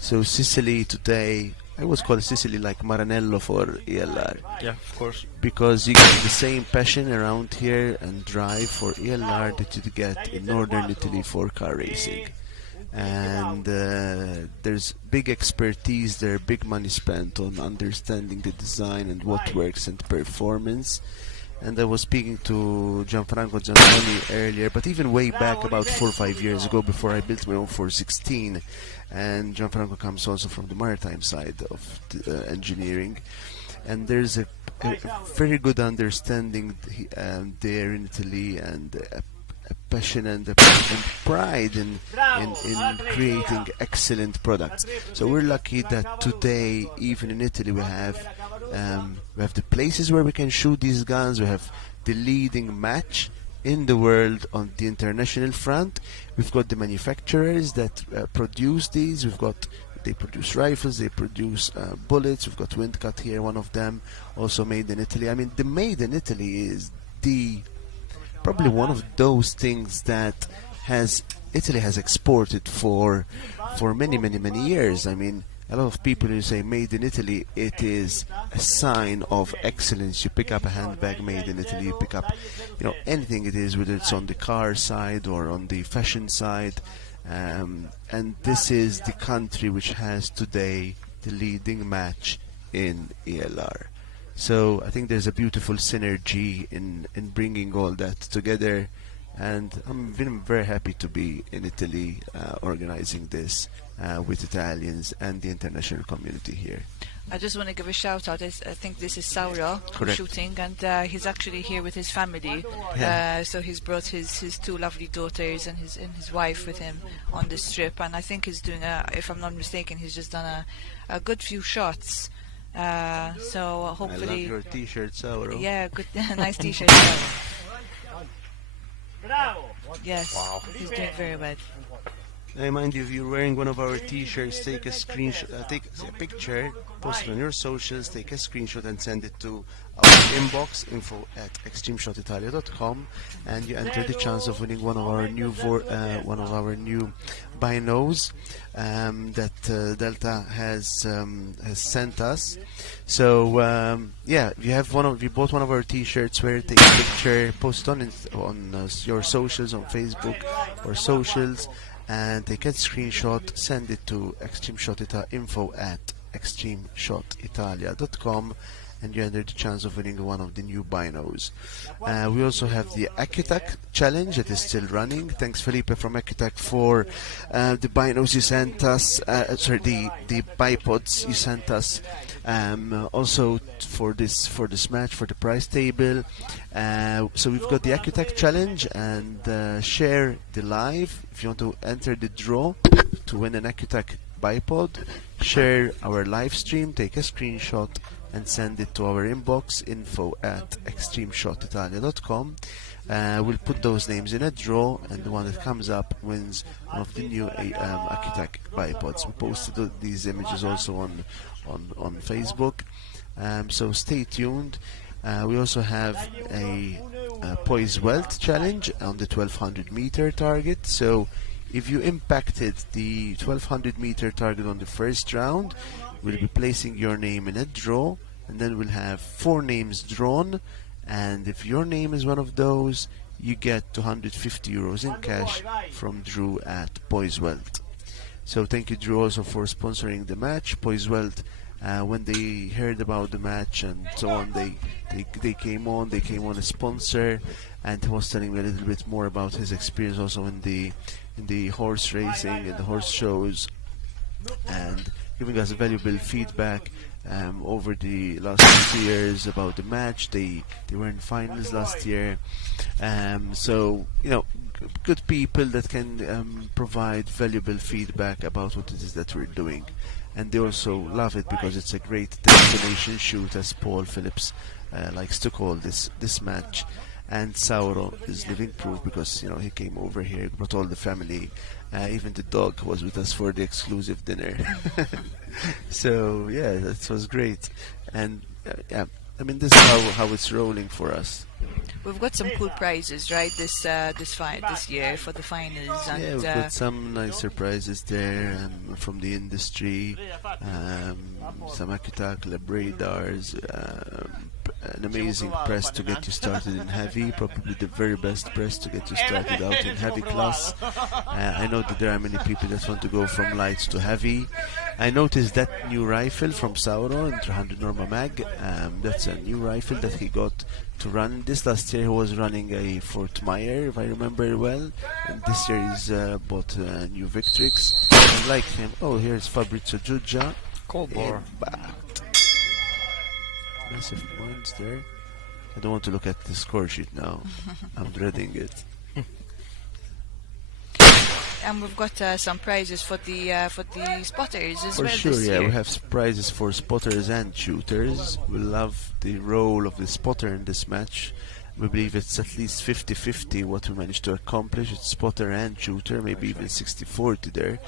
So Sicily today, I always call Sicily like Maranello for ELR. Yeah, of course. Because you get the same passion around here and drive for ELR that you get in northern Italy for car racing. And there's big expertise there, big money spent on understanding the design and what works and performance. And I was speaking to Gianfranco Giannoni earlier, but even way back about 4 or 5 years ago, before I built my own 416, and Gianfranco comes also from the maritime side of the, engineering, and there's a very good understanding there in Italy, and a passion and pride in creating excellent products. So we're lucky that today, even in Italy, we have the places where we can shoot these guns. We have the leading match in the world on the international front. We've got the manufacturers that produce these. They produce rifles, they produce bullets. We've got Windcut here, one of them, also made in Italy. I mean, the made in Italy is probably one of those things that Italy has exported for many years. I mean, a lot of people who say made in Italy, it is a sign of excellence. You pick up a handbag made in Italy, you pick up anything it is, whether it's on the car side or on the fashion side, and this is the country which has today the leading match in ELR. So I think there's a beautiful synergy in bringing all that together, and I'm very happy to be in Italy organizing this with Italians and the international community here. I just want to give a shout out. I think this is Sauro Correct. shooting, and he's actually here with his family. So he's brought his 2 lovely daughters and his wife with him on this trip, and I think he's doing if I'm not mistaken, he's just done a good few shots. So hopefully. I love your T-shirt, Sauro. Yeah, good, nice T-shirt. Yes, he's doing very well. I remind you, if you're wearing one of our t-shirts, take a screenshot, take a picture, post it on your socials, take a screenshot and send it to our inbox, info@extremeshotitalia.com, and you enter the chance of winning one of our new binos that Delta has sent us. So yeah, if you bought one of our t-shirts, wear it, take a picture, post on your socials, on Facebook or socials, and take a screenshot, send it to info@extremeshotitalia.com, and you enter the chance of winning one of the new binos. We also have the Acutac challenge that is still running. Thanks, Felipe from Acutac, for the binos you sent us. The bipods you sent us. Also for this match, for the prize table. So we've got the Acutac challenge, and share the live. If you want to enter the draw to win an Acutac bipod, share our live stream, take a screenshot and send it to our inbox, info@extremeshotitalia.com. We'll put those names in a draw, and the one that comes up wins one of the new Acutac bipods. We posted these images also on Facebook, so stay tuned. We also have a Poise Wealth challenge on the 1200 meter target. So if you impacted the 1200 meter target on the first round, we'll be placing your name in a draw, and then we'll have 4 names drawn, and if your name is one of those, you get 250 euros in cash from Drew at Poise Wealth. So thank you, Drew, also for sponsoring the match. Poise Wealth, when they heard about the match and so on, they came on as sponsor, and he was telling me a little bit more about his experience also in the horse racing and the horse shows, and giving us valuable feedback over the last 2 years about the match. They were in finals last year, so good people that can provide valuable feedback about what it is that we're doing, and they also love it because it's a great destination shoot, as Paul Phillips likes to call this match. And Sauro is living proof, because he came over here, brought all the family, even the dog was with us for the exclusive dinner. So yeah, that was great, and yeah, I mean, this is how it's rolling for us. We've got some cool prizes, right? This year for the finals. And, yeah, we've got some nice surprises there from the industry. Some Acutac lab radars, an amazing press to get you started in heavy, probably the very best press to get you started out in heavy class. I know that there are many people that want to go from light to heavy. I noticed that new rifle from Sauro in 300 Norma Mag. That's a new rifle that he got to run. This last year he was running a Fort Meyer, if I remember well, and this year he's bought a new Victrix. I like him. Oh, here's Fabrizio Giuggia. Cold bore. Massive points there. I don't want to look at the score sheet now. I'm dreading it. And we've got some prizes for the spotters as for well. Sure, this yeah, year. we have prizes for spotters and shooters. We love the role of the spotter in this match. We believe it's at least 50-50 what we managed to accomplish. It's spotter and shooter, maybe even 60-40 there.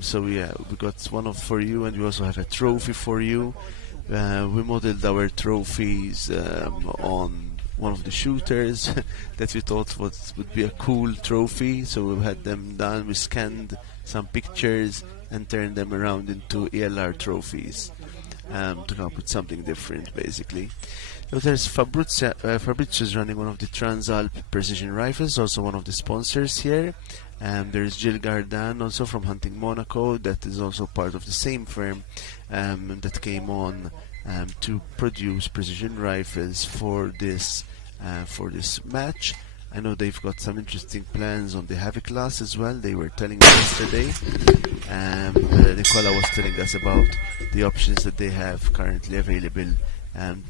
So yeah, we got one for you, and we also have a trophy for you. We modeled our trophies on one of the shooters that we thought would be a cool trophy, so we had them done. We scanned some pictures and turned them around into ELR trophies to come up with something different, basically. So there's Fabrizio is running one of the Transalp precision rifles, also one of the sponsors here. There's Jill Gardan, also from Hunting Monaco, that is also part of the same firm that came on to produce precision rifles for this match. I know they've got some interesting plans on the heavy class as well. They were telling me yesterday. Nicola was telling us about the options that they have currently available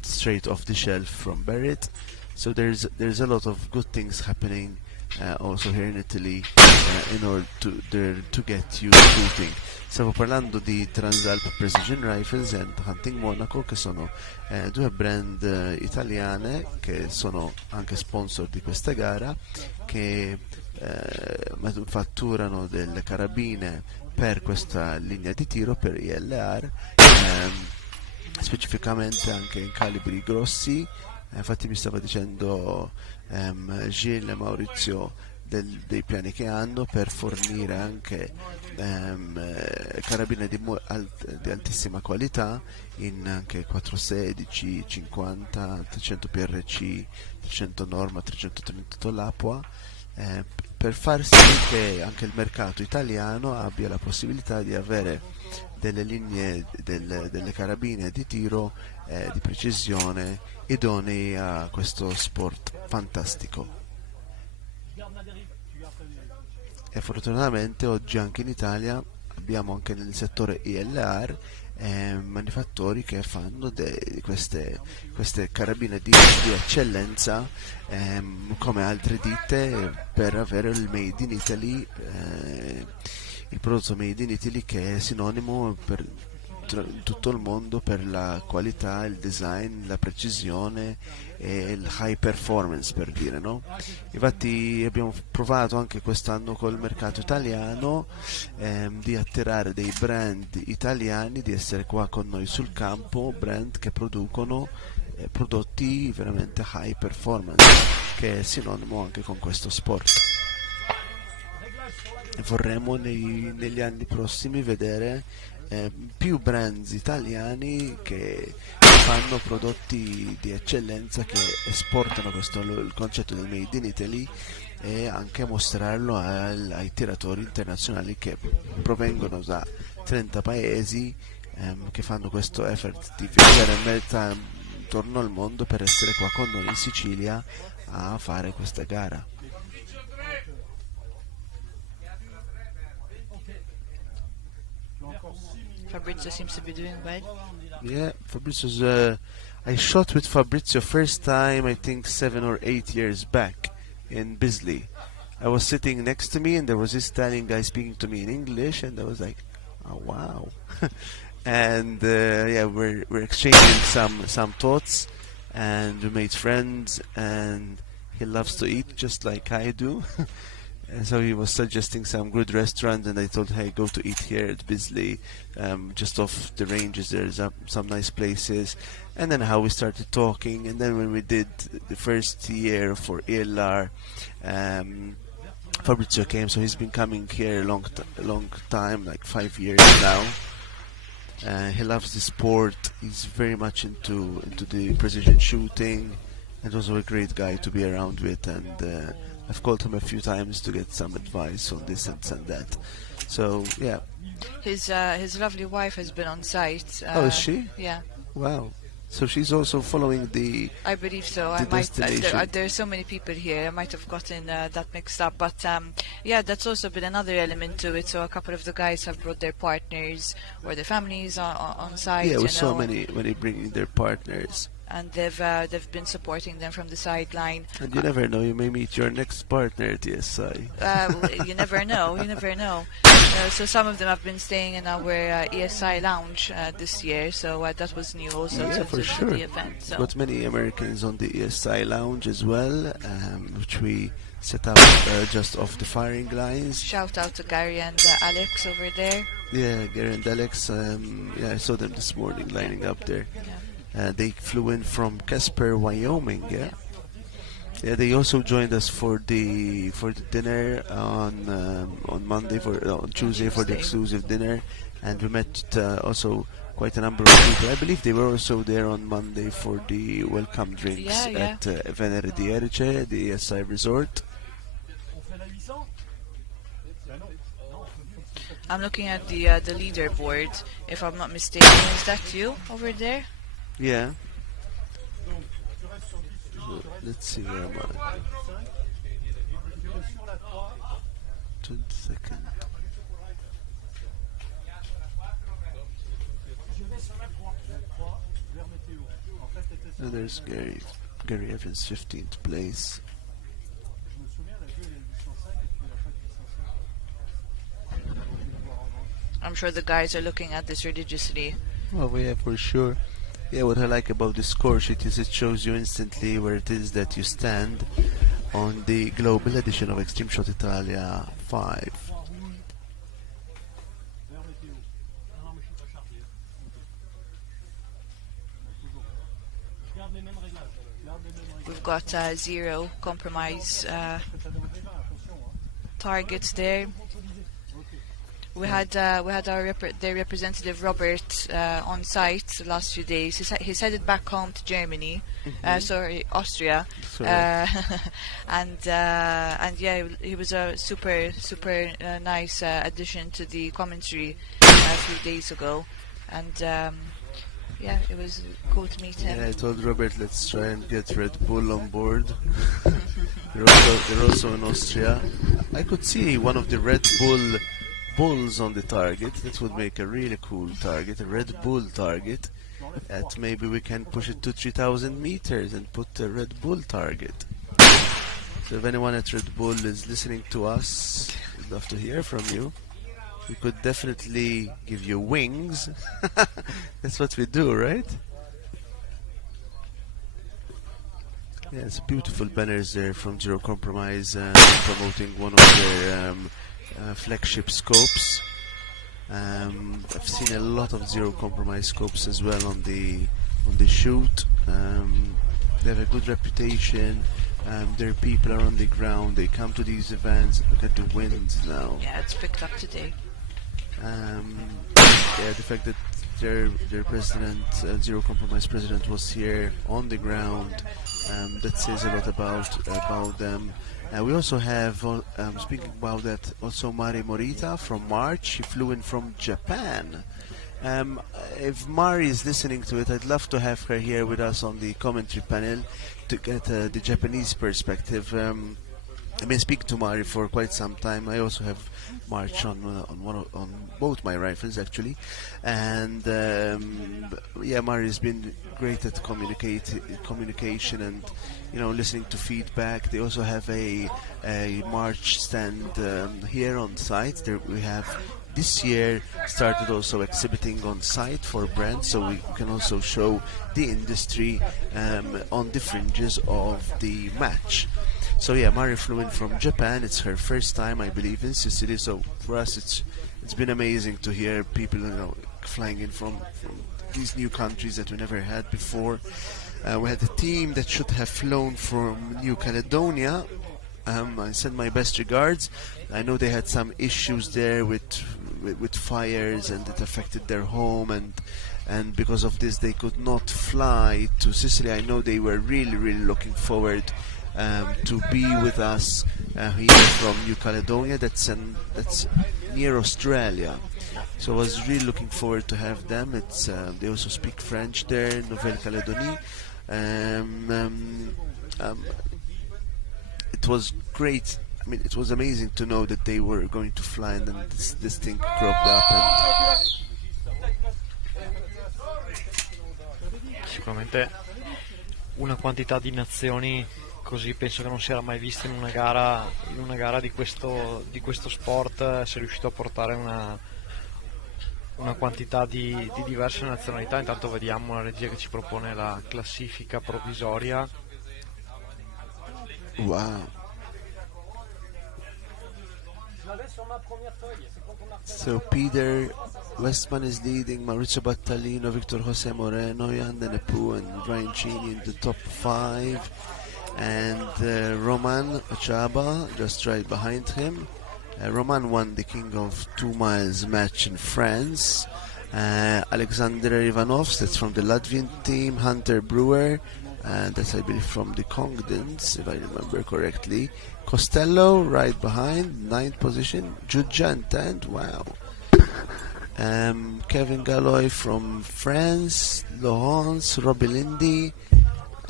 straight off the shelf from Barrett. So there's a lot of good things happening also here in Italy in order to get you shooting. Stiamo parlando di Transalp Precision Rifles e Hunting Monaco, che sono due brand italiane che sono anche sponsor di questa gara, che manufatturano delle carabine per questa linea di tiro, per ELR, specificamente anche in calibri grossi. Infatti mi stava dicendo Gilles e Maurizio dei piani che hanno per fornire anche carabine di altissima qualità in anche 416, 50, 300 PRC, 300 Norma, 338 Lapua, per far sì che anche il mercato italiano abbia la possibilità di avere delle linee, delle carabine di tiro di precisione idonei a questo sport fantastico. E fortunatamente oggi anche in Italia abbiamo anche nel settore ELR manifattori che fanno queste carabine di eccellenza, come altre ditte, per avere il Made in Italy, il prodotto Made in Italy, che è sinonimo in tutto il mondo per la qualità, il design, la precisione e il high performance, per dire, no? Infatti abbiamo provato anche quest'anno col mercato italiano di attirare dei brand italiani, di essere qua con noi sul campo, brand che producono prodotti veramente high performance, che è sinonimo anche con questo sport. E vorremmo negli anni prossimi vedere più brand italiani che fanno prodotti di eccellenza, che esportano il concetto del Made in Italy, e anche mostrarlo ai tiratori internazionali che provengono da 30 paesi, che fanno questo effort di viaggiare in mezza intorno al mondo per essere qua con noi in Sicilia a fare questa gara. Fabrizio seems to be doing well. Yeah, Fabrizio's. I shot with Fabrizio first time, I think 7 or 8 years back in Bisley. I was sitting next to me, and there was this Italian guy speaking to me in English, and I was like, "Oh wow!" And yeah, we're exchanging some thoughts, and we made friends. And he loves to eat just like I do. And so he was suggesting some good restaurants, and I told, hey, go to eat here at Bisley, just off the ranges. There's some nice places. And then how we started talking, and then when we did the first year for ELR, Fabrizio came, so he's been coming here a long time, like 5 years now. He loves the sport. He's very much into the precision shooting, and also a great guy to be around with. And I've called him a few times to get some advice on this and that. So yeah. His lovely wife has been on site. Oh, is she? Yeah. Wow. So she's also following the. I believe so. There are so many people here. I might have gotten that mixed up, but yeah, that's also been another element to it. So a couple of the guys have brought their partners or their families on site. Yeah, with so many bringing their partners. And they've been supporting them from the sideline. And you never know, you may meet your next partner at TSI. You never know. You never know. So some of them have been staying in our ESI lounge this year. So that was new also to the event. So. Got many Americans on the ESI lounge as well, which we set up just off the firing lines. Shout out to Gary and Alex over there. Yeah, Gary and Alex. Yeah, I saw them this morning lining up there. Yeah. They flew in from Casper, Wyoming. Yeah. They also joined us for the dinner on Monday, on Tuesday for the exclusive dinner, and we met also quite a number of people. I believe they were also there on Monday for the welcome drinks at Venere di Erice, the ESI resort. I'm looking at the leaderboard. If I'm not mistaken, is that you over there? Yeah. So, let's see where am I. 22nd. And there's Gary Evans, 15th place. I'm sure the guys are looking at this religiously. Well, we have for sure. Yeah, what I like about the score sheet is it shows you instantly where it is that you stand on the global edition of Extreme Shot Italia 5. We've got zero compromise targets there. We had their representative Robert on site the last few days. He's headed back home to Germany, Austria, and yeah, he was a super nice addition to the commentary a few days ago, and yeah, it was cool to meet him. Yeah, I told Robert, let's try and get Red Bull on board. They're also in Austria. I could see one of the Red Bulls on the target. That would make a really cool target, a Red Bull target. That maybe we can push it to 3,000 meters and put a Red Bull target. So if anyone at Red Bull is listening to us, we'd love to hear from you. We could definitely give you wings. That's what we do, right? Yeah, it's beautiful banners there from Zero Compromise promoting one of their flagship scopes. I've seen a lot of Zero Compromise scopes as well on the shoot. They have a good reputation. Their people are on the ground. They come to these events. Look at the winds now. Yeah, it's picked up today. Yeah, the fact that their president, Zero Compromise president, was here on the ground, that says a lot about them. We also have, speaking about that, also Mari Morita from March. She flew in from Japan. If Mari is listening to it, I'd love to have her here with us on the commentary panel to get the Japanese perspective. I may speak to Mari for quite some time. I also have March on both my rifles actually, and yeah, Mari has been great at communication and listening to feedback. They also have a March stand here on site. There we have this year started also exhibiting on site for brands, so we can also show the industry on the fringes of the match. So yeah, Mari flew in from Japan. It's her first time, I believe, in Sicily. So for us, it's been amazing to hear people flying in from these new countries that we never had before. We had a team that should have flown from New Caledonia. I send my best regards. I know they had some issues there with fires, and it affected their home, and because of this they could not fly to Sicily. I know they were really looking forward to be with us here from New Caledonia. That's near Australia. So I was really looking forward to have them. It's they also speak French there in Nouvelle-Calédonie. It was great. I mean, it was amazing to know that they were going to fly, and then this thing cropped up. Sicuramente una quantità di nazioni così penso che non si era mai vista in una gara di questo sport. Si è riuscito a portare una quantità di diverse nazionalità. Intanto vediamo la regia che ci propone la classifica provvisoria. Wow. So Peter Westman is leading, Maurizio Battalino, Victor Jose Moreno, Jan Denepu and Ryan Cheney in the top 5, and Roman Ochaba just right behind him. Roman won the King of 2 Miles match in France. Alexander Ivanovs, that's from the Latvian team. Hunter Brewer, that's I believe from the Congdons, if I remember correctly. Costello right behind, 9th position. Juja in 10th, wow. Kevin Galloy from France, Laurence, Robbie Lindy,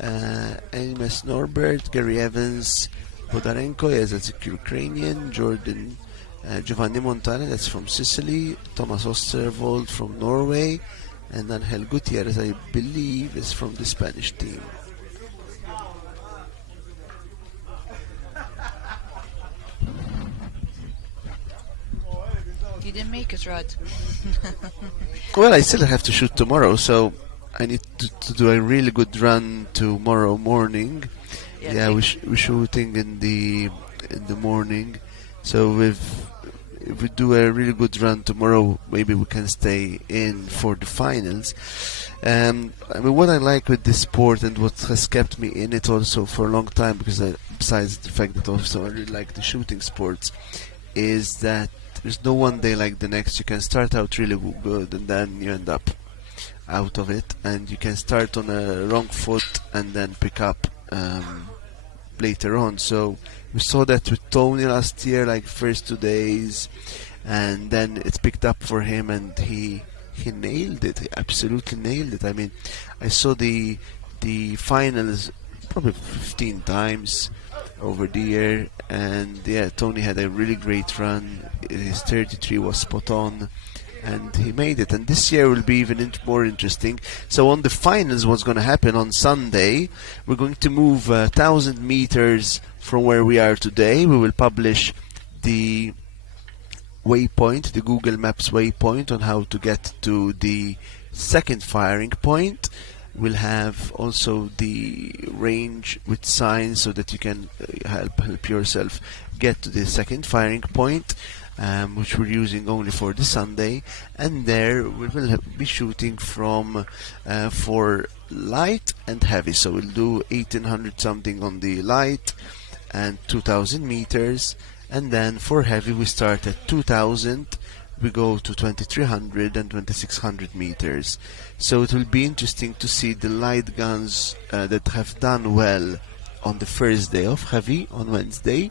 Elmes Norbert, Gary Evans, Bodarenko, yes, that's a Ukrainian, Giovanni Montana, that's from Sicily, Thomas Osterwold from Norway, and Angel Gutierrez, I believe, is from the Spanish team. You didn't make it, Rod. Well, I still have to shoot tomorrow, so I need to do a really good run tomorrow morning. Yeah, we're shooting in the morning. So if we do a really good run tomorrow, maybe we can stay in for the finals. I mean, what I like with this sport and what has kept me in it also for a long time, because besides the fact that also I really like the shooting sports, is that there's no one day like the next. You can start out really good and then you end up out of it, and you can start on a wrong foot and then pick up later on. So we saw that with Tony last year, like first 2 days, and then it picked up for him, and he nailed it. He absolutely nailed it. I mean, I saw the finals probably 15 times over the year, and yeah, Tony had a really great run. His 33 was spot on, and he made it. And this year will be even more interesting. So on the finals, what's going to happen on Sunday, we're going to move 1,000 meters from where we are today. We will publish the waypoint, the Google Maps waypoint on how to get to the second firing point. We'll have also the range with signs so that you can help yourself get to the second firing point, which we're using only for the Sunday. And there we will be shooting from for light and heavy. So we'll do 1800 something on the light and 2000 meters. And then for heavy we start at 2000, we go to 2300 and 2600 meters. So it will be interesting to see the light guns that have done well on the first day of heavy on Wednesday,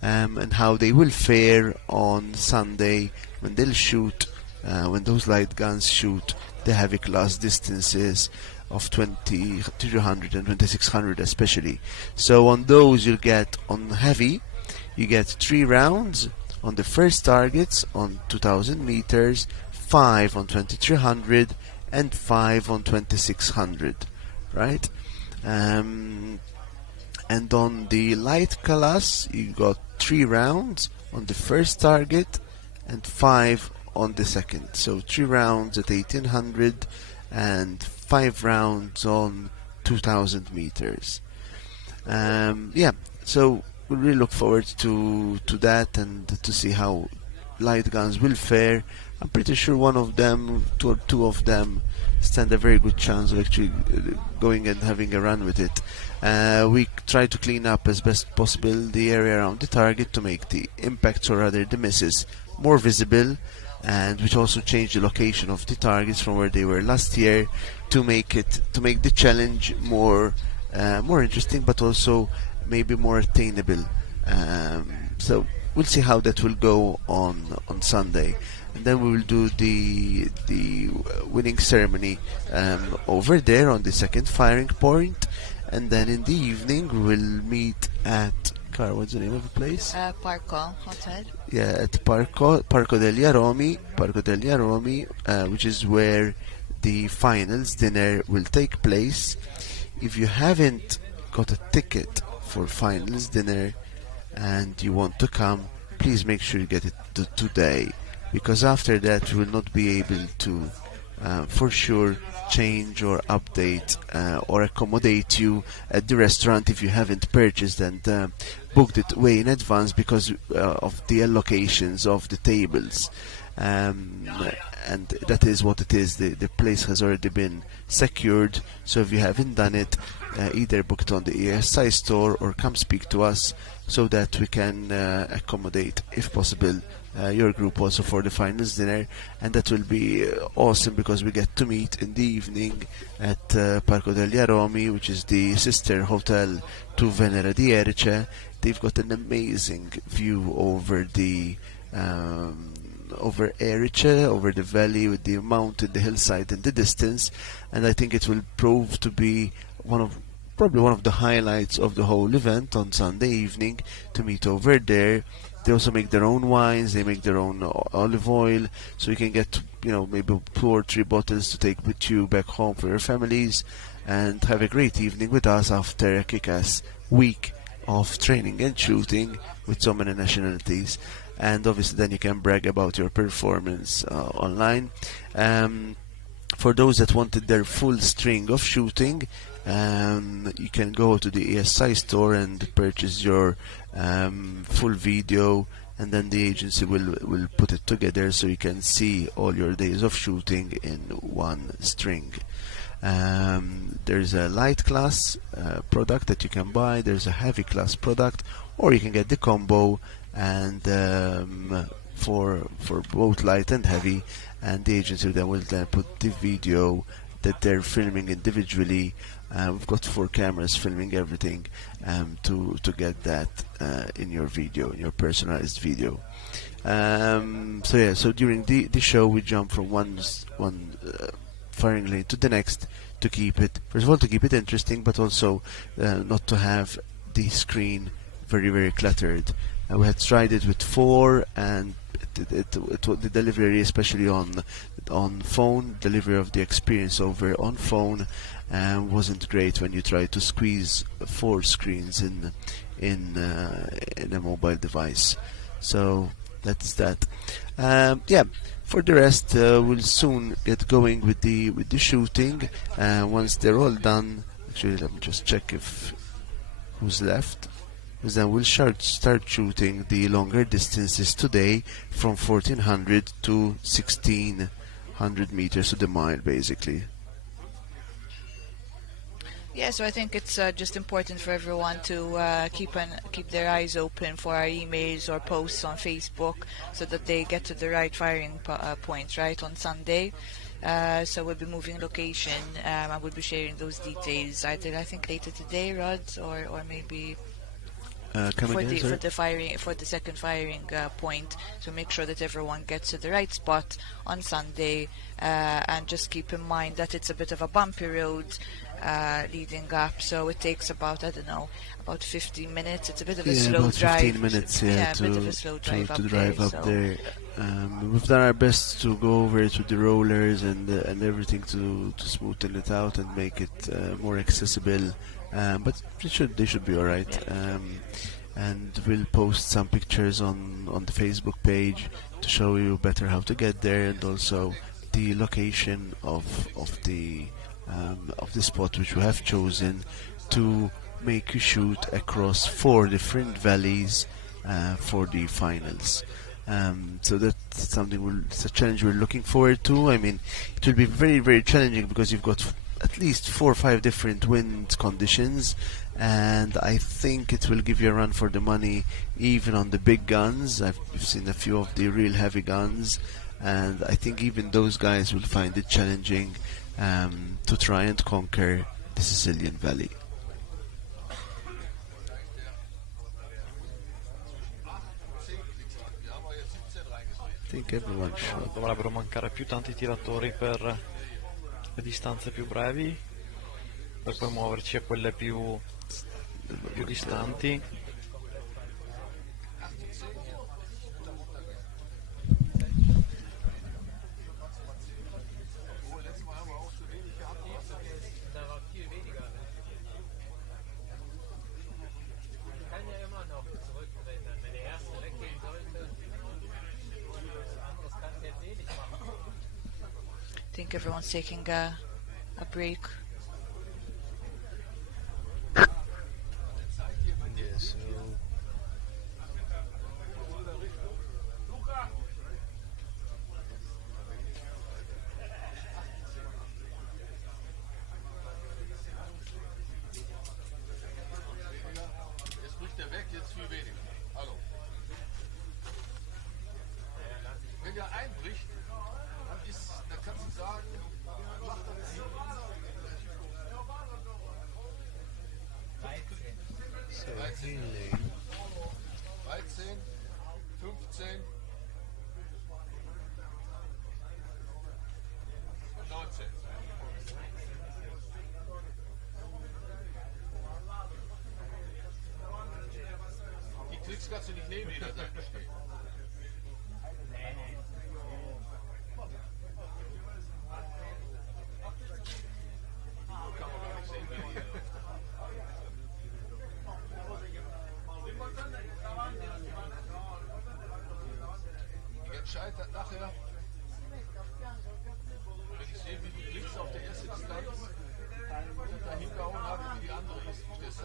and how they will fare on Sunday when they'll shoot, when those light guns shoot the heavy class distances of 2300 and 2600 especially. So on those you'll get, on heavy, you get 3 rounds on the first targets on 2000 meters, 5 on 2300 and 5 on 2600, right? And on the light class you got 3 rounds on the first target and 5 on the second. So 3 rounds at 1800 and 5 rounds on 2000 meters. Yeah, so we really look forward to that and to see how light guns will fare. I'm pretty sure one of them, two of them, stand a very good chance of actually going and having a run with it. We try to clean up as best possible the area around the target to make the impacts, or rather the misses, more visible, and which also change the location of the targets from where they were last year to make the challenge more interesting, but also maybe more attainable. So we'll see how that will go on Sunday, and then we will do the winning ceremony over there on the second firing point, and then in the evening we will meet at what's the name of the place? Parco Hotel. Yeah, at Parco degli Aromi, which is where the finals dinner will take place. If you haven't got a ticket for finals dinner and you want to come, please make sure you get it today, because after that we will not be able to for sure change or update or accommodate you at the restaurant if you haven't purchased and booked it way in advance because of the allocations of the tables. And that is what it is. The place has already been secured, so if you haven't done it, either book it on the ESI store or come speak to us so that we can accommodate, if possible, your group also for the finals dinner. And that will be awesome because we get to meet in the evening at Parco degli Aromi, which is the sister hotel to Venera di Erice. They've got an amazing view over the over Erice, over the valley, with the mountain, the hillside in the distance, and I think it will prove to be probably one of the highlights of the whole event on Sunday evening, to meet over there. They also make their own wines, they make their own olive oil, so you can get, maybe 2 or 3 bottles to take with you back home for your families, and have a great evening with us after a kick-ass week of training and shooting with so many nationalities. and obviously then you can brag about your performance online. For those that wanted their full string of shooting, you can go to the ESI store and purchase your full video, and then the agency will put it together so you can see all your days of shooting in one string. There's a light class product that you can buy, there's a heavy class product, or you can get the combo, and for both light and heavy, and the agency then will then put the video that they're filming individually. We've got 4 cameras filming everything to get that in your video, in your personalized video. So during the show we jump from one firing lane to the next to keep it, first of all, to keep it interesting, but also not to have the screen very, very cluttered. We had tried it with 4, and the delivery, especially on phone, delivery of the experience over on phone wasn't great when you try to squeeze 4 screens in a mobile device. So that's that. For the rest, we'll soon get going with the shooting. Once they're all done, actually, let me just check if who's left. Because then we'll start shooting the longer distances today, from 1400 to 1600 meters to the mile, basically. Yeah, so I think it's just important for everyone to keep their eyes open for our emails or posts on Facebook, so that they get to the right firing points right on Sunday. So we'll be moving location. I will be sharing those details either, I think, later today, Rod, or maybe for the second firing point, to make sure that everyone gets to the right spot on Sunday, and just keep in mind that it's a bit of a bumpy road leading up, so it takes about 15 minutes. It's a bit of a slow about drive. 15 minutes, a bit of a slow drive to drive up there. We've done our best to go over it with the rollers and everything to smoothen it out and make it more accessible. But they should be all right. And we'll post some pictures on the Facebook page to show you better how to get there, and also the location of the spot which we have chosen to make you shoot across 4 different valleys for the finals. So that's something it's a challenge we're looking forward to. I mean, it will be very, very challenging because you've got at least 4 or 5 different wind conditions, and I think it will give you a run for the money even on the big guns. I've seen a few of the real heavy guns, and I think even those guys will find it challenging to try and conquer the Sicilian Valley. I think everyone should. Dovrebbero mancare più tanti tiratori per le distanze più brevi, per poi muoverci a quelle più distanti. I think everyone's taking a break. Kannst du nicht neben jeder Seite stehen. scheitert nachher, wenn ich sehe, wie du klickst auf der ersten Distanz und da hingehauen habe, wie die andere ist. Verstehst du?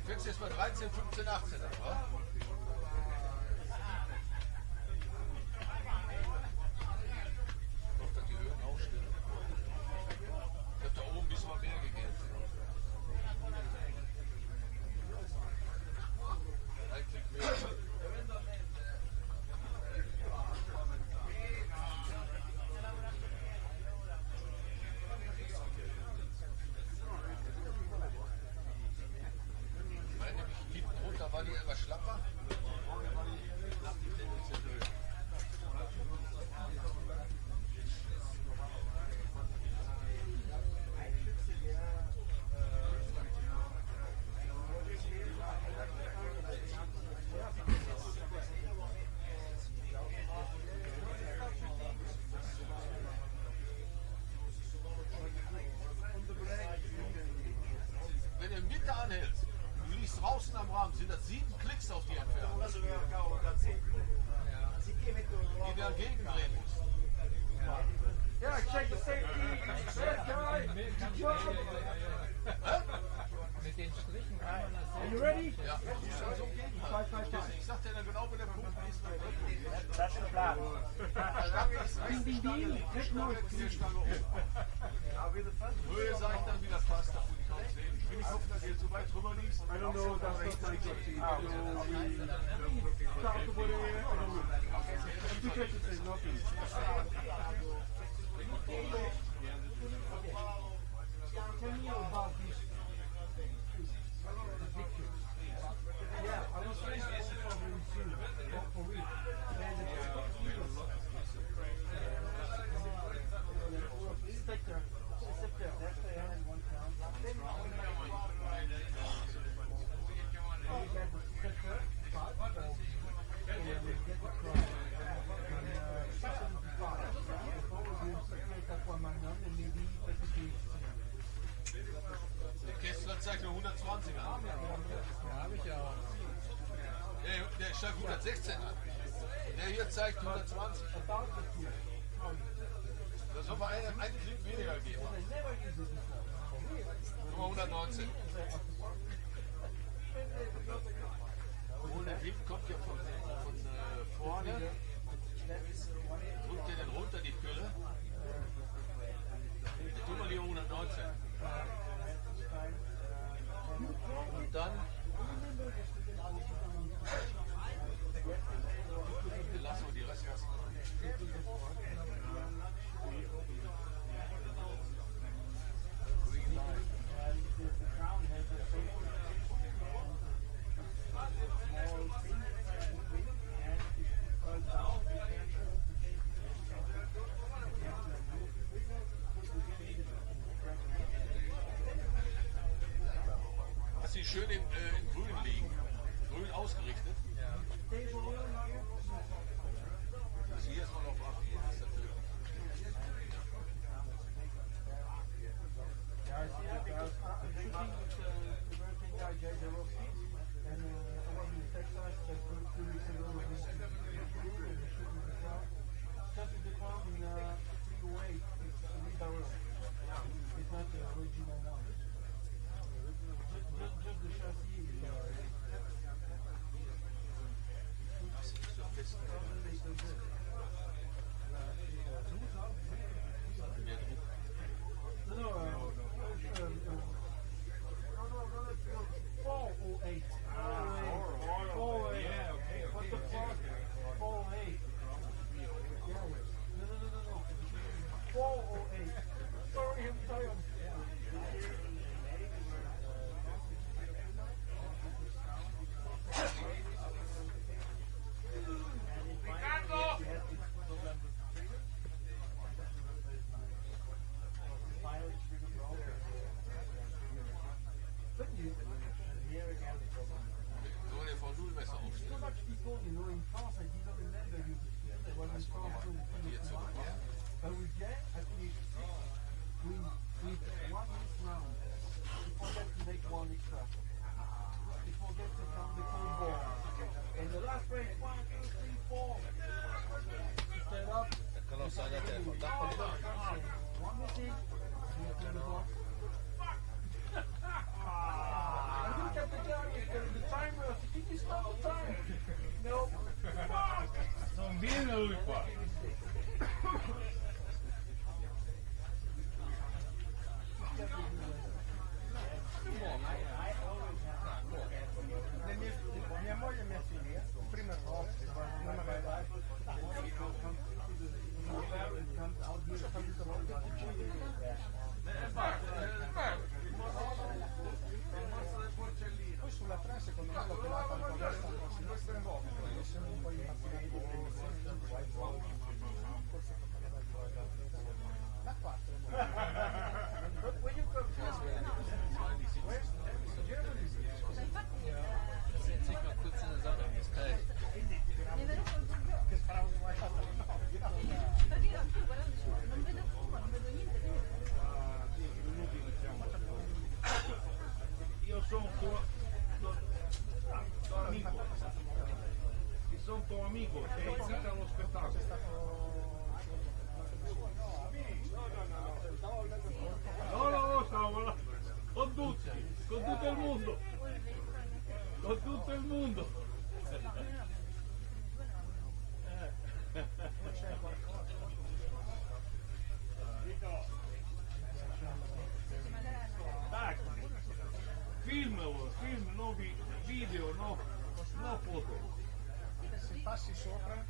Du fängst jetzt bei 13, 15, 18 an, wa? Dass die Höhen auch stimmen. Ich hab da oben diesmal mehr gegeben. Ein Klick mehr. Hinten runter war die etwas schlapper. Wenn du Mitte anhältst, du liegst draußen am Rahmen, sind das 7 Klicks auf die Entfernung, die du entgegendrehen musst. Yeah, check the safety. Left guy. Mit den Strichen kann man das Are you ready? Ja, du musst dann so gegenhalten. Ich sag dir dann genau, wo der Punkt ist. Das ist der Plan. Stange ist rechts, die Stange links, die Stange ist die Stange oben. Höhe sag ich dann, wie das passt. Das muss ich auch sehen. Ich will nicht hoffen, dass ihr zu weit drüber liegst. I don't know that rechts like start over there. I don't know. You can just say nothing. Tell me about this. Yeah, I was saying very soon. For real. Inspector. Der Kessler zeigt nur 120 an. Der zeigt 116 an. Der hier zeigt 120. Da soll man einen Klick weniger geben. Nummer 119. Und der Klick kommt ja von vorne. Drückt ihr den runter, die Pille. Jetzt tun wir die 119. Und dann lassen wir die Rest. Dass sie schön in Grün liegen, grün ausgerichtet. Das hier ist mal auf 8. It's not the original one. Just the chassis amico, è iniziato lo spettacolo. No, stavo là. Con tutti, con tutto il mondo. Con tutto il mondo. Dai, film, no video, no foto. Se passi sopra,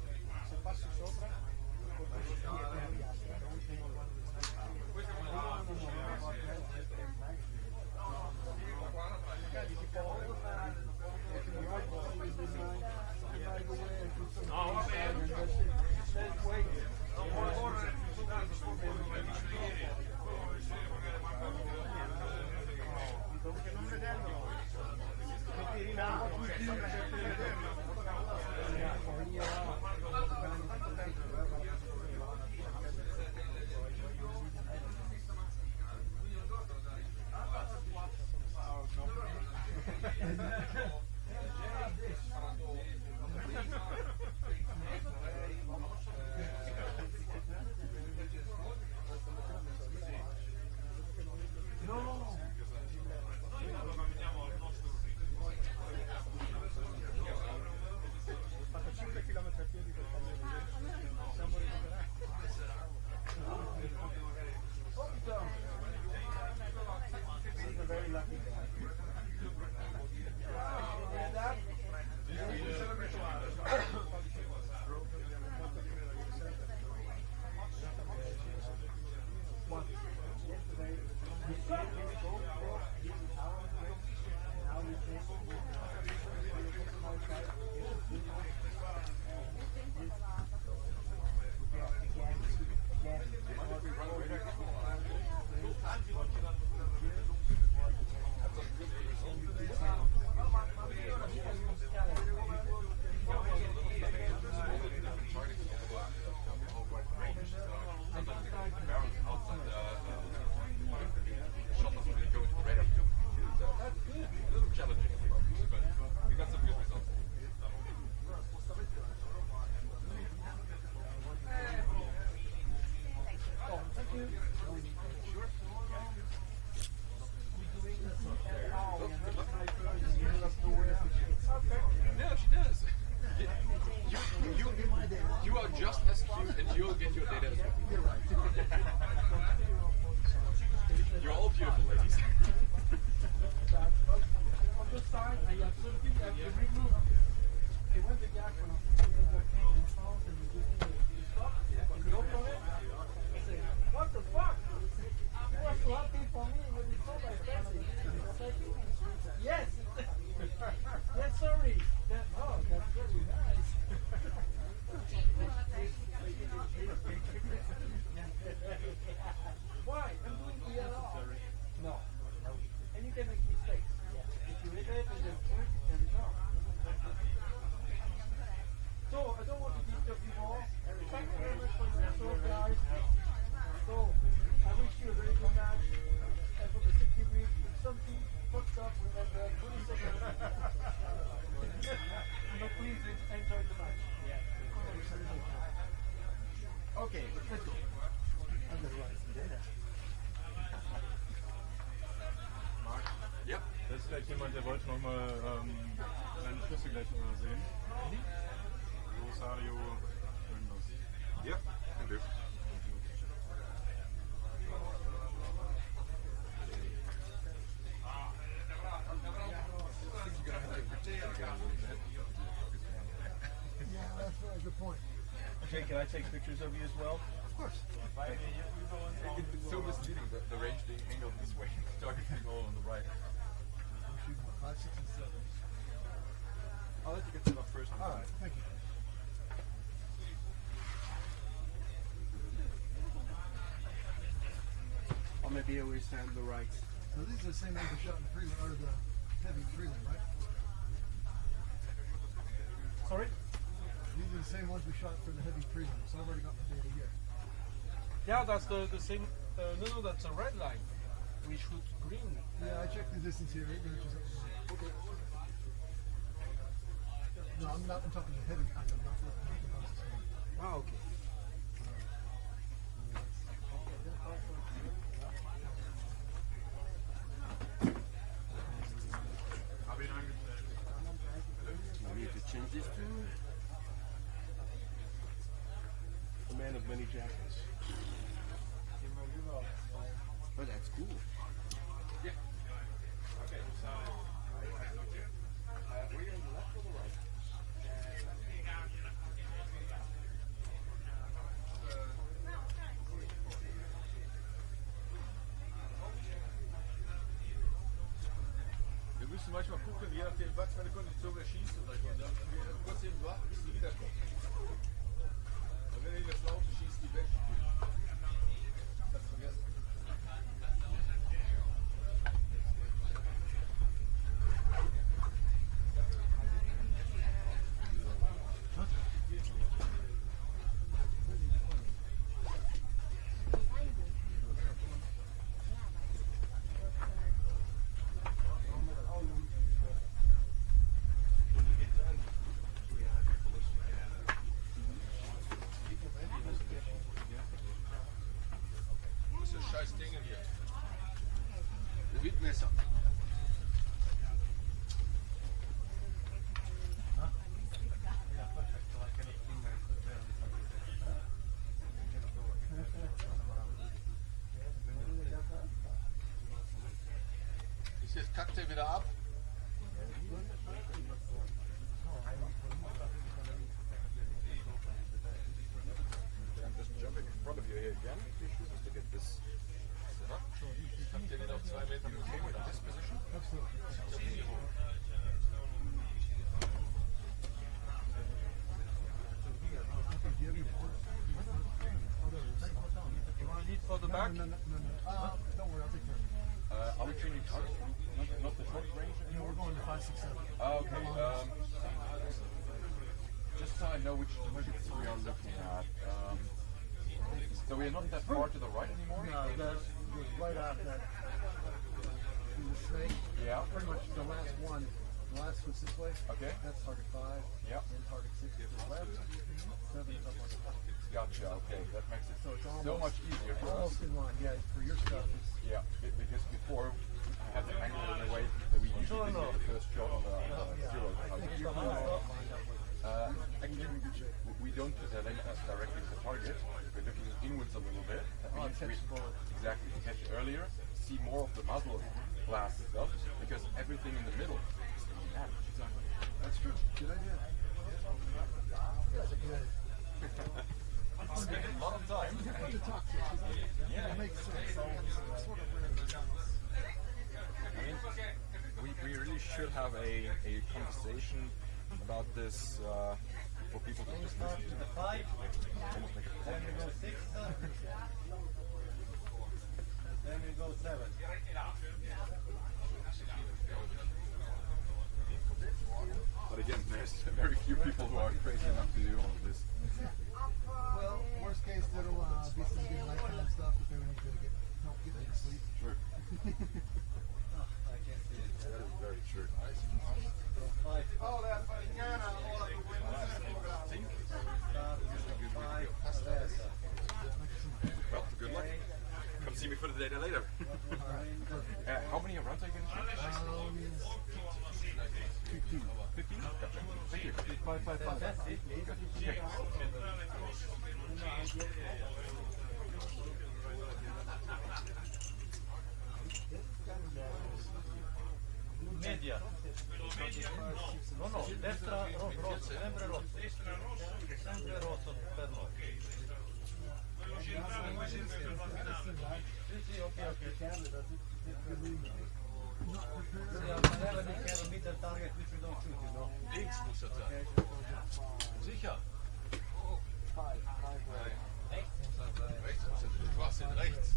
Vielleicht jemand, der wollte nochmal seine Schlüsse gleich nochmal sehen. Rosario, irgendwas. Yep, can do. Yeah, that's a good point. Jay, can I take pictures of you as well? Of course. It's so misleading, the range being angled this way, the target being all on the right. I'm shooting 5, 6, and 7. I'll let you get set up first. All right, thank you. Or maybe we stand to the right. So these are the same ones we shot in prelim, or the heavy prelim, right? Sorry? These are the same ones we shot for the heavy prelim, so I've already got my data here. Yeah, that's the same. No, that's a red line. We shoot green. Yeah, I checked the distance here, 8 inches up. Okay. No, I'm talking the heavy prelim, not the jackets. But that's cool. Wir müssen manchmal gucken, je nachdem, was für eine Kondition wir schießen. Und dann kurz eben warten, bis die wiederkommen. Und wenn ihr das Laute schießt, die weg. Das vergessen. Scheiß Dinge hier. Windmesser. Ist jetzt kackt er wieder ab? I'm just jumping in front of you here again. Just to get this. Habt ihr den auf 2 Meter bekommen in this position? You want to lead for the back? No. Don't worry, I'll take care of it. Are we changing targets? Not the short range No, anymore? we're going to 5, 6, 7. Okay. Just so I know which targets we are looking at. So we are not that far to the right anymore? No, that's right out that. In the snake. Yeah. Pretty much the last one. The last was this way. Okay. That's target 5. Yeah. And target 6 to the left. 7 is up on the top. Gotcha. Okay. That makes it So it's almost, so much easier for us. almost in line. Yeah, for your stuff. It's, Yeah. Because before I had the angle in a way that we usually didn't get the first shot on the zero. Actually, we don't put the laser directly to the target. We're looking inwards a little bit. That means exactly to catch earlier, see more of the muzzle blast itself, because everything in the middle is really damaged. that's true. Good idea. Spending a lot of time. Fun to talk to. Yeah. It makes sense. Sort of I mean, we really should have a conversation about this for people to just listen to. Almost like a podcast. Then we go 7. But again, there's very few people who are crazy enough to do all of this. Well, worst case, there'll be some good nighttime stuff if they need to help get them to sleep. True. I can't see it. That is very true. Oh, that's funny. Well, good luck. Come see me for the data later. How many rounds are you going to shoot? 15. 15? Gotcha. Thank you. 5, 5, 5. Okay. Media. No, destra, rosso, sempre rosso. Sempre rosso per noi. Sì, ok. Whenever they can beat the target which we don't shoot, you know. Links muss das sein. Sicher. Rechts muss das sein. Du warst in rechts.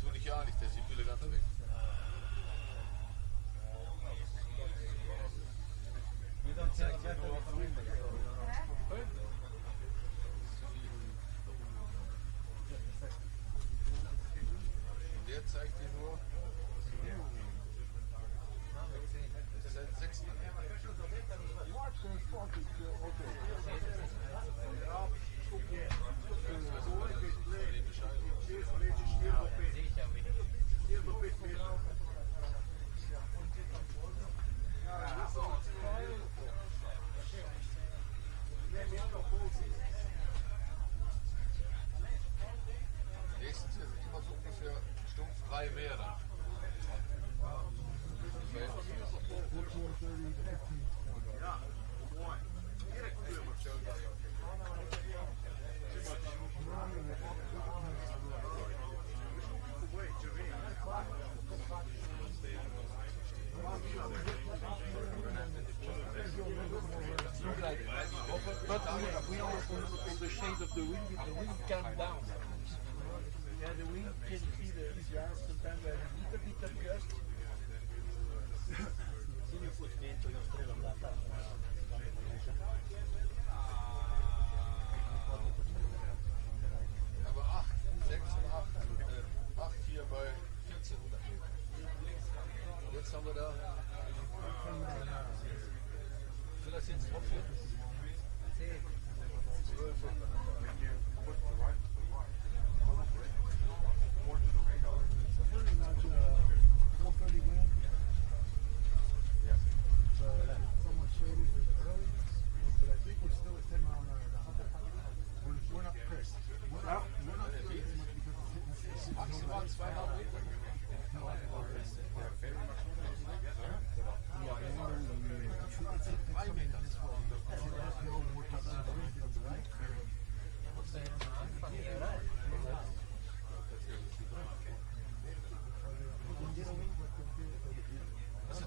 Tu dich ja nicht, der ist die Pille ganz weg. We don't see the better from English. Der zeigt dir nur. Das ist ein 6.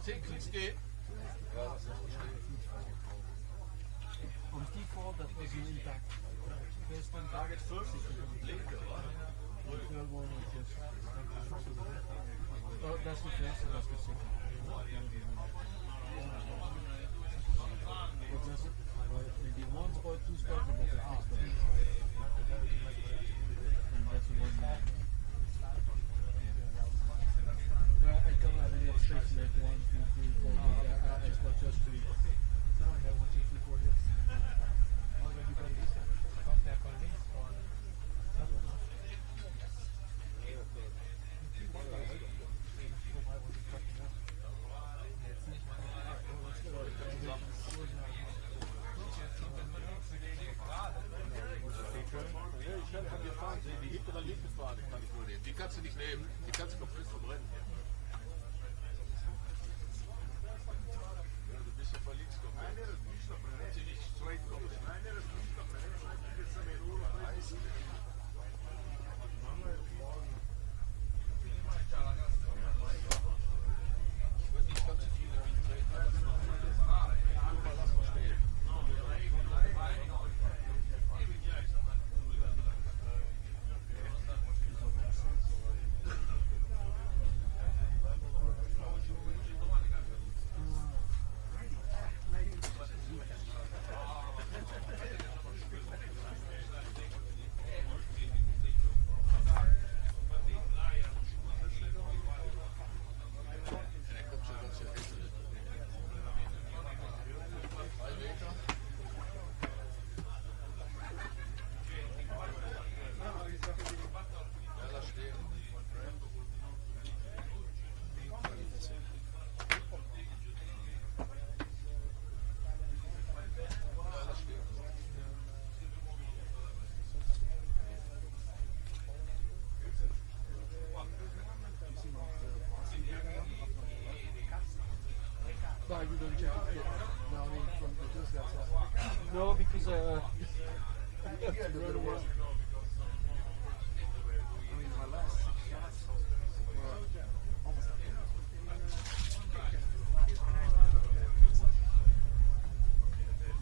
10 Klicks gehen. Und die fordert was you intact. Target 5, linke, wa? Oh, that's the first, that's the second. Maybe one spot, two spots, and that's a three spot. And that's one. I come out and it's space like 1, 2, 3, 4. I spot just 3. No, I have 1, 2, 3, 4 hits. Die hintere linke Fahne kann ich nur nehmen. Die kannst du nicht nehmen. Die kannst du komplett verbrennen. Ja, du bist ja von links komplett. Sie nicht straight komplett. No, you don't check it yet. No, I mean from the juice guys. No, because you have to do a bit of work. I mean, my last 6 shots were almost like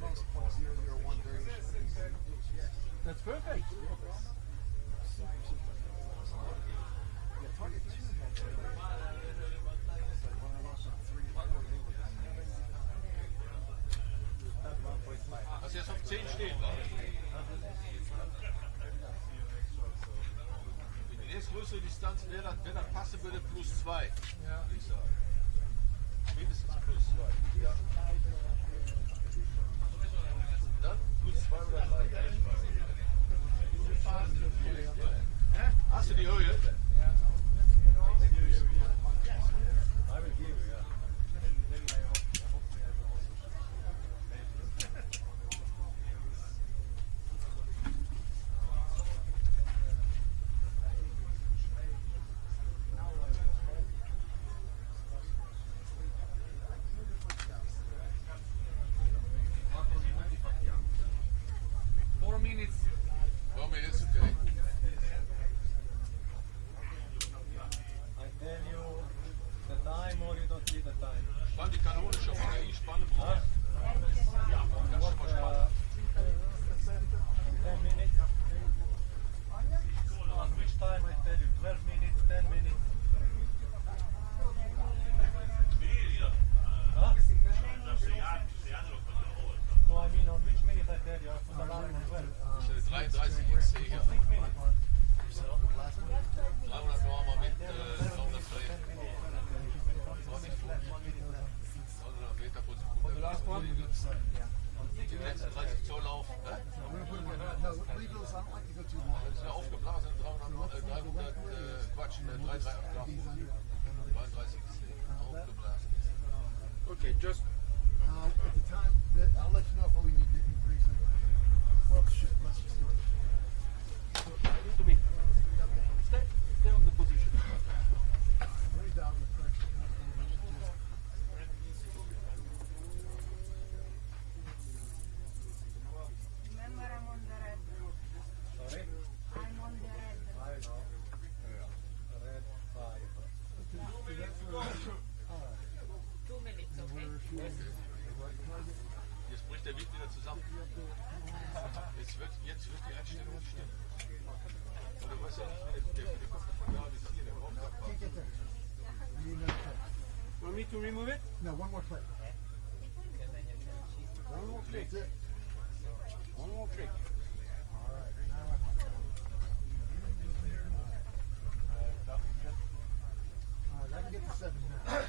most points 0, 0, 1 variation. That's perfect. Yeah, target 2 had Hast du jetzt auf 10 stehen, wa? Die nächstgrößere Distanz wäre dann, wenn das passen würde, plus 2. Ja. Würde ich sagen. Mindestens plus 2. Ja. Dann plus 2 oder 3. Hast du die Höhe? wird die Einstellung stimmen. Und du weißt ja nicht, der kommt von da bis hier, der braucht da Want me to remove it? No, one more clip. One more click. One more click. I can get to 7 now.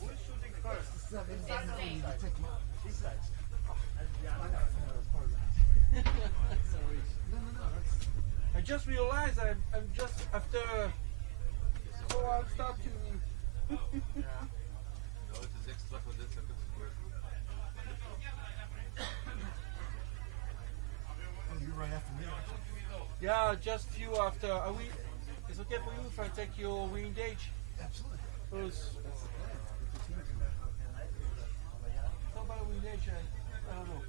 Who is shooting first? 7, you take mine. These sides. Sorry. No. I just realized I'm just after. So I'll start to. Leute, 6 Treffer setzt, dann kannst du durch. You're right after me. Yeah, just few after. Are we? It's okay for you if I take your re-engage? Absolutely. That's the plan. How about re-engage? I don't know.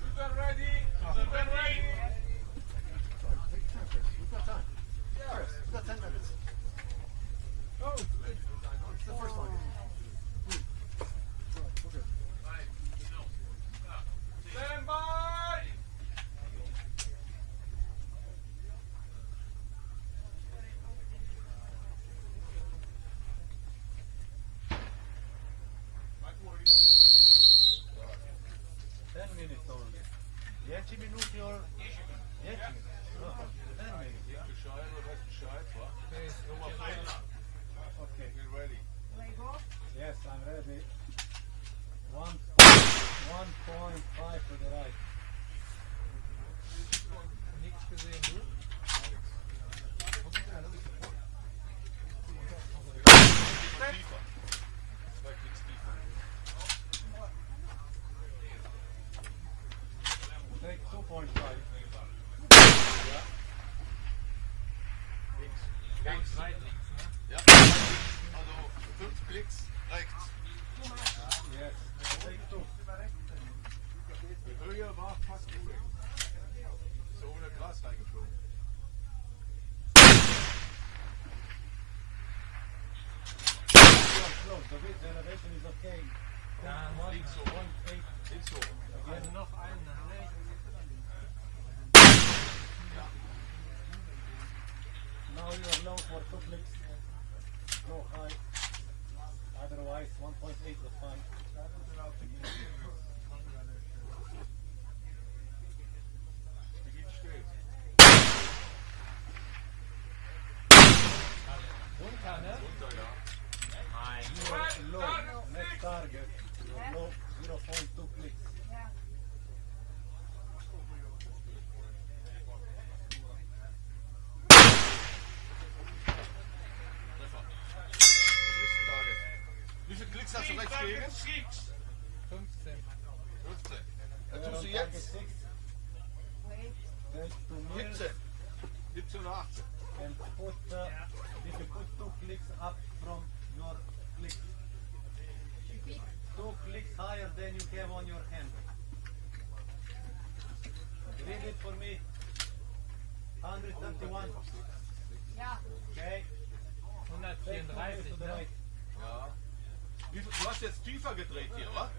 Super ready. Super ready. We've got time. Yeah. We've got 10 minutes. Oh, It's the first one. Stand by. Yes, I'm ready. 1.5 to the right. Nichts gesehen, du? Take 2.5. Ja. Links. Ja. Also 5 Klicks rechts. Yes. Take 2. Die Höhe war fast gut. So ohne Gras reingeflogen. Close. The width elevation is okay. Links so. 1.8. Links so. Again. Noch einen. Now you are low for 2 clicks. Go high. Otherwise, 1.8 is fine. Runter, ne? You are low. Next target. You are low. 0.2 clicks. Wie viele Klicks hast du rechts gegen? 15. 15. Dann tust du jetzt 17. 17 oder 18. And put, if you put 2 clicks up from your click. 2 clicks higher than you have on your hand. Read it for me. 131. Ja. Okay. 134, ne? Ja. Du hast jetzt tiefer gedreht hier, wa?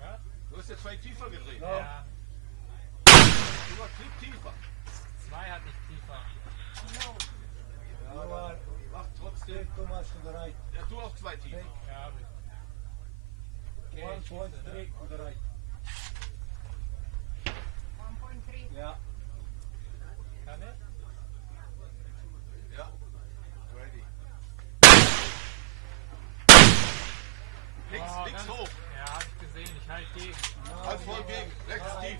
Ja. Du hast jetzt 2 tiefer gedreht. Ja. Du warst tiefer. 2 hatte ich tiefer. You are Mach trotzdem. too much to the right. Ja, du auch 2 tiefer. Ja, habe ich. 1.3 to the right. 1.3. Ja. Kann ich? Ja. Ready. Links hoch. Ja, habe ich gesehen. Ich halte gegen. Halt voll gegen. Rechts tief.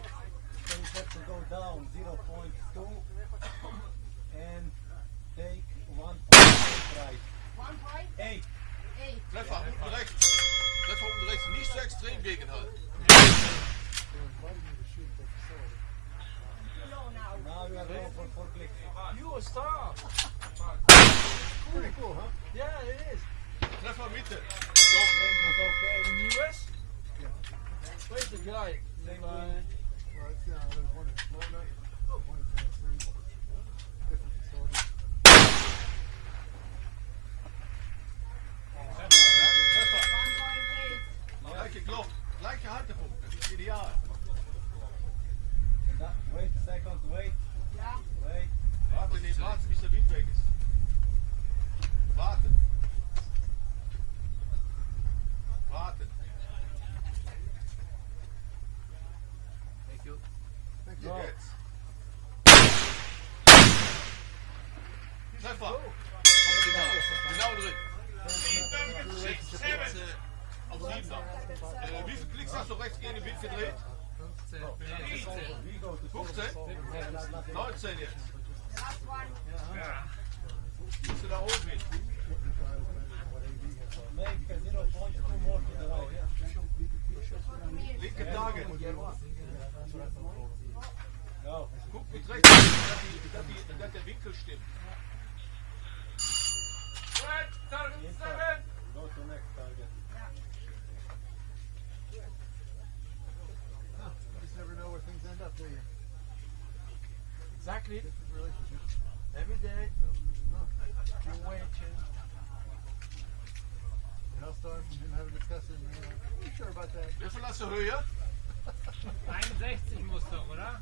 So you have to go down 0.2 and take 1.8 right. 1.8. 8. Treffer unten rechts. Treffer unten rechts. Nicht so extrem gegenhalten. Now you are low for 4 clicks. You a star. Pretty cool, huh? Yeah, it is. Treffer Mitte. Leg was okay. In US? Where's the guy? Same Uh, thing. Well, there's one in Florida, one in Ideal. Wait a second, wait. Ja. Wait. Warte, nee, warte, bis der Wind weg ist. Warte. Warte. Thank you. Jetzt. Treffer. Genau drin. Auf 7er. Wie viele Klicks hast du rechts gegen den Wind gedreht? 15? 19 jetzt. Last one. Bist du da oben hin? Make a 0.2 more to the right. Linke Target. Go. Guck mit rechts, dass der Winkel stimmt. Go to next target. You just never know where things end up, do you? Exactly. Different relationships. Every day. Your way change. The house starts and him having a discussion. You sure about that? Wie viel hast du Höhe? 61 muss doch, oder?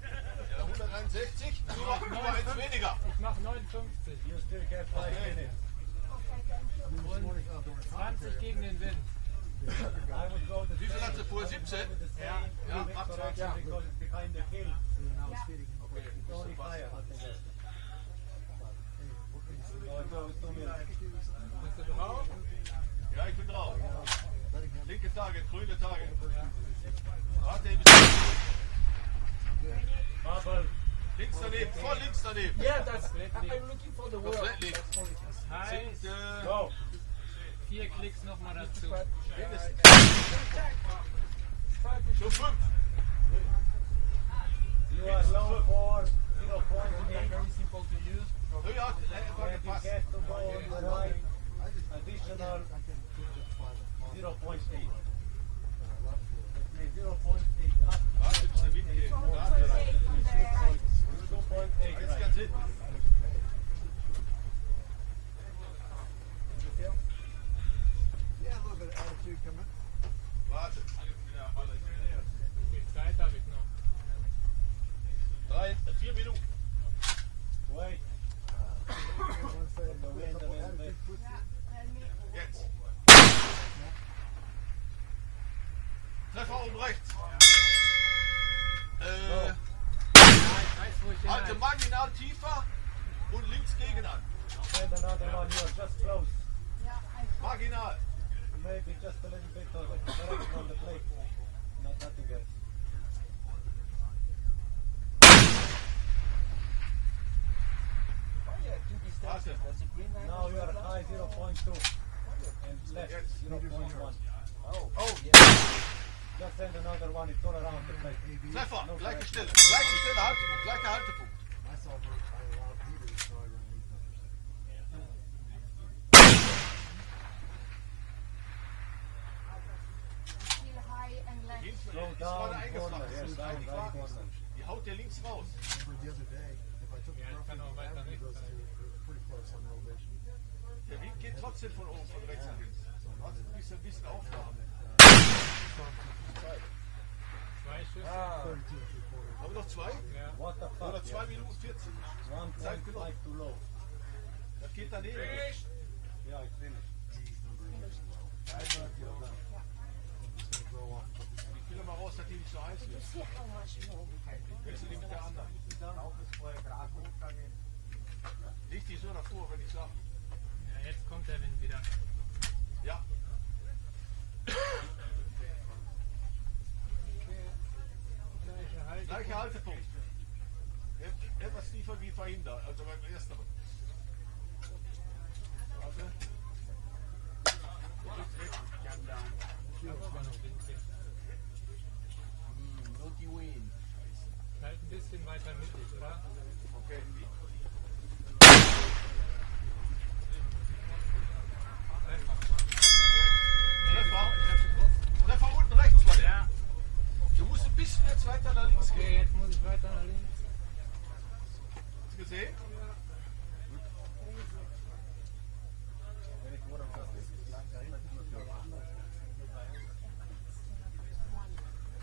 Ja, 161. Nur eins weniger. Ich mach 59. You still get 5 minutes. Und 20 gegen den Wind. I would go the Wie viel same. hast du vorher? 17? Ja. Ja, macht 20. Because it's behind the hill. Okay, It's only fire. Nothing else. So it goes 2 minutes. Bist du drauf? Ja, ich bin drauf. Linke Target, grüne Target. Warte, Bubble. links daneben, voll links daneben. Yeah, that's I'm looking for the Das Flat links. Heißt, Sind, Go. 4 Klicks nochmal dazu. mindestens. Schon 5. You are low for 0.8. Very simple to use. Höhe hat einfach And you gepasst. get to go on the right. Additional 0.8. That means 0.8 up. Warte, bis der Wind geht. Warte. 2.8 Jetzt right. kann Sinn. Yeah, a little bit of attitude coming. Warte. Wie viel Zeit habe ich noch? 4 Minuten. Wait. The wind a little bit. Jetzt. Treffer oben rechts. Weiß, wo ich hin Halte marginal tiefer und links gegen an. Send another one here, just close. Marginal. Maybe just a little bit of the direction on the plate. Not nothing else. Warte. Now you are high 0.2 and left Jetzt. 0.1. Oh, Just send another one, it's all around the plate. Treffer. Gleiche Stelle. Gleiche Stelle, Haltepunkt. Gleicher Haltepunkt. I saw I allowed heaters, so I run these numbers. Feel high and left. Hinten. Slow Ist gerade down, eingeflacht. corner, yes, down, Die right corner. Die haut der links raus. Remember the other day, if I took the ich kann roughing, auch weiter it nicht goes to zeigen. pretty close on elevation. Der Wind geht trotzdem von oben, von rechts nach links. Warte, ein bisschen aufmachen. 2 Schüsse. 32 and 3/4. Haben wir noch 2? Ja. What the fuck? Oder 2 Minuten 40. 1.5 too low. Das geht daneben. Yeah, it's finished. These numbers are low. I know it's all done. I'm just gonna throw off. Ich will mal raus, dass die nicht so heiß wird. Willst du die mit der anderen? Leg die so davor, wenn ich sage. Ja, jetzt kommt der Wind wieder. Ja. Gleiche Haltung. Gleicher Haltepunkt. Etwas tiefer wie vorhin da, also beim ersten. Warte. Aber noch Wind hier. Halt ein bisschen weiter mittig, oder? Okay. Treffer unten rechts war der. Ja. Du musst ein bisschen jetzt weiter nach links Okay, gehen. jetzt muss ich weiter nach links. Hast du gesehen?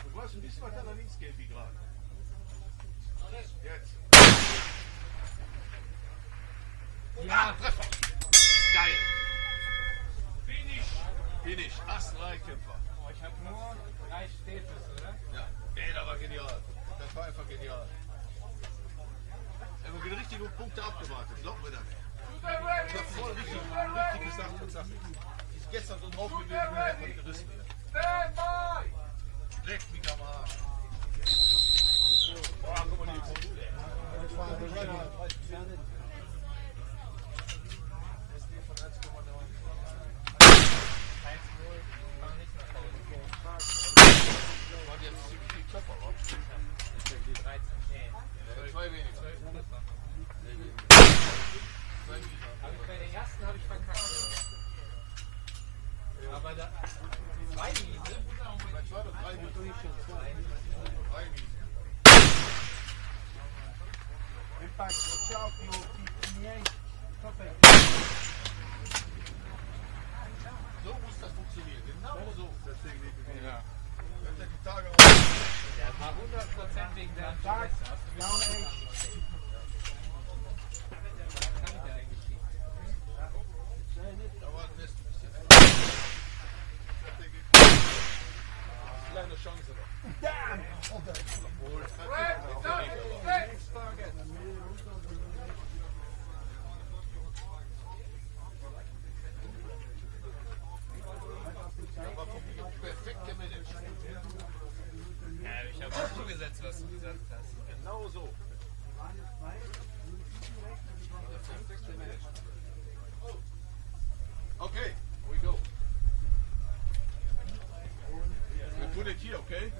Du warst ein bisschen Guarda lì scherzi grandi. Jetzt. Ja, Treffer. Geil. Finish. Ast-3-Kämpfer. Ich habe nur 3 Stäbels, oder? Ja. Ey, das war genial. Das war einfach genial. Er hat richtig gute Punkte abgewartet. Glaub mir das. Ich hab voll richtig gesagt. Ist gestern so drauf gewesen, er hat man gerissen. Leck mich am Arsch. Oh, guck mal, die Bei den ersten habe ich verkackt. Aber da 2 Miese. Bei 2 oder 3 Miese. 3 Miese. Impact, watch out, no, So muss das funktionieren. Genau so. Ja. Wenn der die Tage Der war 100% wegen der Tag, down 8. Kann ich da eigentlich nicht. Da war das Beste bis jetzt. Kleine Chance noch. Damn! Obwohl, Next target. aber perfekt gemanagt. Ja, ich habe auch zugesetzt, was du gesagt hast. Genau so. Perfekt gemanagt. Okay, we go. We put it here, okay?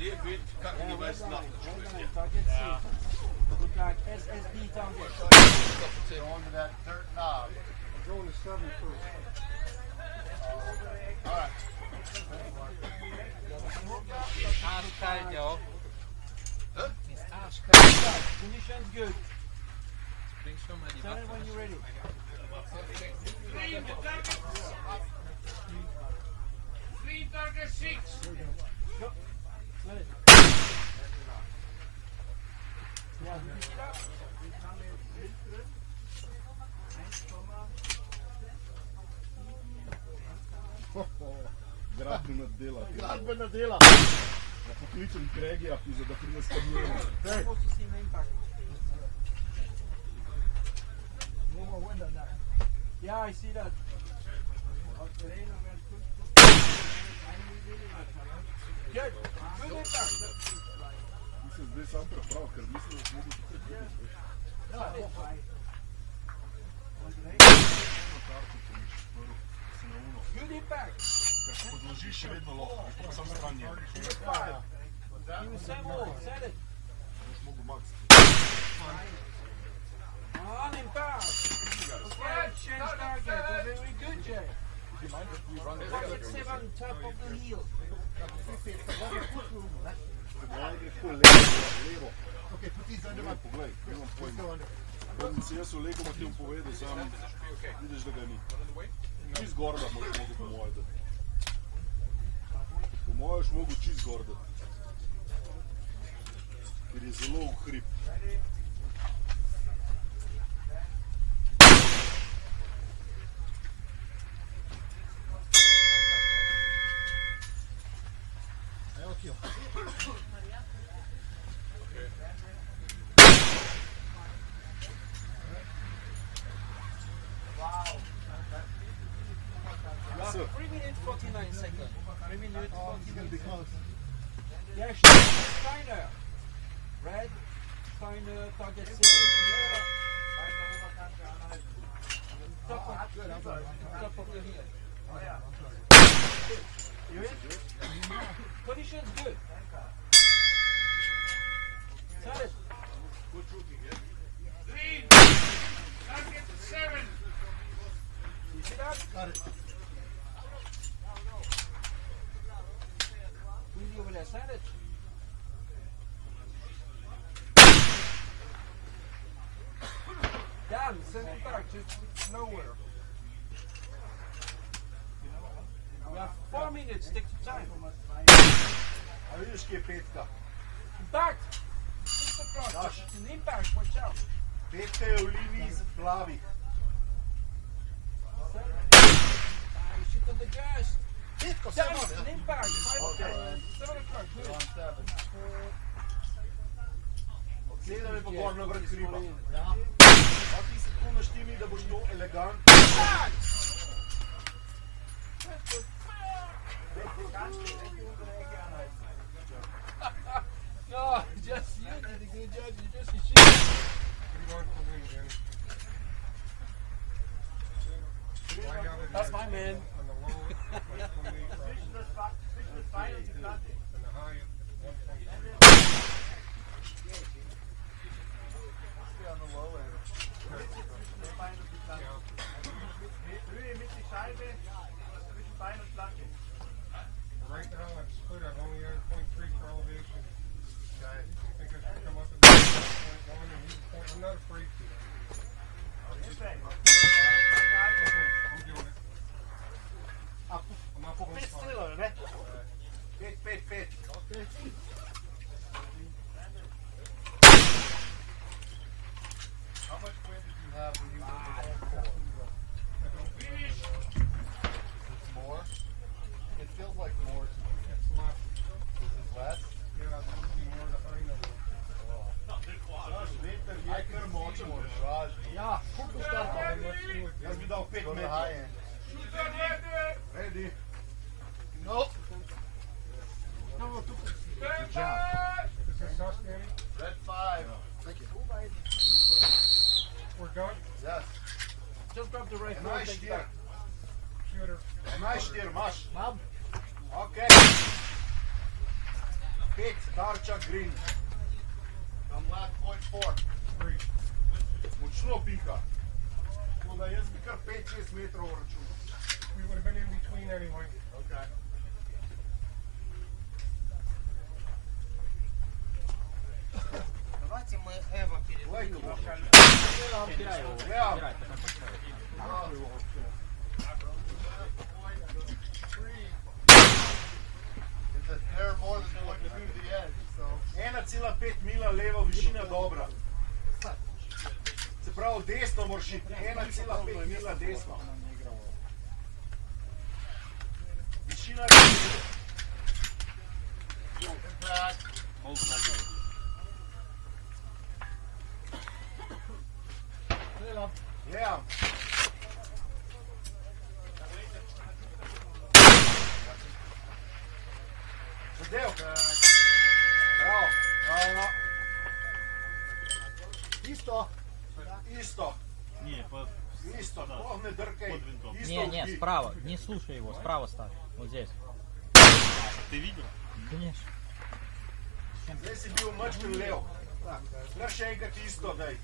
Der wird kacken die meisten nach. Target C. Look like SSD target. Go onto that dirt knob. Go to 7 first. Alright. Arschkalt, ja. Hä? Ist arschkalt. Conditions good. Bring schon mal die Tell it Waffe. when you're ready. Go. Let it. Yeah, you pick it up. Gradbena dela. Gradbena dela. Da pokličem Gregija, da pride s kamionom. Supposed to see the impact. No more wind on that. Yeah, I see that. Good. Good impact. Mislim, zdaj sam preprav, ker mislim, da smo mogli tukaj videti. No, that's fine. Good impact. Ker se podložiš, še vedno lahko, to pa sam stran je. You send more, send it. Boš mogel max. On impact. Okay, change target. Very good, Jay. Target 7, top of the heel. Levo. Okay, put these under my... Poglej, nimam Let's pojma. go under. Bom se jaz vlekom, ti bom povedal, sam vidiš, da ga ni. Čist gor, da moraš mogel po moje dati. Po moje boš mogel čist gor dati. Ker je zelo v hrib. Evo kill. So. 3 minutes 49 seconds. 3 minutes 49 seconds. Yeah, Steiner. Red. Steiner target 6. Top of the heel. You in? Conditions good. Set it. Good shooting, yeah? Target 7. You see that? Got it. Easy over there. Send it. Send it back, just nowhere. We have 4 minutes, stick to time. A vidiš kje je petka? Impact! Just across, it's an impact, watch out. Petka je v liniji z plavih. You shoot on the gas. Petko, 7, it's an impact. 7 o'clock, good. Sedem je pa gor na vrh hriba. Pa ti se tako naštimi, da boš to elegantno. No, just you did a good job. You just shoot. That's my man. Right now I'm split. I've only earned 0.3 for elevation. I think I should come up and do 0.1 and use point. I'm not afraid to. I'm doing it. I'm not pulling Pet far. strelov, ne? Pet. How much wind did you have when you were in the four? It's more? It feels like more to me. It's less. This is less? Yeah, there would be more to high number. Veter je kar močen, ražni. Ja, koliko starta? Jaz bi dal 5 metrov. Ready? No. No, tukaj. Good job. Is this us, Danny? Red 5. Thank you. We're done? Yes. Just grab the right Enaj štir. Shooter. Enaj štir, imaš? Mam. Ok. 5, tarča green. Tam left 0.4. Močno piha. Tako da jaz bi kar 5-6 metrov računal. We would have been in between anyway. Okay. Давайте мы Эво передвинем. Yeah. It's a hair more than what you do to the edge, so. 1,5 mila levo, višina dobra. Se pravi, desno moraš iti, 1,5 mila desno. Višina je Gledam. Zadev. Bravo. Bravo. Isto. Isto. Isto. Sploh ne drkaj. Isto Не, vbi. справа. Не слушай его, справа ставь. Вот здесь. Ты видел? Конечно. Zdaj si bil mačken lev. Kar še enkrat isto daj.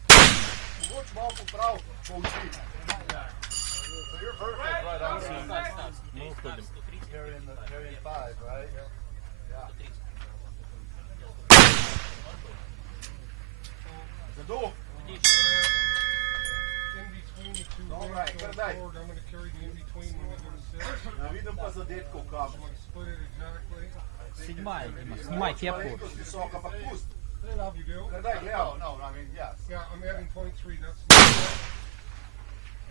Mogoče malo poprav, pa vzi. So you're perfect right on. Мы уходим. Carrying 5, right? Yeah. Zadu. In between the two All wings right, going good night. forward, I'm going to carry the in between when we go to 6. Ja vidim pa zadetkov kam. I'm going to split it exactly. Седьмая, Дима. Снимай кепку. Malenkost visoka, pa pust. You do? Kar daj, gledam. No, I mean, yes. Yeah, I'm adding 0.3. That's my goal.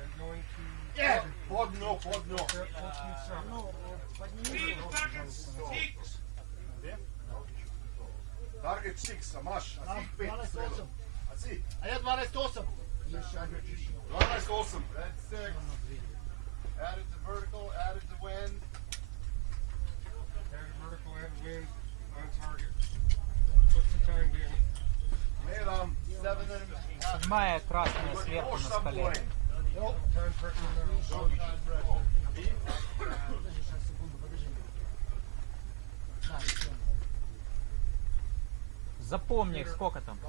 And going to... Yeah, pod dno, pod dno. Target 6, a imaš? A si 5 strelov? A si? A ja 12-8. 12-8. That's 6. Added to vertical, added to wind. Added vertical and wind on target. What's the time, Danny? Gledam, 7.5. Седьмая красная сверху на скале. Time pressure now. Запомни, сколько там.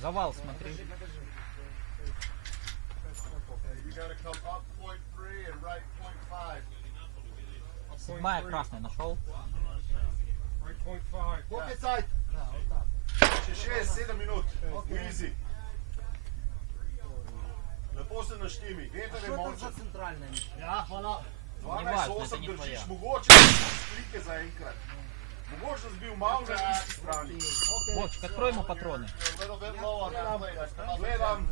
Завал, смотри. You gotta come up 0.3 and right 0.5. Седьмая красная нашел. Right 0.5. Look inside. 7 minut. Easy. Lepo se naštimi. Veter je močen. Ja, hvala. 12-8 držiš, mogoče slike zaenkrat. Mogoče da zbil malo na isti strani. Вовчик, открой ему патроны. Gledam.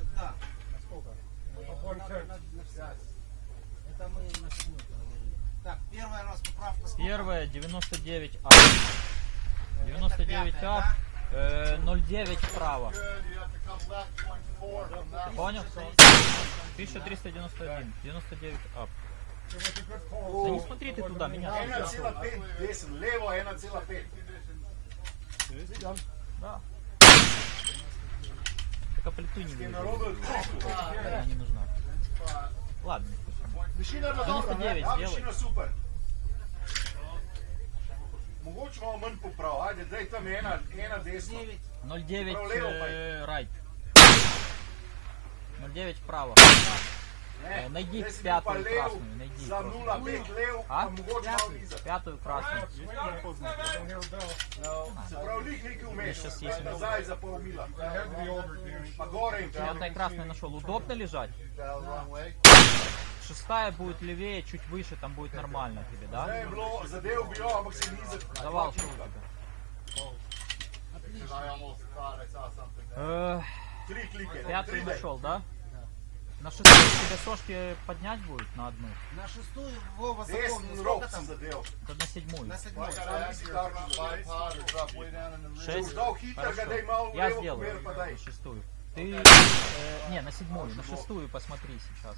Это мы на седьмую проверили. Так, первый раз поправка сколько? Первая 99 ап. 99 ап, 0,9 вправо. Ты понял? 1391, 99 ап. Да не смотри ты туда, меня. 1,5 desen, levo 1,5. Да. Так амплиту не вижу. Она не нужна. Ладно. 99 сделай. Mogoče malo manj poprav, ajde, daj tam ena desno. 0,9 райт. 0,9 вправо. Найди пятую красную, найди. За 0,5 levo, А? pa mogoče malo nizak. Пятую красную. Se pravi, lih nekaj vmeš, Сейчас есть. nazaj za pol mila. Pa gore in Пятая красная нашел. Удобно лежать? Шестая будет левее, чуть выше, там будет нормально тебе, да? Zdaj je bilo, zadev bi jo, ampak se nizak. Завал что у тебя? Три клики. Пятую нашел, да? На шестую тебе сошки поднять будет на одну? На шестую Вова Desno запомнил, rok сколько si там? zadev. Да на седьмую. На седьмую. Шесть? Ždal hitro, ga daj malo v Я levo сделаю pomer, pa daj. на шестую. Ты, не, на седьмую, на шестую посмотри сейчас.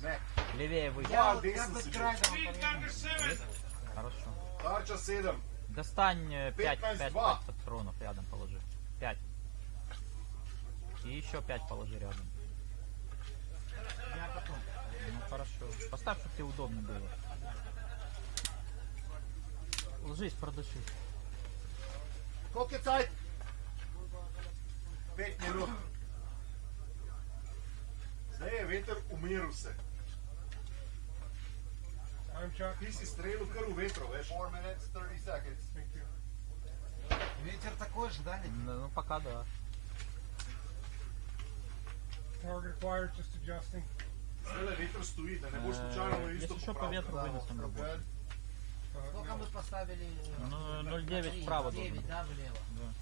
Левее выше. Ja, desen si bil. Есть? Хорошо. Tarča 7. Достань 5 15-2. патронов рядом положи. 5. И еще 5 положи рядом. Ну хорошо. Поставь, чтобы тебе удобно было. Ложись, продыши. Koliko je cajt? 5 minut. Zdaj je veter umiril se. Ti si strelil kar v vetro, veš? 4 minutes, 30 seconds. Ветер такой же, да? Ну пока да. Target acquired, just adjusting. Zdaj veter stoji, da ne boš slučajno na isto Если что, по ветру вынесем работу. Сколько мы поставили? Ну, 0,9 вправо должен 9, быть. да, влево? Да.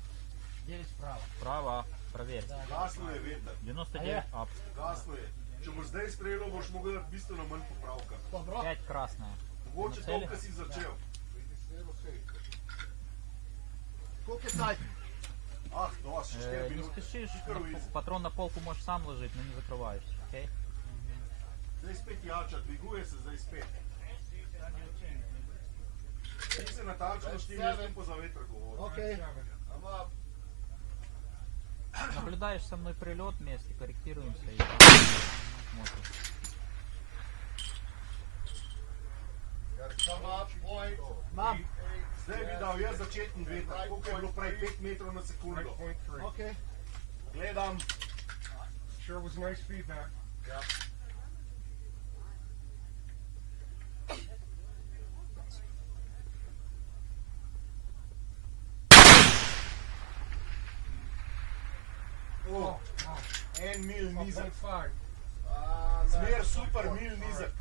9 вправо. Вправо, проверь. Gasno je veter. 99 ап. Gasno je. Če boš zdaj strelil, boš mogel dati bistveno manj popravka. 5 красная. Mogoče Na to, celi? kar si začel. Koliko je cajt? Ah, no, še 4 Не minute. спешишь, Hitro v izi. патрон на полку можешь сам ложить, но не закрываешься, окей? Zdaj spet jača, dviguje se zdaj spet. Ti se na tarčo naštim, jaz bom pa za veter govoril. Окей. Наблюдаешь со мной прилет вместе, корректируемся и смотрим. Mam. Zdaj bi dal jaz začetni veter, koliko je bilo prej 5 metrov na sekundo. Okay. Gledam. Sure was nice feedback. Ja. Oh, en mil nizek. Smer super, mil nizek.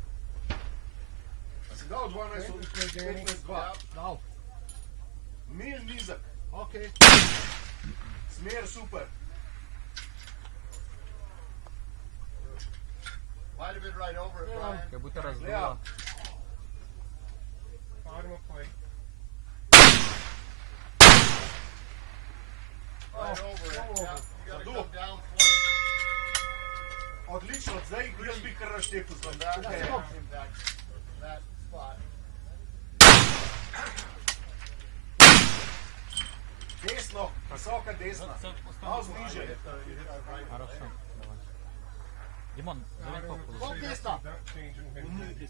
A si dal 12, 15, 2? Dal. Mil nizek. Ok. Smer super. Might have been right over it, Brian. Как будто раздуло. Bottom of plate. Right over it. Yeah. You gotta come down Odlično, zdaj jaz bi kar raštepil z vami. Desno, visoka desna. Malo zniže. Хорошо, давай. Димон, завинтовку Koliko ложи. desna?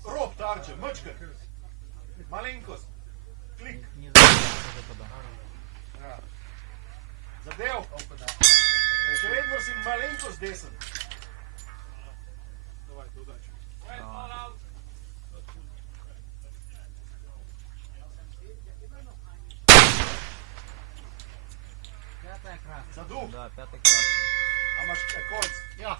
Rob tarče, mrčkaj. Malenkost. Klik. Не забывай уже туда. Ja. Zadev. Še vedno si malenkost desen. Пятая красная. Zaduk. Да, пятый красный. Я.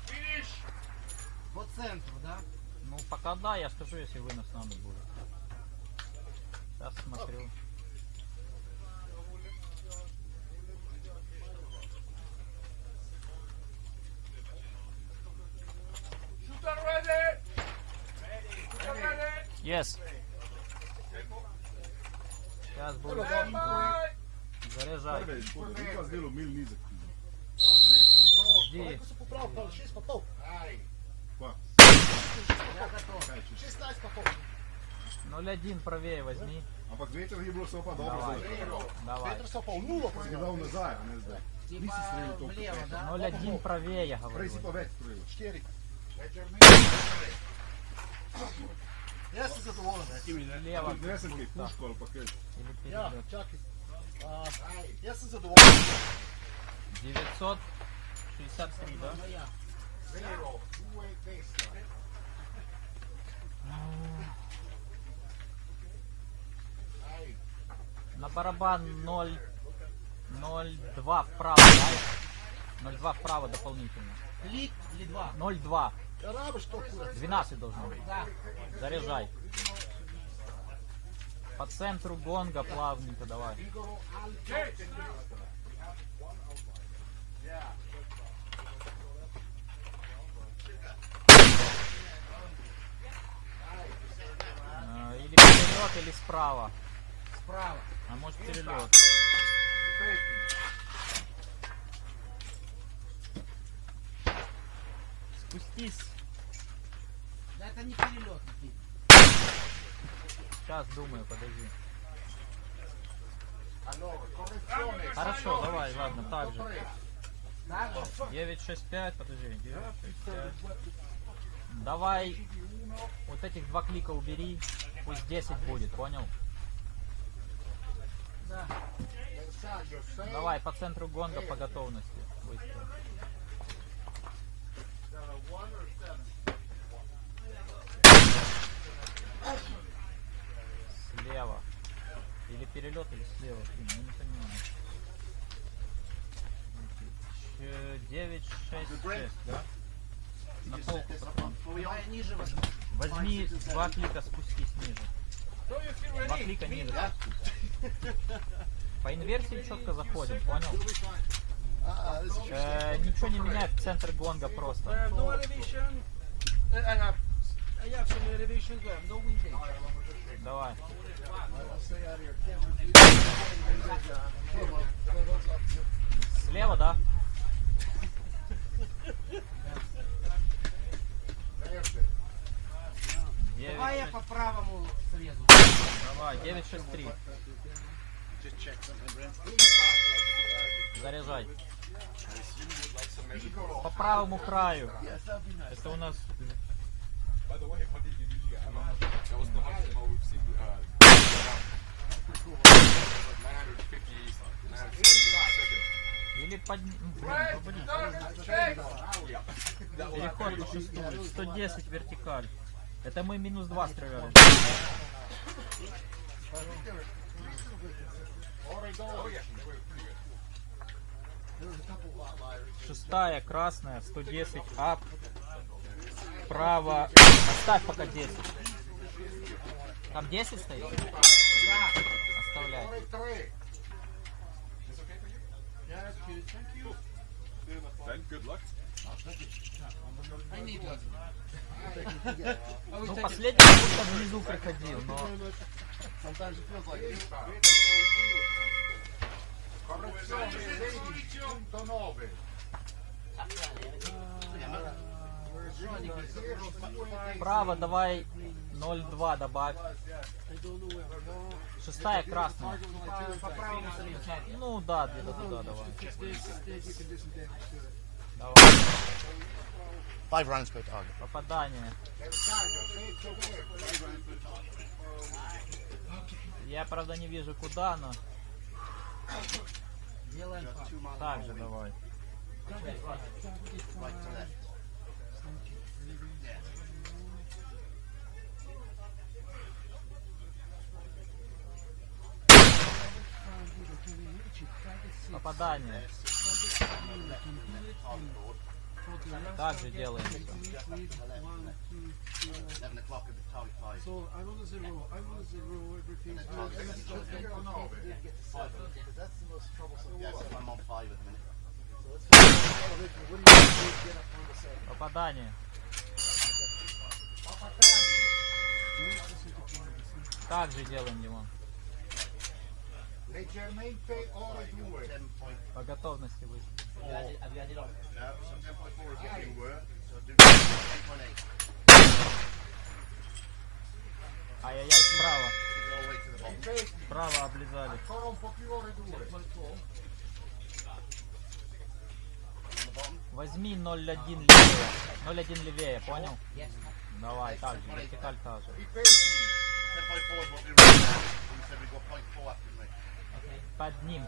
По центру, да? Ну, пока да, я скажу, если вынос надо будет. Сейчас смотрю. Yes. Сейчас будет. Заряжай. Жди. 0,1 правее возьми. Ampak veter je bilo pa dobro. Давай. Давай. Veter so pa v nulo pogledal nazaj, a ne zdaj. Nisi strelil toliko. 0,1 правее, я говорю. Prej si pa več strelil. 4. Jaz sem zadovoljen. Лево. Ne sem kaj puško ali pa kaj. Ja, čakaj. Jaz sem zadovoljen. 963, да? На барабан 0,02 вправо, да? 0,2 вправо дополнительно. Клик или 2? 0,2. Арабы что курят? 12 должно быть. Да. Заряжай. По центру гонга плавненько давай. Или вперед, или справа. Справа. А может перелет. Спустись. Да это не перелет, Никита. Сейчас думаю, подожди. Хорошо, давай, ладно, так же. 965, подожди, 965. Давай вот этих два клика убери, пусть 10 будет, понял? Да. Давай по центру гонга по готовности. Быстро. Слева. Или перелет, или слева. Блин, я не понимаю. 966, да? На полку пропан. Давай ниже возьми. Возьми два клика, спустись ниже. Два клика ниже спустись. По инверсии четко заходим, понял? Ничего не меняет в центр гонга просто. Давай. Слева, да? Давай я по правому срезу. Давай, 963. Заряжай. По правому краю. Это у нас... That was the maximum we've seen. Или под... Переход на шестую. 110 вертикаль. Это мы минус 2 стреляли. Шестая, красная, 110, ап. Право. Оставь пока 10. Там 10 стоит? Оставляй. Good luck. Ну, последний будто внизу приходил, но... Право давай 0,2 добавь. Шестая красная. Ну да, где-то туда давай. Давай. 5 rounds per target. Попадание. Я, правда, не вижу куда, но... Делаем так же давай. Попадание. Так же делаем. So I will zero. I will zero everything. That's the most troublesome. Yes, I'm on 5 at the minute. Попадание. Так же делаем, Димон. Leggermente ore 2. По готовности выше. Ай-яй-яй, справа. Справа облизали. Возьми 0,1 левее. 0,1 левее, понял? Давай, так же, вертикаль та же. Под ним.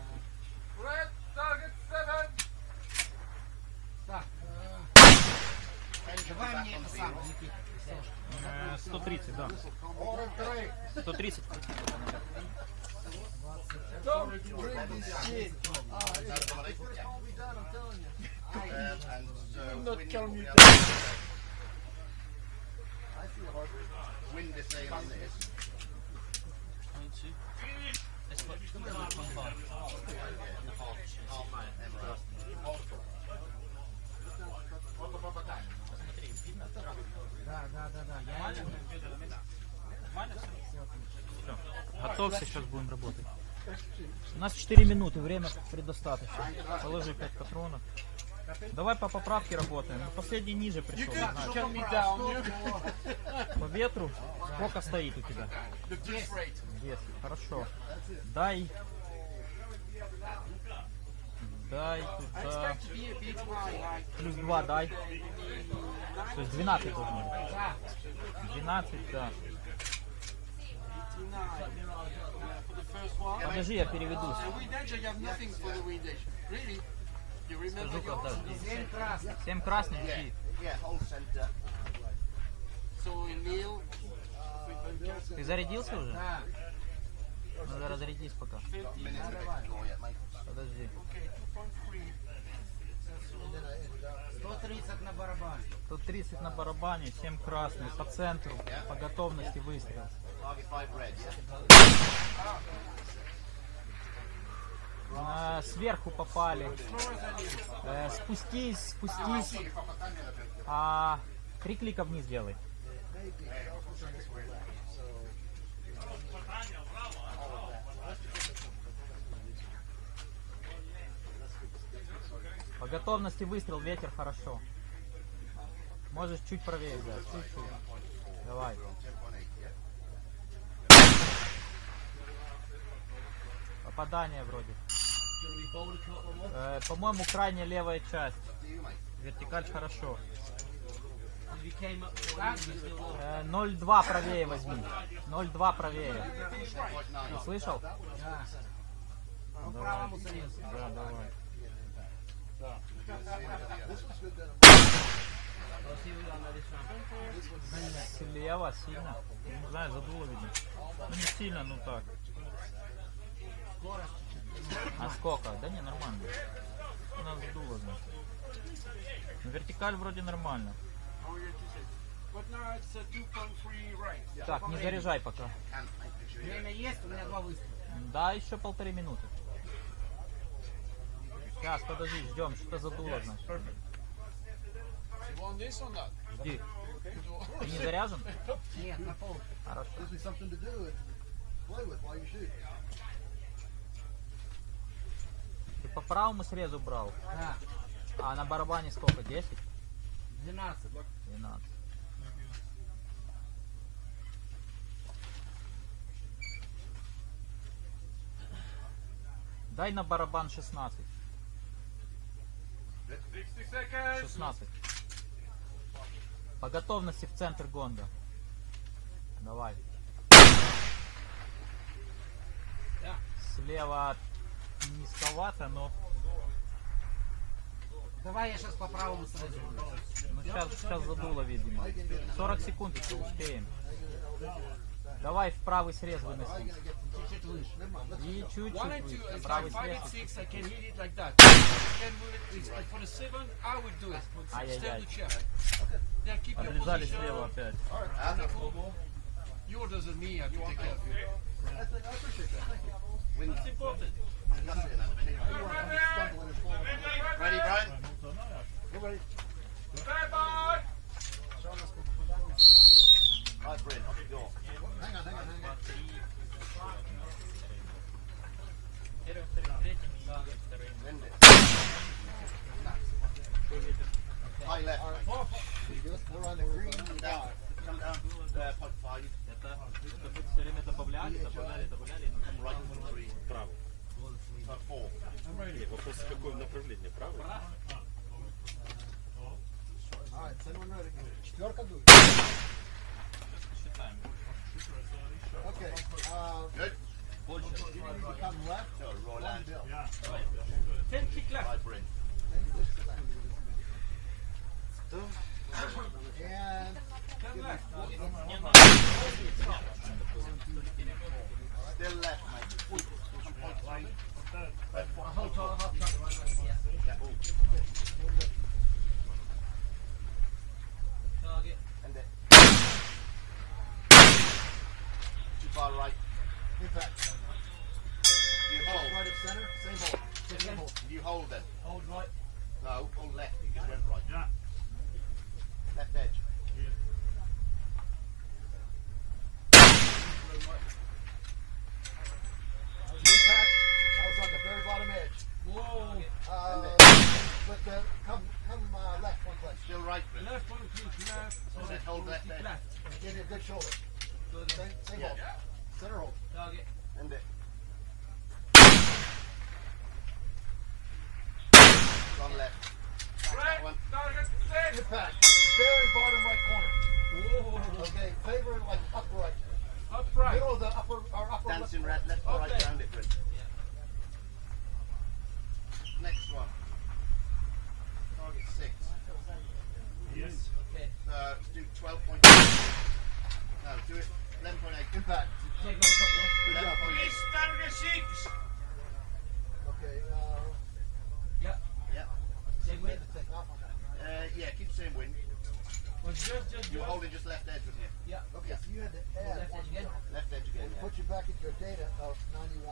Давай мне это сам, Никит. 130, да. 130. Wind is saying on this. 2. Готовься, сейчас будем работать. У нас 4 минуты, время предостаточно. Положи 5 патронов. Давай по поправке работаем. Последний ниже пришел. По ветру. Сколько стоит у тебя? 10. Хорошо. Дай туда. Плюс 2 дай. То есть 12 должно быть. 12, да. Подожди, я переведусь. Скажу, когда. 7 красных, жди. Ты зарядился уже? Да. Ну, разрядись пока. Подожди. 130 на барабане. 130 на барабане, 7 красных, по центру, по готовности выстрел. Сверху попали. Спустись. 3 клика вниз делай. По готовности выстрел, ветер хорошо. Можешь чуть правее взять, чуть-чуть. Давай. Попадание вроде. По-моему, крайняя левая часть. Вертикаль хорошо. 0,2 правее возьми. 0,2 правее. Ты слышал? Да. Давай. Да, давай. Слева сильно. Не знаю, задуло видно. Ну не сильно, ну так. А сколько? Да не, нормально. У нас задуло, значит. Вертикаль вроде нормально. Так, не заряжай пока. Время есть, у меня 2 выстрела. Да, еще 1,5 минуты. Сейчас, подожди, ждем, что-то задуло, значит. Жди. Ты не заряжен? Нет, на пол. Хорошо. Ты по правому срезу брал? Да. А на барабане сколько? 10? 12. 12. Дай на барабан 16. 16. По готовности в центр гонга. Давай. Слева низковато, но... Давай я сейчас по правому сразу. Ну сейчас задуло, видимо. 40 секунд, если успеем. Давай в правый срез выноси. it loose. Never mind. Let's И go. чуть-чуть 1 and 2 выше. is Правый like 5 and слева. 6. I can hit it like that. I can move it. But for the 7, I would do it. Ай-яй-яй. Stand the chair. Yeah, keep your Подрезали position. слева опять. All right. I think you orders than me. I have to take care of you. I appreciate that. Thank you. It's important. Ready, Brian? We're ready. Right, Bryn, off you go. Hang on. High left. We're on the green. Down. Come down. Point 5. Все время добавляли. Come right to 3. Право. Point 4. I'm ready. Нет, вопрос, какое направление? Право? All right, is anyone ready? Четверка дует. Okay. Good. You need to come left. No, roll One out. bill. 10 kick left. Right, Bryn. And Come left. Still left, mate. Come point 3. Left one. hold on, half track. Yeah. Target. And it. Too far right. Impact. You hold. Right of center. Same hold. Same hold. You hold it. Hold right. No, hold left. You just went right. Yeah. Left edge. Impact. That was on the very bottom edge. Whoa. But come left one place. Still right, Bryn. Left one click left. Then hold left edge. Left. Give you a good shoulder. Same hold. Center hold. Target. And it. On left. Back one. Impact. Very bottom right corner. Okay, favor like upright. Upright. Middle of the upper Dancing right, left or right round it, Bryn. Next one. Target 6. Yes. Okay. Do 12.8. No, do it 11.8. Impact. Take on top left. 11.8. Okay, Yeah. Yeah. Same way. take off on that. Yeah, keep the same wind. Well, just. You're holding just left edge with you. Yeah. Okay, so you had to add Left edge again. Left edge again, yeah. put you back into your data of 91.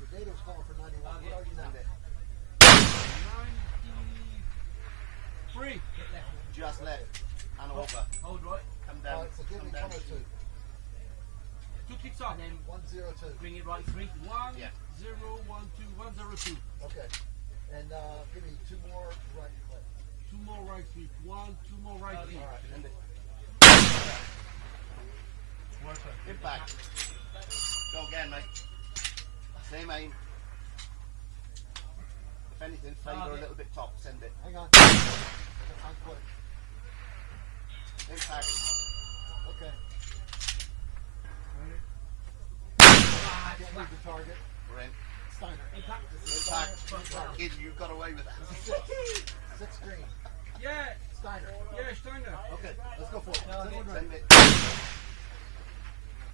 Your data was calling for 91. What are you now? And it. 93. Hit left. Just left. And over. Hold right. Come All down. right, so give Come me down. 102. 2 kicks off. And then 102. bring it right 3. 1, Yeah. 0, 1, 2, 102. Okay. And give me 2 more right click. 2 more right feet. 1, 2 more right feet. All right. And it. Impact. Go again, mate. Same aim. If anything, favour a little bit top. Send it. Hang on. I'm quick. Impact. Okay. Can't leave the target. Brent. Steiner. Impact. Kid, you got away with that. 6 green. Yeah. Steiner. Yeah, Steiner. Okay, let's go for it. Everyone ready? Send it.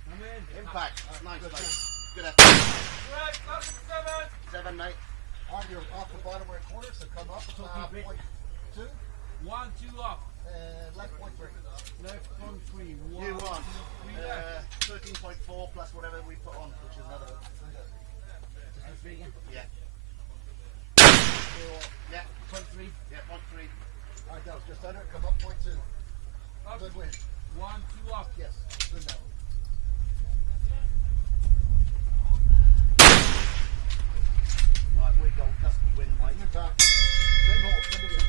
I'm in. Impact. Nice, Good mate. turn. Good effort. Right, up at 7. 7, mate. On your off the bottom right corner, so come up. Point 2 1, 2 up. and left point 3. Left 1, 3. 1, You want 2, 3 left. 13.4 plus whatever we put on, which is another. Yeah. Yeah. Point 3. Yeah, 1-3. All right, that was just under. Come up point 2. Up. Good win. 1, 2 up. Yes, good now. Right, we go. Dusty win, mate. Impact. Same hole. Send it in.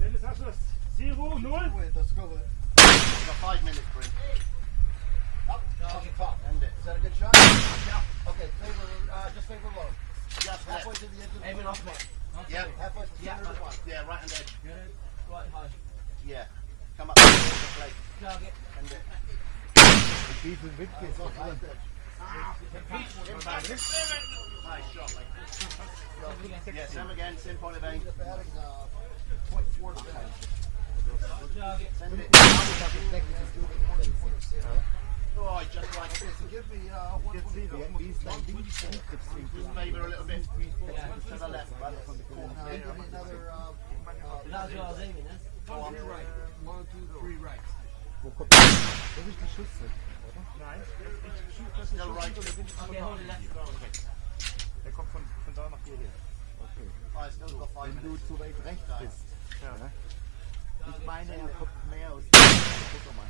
Dennis, hast du das? 0, 0? Win. Let's go with it. Got 5 minutes, Bryn. Up. Off the top. End it. Is that a good shot? Yeah. Okay, just favor low. Just Halfway left. to the edge of the Aim it off point. Yeah. Halfway from center to one. Yeah, right hand edge. Get it. Right high. Yeah. Come up to the plate. Target. End it. It's off the left edge. Impact. Nice shot, mate. Yeah, same again. Same point of aim. End up adding point 4 to that. Oh, just like this. Give me just maybe a little bit to the left. Right? Give me another. That's what I was aiming, eh? One, two, right. 1, 2, 3, right. Das ist die Schütze, oder? Nein. Still right. Okay, hold it left. Der kommt von da nach hier. Okay. Wenn du zu weit rechts bist. Ja. Ich meine, er kommt mehr aus dem. Guck mal.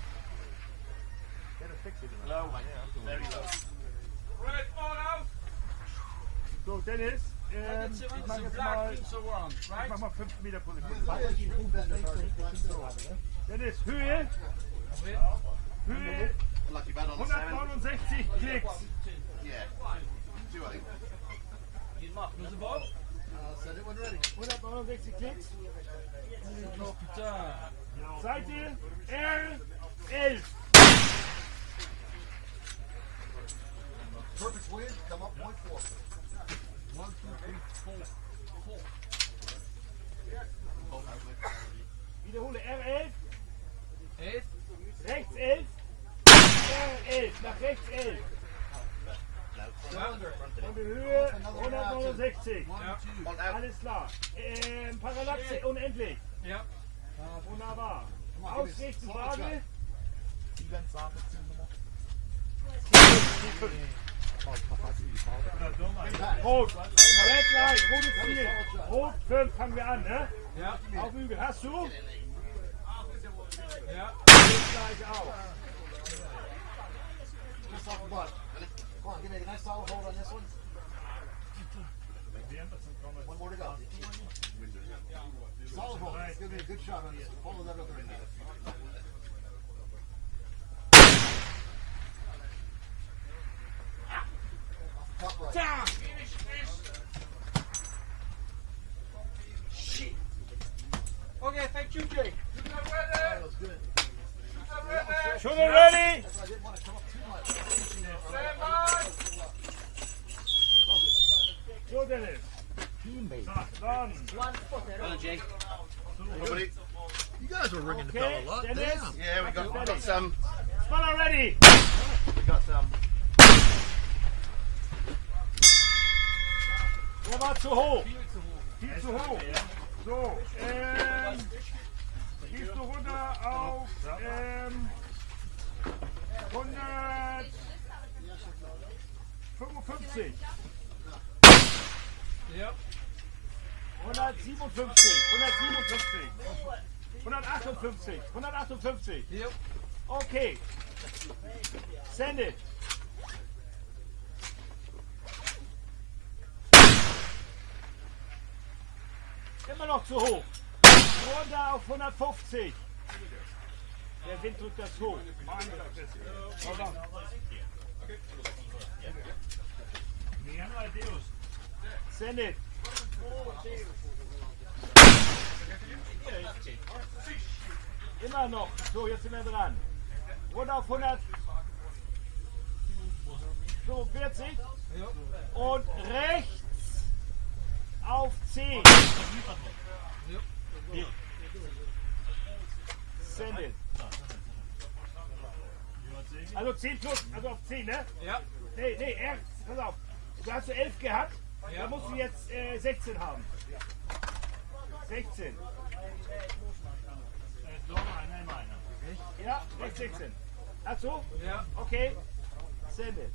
Ja, das wechselt immer. Low, very low. Right, all out. So, Dennis, ich mache jetzt mal, ich mach mal 5 Meter Position. Dennis, Höhe. Höhe. 169 Klicks. Yeah. See what I think. Set it when ready. 169 Klicks. Seite R11. Perfect wind, come up 1.4. 1, 2, 3, 4. Wiederhole R11. 11. Rechts 11. R11. Nach rechts 11. Und die Höhe 169. Alles klar. Parallaxe unendlich. Ja. Wunderbar. Ausrichten, Waage. Rot. Red Line. Rotes Ziel. Rot 5. Fangen wir an, ne? Ja. Auf Übel. Hast du? Ja. Gleich auf. Just off the butt. Come on, give me a nice solid hold on this one. One more to go. Solid hold. Give me a good shot on this. Follow that other end. Top right. Shit. Okay, thank you, Jay. That was good. Shoulder ready. That's why I didn't want to come up too much. So, Dennis. Done. Hello, Jay. Nobody. You guys were ringing the bell a lot. Dennis. Damn. Yeah, we got some. Spanner ready. We got some. Der war zu hoch. Viel zu hoch. So, gehst du runter auf 155. Ja. 157. 158. 158. Ja. Okay. Send it. Immer noch zu hoch. Runter auf 150. Der Wind drückt das hoch. Hold on. Send it. Immer noch. So, jetzt sind wir dran. Runter auf 145. Und rechts auf 10. Send it. Also 10 plus, also auf 10, ne? Ja. Nee, pass auf. Du hast 11 gehabt, Ja. da musst du jetzt 16 haben. 16. Ja, rechts 16. Hast du? Ja. Okay. Send it.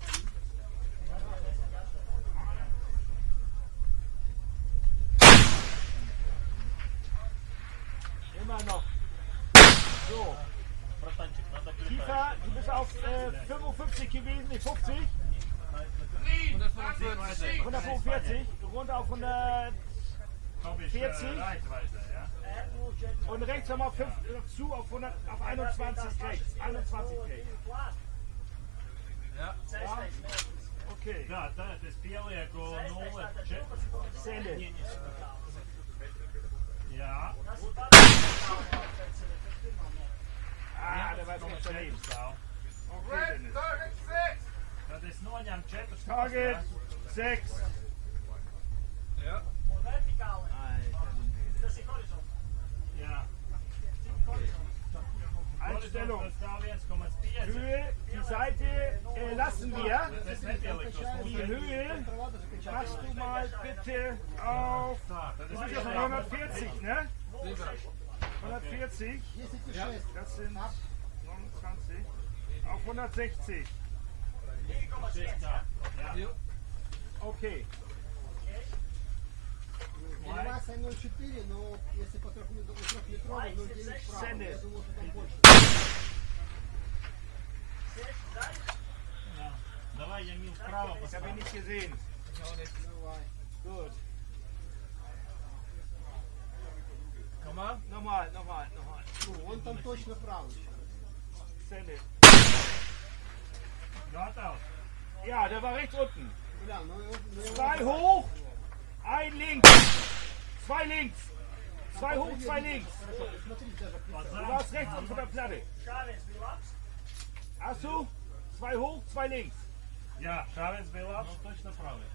Immer noch. So. Kiefer, du bist auf 55 gewesen, nicht 50. 145. 145, runter auf 140. Und rechts nochmal 5 zu auf 21 rechts. 21 rechts. Ja. Okay. Send it. Ja. Ah, der war noch daneben. Okay, Dennis. Dat is nooit aan het chatten. Target 6. Ja. Ja. Stellung. Höhe, die Seite lassen wir. Die Höhe machst du mal bitte auf, das ist ja von 140, ne? 140, das sind 29, auf 160. Okay. Элевация 0,4, но если по 3-метровой 0,9 вправо, я думаю, что там больше. Давай, я мил вправо Ich habe ihn nicht gesehen. Gut. Nochmal. Он там точно правый. Sende. Ja, der war rechts unten. 2 hoch, 1 links. 2 links. 2 hoch, 2 links. Du warst rechts unten von der Platte. Hast du? 2 hoch, 2 links. Ja, Шавец Белав, точно правый.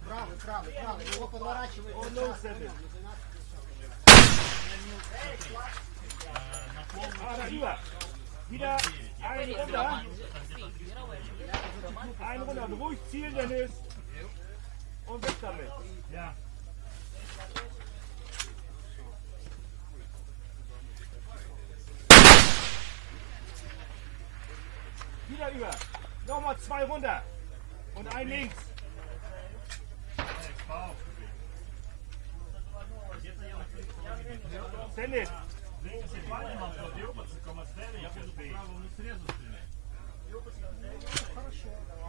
Правый. Его подворачивает. Und los, Sende. Darüber. Wieder ein runter. Ein runter. Ruhig zielen, Dennis. Und weg damit. Ja. Wieder über. Nochmal 2 runter. Und ein links. Dennis.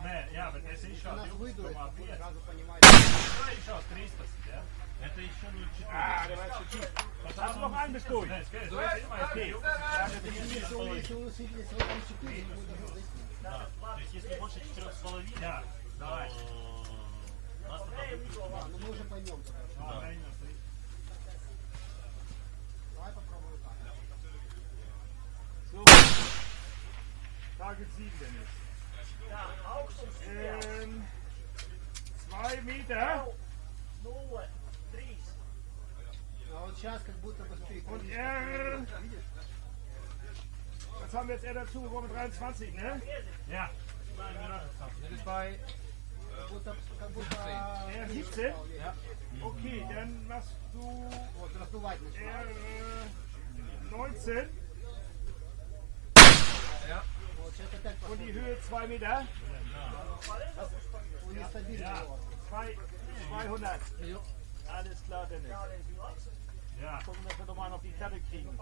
Не, я, вот если еще Нас выдует, сразу понимаешь. еще 300, да? Это еще 0,4. Ah, der war zu tief. Hast du noch einen bis durch? Okay. Если он усилили свой 0,4, ему должно зайти. То есть если больше 4,5, да, давай. Ну мы уже поймем. Давай попробуем так. So. Target 7, Dennis. 2 Meter. А вот сейчас как будто быстрее. Und R. Was haben wir jetzt R dazu? Wir wollen 23, ne? Ja. Как будто R 17? Okay, dann machst du вот раздувать начинает. R 19. Вот сейчас опять Und die Höhe 2 Meter. он нестабильный. Ja, 200. Alles klar, Dennis. Ja. Gucken, dass wir nochmal auf die Platte kriegen.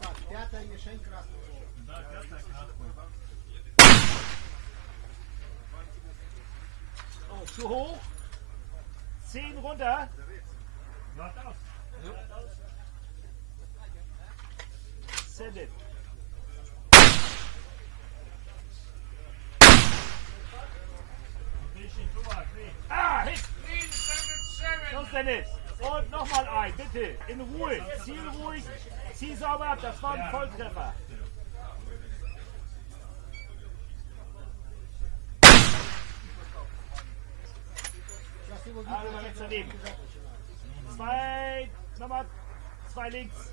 Так, пятая мишень красного. Да, пятая красная. Oh, zu hoch. 10 runter. Geradeaus. Send it. Ah, hit! Los, Dennis! Und nochmal ein, bitte. In Ruhe. Ziel ruhig. Zieh sauber ab. Das war ein Volltreffer. Ah, nochmal rechts daneben. 2, nochmal 2 links.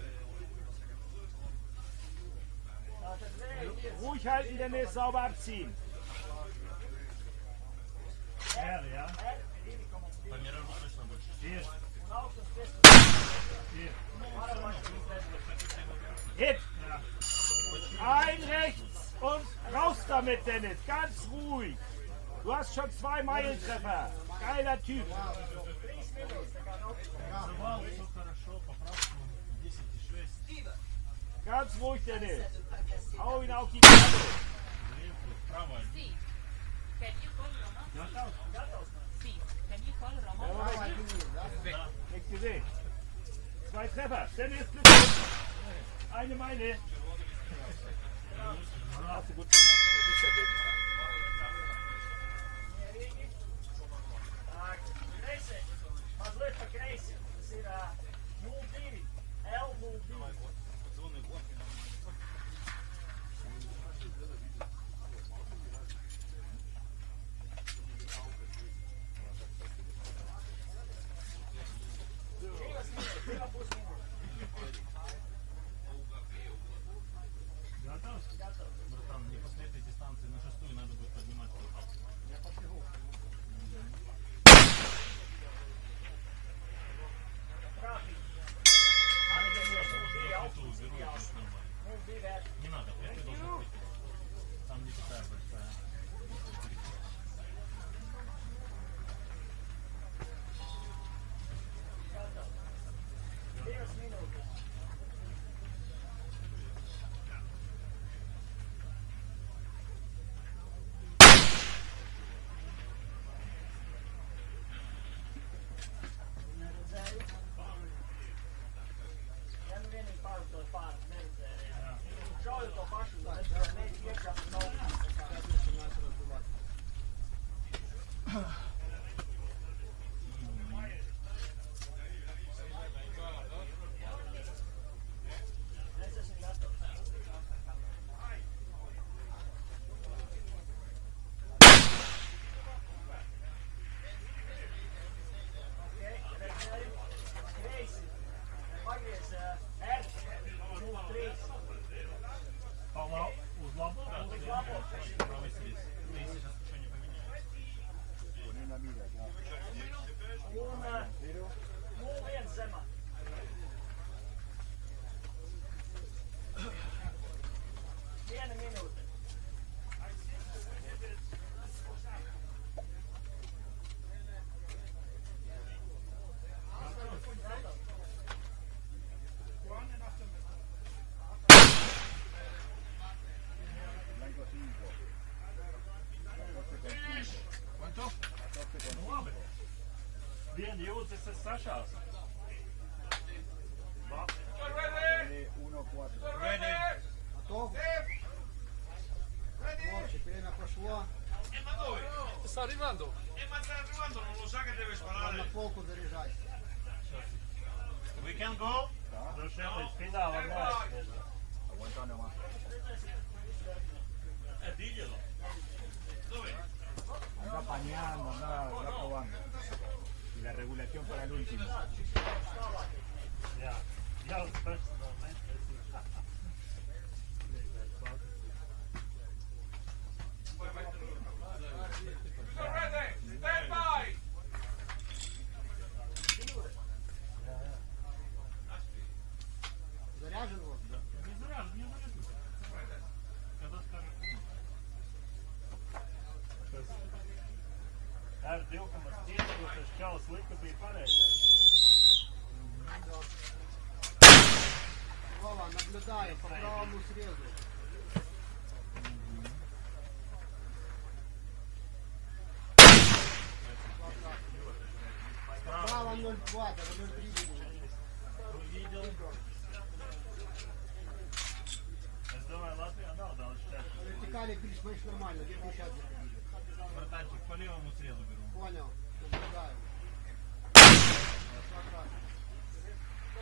Ruhig halten, Dennis. Sauber abziehen. Ja. Hit! Ein rechts und raus damit, Dennis. Ganz ruhig. Du hast schon 2 Meilentreffer. Geiler Typ. Ganz ruhig, Dennis. Hau ihn auf die Platte. Nichts gesehen. 2 Treffer. Dennis, Glückwunsch. Eine Meile. Hast du gut gemacht. Das ist ja gut. arrivando. Ma sta arrivando, non lo sa che deve sparare. Poco заряжайся. We can go? Sfidava, dai. Diglielo. Dove? Anda pañando, anda probando. Y la regulación para el último. Ya, ya lo personalmente. Stand by! Заряжен вот? Не заряжен, не заряжен. Когда скажет. Her divu mastīti, tas čalis lika bija pareizais. Вова, наблюдаю по правому срезу. Право 0,2, даже 0,3 Увидел. Сдавай Латвию, отдал, дал счастье. Вертикали пересмотришь нормально, где сейчас заходили. Братанчик, по левому срезу беру. Понял, наблюдаю.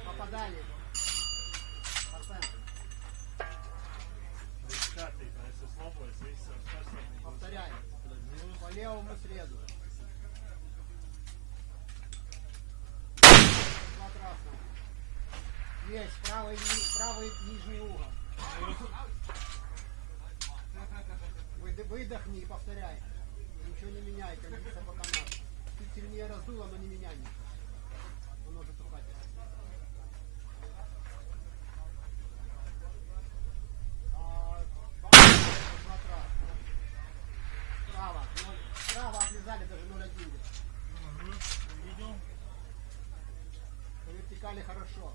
Попадание. Процент. Если слабо, если Повторяем. По левому срезу. Два красных. Есть, правый нижний угол. Выдохни и повторяй. Ничего не меняй, кондиция пока надо. Чуть сильнее раздуло, но не меняй ничего. Он может тухать. Справа. Справа отрезали даже 0,1. Увидел. По вертикали хорошо.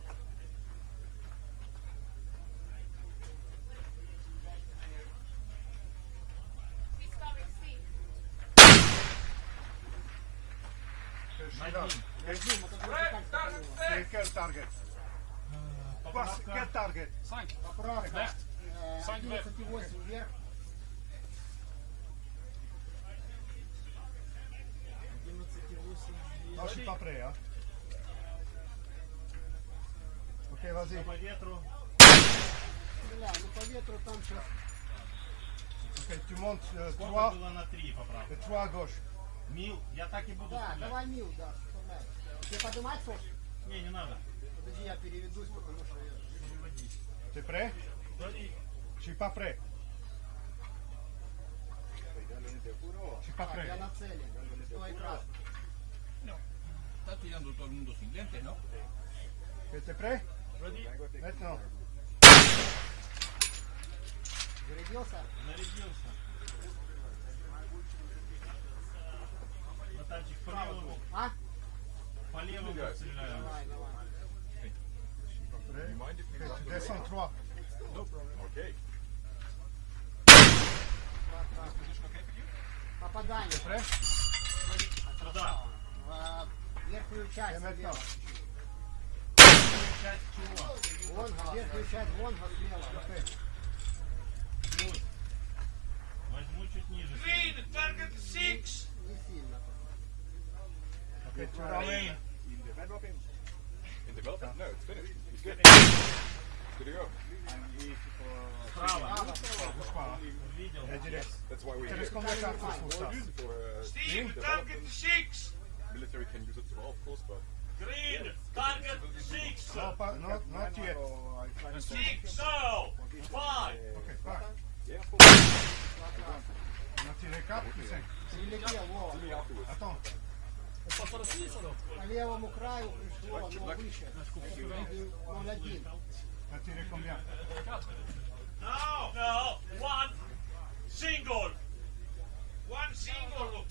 Get target. Get target. Поправка. 11,8 вверх. 11,8. Lasci pa pre, ja? Ok, vas-y. По ветру. Бля, ну по ветру там сейчас. Ok, tu montes Сколько 3 было на 3 поправка? et 3 à gauche. Мил, я так и буду Да, стрелять. давай мил, да. вставляй. Тебе поднимать, Сош? Не, не надо. Подожди, я переведусь, потому что я... Переводись. T'es prêt? Вроде Je suis pas prêt. Je suis pas Так, prêt. я на цели. Стой красный. Sta tirando todo el mundo sin lente, ¿no? Ok, t'es prêt? Maintenant. Зарядился? зарядился. Братанчик, по левому. А? По левому стреляю. Давай, давай. Ok, tu descends 3. Okay. Два красных. Попадание. T'es prêt? Сюда. Верхнюю часть Et maintenant. слева. Часть чего? Вон, верхнюю часть вон, слева. Ok. Плюс. Возьму чуть ниже. Green, target 6! Не сильно. Ok, tu ramènes. In development? No, it's finished. It's good. Good to go. Справа. Bouge pas, hein. Видел? Et direct. That's why we Tu have restes combien de cartes pour ça? for Steve, target 6! military can use it as well, of course, but Green, target 6! Non, pas, non, not yet. 6, no! 5! Ok, 5. yeah, On a tiré 4 ou 5? Прилетел, Вова. Attends. По левому краю пришло, но выше. 0,1. On a tiré combien? No, no, one single! One single!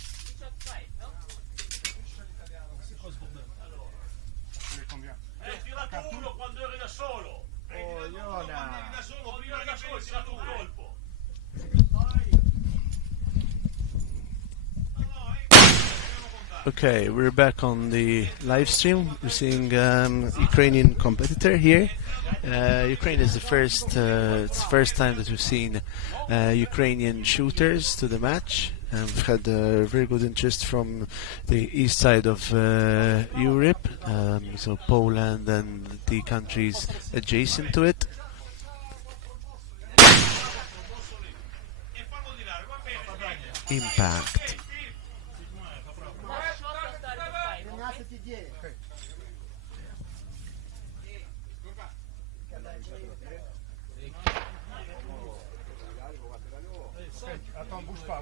Tiré combien? Hai tirato uno quando eri da solo! Hai tirato uno quando eri da solo, prima eri da solo hai tirato un colpo! Okay, we're back on the live stream. We're seeing Ukrainian competitor here. Ukraine is the first. It's the first time that we've seen Ukrainian shooters to the match. We've had very good interest from the east side of Europe, so Poland and the countries adjacent to it. Impact. Attends, bouge pas.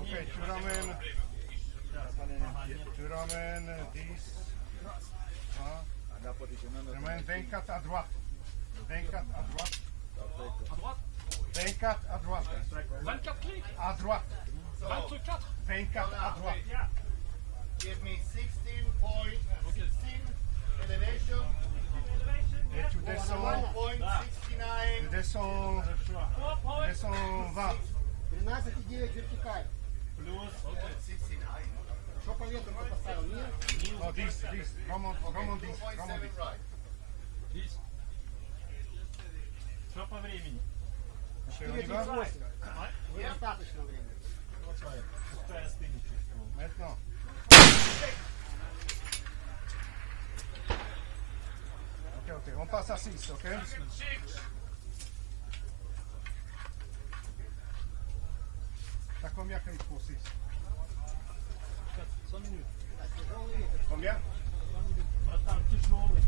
Ok, tu ramènes 10. Tu ramènes 24 à droite. 24 à droite. 24 à droite. 24 clics. À droite. 24. 24 à droite. Give me 16.16 elevation. Et tu descends. 1.69. Tu descends 20. 13,9 вертикаль. Plus 69. Что по ветру ты поставил? Мир? No, 10. Роман 10. Что по времени? Достаточно времени. Пускай остынет чувство. Maintenant. Ok, on passe à 6, ok? T'as combien clics pour 6? 100 minutes. Combien? Братан, тяжелый.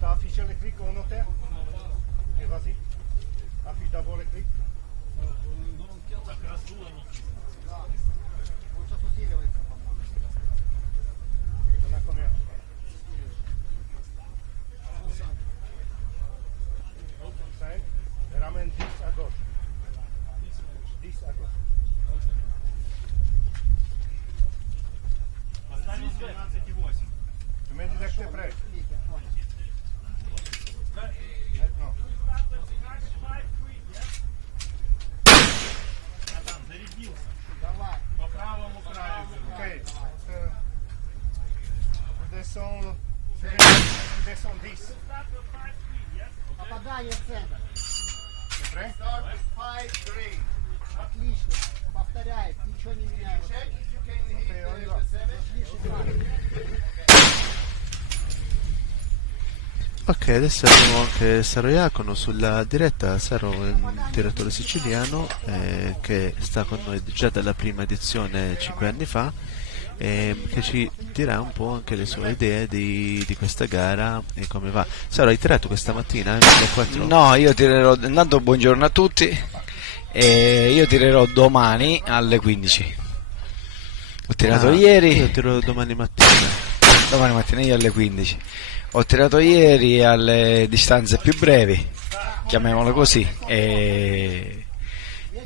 T'as affiché les clics au notaire? Et vas-y. Affiche d'abord les clics. Так раздуло не Он сейчас усиливается, по-моему. T'en as combien? 5. Et ramène 10 à gauche. 10 à gauche. Остались 12,8. Tu me dis que t'es prêt. Maintenant. Братан, зарядился. Давай. По правому краю. Ok. Tu descends 10. Попадание в центр. T'es prêt? Start with 5-3. Отлично. Повторяет. Ничего не меняем. Check if you can hit the 7. Ok, adesso abbiamo anche Saro Iacono sulla diretta. Saro è un tiratore siciliano che sta con noi già dalla prima edizione 5 anni fa, che ci dirà un po' anche le sue idee di questa gara e come va. Saro, hai tirato questa mattina? No, io tirerò, intanto buongiorno a tutti, io tirerò domani alle 15. Ho tirato ieri. Io tiro domani mattina. Domani mattina io alle 15. Ho tirato ieri alle distanze più brevi, chiamiamole così, e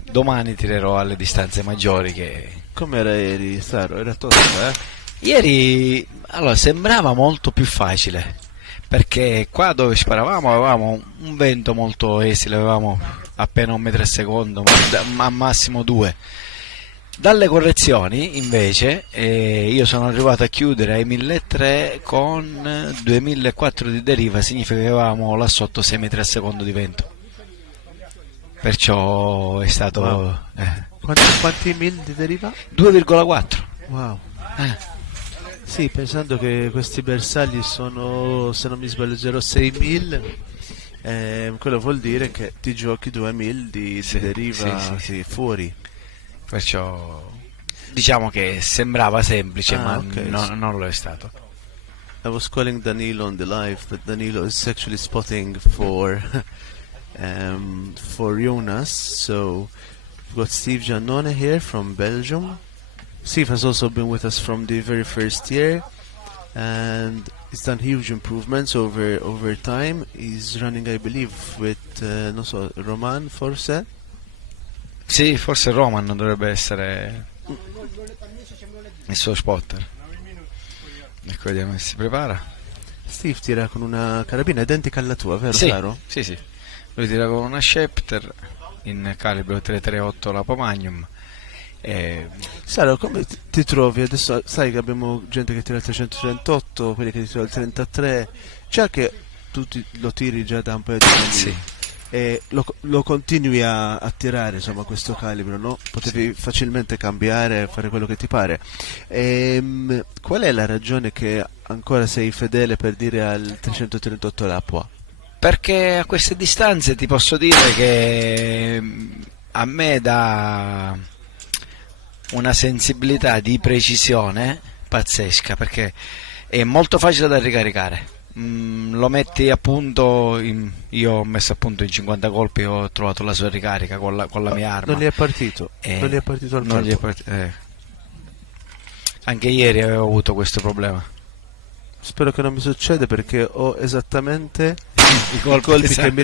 domani tirerò alle distanze maggiori. Com'era ieri, Saro? Era tosta, eh? Ieri allora sembrava molto più facile, perché qua dove sparavamo avevamo un vento molto esile, avevamo appena 1 metro al secondo, ma al massimo 2. Dalle correzioni invece io sono arrivato a chiudere ai 1.300 con 2.400 di deriva, significa che avevamo là sotto 6 metri al secondo di vento, perciò è stato... Wow. Quanti mil di deriva? 2,4. Wow. Sì, pensando che questi bersagli sono, se non mi sbaglio, 0,6 quello vuol dire che ti giochi 2.000 di deriva sì. Fuori. Perciò diciamo che sembrava semplice, ma okay. non lo è stato. I was calling Danilo on the live, but Danilo is actually spotting for Jonas. So we've got Steve Giannone here from Belgium. Steve has also been with us from the very first year, and he's done huge improvements over time. He's running, I believe, with non so, Roman forse? Sì, forse Roman dovrebbe essere il suo spotter. Ecco, vediamo se si prepara. Steve tira con una carabina identica alla tua, vero, sì, Saro? Sì. Lui tira con una Schepter in calibro 338 Lapo Magnum. Saro, come ti trovi? Adesso sai che abbiamo gente che tira il 338, quelli che tirano il 33. Già che tu lo tiri già da un paio di anni. Sì. e lo continui a tirare, insomma, a questo calibro, no? Potevi facilmente cambiare, fare quello che ti pare. Qual è la ragione che ancora sei fedele, per dire, al 338 Lapua? Perché a queste distanze ti posso dire che a me dà una sensibilità di precisione pazzesca, perché è molto facile da ricaricare. Lo metti a punto, io ho messo a punto in 50 colpi, ho trovato la sua ricarica con la mia arma. Non gli è partito, non gli è partito al colpo. Anche ieri avevo avuto questo problema. Spero che non mi succeda, perché ho esattamente i colpi che mi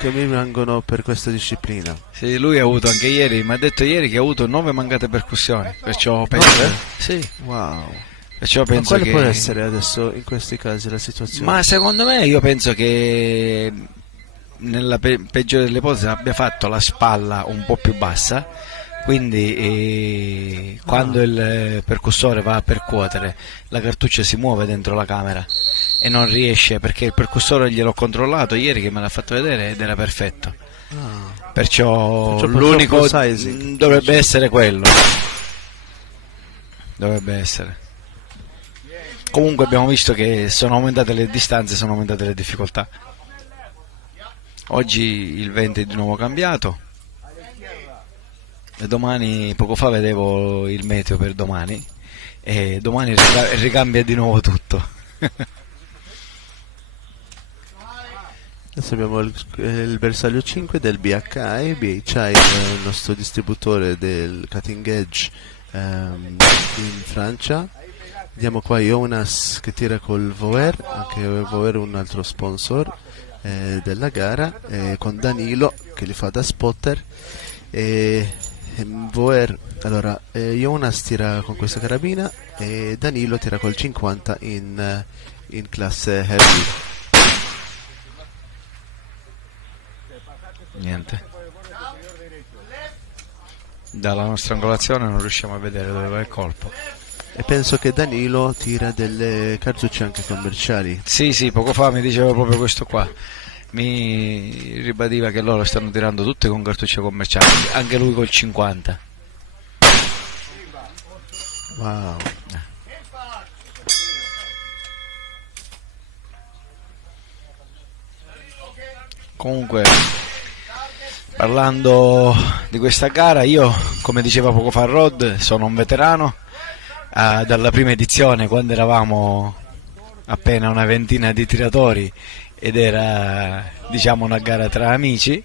rimangono per questa disciplina. Sì, lui ha avuto anche ieri, mi ha detto ieri che ha avuto 9 mancate percussioni, perciò penso sì. Wow. Perciò penso quale che può essere adesso in questi casi la situazione? Ma secondo me, io penso che nella peggiore delle ipotesi abbia fatto la spalla un po' più bassa, quindi quando il percussore va a percuotere, la cartuccia si muove dentro la camera e non riesce, perché il percussore gliel'ho controllato ieri, che me l'ha fatto vedere, ed era perfetto. Perciò l'unico dovrebbe essere quello. Dovrebbe essere. Comunque abbiamo visto che sono aumentate le distanze, sono aumentate le difficoltà. Oggi il vento è di nuovo cambiato e domani, poco fa vedevo il meteo per domani, e domani ricambia di nuovo tutto. Adesso abbiamo il bersaglio 5 del BHI. BHI è il nostro distributore del cutting edge in Francia. Vediamo qua Jonas che tira col Voer, anche Voer è un altro sponsor della gara, con Danilo che li fa da spotter. Voer, allora, Jonas tira con questa carabina e Danilo tira col 50 in classe heavy. Niente, dalla nostra angolazione non riusciamo a vedere dove va il colpo. E penso che Danilo tira delle cartucce anche commerciali. Sì, poco fa mi diceva proprio questo qua. Mi ribadiva che loro stanno tirando tutte con cartucce commerciali, anche lui col 50. Wow. Comunque, parlando di questa gara, io, come diceva poco fa Rod, sono un veterano. Dalla prima edizione, quando eravamo appena una ventina di tiratori ed era, diciamo, una gara tra amici,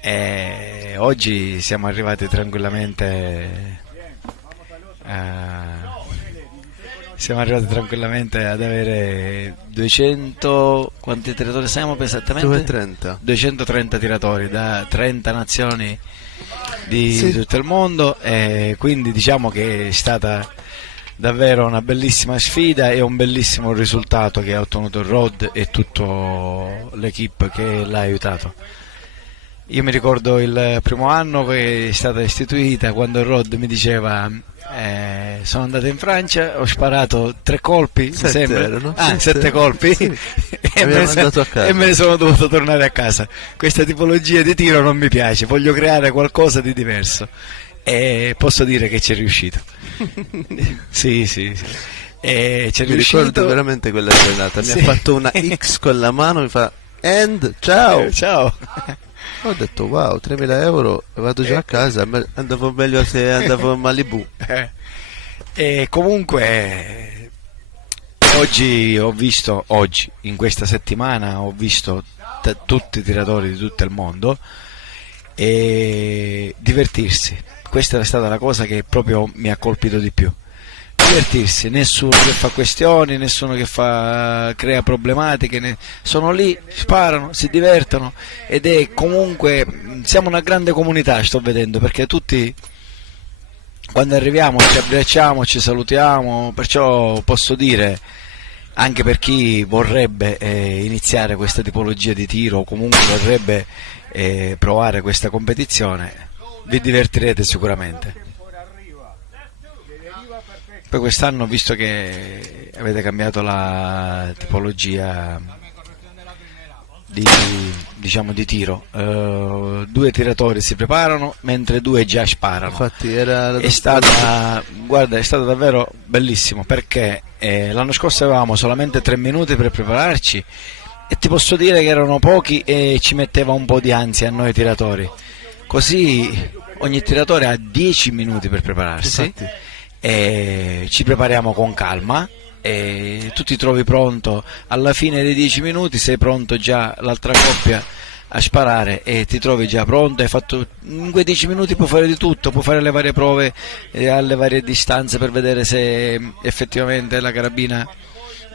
e oggi siamo arrivati tranquillamente ad avere 200, quanti tiratori siamo esattamente? 230 tiratori da 30 nazioni di tutto il mondo, e quindi diciamo che è stata davvero una bellissima sfida e un bellissimo risultato che ha ottenuto il Rod e tutto l'equipe che l'ha aiutato. Io mi ricordo il primo anno che è stata istituita, quando il Rod mi diceva sono andato in Francia, ho sparato 3 colpi, 7 colpi e me ne sono dovuto tornare a casa. Questa tipologia di tiro non mi piace, voglio creare qualcosa di diverso, e posso dire che ci è riuscito. Sì. E ci è riuscito. Ricordo veramente quella giornata, mi ha fatto una X con la mano, mi fa ciao. Ho detto wow, 3.000 euro, vado già a casa, andavo meglio se andavo a Malibu. E comunque oggi in questa settimana ho visto tutti i tiratori di tutto il mondo e divertirsi. Questa è stata la cosa che proprio mi ha colpito di più. Divertirsi, nessuno che fa questioni, nessuno che crea problematiche, sono lì, sparano, si divertono, ed è comunque, siamo una grande comunità, sto vedendo, perché tutti quando arriviamo ci abbracciamo, ci salutiamo, perciò posso dire, anche per chi vorrebbe iniziare questa tipologia di tiro o comunque vorrebbe provare questa competizione, vi divertirete sicuramente. Poi quest'anno ho visto che avete cambiato la tipologia diciamo di tiro. 2 tiratori si preparano mentre 2 già sparano. Infatti era è stata davvero bellissimo, perché l'anno scorso avevamo solamente 3 minuti per prepararci e ti posso dire che erano pochi e ci metteva un po' di ansia a noi tiratori. Così ogni tiratore ha 10 minuti per prepararsi. Infatti. E ci prepariamo con calma e tu ti trovi pronto alla fine dei 10 minuti, sei pronto già l'altra coppia a sparare e ti trovi già pronto, hai fatto in quei 10 minuti, puoi fare di tutto, puoi fare le varie prove alle varie distanze per vedere se effettivamente la carabina,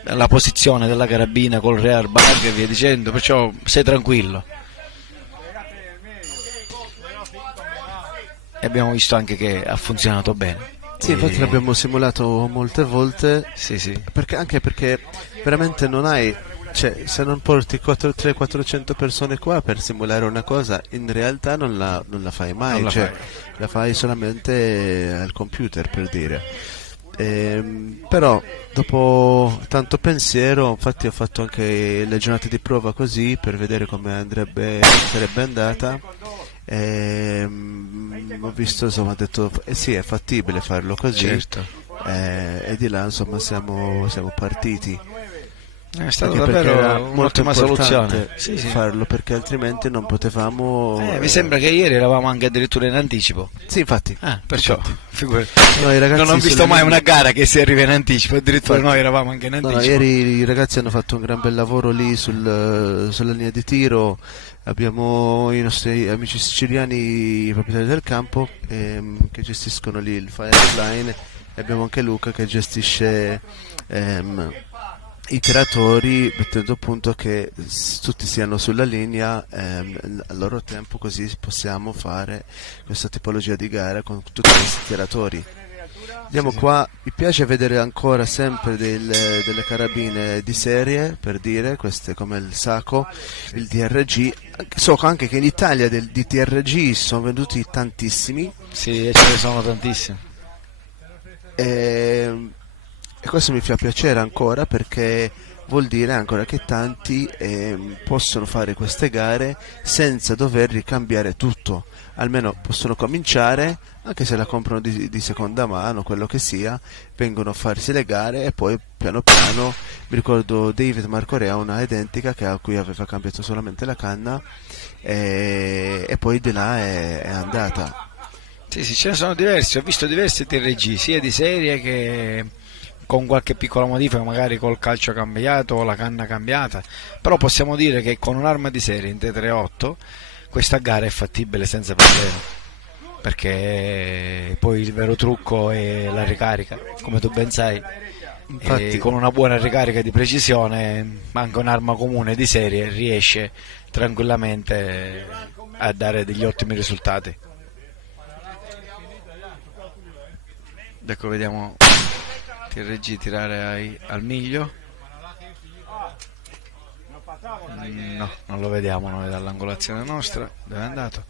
la posizione della carabina col rear bug e via dicendo, perciò sei tranquillo. E abbiamo visto anche che ha funzionato bene. Sì, infatti l'abbiamo simulato molte volte. Sì. Anche perché veramente non hai, cioè, se non porti 300-400 persone qua per simulare una cosa, in realtà non la fai mai, la fai solamente al computer, per dire. Però dopo tanto pensiero, infatti ho fatto anche le giornate di prova così per vedere come sarebbe andata. Ho visto, insomma, ho detto sì, è fattibile farlo così, certo. E di là insomma siamo partiti. È stato anche davvero un'ottima soluzione farlo, perché altrimenti non potevamo. Mi sembra che ieri eravamo anche addirittura in anticipo. Sì, infatti. Perciò no, i ragazzi non ho visto mai una gara che si arriva in anticipo, addirittura noi eravamo anche in anticipo. Ieri i ragazzi hanno fatto un gran bel lavoro lì sulla linea di tiro. Abbiamo i nostri amici siciliani, i proprietari del campo, che gestiscono lì il fireline, e abbiamo anche Luca che gestisce i tiratori, mettendo a punto che tutti siano sulla linea al loro tempo, così possiamo fare questa tipologia di gara con tutti questi tiratori. Andiamo qua, mi piace vedere ancora sempre delle carabine di serie, per dire, queste come il Sacco, il DRG. So anche che in Italia di DRG sono venduti tantissimi. Sì, ce ne sono tantissimi. E questo mi fa piacere ancora, perché vuol dire ancora che tanti possono fare queste gare senza dover ricambiare tutto. Almeno possono cominciare, anche se la comprano di seconda mano, quello che sia, vengono a farsi le gare e poi piano piano, mi ricordo David Marcorea una identica a cui aveva cambiato solamente la canna e poi di là è andata. Sì, ce ne sono diversi, ho visto diversi TRG, sia di serie che con qualche piccola modifica, magari col calcio cambiato o la canna cambiata, però possiamo dire che con un'arma di serie in T38 questa gara è fattibile senza problemi, perché poi il vero trucco è la ricarica, come tu ben sai. Infatti, con una buona ricarica di precisione anche un'arma comune di serie riesce tranquillamente a dare degli ottimi risultati. Ecco, vediamo TRG tirare al miglio. No, non lo vediamo noi dall'angolazione nostra. Dove è andato?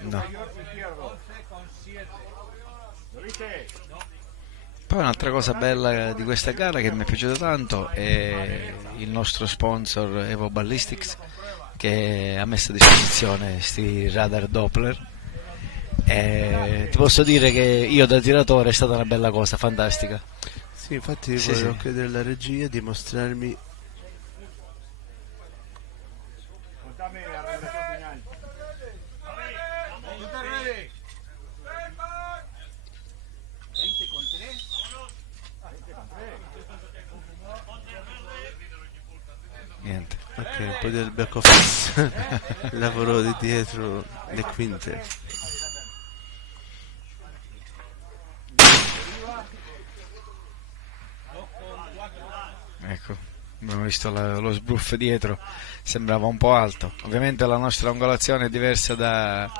No. Poi un'altra cosa bella di questa gara che mi è piaciuta tanto è il nostro sponsor Evo Ballistics, che ha messo a disposizione questi radar Doppler. Ti posso dire che io da tiratore è stata una bella cosa, fantastica. Sì, infatti volevo chiedere alla regia di mostrarmi. Niente. Ok, un po' del back office. Lavoro di dietro le quinte. Ecco, abbiamo visto lo sbruff dietro, sembrava un po' alto. Ovviamente la nostra angolazione è diversa da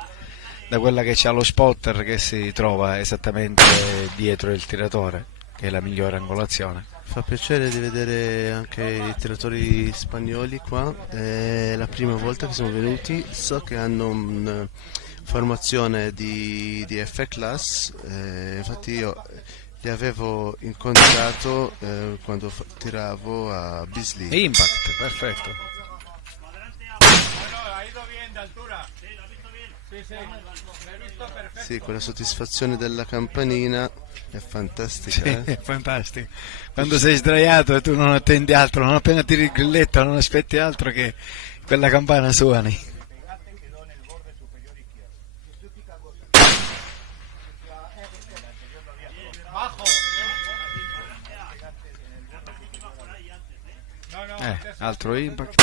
quella che c'ha lo spotter, che si trova esattamente dietro il tiratore, che è la migliore angolazione. Fa piacere di vedere anche i tiratori spagnoli qua, è la prima volta che siamo venuti, so che hanno un formazione di F Class, infatti io li avevo incontrato quando tiravo a Bisley. Impact, perfetto. ¿Ha ido bien de altura? Sí, ¿lo has visto bien? Sí, sí, lo he visto perfecto. Sì, quella soddisfazione della campanina è fantastica. Sì, è fantastico. Quando sei sdraiato e tu non attendi altro, non appena tiri il grilletto non aspetti altro che quella campana suoni. Bajo. Altro impact.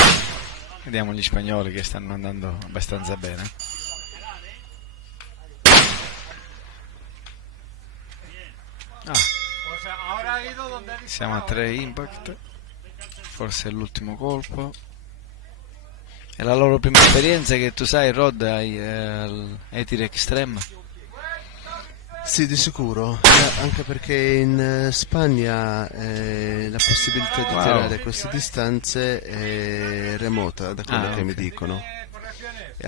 Vediamo gli spagnoli che stanno andando abbastanza bene. Siamo a 3 impact. Forse è l'ultimo colpo. È la loro prima esperienza che tu sai, Rod, ai tiri extreme? Sì, di sicuro, anche perché in Spagna la possibilità di tirare queste distanze è remota, da quello che mi dicono. E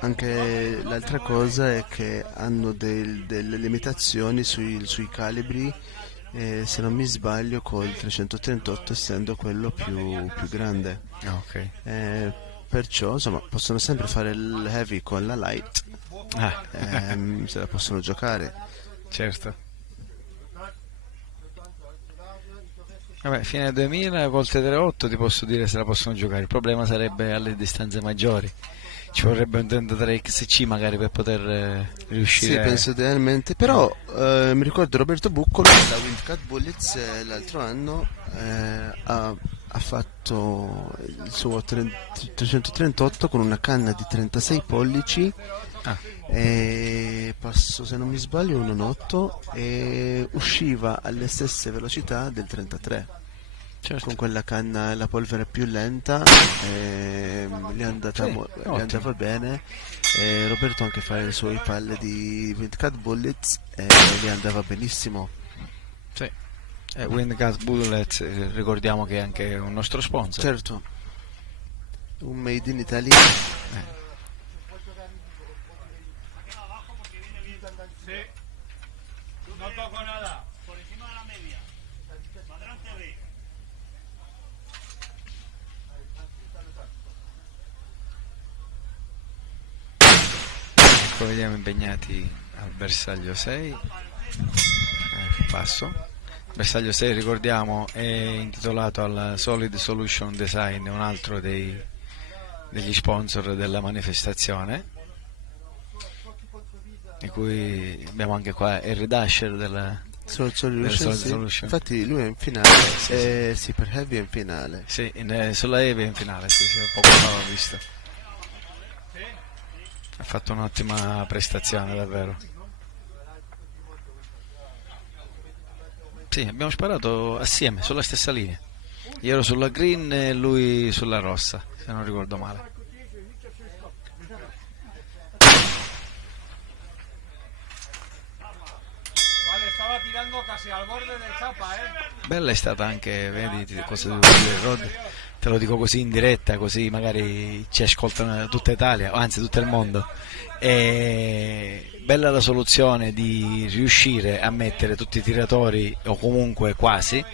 anche l'altra cosa è che hanno delle limitazioni sui calibri, se non mi sbaglio col 338 essendo quello più grande. Perciò insomma possono sempre fare il heavy con la light, se la possono giocare. Certo. Vabbè, fine 2000 volte 3.8 ti posso dire se la possono giocare. Il problema sarebbe alle distanze maggiori. Ci vorrebbe un 33 XC magari per poter riuscire. Sì, penso idealmente. Però mi ricordo Roberto Buccolo da Wildcat Bullets l'altro anno ha fatto il suo 338 con una canna di 36 pollici e passò, se non mi sbaglio, 1.8 e usciva alle stesse velocità del 33. Certo. Con quella canna la polvere più lenta, gli andava bene. Roberto anche fa i suoi palle di Wildcat Bullets e gli andava benissimo. Sì. Wildcat Bullets, ricordiamo che è anche un nostro sponsor. Certo, un made in Italia. Sí. No toco nada. Por encima de la media. Cuadrante B. Poi vediamo impegnati al bersaglio 6. Passo. Bersaglio 6, ricordiamo, è intitolato al Solid Solution Design, un altro degli sponsor della manifestazione, di cui abbiamo anche qua Harry Dasher della Solid Solution. Infatti lui è in finale, per Heavy è in finale. Sì, sulla Heavy è in finale, sì, poco fa l'ho visto. Ha fatto un'ottima prestazione, davvero. Sì, abbiamo sparato assieme, sulla stessa linea. Io ero sulla green e lui sulla rossa, se non ricordo male. Vale, stava tirando quasi al borde del chapa, Bella è stata anche, vedi, cosa devo dire, Rod? Te lo dico così in diretta, così magari ci ascoltano tutta Italia, o anzi tutto il mondo. E bella la soluzione di riuscire a mettere tutti i tiratori, o comunque quasi,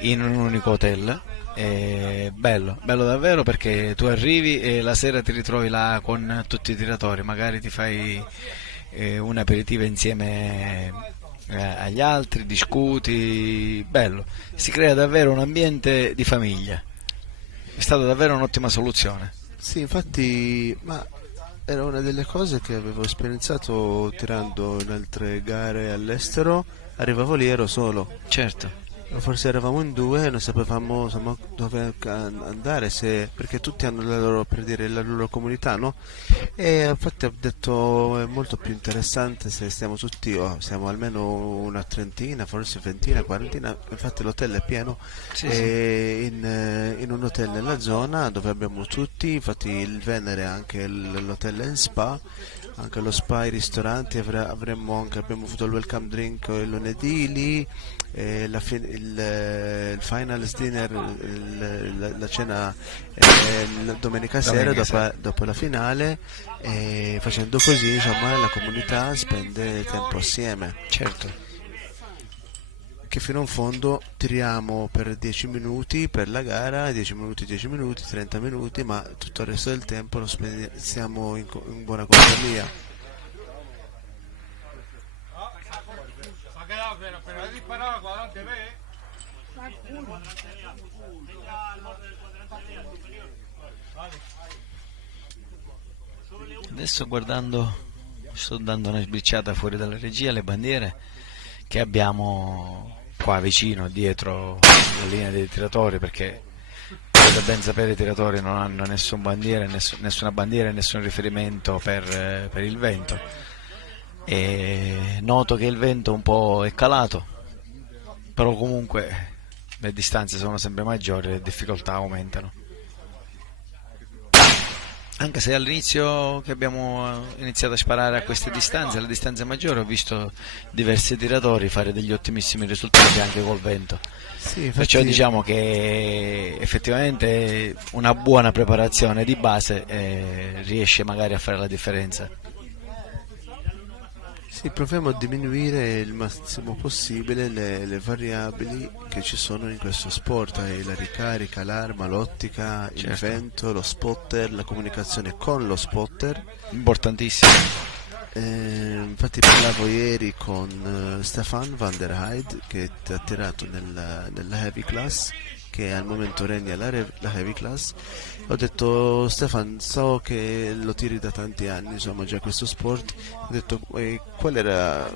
in un unico hotel. Bello davvero, perché tu arrivi e la sera ti ritrovi là con tutti i tiratori, magari ti fai un aperitivo insieme agli altri, discuti, bello, si crea davvero un ambiente di famiglia. È stata davvero un'ottima soluzione. Sì, infatti, ma era una delle cose che avevo esperienzato tirando in altre gare all'estero. Arrivavo lì, ero solo. Certo. Forse eravamo in due e non sapevamo insomma, dove andare, perché tutti hanno la loro, per dire, la loro comunità, no? E infatti ho detto è molto più interessante se stiamo tutti, siamo almeno una trentina, forse ventina, quarantina, infatti l'hotel è pieno, in un hotel nella zona dove abbiamo tutti, infatti il Venere anche l'hotel è in spa, anche lo spa, i ristoranti, abbiamo avuto il welcome drink il lunedì lì, il il finals dinner, la cena domenica sera dopo la finale, e facendo così insomma la comunità spende tempo assieme. Certo. Che fino in fondo tiriamo per 10 minuti per la gara, 10 minuti, 30 minuti, ma tutto il resto del tempo lo siamo in buona compagnia. Adesso sto dando una sbirciata fuori dalla regia, le bandiere che abbiamo qua vicino, dietro la linea dei tiratori, perché da ben sapere i tiratori non hanno nessuna bandiera e nessun riferimento per il vento, e noto che il vento un po' è calato, però comunque le distanze sono sempre maggiori, le difficoltà aumentano. Anche se all'inizio che abbiamo iniziato a sparare a queste distanze, alle distanze maggiori, ho visto diversi tiratori fare degli ottimissimi risultati anche col vento. Sì, infatti... Perciò diciamo che effettivamente una buona preparazione di base riesce magari a fare la differenza. Sì, proviamo a diminuire il massimo possibile le variabili che ci sono in questo sport, la ricarica, l'arma, l'ottica, il vento, lo spotter, la comunicazione con lo spotter. Importantissimo. Infatti parlavo ieri con Stefan van der Heide, che ha tirato nella heavy class, che al momento regna la heavy class. Ho detto: Stefan, so che lo tiri da tanti anni, insomma, già questo sport. Ho detto: qual era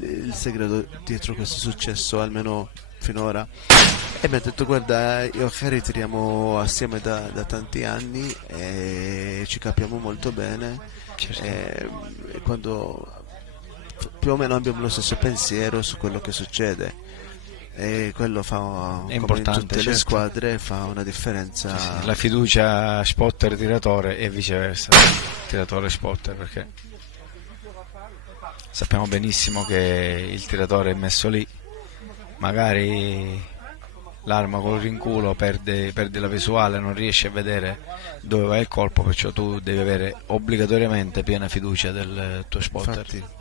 il segreto dietro questo successo, almeno finora? E mi ha detto: guarda, io e Harry tiriamo assieme da tanti anni e ci capiamo molto bene. E quando più o meno abbiamo lo stesso pensiero su quello che succede, e quello fa, come in tutte le squadre, fa una differenza. Sì, la fiducia spotter-tiratore e viceversa, tiratore-spotter, perché sappiamo benissimo che il tiratore è messo lì, magari l'arma col rinculo perde la visuale, non riesce a vedere dove va il colpo, perciò tu devi avere obbligatoriamente piena fiducia del tuo spotter. Infatti.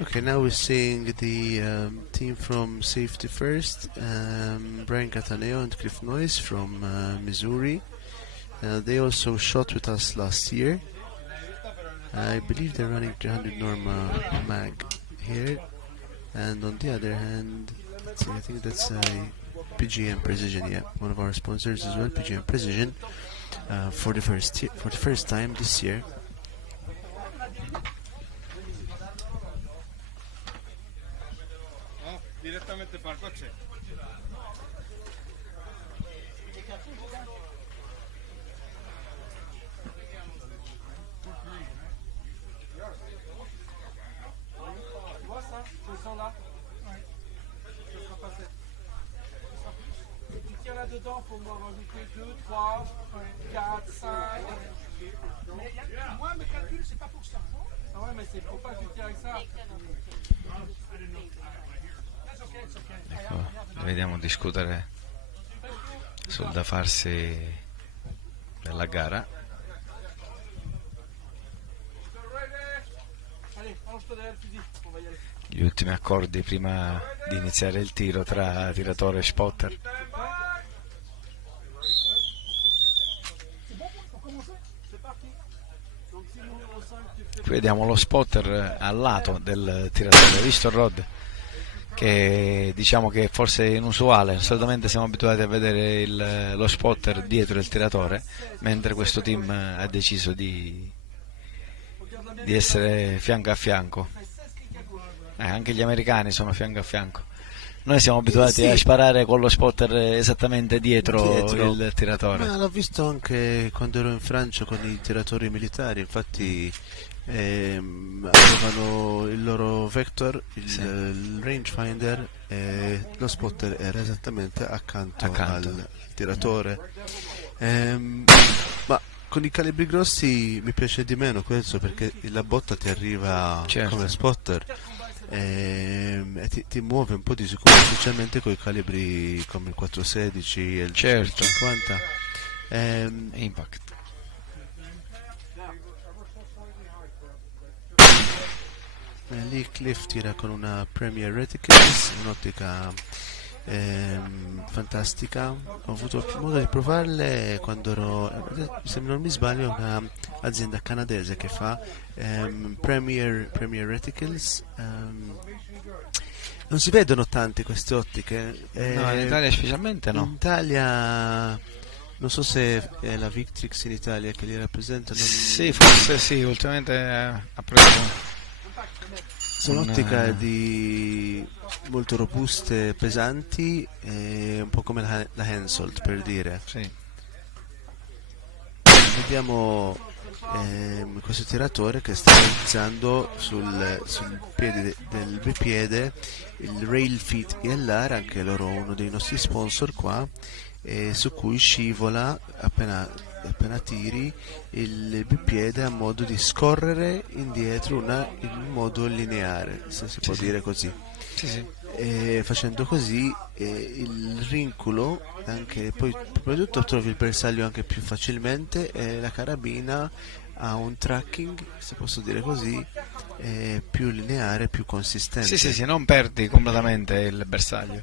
Okay, now we're seeing the team from Safety First, Brian Cataneo and Cliff Noyes from Missouri. They also shot with us last year. I believe they're running 300 Norma mag here. And on the other hand, let's see, I think that's PGM Precision, yeah, one of our sponsors as well, PGM Precision, for the first time this year. Direttamente parco c'è. Tu vois ça, ce son là? Ça sera passé. Tu tires là-dedans pour moi rajouter 2, 3, 4, 5. Moi, mes calculs, c'est pas pour ça. Ah ouais, mais c'est pour pas que tu tires avec ça. Ecco, vediamo discutere sul da farsi della gara. Gli ultimi accordi prima di iniziare il tiro tra tiratore e spotter. Qui vediamo lo spotter al lato del tiratore, hai visto il rod? Che diciamo che forse è inusuale, solitamente siamo abituati a vedere lo spotter dietro il tiratore, mentre questo team ha deciso di essere fianco a fianco. Anche gli americani sono fianco a fianco. Noi siamo abituati a sparare con lo spotter esattamente dietro il tiratore. Ma l'ho visto anche quando ero in Francia con i tiratori militari, infatti avevano il loro vector, il rangefinder, e lo spotter era esattamente accanto al tiratore. Ma con i calibri grossi mi piace di meno questo, perché la botta ti arriva come spotter e ti muove un po' di sicuro, specialmente con i calibri come il 416 e il 50 Impact. Lì Cliff tira con una Premier Reticles, un'ottica fantastica. Ho avuto modo di provarle quando ero, se non mi sbaglio, una azienda canadese che fa Premier Reticles. Non si vedono tante queste ottiche. No, in Italia specialmente no. In Italia non so se è la Victrix in Italia che li rappresenta. Sì, forse sì, ultimamente ha preso. Sono ottica di molto robuste, pesanti, un po' come la Hensoldt, per dire. Sì. Vediamo questo tiratore che sta realizzando sul piede del bipiede il Rail Fit ELR, anche loro uno dei nostri sponsor qua, su cui scivola appena tiri il bipiede a modo di scorrere indietro in modo lineare, se si può dire così. E facendo così il rinculo, anche poi soprattutto trovi il bersaglio anche più facilmente, e la carabina ha un tracking, se posso dire così, più lineare, più consistente. Sì, non perdi completamente il bersaglio.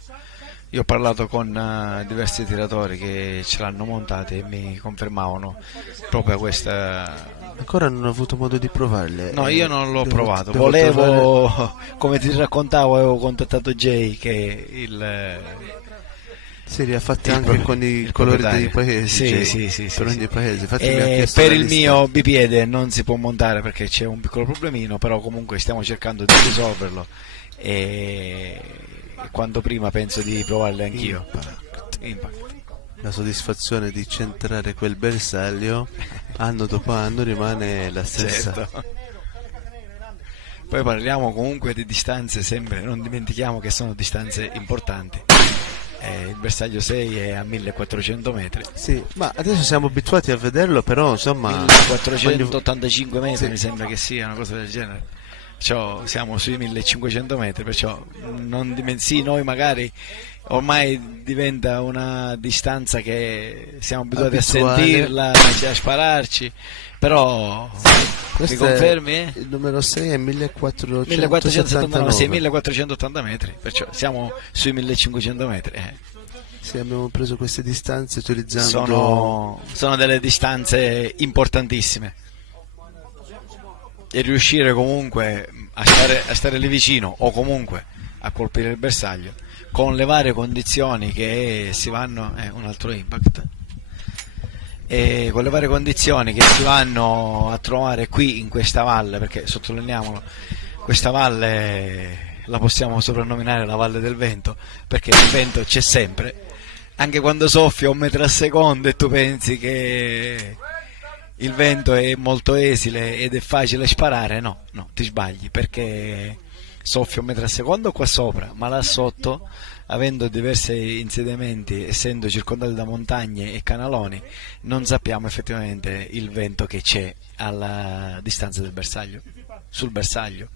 Io ho parlato con diversi tiratori che ce l'hanno montati e mi confermavano proprio questa. Ancora non ho avuto modo di provarle. No, io non l'ho provato. Devo Volevo, trovare... come ti raccontavo, avevo contattato Jay che Sì, li ha fatti anche con i colori dei paesi. Sì. Per ogni paese. Infatti per il mio bipiede non si può montare perché c'è un piccolo problemino, però comunque stiamo cercando di risolverlo e quanto prima penso di provarle anch'io. Impact. La soddisfazione di centrare quel bersaglio anno dopo anno rimane la stessa. Certo. Poi parliamo comunque di distanze, sempre non dimentichiamo che sono distanze importanti. Il bersaglio 6 è a 1400 metri. Sì, ma adesso siamo abituati a vederlo, però insomma 1485 metri mi sembra che sia una cosa del genere. Perciò siamo sui 1500 metri, perciò noi magari ormai diventa una distanza che siamo abituati a sentirla, a spararci, però mi confermi? Il numero 6 è 1479. Sì, 1480 metri, perciò siamo sui 1500 metri. Sì, abbiamo preso queste distanze utilizzando... Sono delle distanze importantissime. E riuscire comunque a stare lì vicino o comunque a colpire il bersaglio con le varie condizioni che si vanno un altro impact, e con le varie condizioni che si vanno a trovare qui in questa valle, perché sottolineiamolo, questa valle la possiamo soprannominare la valle del vento, perché il vento c'è sempre, anche quando soffia 1 metro al secondo e tu pensi che il vento è molto esile ed è facile sparare, no, ti sbagli, perché soffia 1 metro al secondo qua sopra, ma là sotto, avendo diversi insediamenti, essendo circondati da montagne e canaloni, non sappiamo effettivamente il vento che c'è alla distanza del bersaglio, sul bersaglio.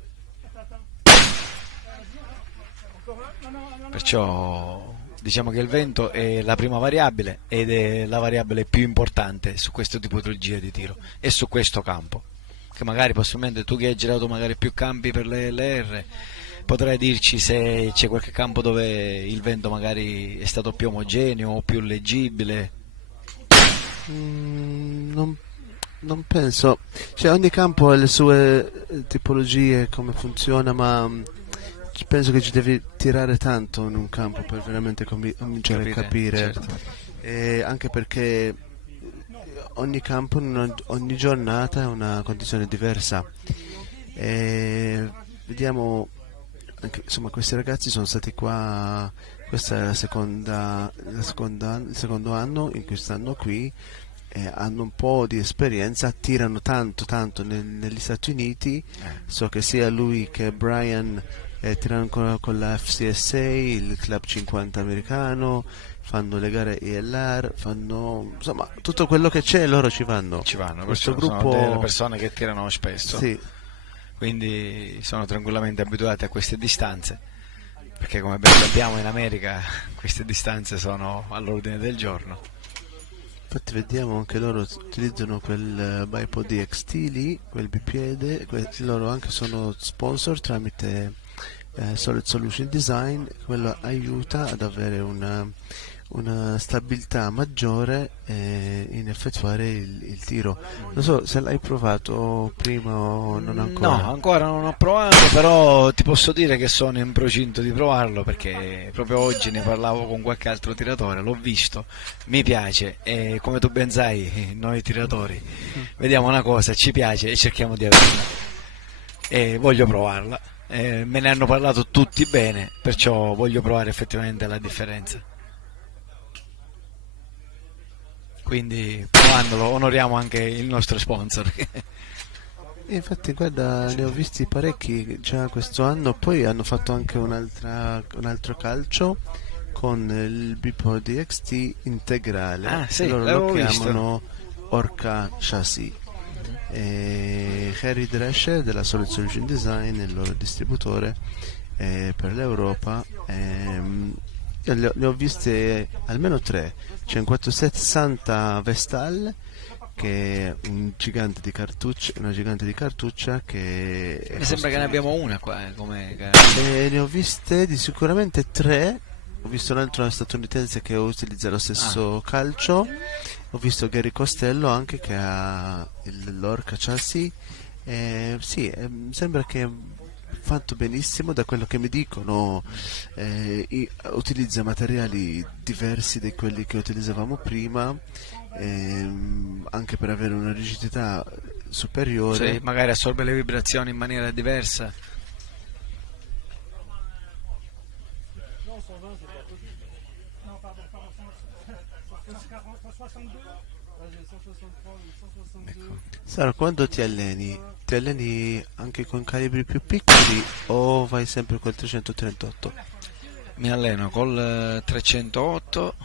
Perciò diciamo che il vento è la prima variabile ed è la variabile più importante su questa tipologia di tiro e su questo campo, che magari possibilmente tu che hai girato magari più campi per le ELR potrai dirci se c'è qualche campo dove il vento magari è stato più omogeneo o più leggibile. Non penso, cioè ogni campo ha le sue tipologie, come funziona, ma penso che ci devi tirare tanto in un campo per veramente cominciare a capire, certo. E anche perché ogni campo, ogni giornata è una condizione diversa, e vediamo anche, insomma, questi ragazzi sono stati qua, questa è il secondo anno in cui stanno qui, hanno un po' di esperienza, tirano tanto negli Stati Uniti. So che sia lui che Brian tirano con la FCSA, il Club 50 americano, fanno le gare ELR, fanno insomma tutto quello che c'è, loro ci vanno. Questo gruppo sono delle persone che tirano spesso, sì. Quindi sono tranquillamente abituati a queste distanze, perché come ben sappiamo in America queste distanze sono all'ordine del giorno. Infatti vediamo anche loro utilizzano quel bipod DXT lì, quel bipiede, loro anche sono sponsor tramite Solid Solution Design. Quello aiuta ad avere una stabilità maggiore in effettuare il tiro. Non so se l'hai provato prima o non ancora. No, ancora non ho provato, però ti posso dire che sono in procinto di provarlo, perché proprio oggi ne parlavo con qualche altro tiratore, l'ho visto, mi piace, e come tu ben sai noi tiratori vediamo una cosa, ci piace e cerchiamo di averla, e voglio provarla. Me ne hanno parlato tutti bene, perciò voglio provare effettivamente la differenza. Quindi provandolo onoriamo anche il nostro sponsor. Infatti guarda, ne ho visti parecchi già questo anno, poi hanno fatto anche un altro calcio con il bipod DXT integrale. Sì, loro lo visto. chiamano Orca Chassis. Harry Drescher della Solid Solution Design, il loro distributore per l'Europa. Io ne ho viste almeno 3. C'è un 470 Vestal, che è un gigante di cartuccia, una gigante di cartuccia che Mi sembra che ne abbiamo una qua come ne ho viste di sicuramente 3. Ho visto un altro statunitense che utilizza lo stesso calcio. Ho visto Gary Costello anche che ha l'Orca Chassis. Sì, sembra che è fatto benissimo da quello che mi dicono. Utilizza materiali diversi da quelli che utilizzavamo prima, anche per avere una rigidità superiore. Sì, magari assorbe le vibrazioni in maniera diversa. Sara, quando ti alleni anche con calibri più piccoli o vai sempre col 338? Mi alleno col 308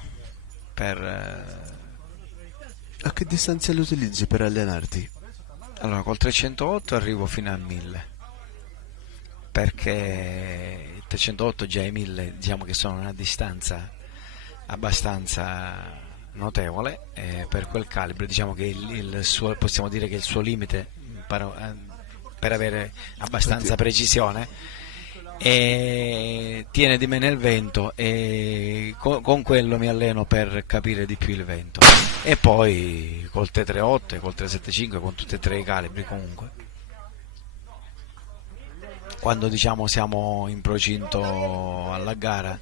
per... A che distanza li utilizzi per allenarti? Allora, col 308 arrivo fino a 1000, perché il 308 già e 1000 diciamo che sono una distanza abbastanza notevole, per quel calibro diciamo che possiamo dire che il suo limite per avere abbastanza precisione, e tiene di meno il vento, e con quello mi alleno per capire di più il vento, e poi col T38 e col 375, con tutti e tre i calibri comunque, quando diciamo siamo in procinto alla gara.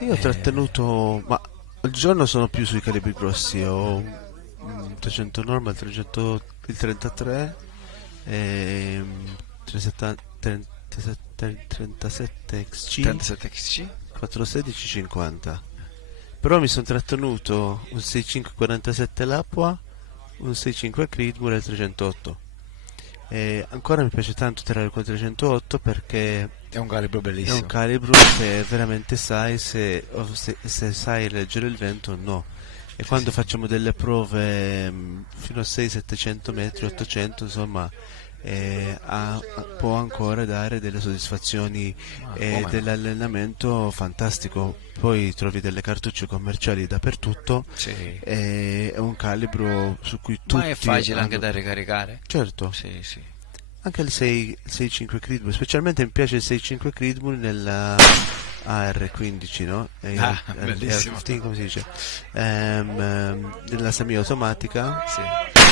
Io ho trattenuto, ma al giorno sono più sui calibri grossi, ho un 300 normal, il 33 e 37 XC 416 50. Però mi sono trattenuto un 6547 Lapua, un 65 Creedmoor e il 308. E ancora mi piace tanto tirare col 308 perché è un calibro bellissimo, è un calibro che veramente sai se sai leggere il vento o no. E quando facciamo delle prove fino a 600-700 metri, 800, insomma, può ancora dare delle soddisfazioni dell'allenamento fantastico. Poi trovi delle cartucce commerciali dappertutto, è un calibro su cui tutti... Ma è facile anche da ricaricare? Certo. Sì, sì. Anche il 6.5 Creedmoor, specialmente mi piace il 6.5 Creedmoor nella AR15, no? Bellissimo. AR15, come si dice? Nella semiautomatica, sì,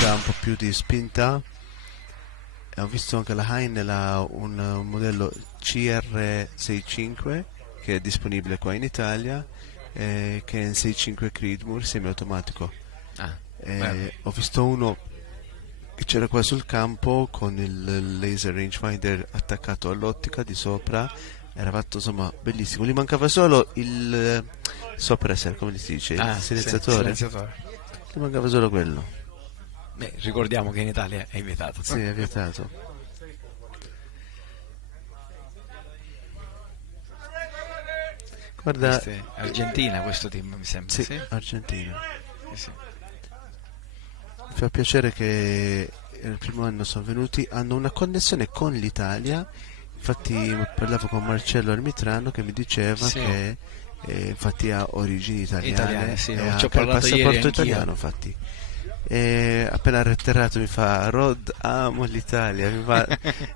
ha un po' più di spinta. Ho visto anche la Hein, un modello CR65 che è disponibile qua in Italia, che è in 6.5 Creedmoor semiautomatico. Ho visto uno che c'era qua sul campo con il laser rangefinder attaccato all'ottica di sopra, era fatto insomma bellissimo. Gli mancava solo il suppressor, come si dice, il silenziatore. Sì, Gli mancava solo quello. ricordiamo che in Italia è vietato. Sì, è vietato. Guarda, Questa è Argentina, questo team mi sembra. Sì, Argentina. Sì. Mi fa piacere che il primo anno sono venuti, hanno una connessione con l'Italia. Infatti parlavo con Marcello Armitrano che mi diceva che infatti ha origini italiane, sì, e ha ci ho anche il parlato ieri passaporto anch'io. italiano, infatti. E appena atterrato mi fa: Rod, amo l'Italia,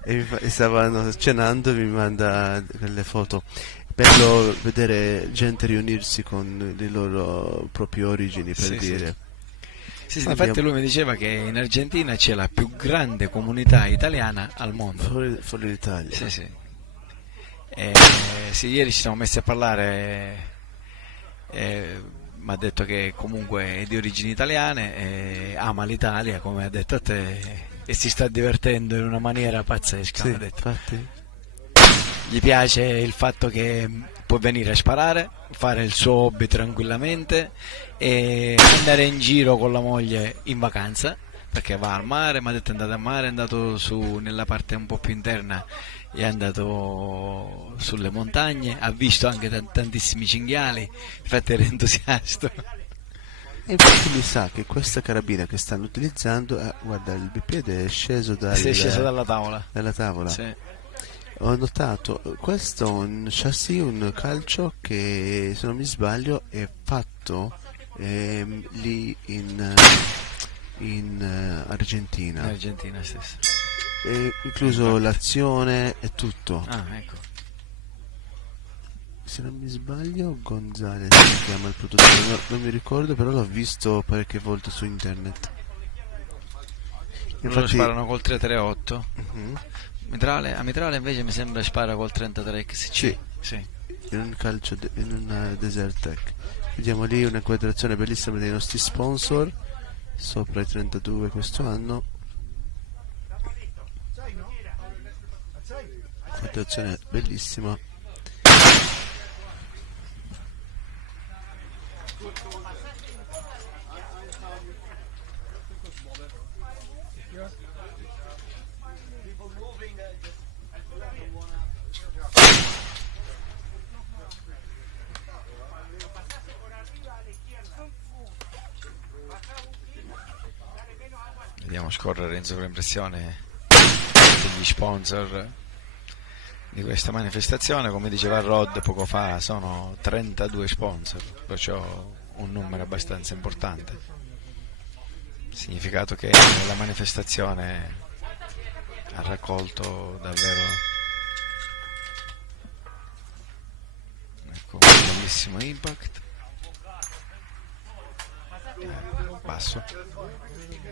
e stavano cenando e mi manda quelle foto. Bello vedere gente riunirsi con le loro proprie origini, per dire. Sì, infatti lui mi diceva che in Argentina c'è la più grande comunità italiana al mondo. Fuori l'Italia. Sì, sì. Sì, ieri ci siamo messi a parlare, mi ha detto che comunque è di origini italiane, ama l'Italia, come ha detto a te, e si sta divertendo in una maniera pazzesca. Sì, mi ha detto. infatti. Gli piace il fatto che può venire a sparare, fare il suo hobby tranquillamente e andare in giro con la moglie in vacanza, perché va al mare, mi ha detto è andato al mare, è andato su nella parte un po' più interna, è andato sulle montagne, ha visto anche tantissimi cinghiali, infatti era entusiasta. E infatti mi sa che questa carabina che stanno utilizzando, guarda, il bipiede è sceso dalla tavola. Dalla tavola. Sì. Ho notato, questo è un chassis, un calcio che, se non mi sbaglio, è fatto lì in Argentina. In Argentina stessa. Incluso l'azione e tutto. Ah, ecco. Se non mi sbaglio, Gonzales si chiama il produttore, non mi ricordo, però l'ho visto parecchie volte su internet. Loro sparano col 338. Uh-huh. A mitrale invece mi sembra spara col 33 XC. Sì. In un calcio in un Desert Tech. Vediamo lì un'inquadrazione bellissima dei nostri sponsor, sopra i 32 questo anno. Inquadrazione bellissima. Vediamo scorrere in sovraimpressione degli sponsor di questa manifestazione. Come diceva Rod poco fa, sono 32 sponsor, perciò un numero abbastanza importante, significato che la manifestazione ha raccolto davvero, ecco, un bellissimo impact. Basso.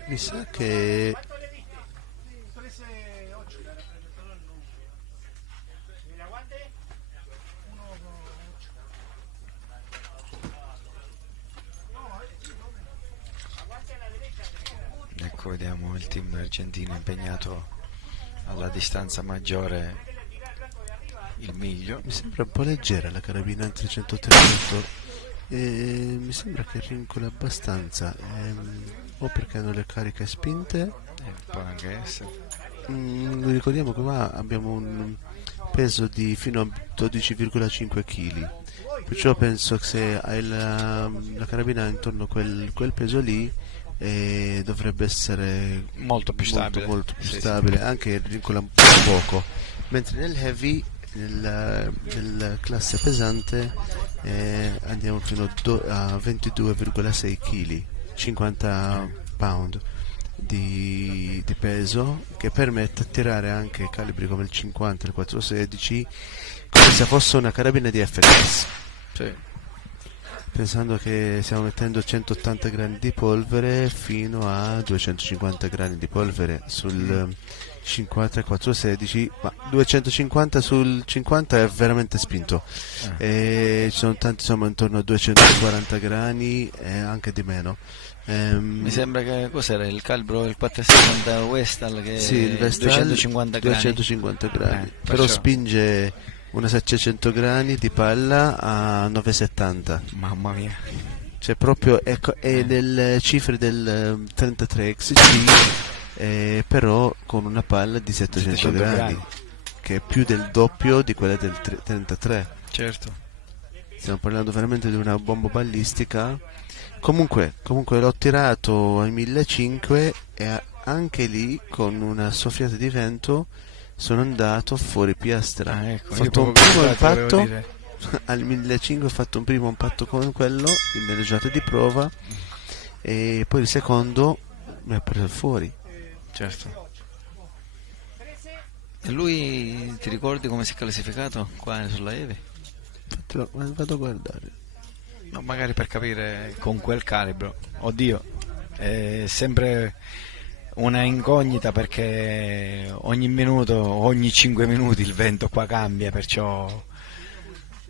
Mi sa che ecco, vediamo il team argentino impegnato alla distanza maggiore, il miglio. mi sembra un po' leggera la carabina in 338 e mi sembra che rincola abbastanza, o perché hanno le cariche spinte, può anche essere. Ricordiamo che qua abbiamo un peso di fino a 12,5 kg, perciò penso che se hai la carabina intorno a quel peso lì, dovrebbe essere molto più stabile, molto più sì, stabile, anche rincola un poco, mentre nel heavy, nel classe pesante, andiamo fino a 22,6 kg, 50 pound di peso, che permette di tirare anche calibri come il 50 e il 416 come se fosse una carabina di FX. Sì. Pensando che stiamo mettendo 180 grani di polvere fino a 250 grani di polvere sul 50 e 416, ma 250 sul 50 è veramente spinto, ci sono tanti, insomma, intorno a 240 grani e anche di meno. Mi sembra che cos'era il calibro, il 460 Westal, che sì, il Vestal 250 grani, 250 grani. Però perciò spinge una 700 grani di palla a 970. Mamma mia. Cioè proprio è nelle cifre del 33 XC, però con una palla di 700 gradi, che è più del doppio di quella del 33. Certo. Stiamo parlando veramente di una bomba ballistica. Comunque l'ho tirato ai 1500 e anche lì con una soffiata di vento sono andato fuori piastra. Ecco, Ho fatto un primo impatto al 1500, ho fatto un primo impatto con quello nelle giornate di prova e poi il secondo mi ha preso fuori. Certo. E lui, ti ricordi come si è classificato qua sulla Eve? Vado a guardare. No, magari per capire con quel calibro. Oddio, è sempre una incognita perché ogni minuto, ogni 5 minuti il vento qua cambia, perciò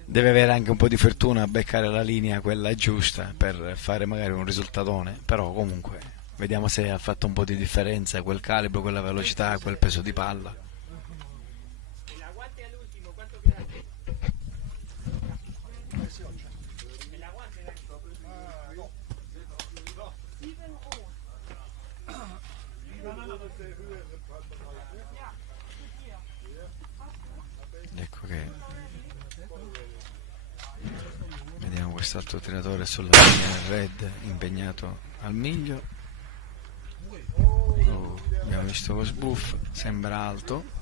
deve avere anche un po' di fortuna a beccare la linea quella giusta per fare magari un risultatone, però comunque vediamo se ha fatto un po' di differenza quel calibro, quella velocità, quel peso di palla. Ecco che vediamo quest'altro tiratore sulla linea red impegnato al miglio. Abbiamo visto lo sbuff, sembra alto.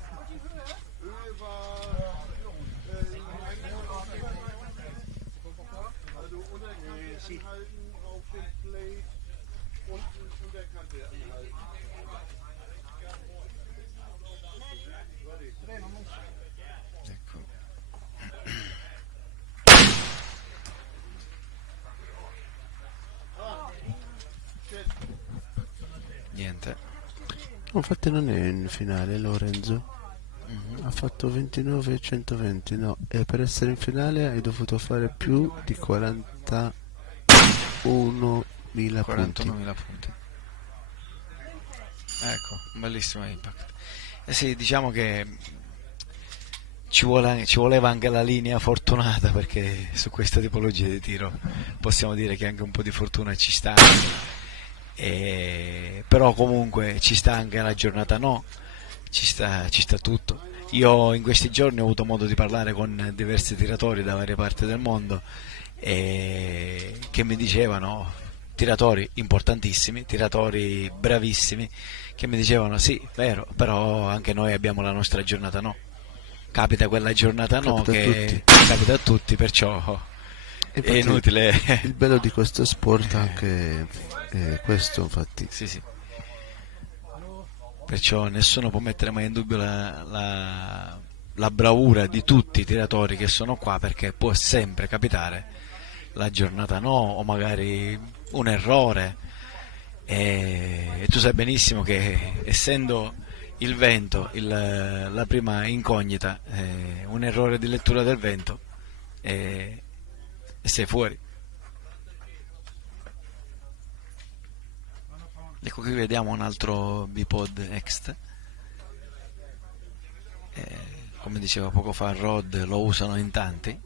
Niente. No, infatti non è in finale Lorenzo. Ha fatto 29 e 120, no, e per essere in finale hai dovuto fare più di 41.000 punti. Ecco, un bellissimo impact. Sì, diciamo che ci voleva anche la linea fortunata, perché su questa tipologia di tiro possiamo dire che anche un po' di fortuna ci sta. Però comunque ci sta anche la giornata, no, ci sta tutto. Io in questi giorni ho avuto modo di parlare con diversi tiratori da varie parti del mondo che mi dicevano, tiratori importantissimi, tiratori bravissimi, che mi dicevano sì, vero, però anche noi abbiamo la nostra giornata, no, capita quella giornata, no, che capita a tutti, perciò è inutile. Il bello di questo sport anche è questo, infatti. Sì. Perciò nessuno può mettere mai in dubbio la bravura di tutti i tiratori che sono qua, perché può sempre capitare la giornata no, o magari un errore, e tu sai benissimo che essendo il vento la prima incognita, un errore di lettura del vento e sei fuori. Ecco, qui vediamo un altro bipod Ext, come diceva poco fa Rod, lo usano in tanti.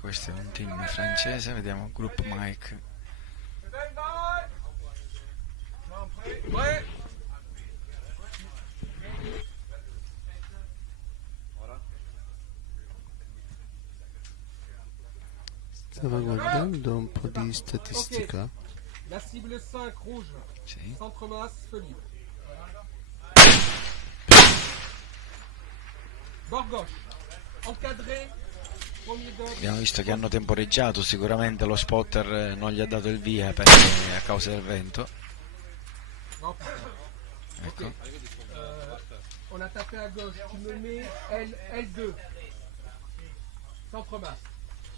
Questo è un team francese, vediamo Group Mike. Stavo guardando un po' di statistica. La cible 5 rouge. Centre masse folie. Bord gauche. Encadré. Abbiamo visto che hanno temporeggiato, sicuramente lo spotter non gli ha dato il via perché a causa del vento. Ecco. On a tapé à gauche, tu me mets L2. Centre masse.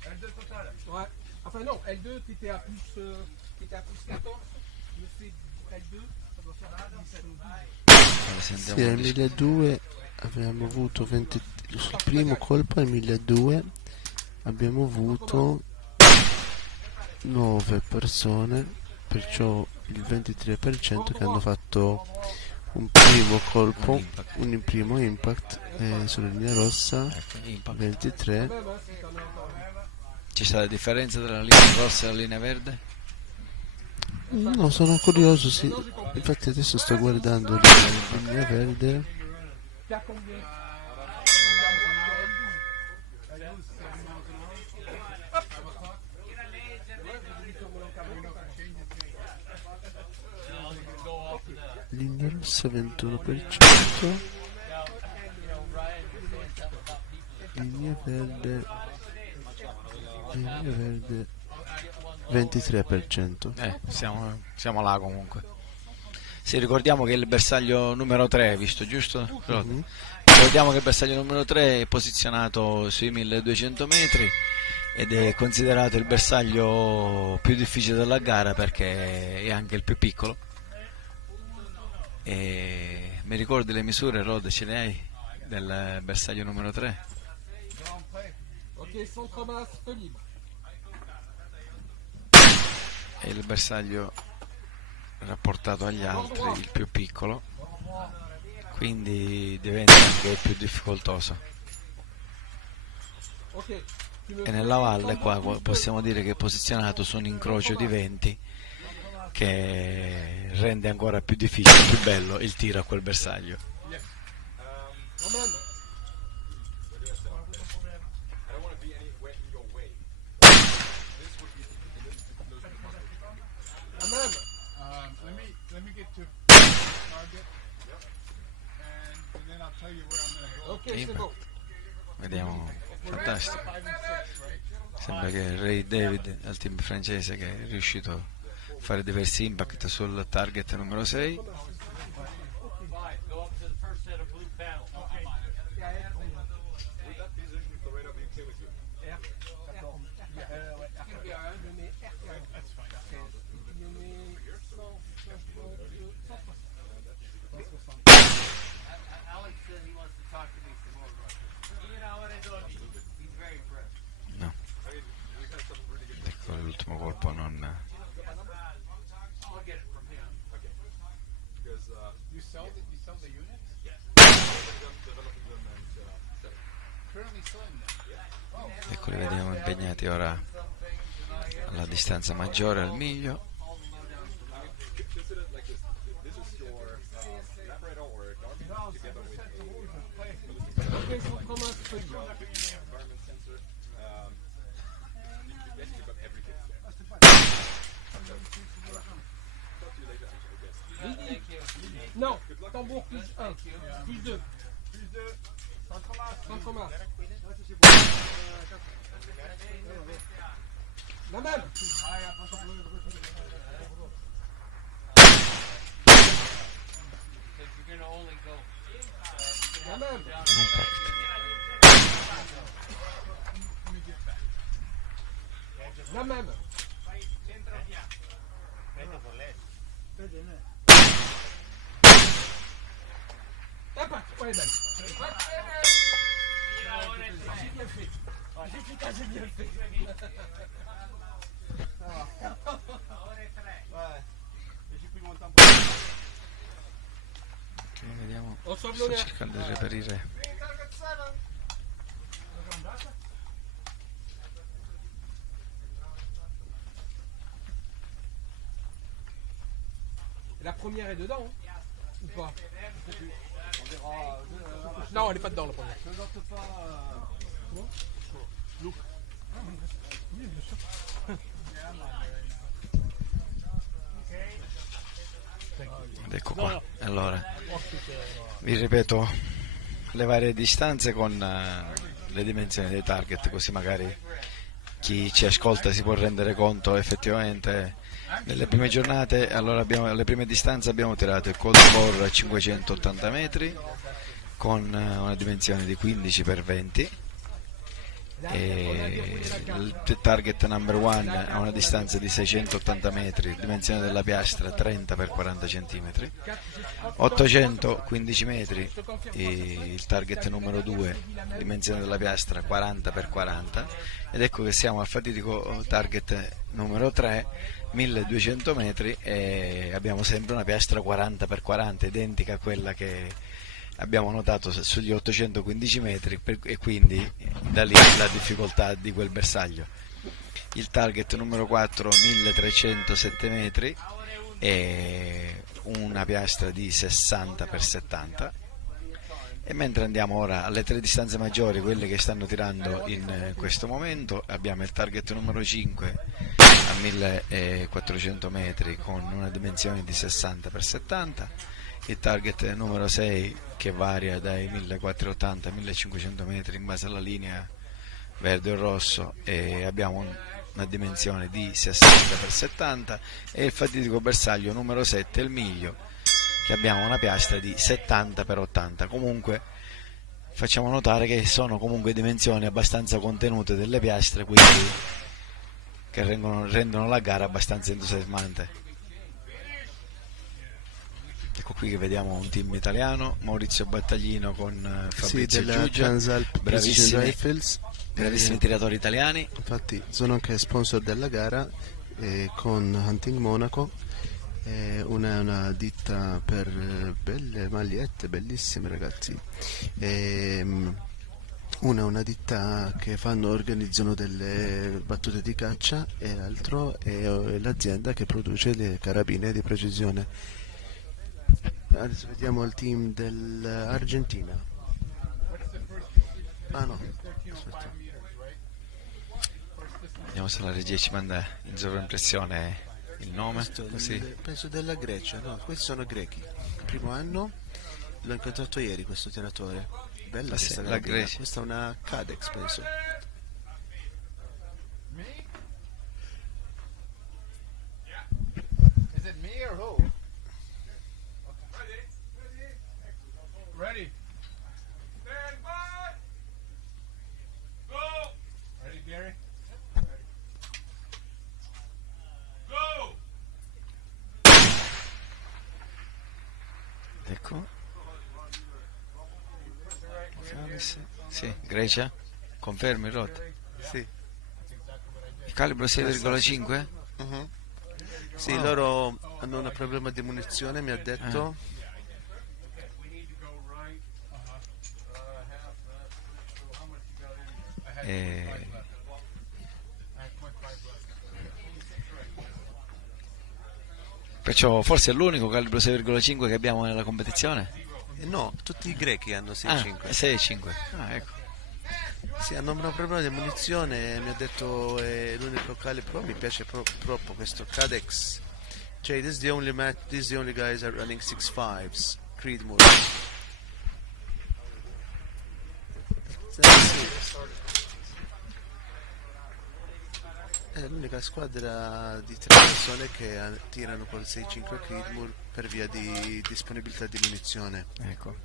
L2 total. Ouais. Enfin non, L2 tu étais à plus 14. Je me fais L2, ça doit faire 17 ou 12. Sì, al 1200 abbiamo avuto 20, sul primo colpo al 1200 abbiamo avuto 9 persone perciò il 23% che hanno fatto un primo colpo, un primo impact sulla linea rossa, 23. Ci sarà la differenza tra la linea rossa e la linea verde? No, sono curioso, sì. Infatti adesso sto guardando la linea verde. Linea rossa 21%, linea verde 23%. Siamo là comunque. Sì, ricordiamo che il bersaglio numero 3 è visto, giusto? Ricordiamo che il bersaglio numero 3 è posizionato sui 1200 metri ed è considerato il bersaglio più difficile della gara perché è anche il più piccolo. E mi ricordi le misure, Rod, ce le hai del bersaglio numero 3? È il bersaglio rapportato agli altri il più piccolo, quindi diventa anche più difficoltoso. E nella valle qua possiamo dire che è posizionato su un incrocio di venti che rende ancora più difficile, più bello il tiro a quel bersaglio. Let me get to target, and then I'll tell you where I'm going to go. Vediamo, fantastico. Sembra che Ray David al team francese che è riuscito a fare diversi impact sul target numero 6. No, ecco l'ultimo colpo non... You sell the units? Yes. Currently selling them. Ecco, li vediamo impegnati ora alla distanza maggiore, al miglio. Non, tambour plus 1, plus 2. Plus 2, centre masse. La même. La même. La même. Impact, ouais, belle. J'ai bien fait. J'ai bien fait. Ok, vediamo. Sto cercando di reperire. La première est dedans, hein, ou pas? Non, elle est pas dedans la première. Je note pas. Look. Oui, bien sûr. Ed ecco qua. Allora, vi ripeto le varie distanze con le dimensioni dei target, così magari chi ci ascolta si può rendere conto effettivamente. Nelle prime giornate, allora alle prime distanze abbiamo tirato il cold bore a 580 metri con una dimensione di 15x20 e il target number one a una distanza di 680 metri, dimensione della piastra 30 x 40 cm, 815 metri il target numero 2, dimensione della piastra 40 x 40, ed ecco che siamo al fatidico target numero 3, 1200 metri, e abbiamo sempre una piastra 40 x 40 identica a quella che abbiamo notato sugli 815 metri, e quindi da lì la difficoltà di quel bersaglio. Il target numero 4, 1307 metri, e una piastra di 60 x 70. E mentre andiamo ora alle tre distanze maggiori, quelle che stanno tirando in questo momento, abbiamo il target numero 5 a 1400 metri con una dimensione di 60 x 70, il target numero 6 che varia dai 1480 ai 1500 metri in base alla linea verde o rosso, e abbiamo una dimensione di 60 x 70, e il fatidico bersaglio numero 7, il miglio, che abbiamo una piastra di 70 x 80. Comunque facciamo notare che sono comunque dimensioni abbastanza contenute delle piastre, quindi che rendono la gara abbastanza entusiasmante. Ecco qui che vediamo un team italiano, Maurizio Battaglino con Fabrizio Giugia, bravissimi tiratori italiani. Infatti sono anche sponsor della gara con Hunting Monaco, una ditta per belle magliette, bellissime ragazzi. Una ditta che organizzano delle battute di caccia, e l'altro è l'azienda che produce le carabine di precisione. Adesso vediamo il team dell'Argentina. Ah no, aspetta. Vediamo se la regia ci manda in sovraimpressione il nome. Così. Penso della Grecia, no, questi sono grechi. Il primo anno l'ho incontrato ieri questo tiratore. Bella questa la Grecia. Questa è una Cadex, penso. Is it me or who? Ready. Stand by. Go. Ready, Gary? Go. Ecco. Sì, Grecia? Confermi Rod? Sì. Il calibro 6,5? Sì, loro hanno un problema di munizione, mi ha detto. Perciò forse è l'unico calibro 6,5 che abbiamo nella competizione? No, tutti i grechi hanno 6,5. 6,5. Ah, ecco. Sì, hanno un problema di munizione, mi ha detto è l'unico calibro, mi piace troppo questo Cadex. Cioè, this is the only guys are running 6.5s, Creedmoor. È l'unica squadra di 3 persone che tirano col 6.5 Creedmoor per via di disponibilità di munizione. Ecco.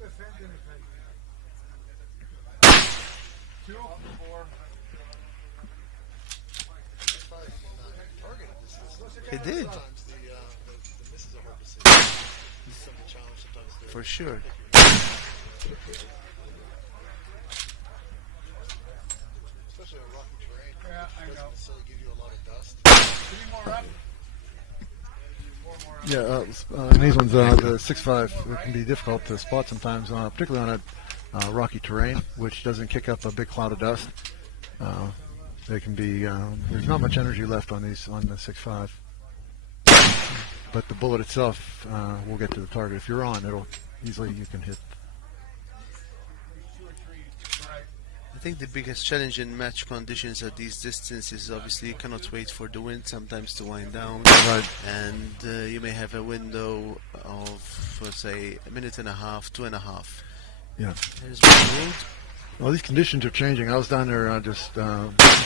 It did. For sure. Especially on rocky terrain. Yeah, I know. So they give you a lot of dust. 3 more up. Yeah, these ones, the 6.5, it can be difficult to spot sometimes, particularly on a rocky terrain, which doesn't kick up a big cloud of dust. They can be, there's not much energy left on the 6.5. But the bullet itself will get to the target. If you're on, it'll easily, you can hit. I think the biggest challenge in match conditions at these distances is obviously you cannot wait for the wind sometimes to wind down. Right. And you may have a window of, let's say, a minute and a half, 2.5. Yeah. There's one road. Well, these conditions are changing. I was down there just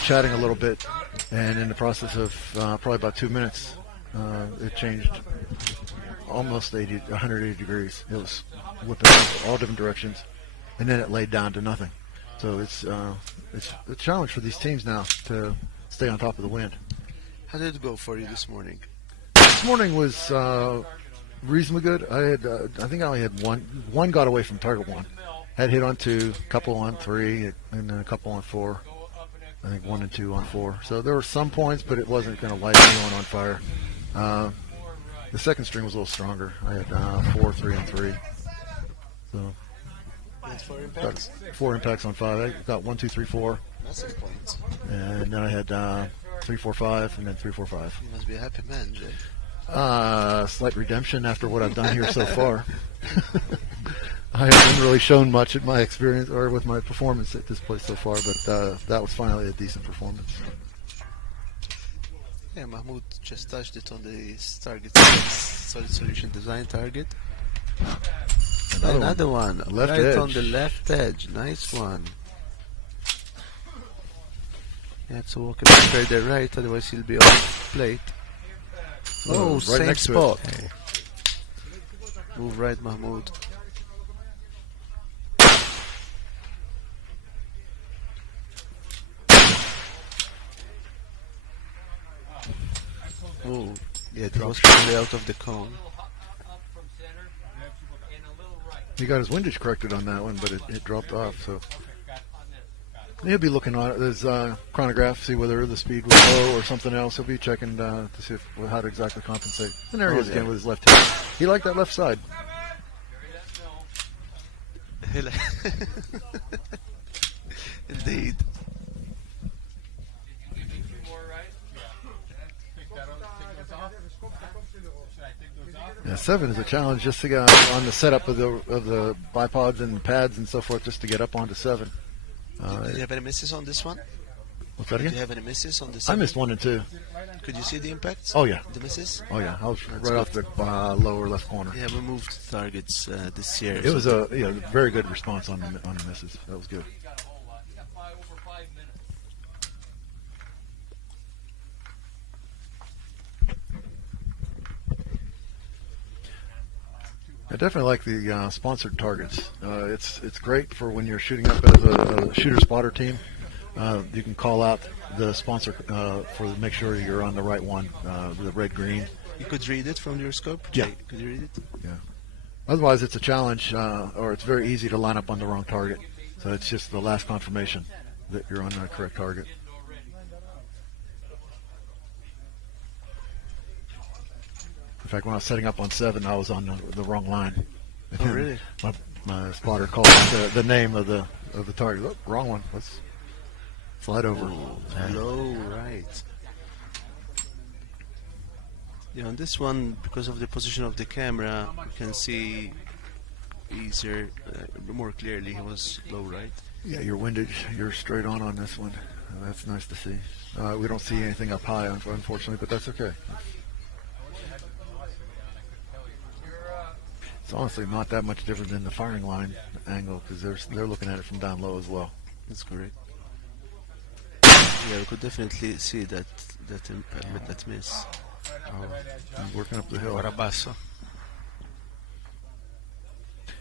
chatting a little bit, and in the process of probably about 2 minutes, it changed almost 180 degrees. It was whipping up all different directions, and then it laid down to nothing. So it's a challenge for these teams now to stay on top of the wind. How did it go for you this morning? This morning was reasonably good. I think I only had one got away from target one. Had hit on 2, couple on 3, and then a couple on 4. I think 1 and 2 on 4. So there were some points, but it wasn't going to light anyone on fire. The second string was a little stronger. I had 4, 3, and 3. So That's 4 impacts. got 4 impacts on 5. I got 1, 2, 3, 4. Massive points. And then I had 3, 4, 5, and then 3, 4, 5. You must be a happy man, Jay. Slight redemption after what I've done here so far. I haven't really shown much at my experience or with my performance at this place so far, but that was finally a decent performance. Yeah, Mahmoud just touched it on the target solid solution design target. Another one. Left right edge. On the left edge. Nice one. You have to walk a bit further right, otherwise he'll be off plate. Oh, right same next to spot. it. Move right, Mahmoud. Oh, yeah, it was probably out of the cone. He got his windage corrected on that one, but it dropped off. So he'll be looking on his chronograph, see whether the speed was low or something else. He'll be checking to see how to exactly compensate. And there he is again with his left hand. He liked that left side. Indeed. Yeah, 7 is a challenge just to get on the setup of the bipods and pads and so forth, just to get up onto 7. Did you have any misses on this one? What's that Did again? you have any misses on this? I missed 1 and 2. Could you see the impacts? Oh yeah. The misses? Oh yeah. I was That's right good. off the lower left corner. Yeah, we moved targets this year. It was a very good response on the misses. That was good. I definitely like the sponsored targets. It's great for when you're shooting up as a shooter spotter team. You can call out the sponsor make sure you're on the right one, the red green. You could read it from your scope? Yeah. Could you read it? Yeah. Otherwise, it's a challenge, or it's very easy to line up on the wrong target. So it's just the last confirmation that you're on the correct target. In fact, when I was setting up on 7, I was on the wrong line. Oh, really? My spotter called out the name of the target. Oh, wrong one. Let's slide over. Low right. Yeah, on this one, because of the position of the camera, you can see easier, more clearly. He was low right. Yeah, your windage, you're straight on this one. That's nice to see. We don't see anything up high, unfortunately, but that's okay. It's honestly not that much different than the firing line angle, because they're looking at it from down low as well. That's correct. Yeah, we could definitely see that impact with that miss. I'm working up the hill. Basso.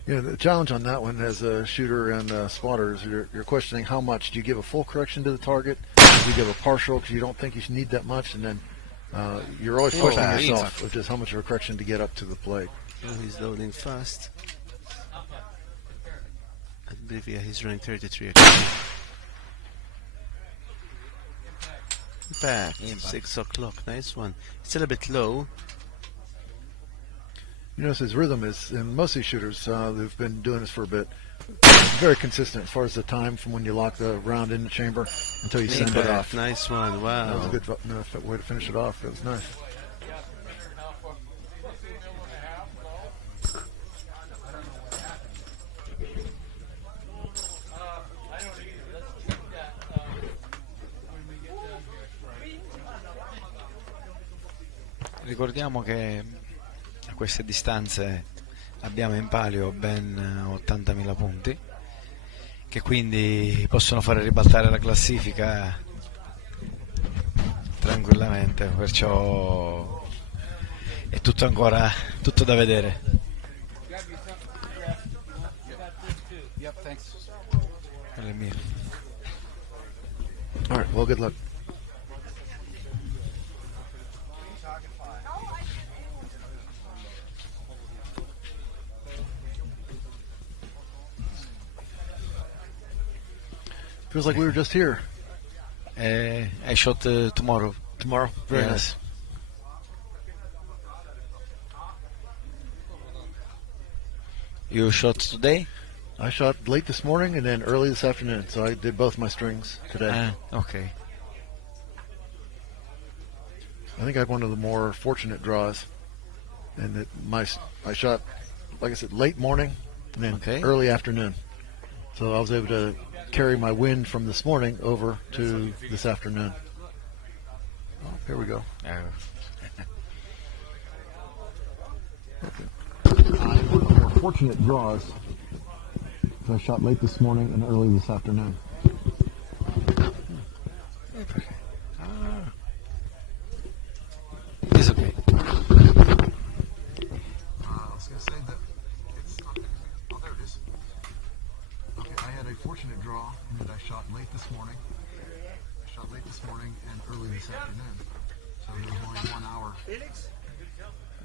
Yeah, the challenge on that one as a shooter and spotter is you're questioning how much. Do you give a full correction to the target? Do you give a partial because you don't think you should need that much? And then you're always questioning yourself with just how much of a correction to get up to the plate. Oh, he's loading fast. I believe, yeah, he's running 33 actually. Back, 6 o'clock, nice one. Still a bit low. You notice his rhythm is, and most of these shooters who've been doing this for a bit, very consistent as far as the time from when you lock the round in the chamber until you send it off. Nice one, wow. That was a good way to finish it off. That was nice. Ricordiamo che a queste distanze abbiamo in palio ben 80.000 punti, che quindi possono fare ribaltare la classifica tranquillamente, perciò è tutto da vedere. Quello è mio. All right, well, good luck. Feels like we were just here. I shot tomorrow. Tomorrow? Very Yes. nice. You shot today? I shot late this morning and then early this afternoon, so I did both my strings today. Okay. I think I had one of the more fortunate draws, and that I shot, like I said, late morning and then early afternoon. So I was able to carry my wind from this morning over to this afternoon. Oh, here we go. One of the more fortunate draws. So I shot late this morning and early this afternoon. It's okay. I was going to say that it's not. Oh, there it is. Okay, I had a fortunate draw in that I shot late this morning. I shot late this morning and early this afternoon. So there was only 1 hour.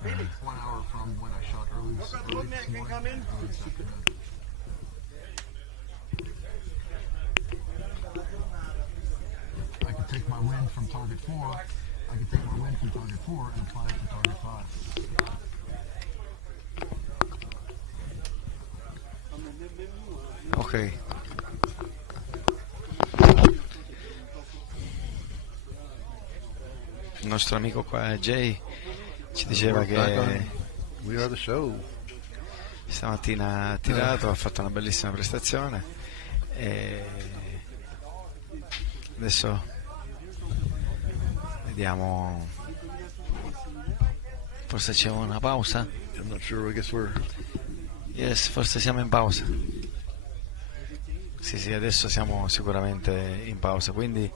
1 hour from when I shot early this morning and early this afternoon. I could take my wind from target 4. I could take my wind from target 4 and apply it to target 5. Ok. Il nostro amico qua, Jay, ci diceva che We are the show. stamattina ha tirato, ha fatto una bellissima prestazione e adesso vediamo, forse c'è una pausa? I'm not sure, I guess we're... Yes, forse siamo in pausa. Sì, adesso siamo sicuramente in pausa, quindi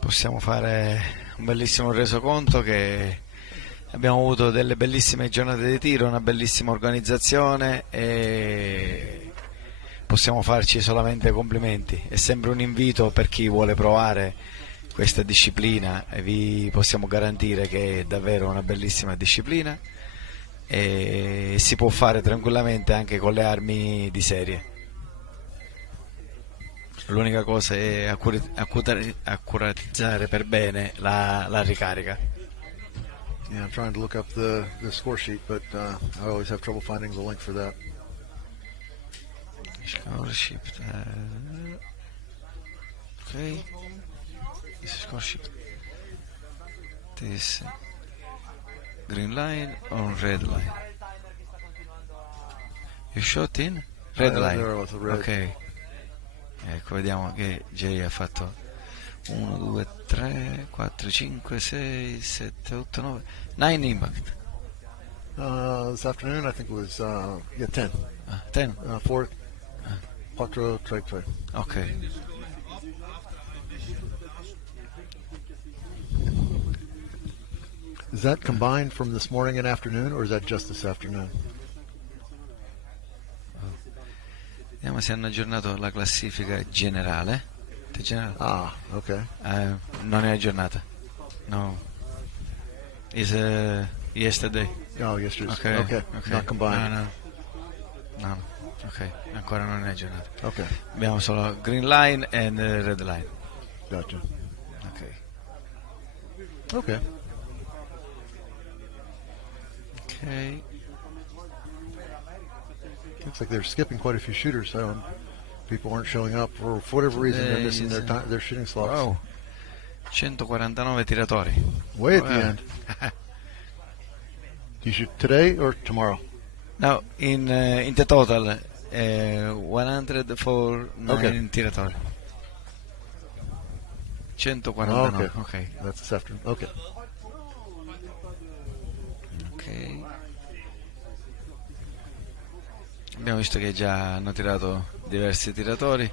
possiamo fare un bellissimo resoconto che abbiamo avuto delle bellissime giornate di tiro, una bellissima organizzazione e possiamo farci solamente complimenti. È sempre un invito per chi vuole provare questa disciplina e vi possiamo garantire che è davvero una bellissima disciplina e si può fare tranquillamente anche con le armi di serie. L'unica cosa è accuratizzare per bene la ricarica. Yeah, I'm trying to look up the score sheet, but I always have trouble finding the link for that. Score sheet. Okay. This is score sheet. This green line or red line? You shot in? Red line. There was a red. Ok. Ecco, vediamo che Jay ha fatto 1, 2, 3, 4, 5, 6, 7, 8, 9, 9 impact. This afternoon, I think it was 10. 10? 4, 4, 3, 3. Ok. Is that combined from this morning and afternoon, or is that just this afternoon? Vediamo se hanno aggiornato la classifica generale. Ah, ok. Non è aggiornata. No. Is yesterday. Oh, yesterday. Okay. Not combined. No. Ok, ancora non è aggiornata. Ok. Abbiamo solo green line e red line. Gotcha. Ok. Okay. Ok. Looks like they're skipping quite a few shooters, so people aren't showing up for whatever reason. They're missing their shooting slots. Wow. 149 tiratori. Way at the end. Do you shoot today or tomorrow? No, in the total 100 for 9 tiratori. 149. Okay. That's this afternoon. Okay. Ok. Abbiamo visto che già hanno tirato diversi tiratori.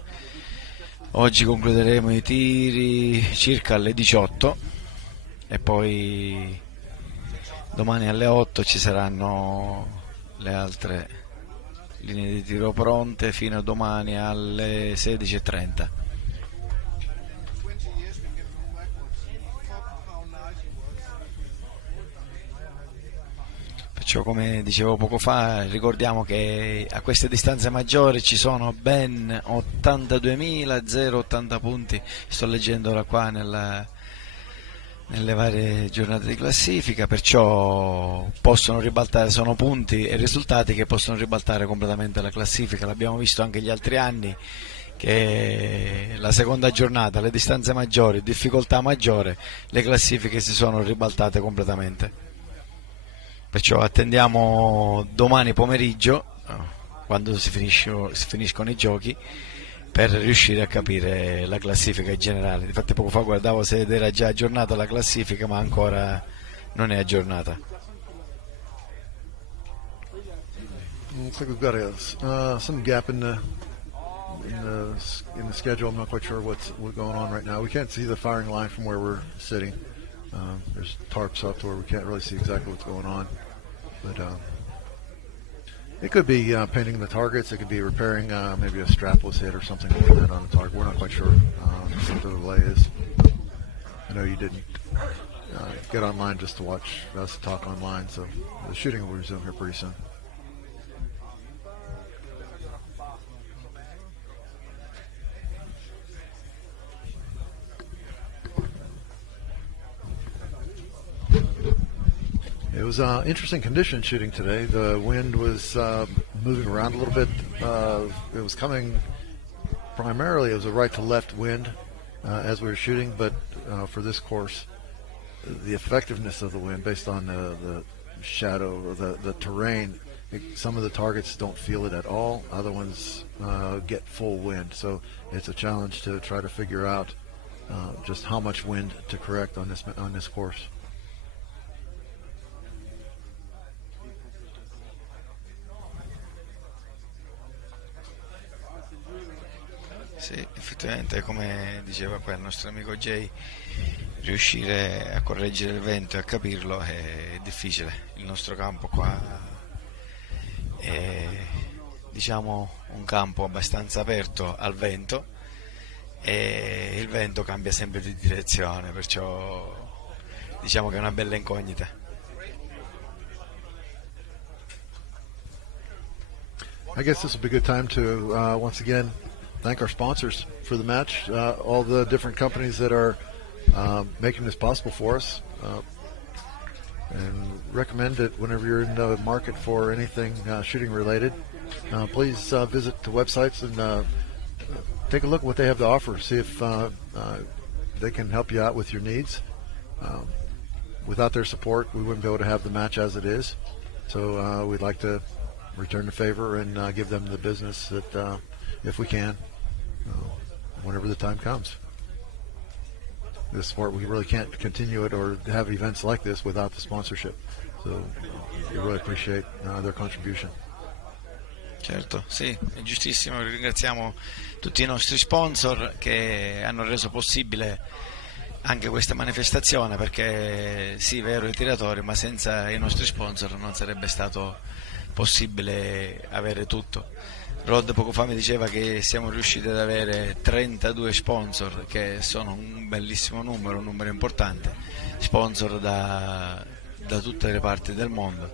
Oggi concluderemo i tiri circa alle 18 e poi domani alle 8 ci saranno linee di tiro pronte fino a domani alle 16:30. Perciò, come dicevo poco fa, ricordiamo che a queste distanze maggiori ci sono ben 82.080 punti. Sto leggendo ora qua nelle varie giornate di classifica, perciò possono ribaltare, sono punti e risultati che possono ribaltare completamente la classifica. L'abbiamo visto anche gli altri anni, che la seconda giornata, le distanze maggiori, difficoltà maggiore, le classifiche si sono ribaltate completamente. Perciò attendiamo domani pomeriggio, quando si finiscono i giochi, per riuscire a capire la classifica in generale. Infatti poco fa guardavo se era già aggiornata la classifica, ma ancora non è aggiornata. Looks like we've got some gap in the schedule. I'm not quite sure what's going on right now. We can't see the firing line from where we're sitting. There's tarps up to where we can't really see exactly what's going on. But it could be painting the targets. It could be repairing maybe a strap was hit or something like that on the target. We're not quite sure what the delay is. I know you didn't get online just to watch us talk online, so the shooting will resume here pretty soon. It was interesting condition shooting today. The wind was moving around a little bit. It was coming primarily, it was a right to left wind as we were shooting, but for this course, the effectiveness of the wind based on the shadow, or the terrain, some of the targets don't feel it at all. Other ones get full wind. So it's a challenge to try to figure out just how much wind to correct on this course. Sì, effettivamente, come diceva qua il nostro amico Jay, riuscire a correggere il vento e a capirlo è difficile. Il nostro campo qua è, diciamo, un campo abbastanza aperto al vento e il vento cambia sempre di direzione, perciò diciamo che è una bella incognita. I guess this would be a good time to once again thank our sponsors for the match, all the different companies that are making this possible for us, and recommend that whenever you're in the market for anything shooting related, please visit the websites and take a look at what they have to offer, see if they can help you out with your needs. Without their support, we wouldn't be able to have the match as it is, so we'd like to return the favor and give them the business that if we can, whenever the time comes. This sport, we really can't continue it or have events like this without the sponsorship. So we really appreciate their contribution. Certo, sì, è giustissimo. Ringraziamo tutti i nostri sponsor che hanno reso possibile anche questa manifestazione, perché sì, vero, i tiratori, ma senza i nostri sponsor non sarebbe stato possibile avere tutto. Rod poco fa mi diceva che siamo riusciti ad avere 32 sponsor, che sono un bellissimo numero, un numero importante, sponsor da tutte le parti del mondo,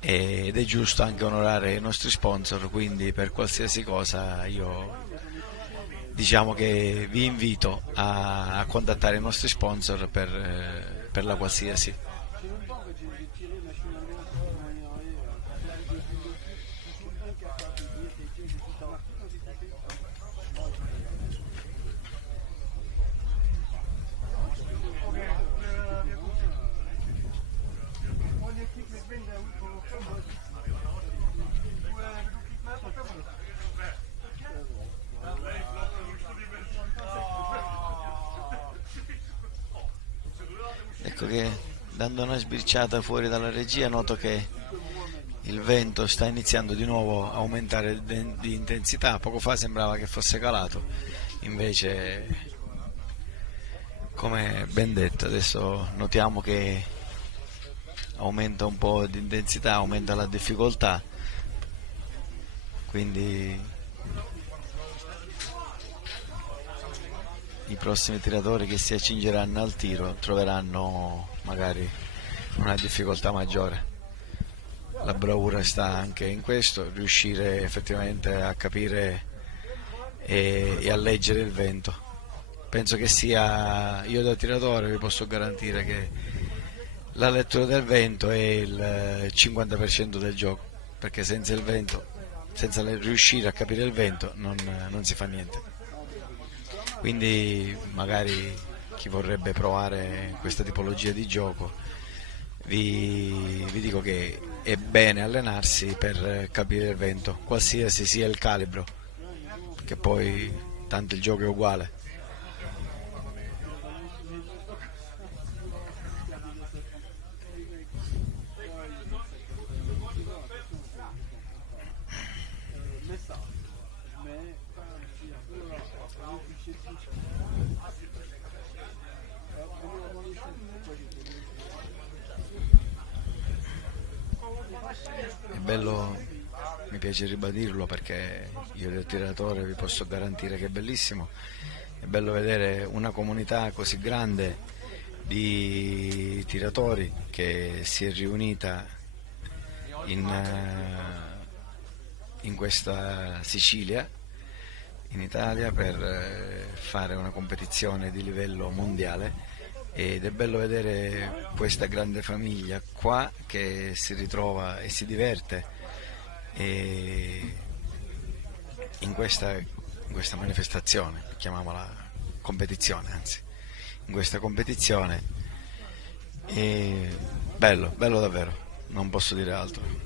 ed è giusto anche onorare i nostri sponsor, quindi per qualsiasi cosa io diciamo che vi invito a contattare i nostri sponsor per la qualsiasi. Ecco che, dando una sbirciata fuori dalla regia, noto che il vento sta iniziando di nuovo a aumentare di intensità. Poco fa sembrava che fosse calato, invece, come ben detto, adesso notiamo che aumenta un po' di intensità, aumenta la difficoltà, quindi i prossimi tiratori che si accingeranno al tiro troveranno magari una difficoltà maggiore. La bravura sta anche in questo, riuscire effettivamente a capire e a leggere il vento. Penso che sia, io da tiratore vi posso garantire che la lettura del vento è il 50% del gioco, perché senza il vento, senza riuscire a capire il vento non si fa niente. Quindi magari chi vorrebbe provare questa tipologia di gioco vi dico che è bene allenarsi per capire il vento, qualsiasi sia il calibro, perché poi tanto il gioco è uguale. È bello, mi piace ribadirlo perché io del tiratore vi posso garantire che è bellissimo. È bello vedere una comunità così grande di tiratori che si è riunita in questa Sicilia, in Italia, per fare una competizione di livello mondiale, ed è bello vedere questa grande famiglia qua che si ritrova e si diverte in questa manifestazione, chiamiamola competizione, anzi, in questa competizione. È bello davvero, non posso dire altro.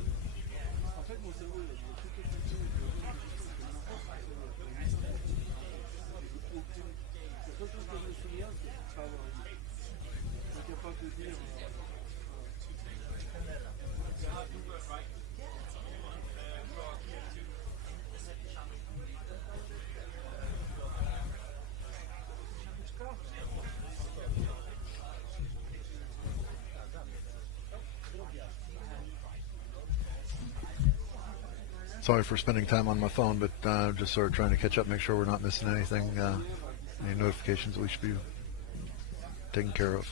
Sorry for spending time on my phone, but just sort of trying to catch up, make sure we're not missing anything, any notifications that we should be taking care of.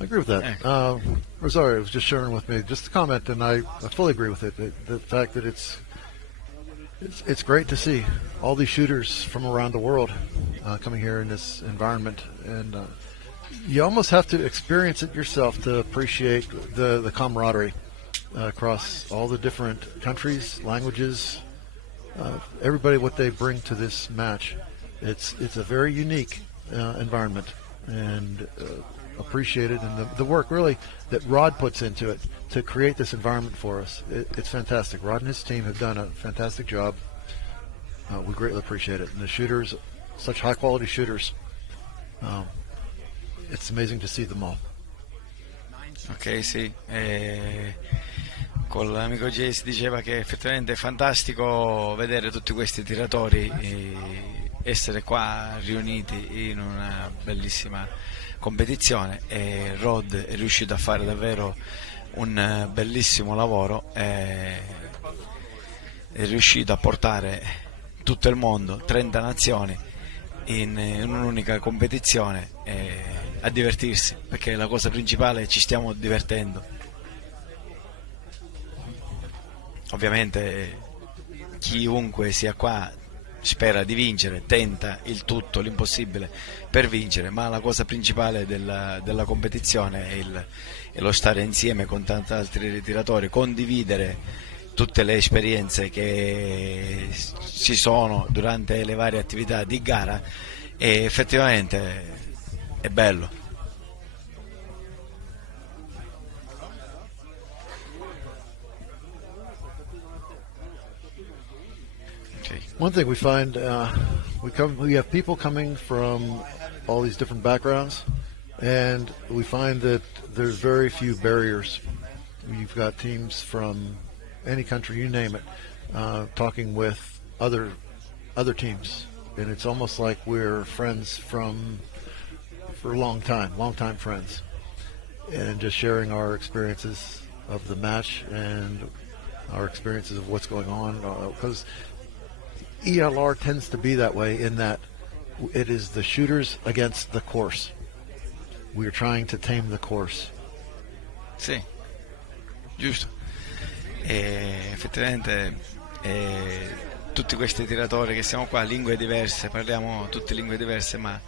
I agree with that. Rosario was just sharing with me just a comment, and I fully agree with it. The fact that it's great to see all these shooters from around the world coming here in this environment, and you almost have to experience it yourself to appreciate the camaraderie across all the different countries, languages, everybody, what they bring to this match. It's a very unique environment, and appreciated, and the work really that Rod puts into it to create this environment for us. It's fantastic. Rod and his team have done a fantastic job. We greatly appreciate it. And the shooters, such high quality shooters, it's amazing to see them all. Ok, sì. Con l'amico Jay si diceva che effettivamente è fantastico vedere tutti questi tiratori essere qua riuniti in una bellissima competizione, e Rod è riuscito a fare davvero un bellissimo lavoro, è riuscito a portare tutto il mondo, 30 nazioni in un'unica competizione, a divertirsi, perché la cosa principale è ci stiamo divertendo. Ovviamente chiunque sia qua spera di vincere, tenta il tutto, l'impossibile per vincere, ma la cosa principale della competizione è lo stare insieme con tanti altri tiratori, condividere tutte le esperienze che ci sono durante le varie attività di gara, e effettivamente è bello. One thing we find, we have people coming from all these different backgrounds, and we find that there's very few barriers. You've got teams from any country, you name it, talking with other teams and it's almost like we're friends for a long time friends, and just sharing our experiences of the match and our experiences of what's going on, because ELR tends to be that way in that it is the shooters against the course. We're trying to tame the course. Sì, giusto. Effettivamente tutti questi tiratori che siamo qua, lingue diverse, parliamo tutte lingue diverse, ma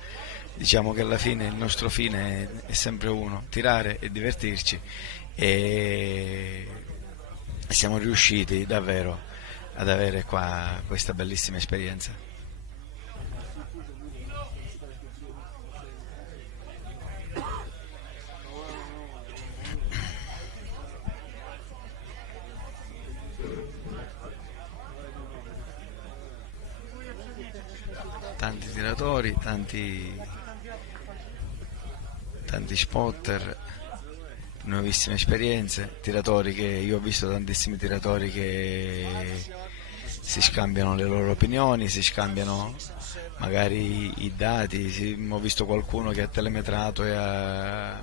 diciamo che alla fine il nostro fine è sempre uno: tirare e divertirci, e siamo riusciti davvero ad avere qua questa bellissima esperienza. Tanti tiratori, tanti spotter, nuovissime esperienze, tiratori che io ho visto tantissimi tiratori che si scambiano le loro opinioni, si scambiano magari i dati, ho visto qualcuno che ha telemetrato e ha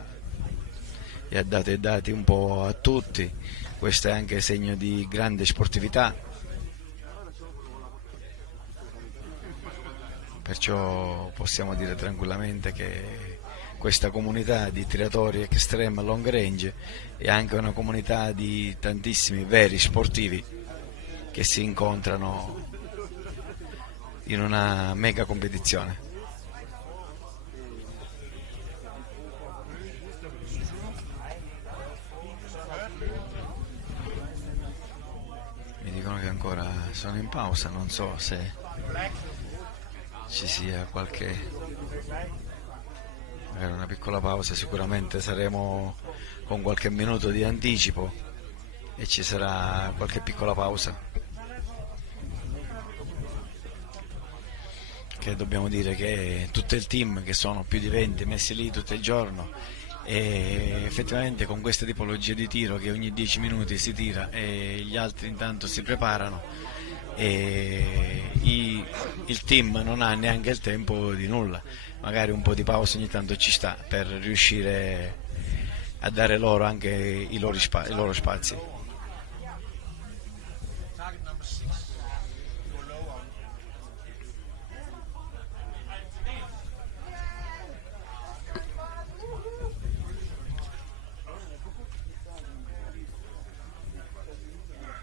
dato i dati un po' a tutti. Questo è anche segno di grande sportività. Perciò possiamo dire tranquillamente che questa comunità di tiratori extreme long range è anche una comunità di tantissimi veri sportivi che si incontrano in una mega competizione. Mi dicono che ancora sono in pausa, non so se ci sia magari una piccola pausa. Sicuramente saremo con qualche minuto di anticipo e ci sarà qualche piccola pausa, che dobbiamo dire che tutto il team, che sono più di 20 messi lì tutto il giorno, e effettivamente con questa tipologia di tiro che ogni 10 minuti si tira e gli altri intanto si preparano, e il team non ha neanche il tempo di nulla. Magari un po' di pausa ogni tanto ci sta per riuscire a dare loro anche i loro spazi.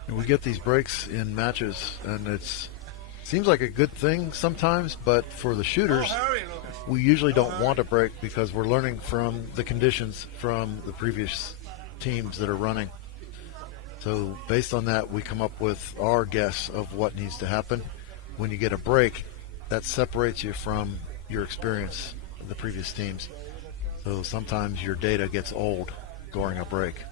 We get these breaks in matches, and seems like a good thing sometimes, but for the shooters, we usually don't want a break because we're learning from the conditions from the previous teams that are running. So based on that, we come up with our guess of what needs to happen. When you get a break, that separates you from your experience of the previous teams. So sometimes your data gets old during a break.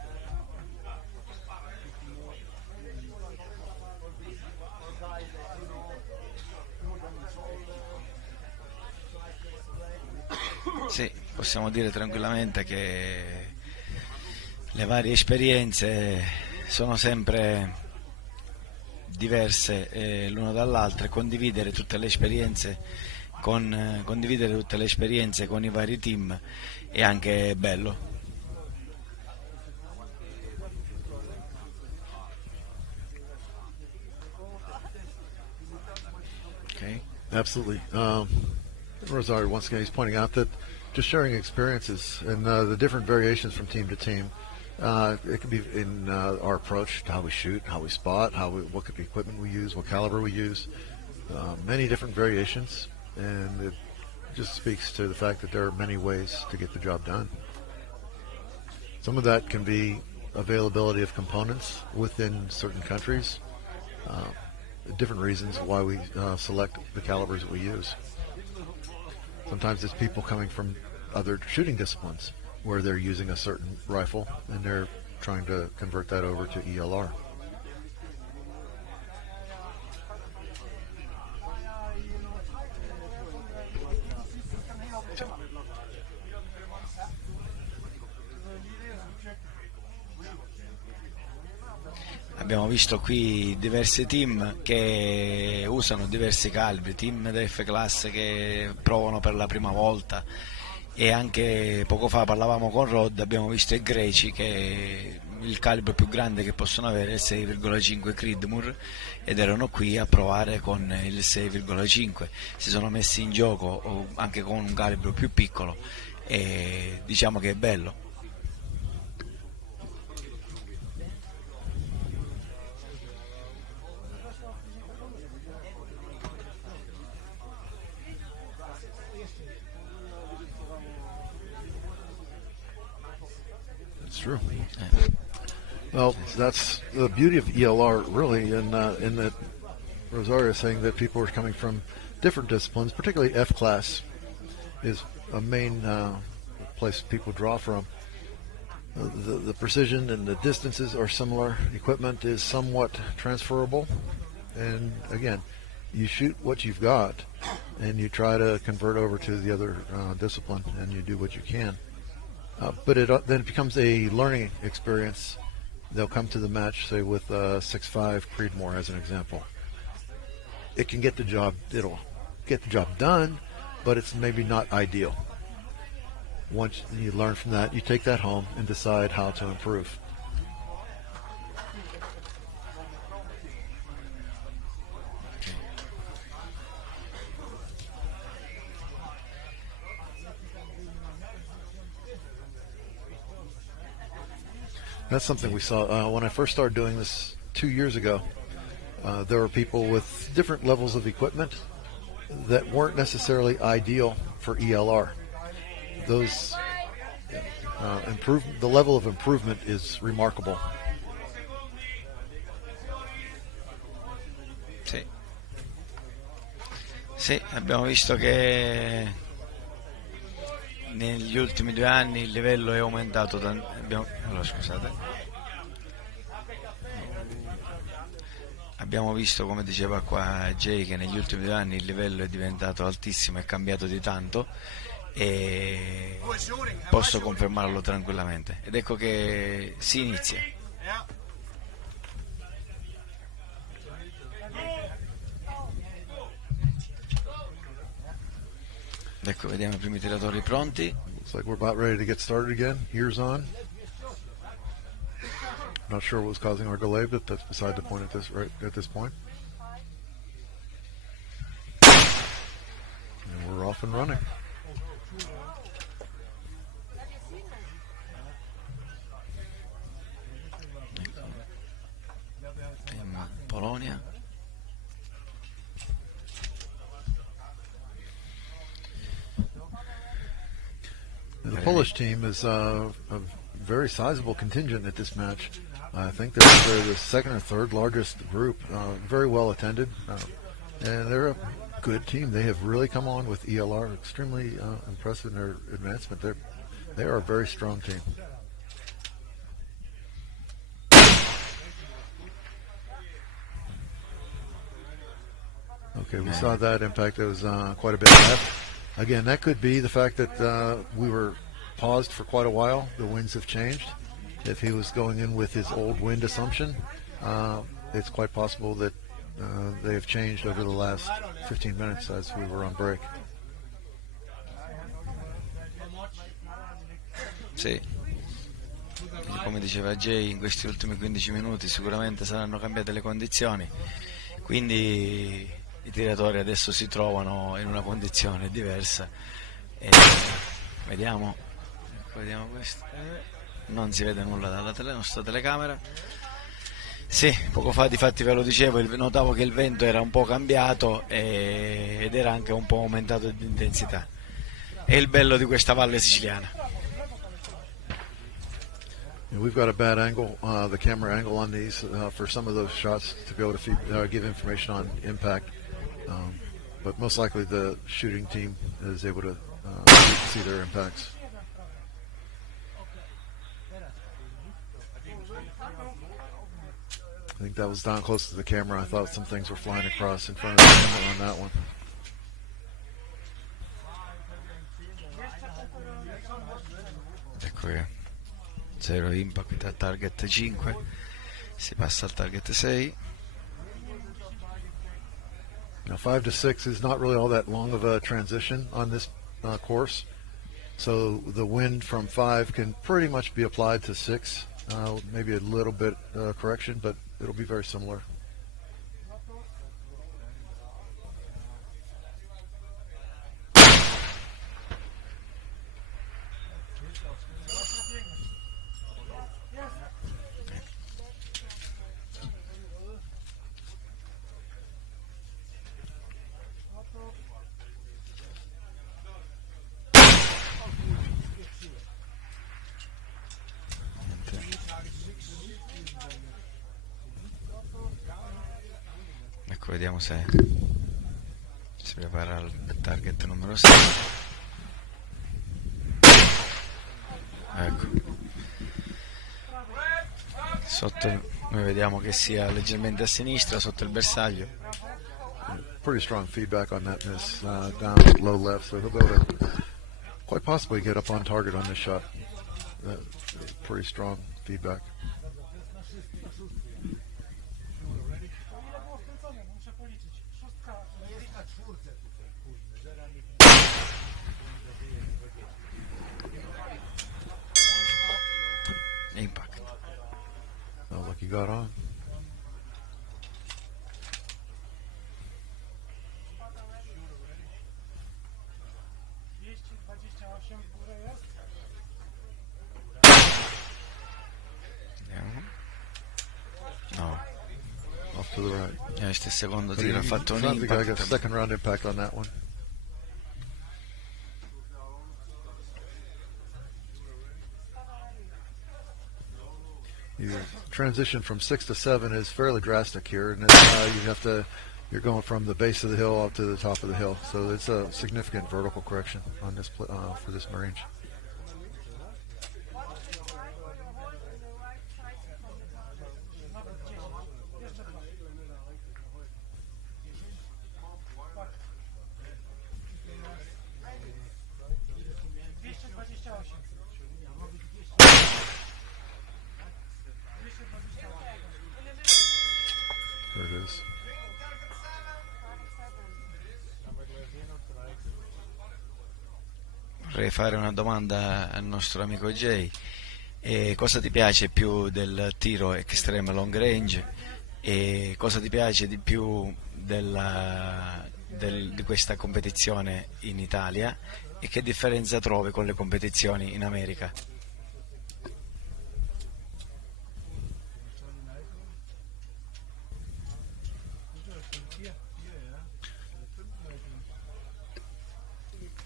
Sì, possiamo dire tranquillamente che le varie esperienze sono sempre diverse l'una dall'altra, e condividere tutte le esperienze con i vari team è anche bello. Okay. Absolutely. Rosario, once again, he's pointing out that just sharing experiences and the different variations from team to team. It could be in our approach to how we shoot, how we spot, what could be equipment we use, what caliber we use. Many different variations, and it just speaks to the fact that there are many ways to get the job done. Some of that can be availability of components within certain countries. Different reasons why we select the calibers that we use. Sometimes it's people coming from other shooting disciplines where they're using a certain rifle and they're trying to convert that over to ELR. abbiamo visto qui diversi team che usano diversi calibri, team da F-classe che provano per la prima volta, e anche poco fa parlavamo con Rod, abbiamo visto i greci che il calibro più grande che possono avere è il 6,5 Creedmoor, ed erano qui a provare con il 6,5, si sono messi in gioco anche con un calibro più piccolo, e diciamo che è bello. It's true. Well, that's the beauty of ELR, really, in that Rosario is saying that people are coming from different disciplines, particularly F-class is a main place people draw from. The precision and the distances are similar. Equipment is somewhat transferable. And again, you shoot what you've got and you try to convert over to the other discipline, and you do what you can. But then it becomes a learning experience. They'll come to the match, say, with 6.5 Creedmoor as an example. It can get the job, it'll get the job done, but it's maybe not ideal. Once you learn from that, you take that home and decide how to improve. That's something we saw when I first started doing this 2 years ago. There were people with different levels of equipment that weren't necessarily ideal for ELR. Those the level of improvement is remarkable. Sì, abbiamo visto che negli ultimi 2 anni il livello è aumentato. Abbiamo visto, come diceva qua Jay, che negli ultimi 2 anni il livello è diventato altissimo, è cambiato di tanto, e posso confermarlo tranquillamente. Ed ecco che si inizia. Ecco, vediamo i primi tiratori pronti. Looks like we're about ready to get started again. Ears on. Not sure what was causing our delay, but that's beside the point at this point. And we're off and running. Polonia. The Polish team is a very sizable contingent at this match. I think they're the second or third largest group, very well attended, and they're a good team. They have really come on with ELR, extremely impressive in their advancement. They are a very strong team. Okay, we saw that impact. It was quite a bit left. Again, that could be the fact that we were paused for quite a while. The winds have changed. If he was going in with his old wind assumption, it's quite possible that they have changed over the last 15 minutes as we were on break. Sì, come diceva Jay, in questi ultimi 15 minuti sicuramente saranno cambiate le condizioni, quindi i tiratori adesso si trovano in una condizione diversa. E vediamo questo. Non si vede nulla dalla nostra telecamera. Sì, poco fa difatti ve lo dicevo, notavo che il vento era un po' cambiato ed era anche un po' aumentato di intensità. È il bello di questa valle siciliana. We've got a bad angle, the camera angle on these for some of those shots to be able to give information on impact. But most likely the shooting team is able to see their impacts. I think that was down close to the camera. I thought some things were flying across in front of the camera on that one. Ecco che 0 impact a target 5. Si passa al target 6. Now 5 to 6 is not really all that long of a transition on this course. So the wind from 5 can pretty much be applied to 6. Maybe a little bit correction, but it'll be very similar. Ecco, vediamo se si prepara al target numero 6. Ecco, sotto noi vediamo che sia leggermente a sinistra, sotto il bersaglio. Pretty strong feedback on that miss, down low left, so he'll be able to quite possibly get up on target on this shot. Pretty strong feedback. Impact. Oh, look, he got on. No. Off to the right. Este secondo But tiro ha fatto un I think I got impact. second round impact on that one. Your transition from 6 to 7 is fairly drastic here, and you're going from the base of the hill up to the top of the hill, so it's a significant vertical correction on this for this range. There it is. Vorrei fare una domanda al nostro amico Jay. Cosa ti piace più del tiro extreme long range e cosa ti piace di più di questa competizione in Italia e che differenza trovi con le competizioni in America?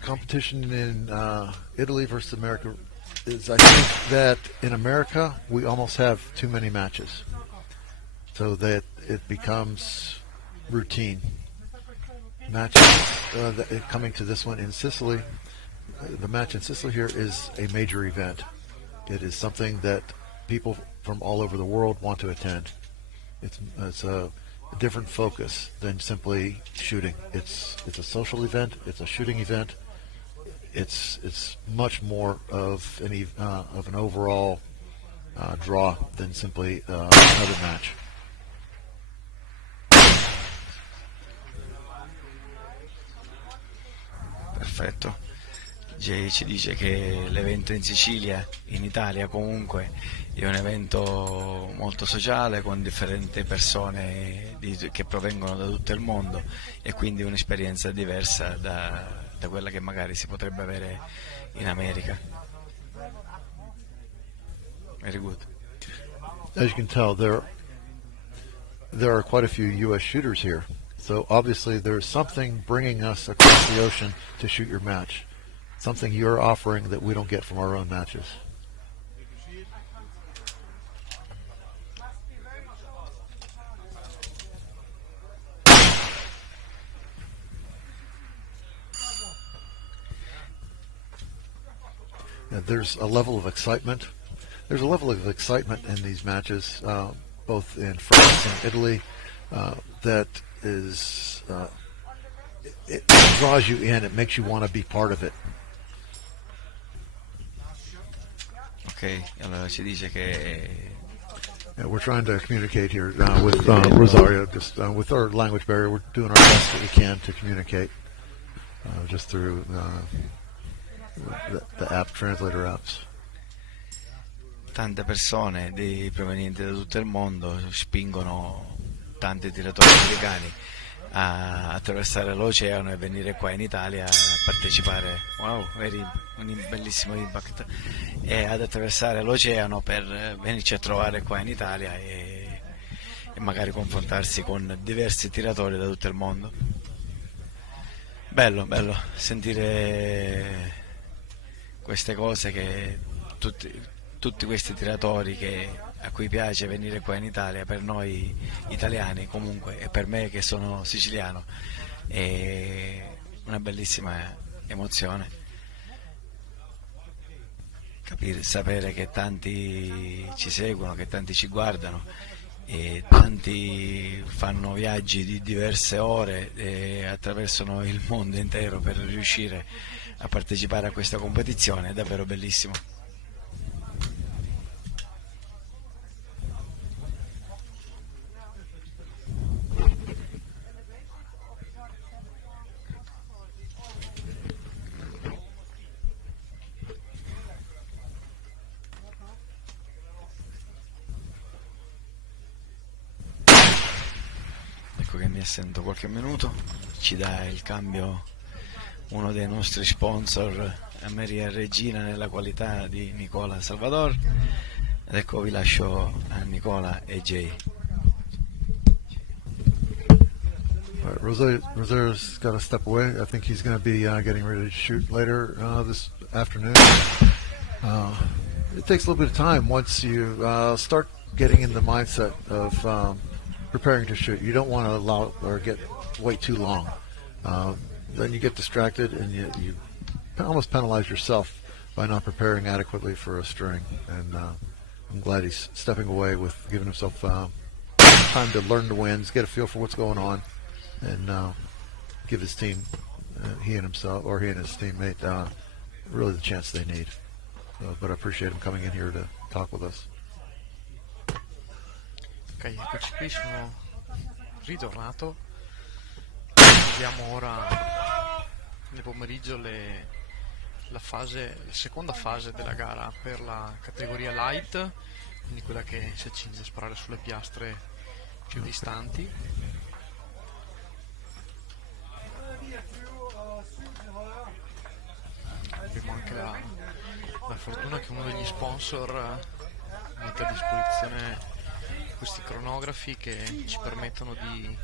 Competition in Italy versus America is, I think that in America we almost have too many matches, so that it becomes routine. Matches coming to this one in Sicily, the match in Sicily here is a major event. It is something that people from all over the world want to attend. It's a different focus than simply shooting. It's a social event. It's a shooting event. It's much more of an overall draw than simply another match. Perfetto. Jay ci dice che l'evento in Sicilia, in Italia comunque, è un evento molto sociale con differenti persone che provengono da tutto il mondo e quindi un'esperienza diversa da quella che magari si potrebbe avere in America. Very good. As you can tell, there are quite a few U.S. shooters here. So obviously there's something bringing us across the ocean to shoot your match. Something you're offering that we don't get from our own matches. Now, there's a level of excitement. There's a level of excitement in these matches, both in France and Italy, that is it draws you in. It makes you want to be part of it. Ok, allora ci dice che Yeah, we're trying to communicate here with Rosario, just with our language barrier. We're doing our best that we can to communicate just through the app, translator apps. Tante persone provenienti da tutto il mondo spingono tanti tiratori americani a attraversare l'oceano e venire qua in Italia a partecipare. Wow, vedi un bellissimo impact, e ad attraversare l'oceano per venirci a trovare qua in Italia e magari confrontarsi con diversi tiratori da tutto il mondo. Bello sentire queste cose, che tutti questi tiratori a cui piace venire qua in Italia, per noi italiani comunque, e per me che sono siciliano, è una bellissima emozione sapere che tanti ci seguono, che tanti ci guardano e tanti fanno viaggi di diverse ore e attraversano il mondo intero per riuscire a partecipare a questa competizione. È davvero bellissimo. Ecco che mi assento qualche minuto, ci dà il cambio uno dei nostri sponsor, Maria Regina, nella qualità di Nicola Salvador, ed ecco vi lascio a Nicola e Jay. All right, Rosario's got to step away. I think he's going to be getting ready to shoot later this afternoon. It takes a little bit of time once you start getting in the mindset of preparing to shoot. You don't want to allow or wait too long. Then you get distracted and you almost penalize yourself by not preparing adequately for a string. And I'm glad he's stepping away with giving himself time to learn the winds, get a feel for what's going on, and give his team, he and his teammate, really the chance they need. But I appreciate him coming in here to talk with us. Ok, eccoci qui, sono ritornato. Vediamo ora nel pomeriggio la seconda fase della gara per la categoria light, quindi quella che si accinge a sparare sulle piastre più distanti. Abbiamo anche la fortuna che uno degli sponsor mette a disposizione questi cronografi che ci permettono di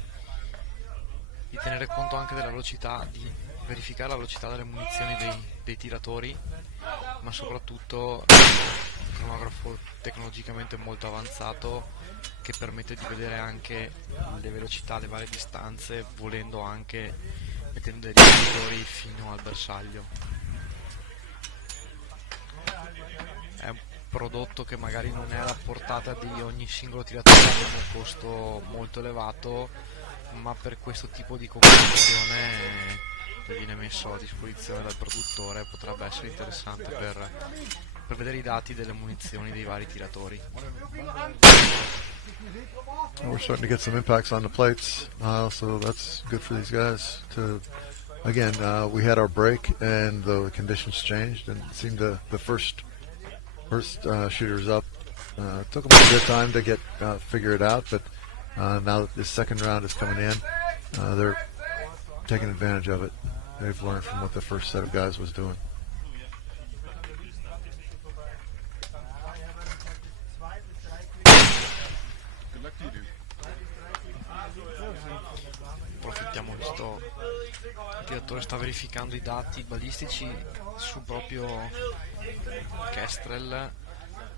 tenere conto anche della velocità, di verificare la velocità delle munizioni dei tiratori, ma soprattutto un cronografo tecnologicamente molto avanzato che permette di vedere anche le velocità, le varie distanze, volendo anche mettendo dei riflettori fino al bersaglio. È un prodotto che magari non è alla portata di ogni singolo tiratore, ha un costo molto elevato, ma per questo tipo di competizione che viene messo a disposizione dal produttore potrebbe essere interessante per vedere i dati delle munizioni dei vari tiratori. We're starting to get some impacts on the plates, so that's good for these guys. Again, we had our break and the conditions changed, and it seemed the first shooters up took them a bit of time to figure it out, but now that this second round is coming in, they're taking advantage of it. They've learned from what the first set of guys was doing. Approfittiamo, visto il tiratore sta verificando i dati balistici sul proprio Kestrel.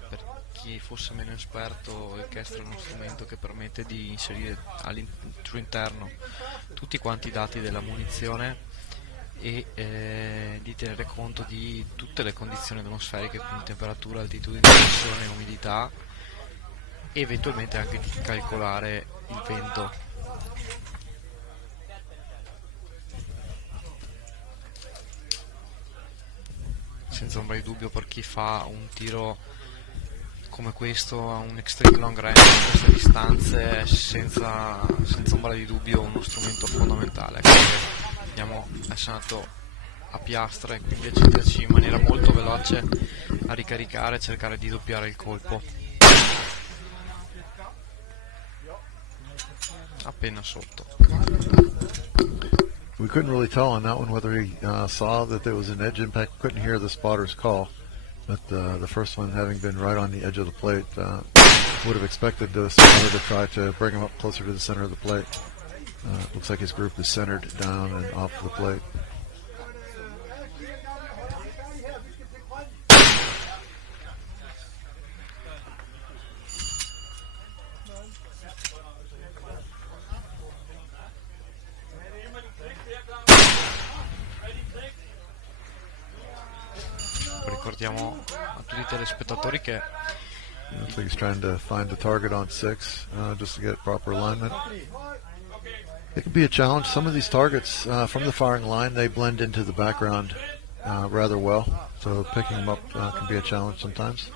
Per chi fosse meno esperto, il Kestrel è uno strumento che permette di inserire al suo interno tutti quanti i dati della munizione e di tenere conto di tutte le condizioni atmosferiche, quindi temperatura, altitudine, pressione e umidità, e eventualmente anche di calcolare il vento. Senza ombra di dubbio, per chi fa un tiro come questo a un extreme long range a queste distanze senza ombra di dubbio uno strumento fondamentale. Abbiamo andato a piastra e quindi accederci in maniera molto veloce a ricaricare e cercare di doppiare il colpo appena sotto. We couldn't really tell on that one whether he saw that there was an edge impact. Couldn't hear the spotter's call, but the first one having been right on the edge of the plate, would have expected the spotter to try to bring him up closer to the center of the plate. Looks like his group is centered down and off the plate. Ricordiamo a tutti i telespettatori che looks like he's trying to find the target on 6 just to get proper alignment. It could be a challenge. Some of these targets from the firing line, they blend into the background rather well, so picking them up can be a challenge sometimes.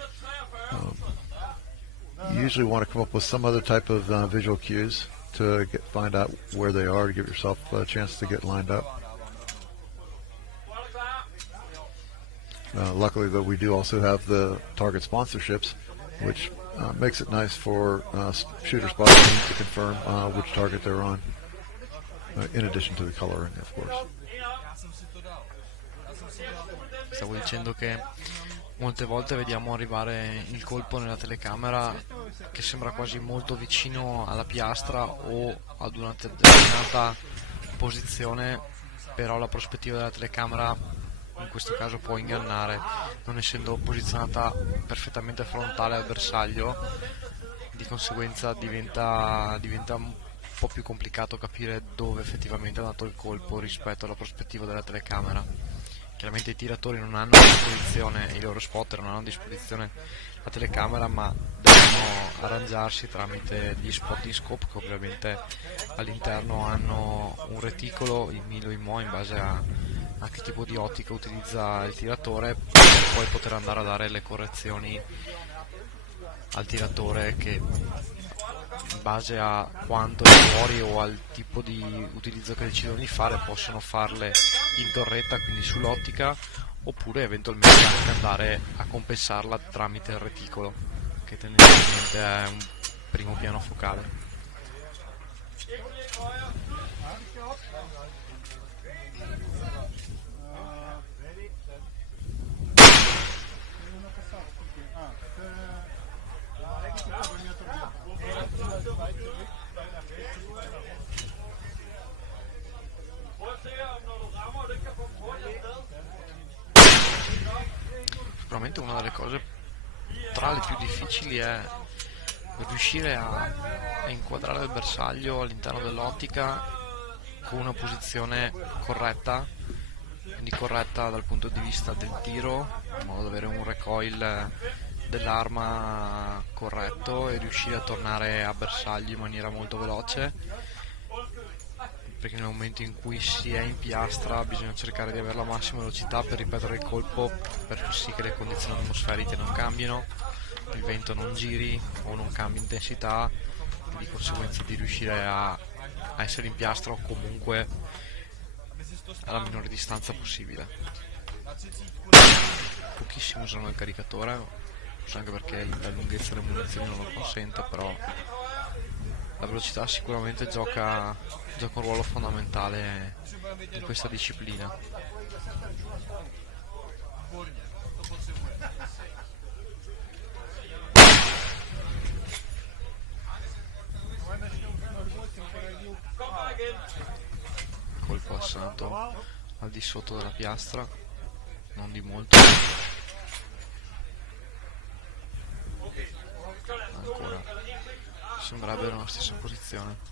You usually want to come up with some other type of visual cues to find out where they are to give yourself a chance to get lined up. Luckily, though, we do also have the target sponsorships, which makes it nice for shooter spot teams to confirm which target they're on, in addition to the coloring, of course. Stavo dicendo che molte volte vediamo arrivare il colpo nella telecamera che sembra quasi molto vicino alla piastra o ad una determinata posizione, però la prospettiva della telecamera in questo caso può ingannare, non essendo posizionata perfettamente frontale al bersaglio, di conseguenza diventa un po' più complicato capire dove effettivamente è andato il colpo rispetto alla prospettiva della telecamera. Chiaramente i tiratori non hanno a disposizione, i loro spotter non hanno a disposizione la telecamera, ma devono arrangiarsi tramite gli spotting scope, che ovviamente all'interno hanno un reticolo in milo in mo in base a che tipo di ottica utilizza il tiratore, per poi poter andare a dare le correzioni al tiratore che in base a quanto è fuori o al tipo di utilizzo che decidono di fare possono farle in torretta, quindi sull'ottica, oppure eventualmente anche andare a compensarla tramite il reticolo, che tendenzialmente è un primo piano focale. Sicuramente una delle cose tra le più difficili è riuscire a inquadrare il bersaglio all'interno dell'ottica con una posizione corretta, quindi corretta dal punto di vista del tiro, in modo da avere un recoil dell'arma corretto e riuscire a tornare a bersaglio in maniera molto veloce, perché nel momento in cui si è in piastra bisogna cercare di avere la massima velocità per ripetere il colpo, per far sì che le condizioni atmosferiche non cambino, il vento non giri o non cambi intensità, e di conseguenza di riuscire a essere in piastra o comunque alla minore distanza possibile. Pochissimi usano il caricatore, anche perché la lunghezza delle munizioni non lo consente, però la velocità sicuramente gioca un ruolo fondamentale in questa disciplina. Colpo passato al di sotto della piastra, non di molto. Ancora sembrerebbe nella stessa posizione.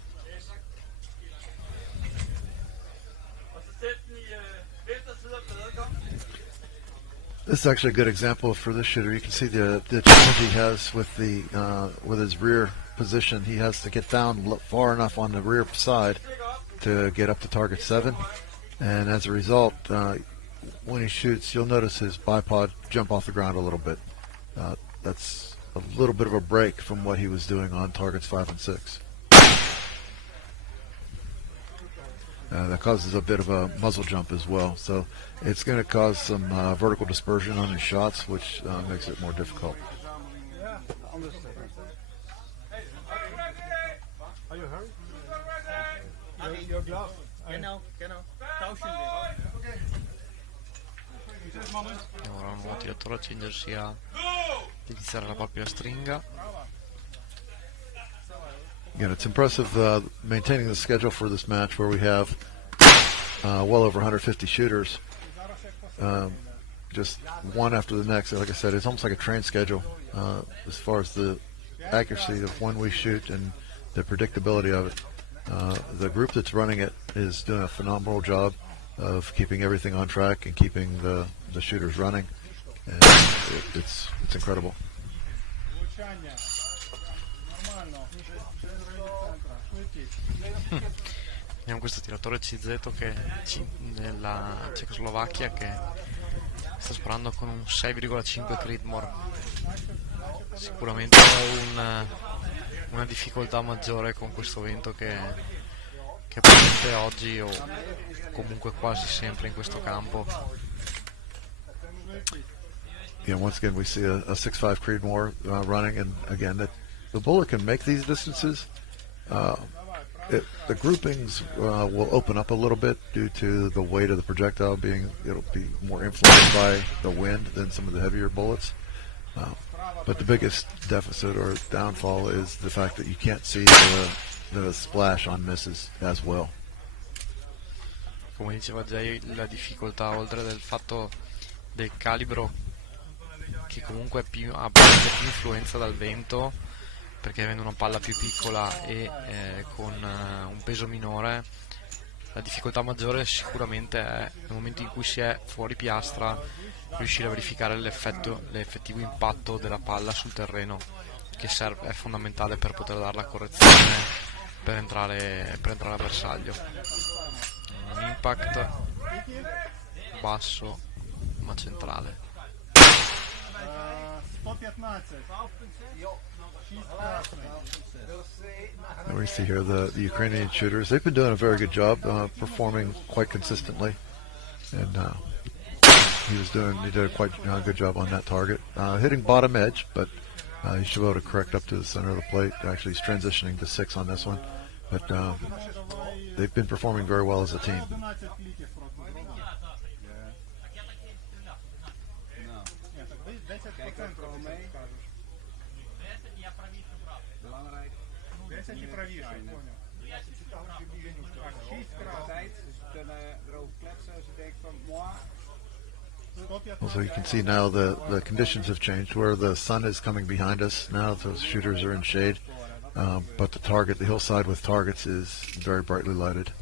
This is actually a good example for this shooter. You can see the challenge he has with his rear position. He has to get down far enough on the rear side to get up to target 7, and as a result, when he shoots, you'll notice his bipod jump off the ground a little bit. That's a little bit of a break from what he was doing on targets 5 and 6. That causes a bit of a muzzle jump as well, so it's going to cause some vertical dispersion on his shots, which makes it more difficult. Are you hurry? Your glove. Genau. Tauschen E ora un nuovo tiratore accingersi a iniziare la propria stringa. Again, it's impressive maintaining the schedule for this match where we have well over 150 shooters, just one after the next. Like I said, it's almost like a train schedule as far as the accuracy of when we shoot and the predictability of it. The group that's running it is doing a phenomenal job of keeping everything on track and keeping the shooters running, and it's incredible. Abbiamo questo tiratore CZ nella Cecoslovacchia che sta sparando con un 6,5 Creedmoor. Sicuramente una difficoltà maggiore con questo vento che è presente oggi o comunque quasi sempre in questo campo. Yeah, once again we see a 6.5 Creedmoor running, and again the bullet can make these distances. The groupings will open up a little bit due to the weight of the projectile it'll be more influenced by the wind than some of the heavier bullets. But the biggest deficit or downfall is the fact that you can't see the splash on misses as well. Come diceva Jay, la difficoltà oltre del fatto del calibro che comunque ha più influenza dal vento, perché avendo una palla più piccola e con un peso minore, la difficoltà maggiore sicuramente è nel momento in cui si è fuori piastra riuscire a verificare l'effettivo impatto della palla sul terreno, che è fondamentale per poter dare la correzione per entrare a bersaglio. Un impact basso ma centrale. 115. And we see here the Ukrainian shooters. They've been doing a very good job, performing quite consistently, and he did a quite good job on that target, hitting bottom edge, but he should be able to correct up to the center of the plate. Actually, he's transitioning to 6 on this one, but they've been performing very well as a team. Also, you can see now the conditions have changed where the sun is coming behind us. Now those shooters are in shade, but the hillside with targets is very brightly lighted.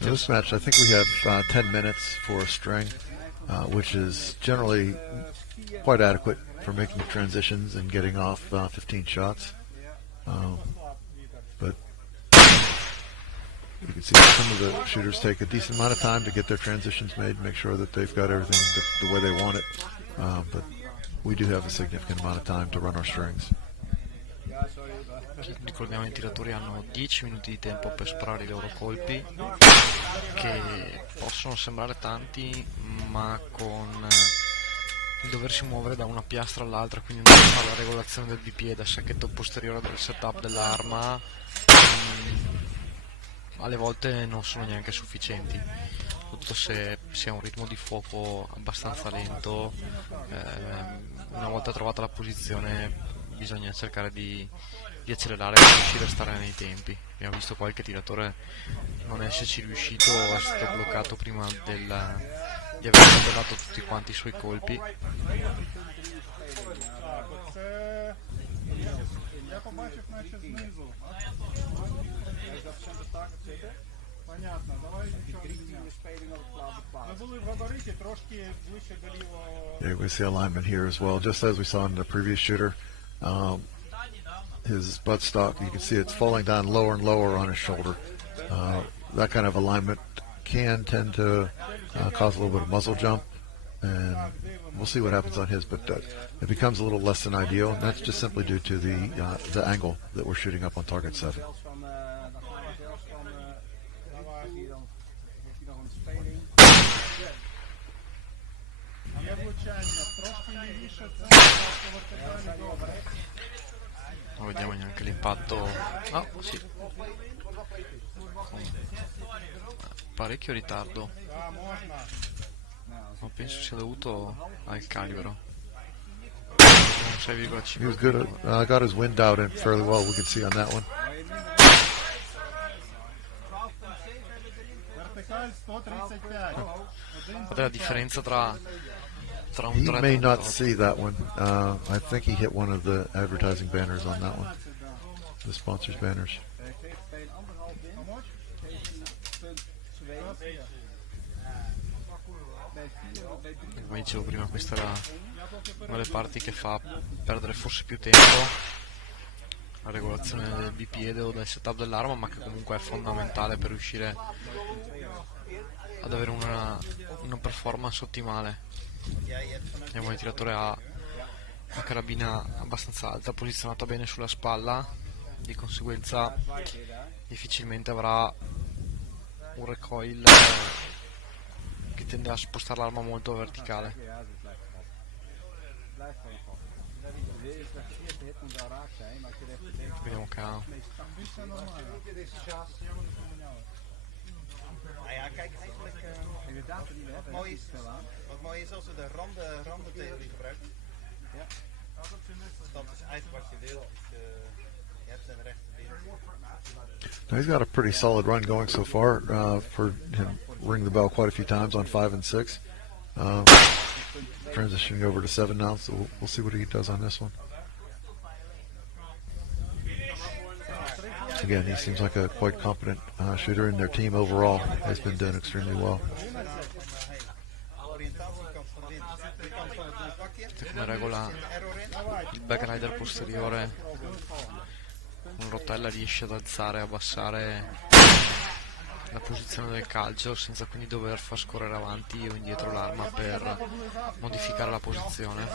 In this match, I think we have 10 minutes for a string, which is generally quite adequate for making transitions and getting off 15 shots. But you can see some of the shooters take a decent amount of time to get their transitions made, make sure that they've got everything the way they want it. But we do have a significant amount of time to run our strings. Ricordiamo, i tiratori hanno 10 minuti di tempo per sparare i loro colpi, che possono sembrare tanti, ma con il doversi muovere da una piastra all'altra, quindi non fare la regolazione del BPE e del sacchetto posteriore del setup dell'arma, alle volte non sono neanche sufficienti, soprattutto se si ha un ritmo di fuoco abbastanza lento. Una volta trovata la posizione bisogna cercare di accelerare per riuscire a stare nei tempi. Abbiamo visto qualche tiratore non esserci riuscito, è stato bloccato prima di aver controllato tutti quanti i suoi colpi. Понятно, давай нічого не міняємо. Ми були в габариті трошки ближче до лівого. Yeah, we see alignment here as well, just as we saw in the previous shooter. His buttstock, you can see it's falling down lower and lower on his shoulder. That kind of alignment can tend to cause a little bit of muzzle jump, and we'll see what happens on his, but it becomes a little less than ideal, and that's just simply due to the angle that we're shooting up on target 7. Є влучання, трошки лівіше, це по вертикалі добре. Non vediamo neanche l'impatto. Ah, sì. Parecchio ritardo. Ma penso sia dovuto al calibro. 6,5. He was good at, got his wind out in fairly well, we can see on that one. Вертикаль 135. Guardate la differenza tra un He 3 may e un not 8. see that one. I think he hit one of the advertising banners on that one, the sponsors banners. Come dicevo prima, questa è una delle parti che fa perdere forse più tempo, la regolazione del bipiede o del setup dell'arma, ma che comunque è fondamentale per riuscire ad avere una performance ottimale. Vediamo il tiratore ha una carabina abbastanza alta, posizionata bene sulla spalla, di conseguenza difficilmente avrà un recoil che tende a spostare l'arma molto verticale. Vediamo che ha Ja, kijk, eigenlijk wat mooi is als we de randentheorie gebruiken. Ja. Dat is eigenlijk wat je wil. Je hebt een rechte ding. Now he's got a pretty solid run going so far. For him ring the bell quite a few times on 5 and 6. Transitioning over to 7 now, so we'll see what he does on this one. Again, he seems like a quite competent shooter, and their team overall has been doing extremely well. come regola il backrider posteriore con rotella riesce ad alzare e abbassare la posizione del calcio senza quindi dover far scorrere avanti o indietro l'arma per modificare la posizione.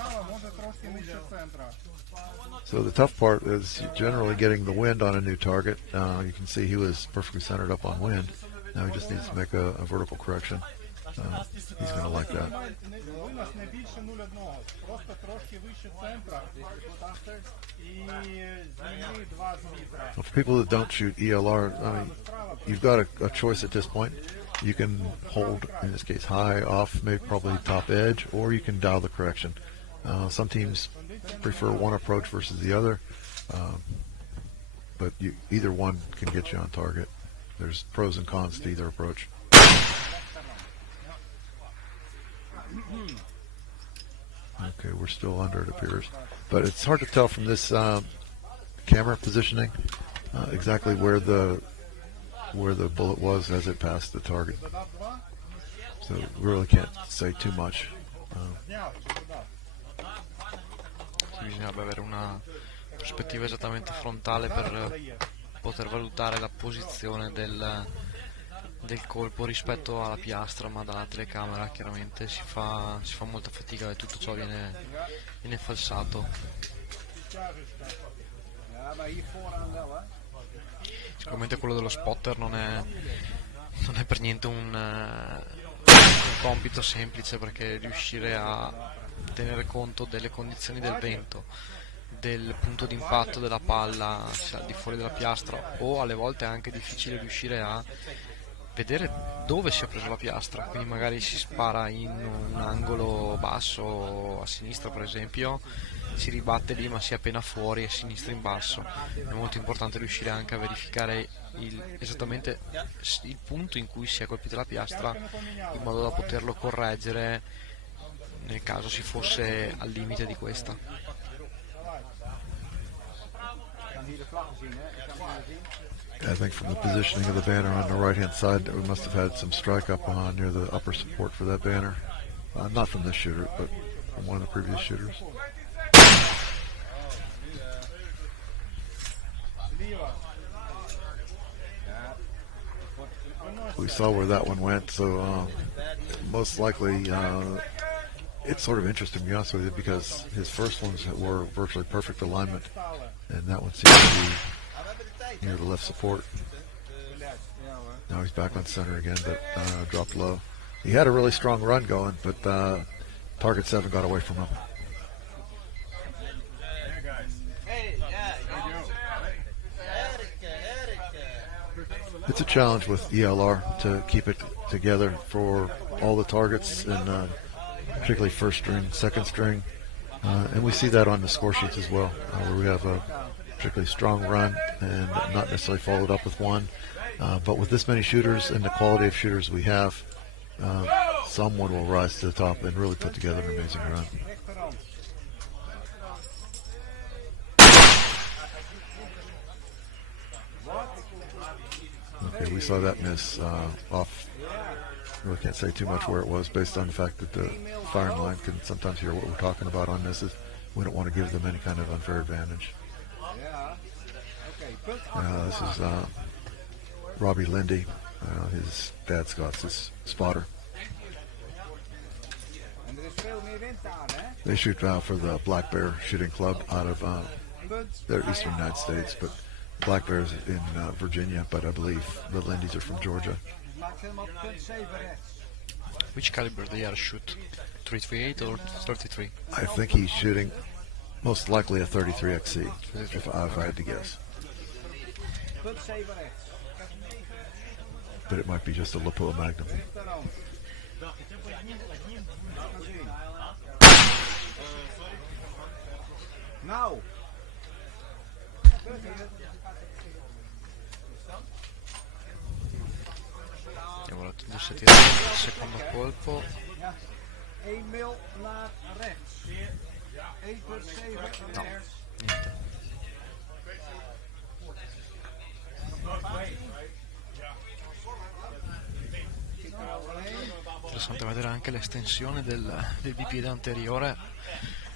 So the tough part is generally getting the wind on a new target. You can see he was perfectly centered up on wind. Now he just needs to make a vertical correction. He's going to like that. Well, for people that don't shoot ELR, I mean, you've got a choice at this point. You can hold, in this case, high, off, maybe probably top edge, or you can dial the correction. Some teams prefer one approach versus the other, but either one can get you on target. There's pros and cons to either approach. Okay, we're still under, it appears, but it's hard to tell from this camera positioning exactly where the bullet was as it passed the target. So we really can't say too much. Bisognerebbe avere una prospettiva esattamente frontale per poter valutare la posizione del colpo rispetto alla piastra, ma dalla telecamera chiaramente si fa molta fatica e tutto ciò viene falsato. Sicuramente quello dello spotter non è per niente un compito semplice, perché riuscire a tenere conto delle condizioni del vento, del punto di impatto della palla sia al di fuori della piastra, o alle volte è anche difficile riuscire a vedere dove si è preso la piastra, quindi magari si spara in un angolo basso a sinistra per esempio, si ribatte lì ma si è appena fuori a sinistra in basso. È molto importante riuscire anche a verificare esattamente il punto in cui si è colpita la piastra, in modo da poterlo correggere nel caso si fosse al limite di questa. I think from the positioning of the banner on the right-hand side, we must have had some strike up near the upper support for that banner. Not from this shooter, but from one of the previous shooters. We saw where that one went, so most likely it's sort of interesting, to be honest with you, because his first ones were virtually perfect alignment, and that one seems to be near the left support. Now he's back on center again, but dropped low. He had a really strong run going, but target 7 got away from him. It's a challenge with ELR to keep it together for all the targets, and particularly first string, second string. And we see that on the score sheets as well, where we have a particularly strong run and not necessarily followed up with one. But with this many shooters and the quality of shooters we have, someone will rise to the top and really put together an amazing run. Okay, we saw that miss off. Really can't say too much where it was, based on the fact that the firing line can sometimes hear what we're talking about on misses. We don't want to give them any kind of unfair advantage. This is Robbie Lindy. His dad Scott's his spotter. They shoot for the Black Bear Shooting Club out of their eastern United States, but Black Bear's in Virginia, but I believe the Lindys are from Georgia. Which caliber they are shoot? 338 or 33? I think he's shooting most likely a 33 XC, if I had to guess. But it might be just a Lapua Magnum. Now. Andiamo alla tendenza a tirare il secondo colpo. 1 mil naar rechts. 1,7 No, niente. Interessante vedere anche l'estensione del bipiede anteriore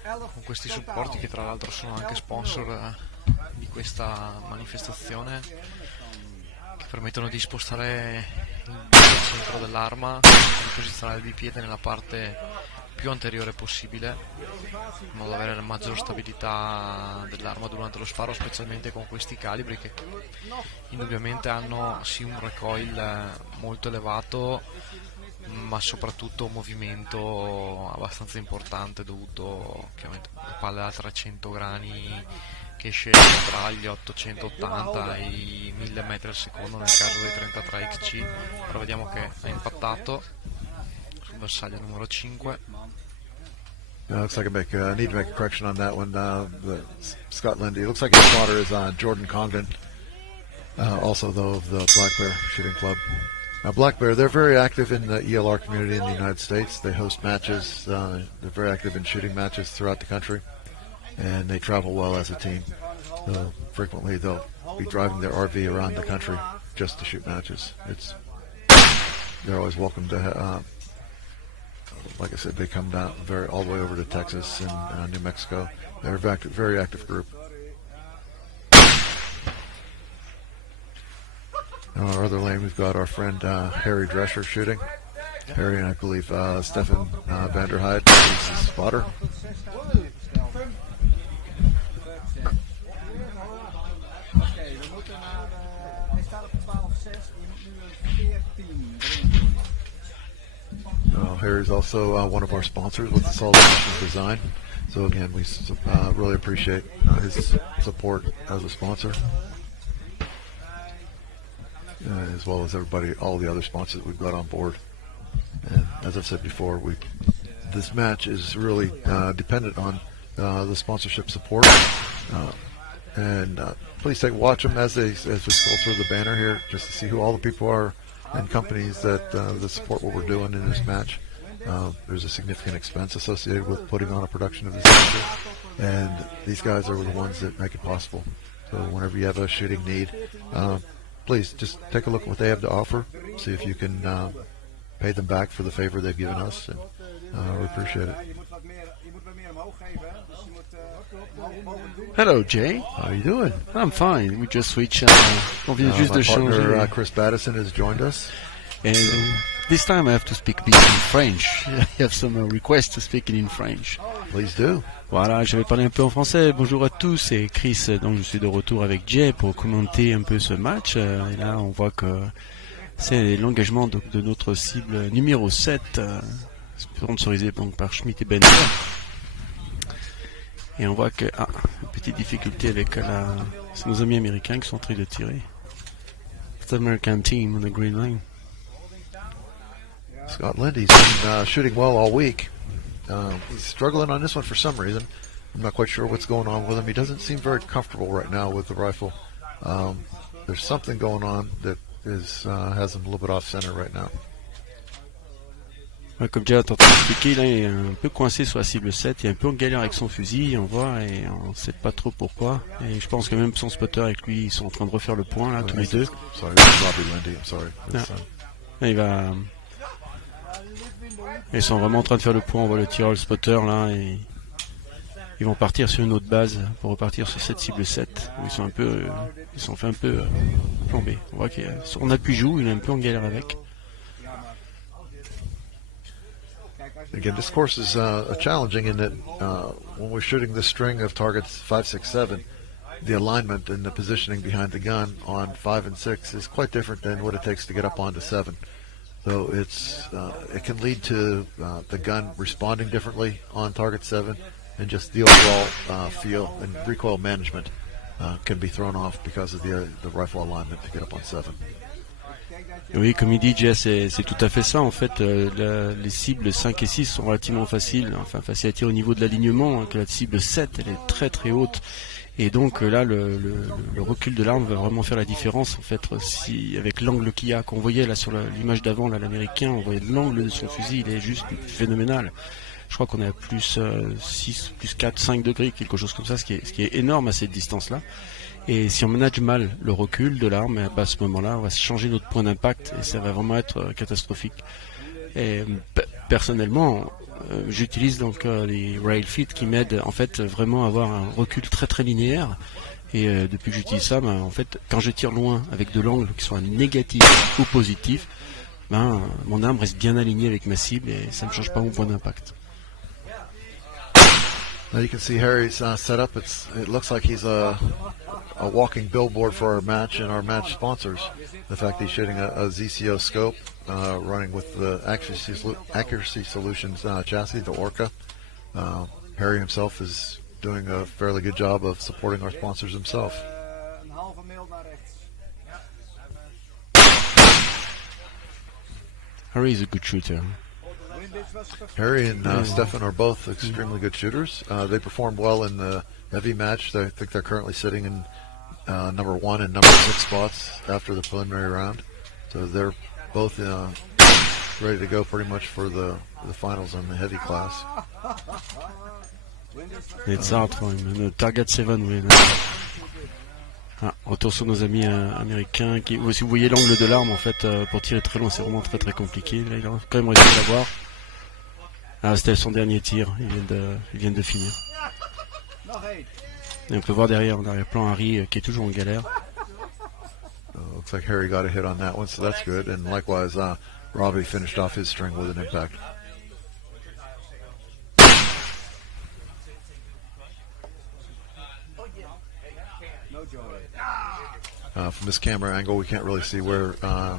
con questi supporti, che tra l'altro sono anche sponsor di questa manifestazione, che permettono di spostare il centro dell'arma, di posizionare il bipiede nella parte più anteriore possibile, in modo da avere la maggior stabilità dell'arma durante lo sparo, specialmente con questi calibri che indubbiamente hanno sì un recoil molto elevato, ma soprattutto un movimento abbastanza importante dovuto chiaramente alle palle da 300 grani che scende tra gli 880 e i 1000 metri al secondo nel caso dei 33 XC. Ora vediamo che ha impattato sul bersaglio numero 5. Looks like I need to make a correction on that one. Scott Lindy, it looks like his spotter is Jordan Congdon, also though of the Black Bear Shooting Club. Black Bear, they're very active in the ELR community in the United States. They host matches. They're very active in shooting matches throughout the country, and they travel well as a team. Frequently, they'll be driving their RV around the country just to shoot matches. They're always welcome to. Like I said, they come down all the way over to Texas and New Mexico. They're a very active group. In our other lane, we've got our friend Harry Drescher shooting. Harry and I believe Stefan Vanderheide is his spotter. Harry's also one of our sponsors with the Solid Mission Design. So again, we really appreciate his support as a sponsor. As well as all the other sponsors that we've got on board. And as I've said before, this match is really dependent on the sponsorship support. Please watch them as we scroll through the banner here, just to see who all the people are and companies that support what we're doing in this match. There's a significant expense associated with putting on a production of this nature, and these guys are the ones that make it possible. So whenever you have a shooting need, please just take a look at what they have to offer. See if you can pay them back for the favor they've given us, and we appreciate it. Hello, Jay. How are you doing? I'm fine. We just switched. On vient juste My de partner, changer. Chris Battison has joined us. And this time I have to speak a bit in French. I have some requests to speak in French. Please do. Voilà, je vais parler un peu en français. Bonjour à tous, c'est Chris. Donc je suis de retour avec Jay pour commenter un peu ce match. Et là, on voit que c'est l'engagement de notre cible numéro 7, sponsorisé donc par Schmidt et Bender. Et on voit que une petite difficulté avec c'est nos amis américains qui sont en train de tirer. It's the American team on the green line. Scott Lindy's been shooting well all week. He's struggling on this one for some reason. I'm not quite sure what's going on with him. He doesn't seem very comfortable right now with the rifle. There's something going on that has him a little bit off center right now. Ouais, comme Jay a tenté d'expliquer, là, il est un peu coincé sur la cible 7, il est un peu en galère avec son fusil, on voit, et on ne sait pas trop pourquoi. Et je pense que même son spotter avec lui, ils sont en train de refaire le point, là, tous les deux. Sorry, Robbie Lindy, I'm sorry. Là, ils sont vraiment en train de faire le point, on voit le tireur, le spotter, là, et ils vont partir sur une autre base pour repartir sur cette cible 7. Ils sont fait un peu plombés. On voit qu'on appuie joue, il est un peu en galère avec. Again, this course is challenging in that when we're shooting this string of targets 5, 6, 7, the alignment and the positioning behind the gun on 5 and 6 is quite different than what it takes to get up onto 7. So it can lead to the gun responding differently on target 7, and just the overall feel and recoil management can be thrown off because of the rifle alignment to get up on 7. Oui, comme il dit Jess, c'est tout à fait ça. En fait, les cibles 5 et 6 sont relativement faciles à tirer au niveau de l'alignement, hein, que la cible 7, elle est très très haute. Et donc là, le recul de l'arme va vraiment faire la différence. En fait, si avec l'angle qu'il y a, qu'on voyait là sur l'image d'avant, là, l'américain, on voyait l'angle de son fusil, il est juste phénoménal. Je crois qu'on est à plus 6, plus 4, 5 degrés, quelque chose comme ça, ce qui est énorme à cette distance-là. Et si on manage mal le recul de l'arme, à ce moment-là, on va changer notre point d'impact et ça va vraiment être catastrophique. Et personnellement, j'utilise donc les rail feet qui m'aident en fait vraiment à avoir un recul très très linéaire. Et depuis que j'utilise ça, en fait, quand je tire loin avec de l'angle qui soit négatif ou positif, mon arme reste bien alignée avec ma cible et ça ne change pas mon point d'impact. Now you can see Harry's setup. It looks like he's a walking billboard for our match and our match sponsors. The fact that he's shooting a ZCO scope, running with the Accuracy Solutions chassis, the Orca. Harry himself is doing a fairly good job of supporting our sponsors himself. Harry is a good shooter. Harry and Stefan are both extremely good shooters. They performed well in the heavy match. I think they're currently sitting in number 1 and number 6 spots after the preliminary round. So they're both ready to go pretty much for the finals in the heavy class. It's hard for him. The target 7 win. Retour sur nos amis américains. Si vous voyez l'angle de l'arme, en fait, pour tirer très loin, c'est vraiment très très compliqué. Là, il a quand même réussi à l'avoir. C'était son dernier tir. Ils viennent de finir. Et on peut voir derrière, en arrière-plan, Harry qui est toujours en galère. Looks like Harry got a hit on that one, so that's good. And likewise, Robbie finished off his string with an impact. From this camera angle, we can't really see where the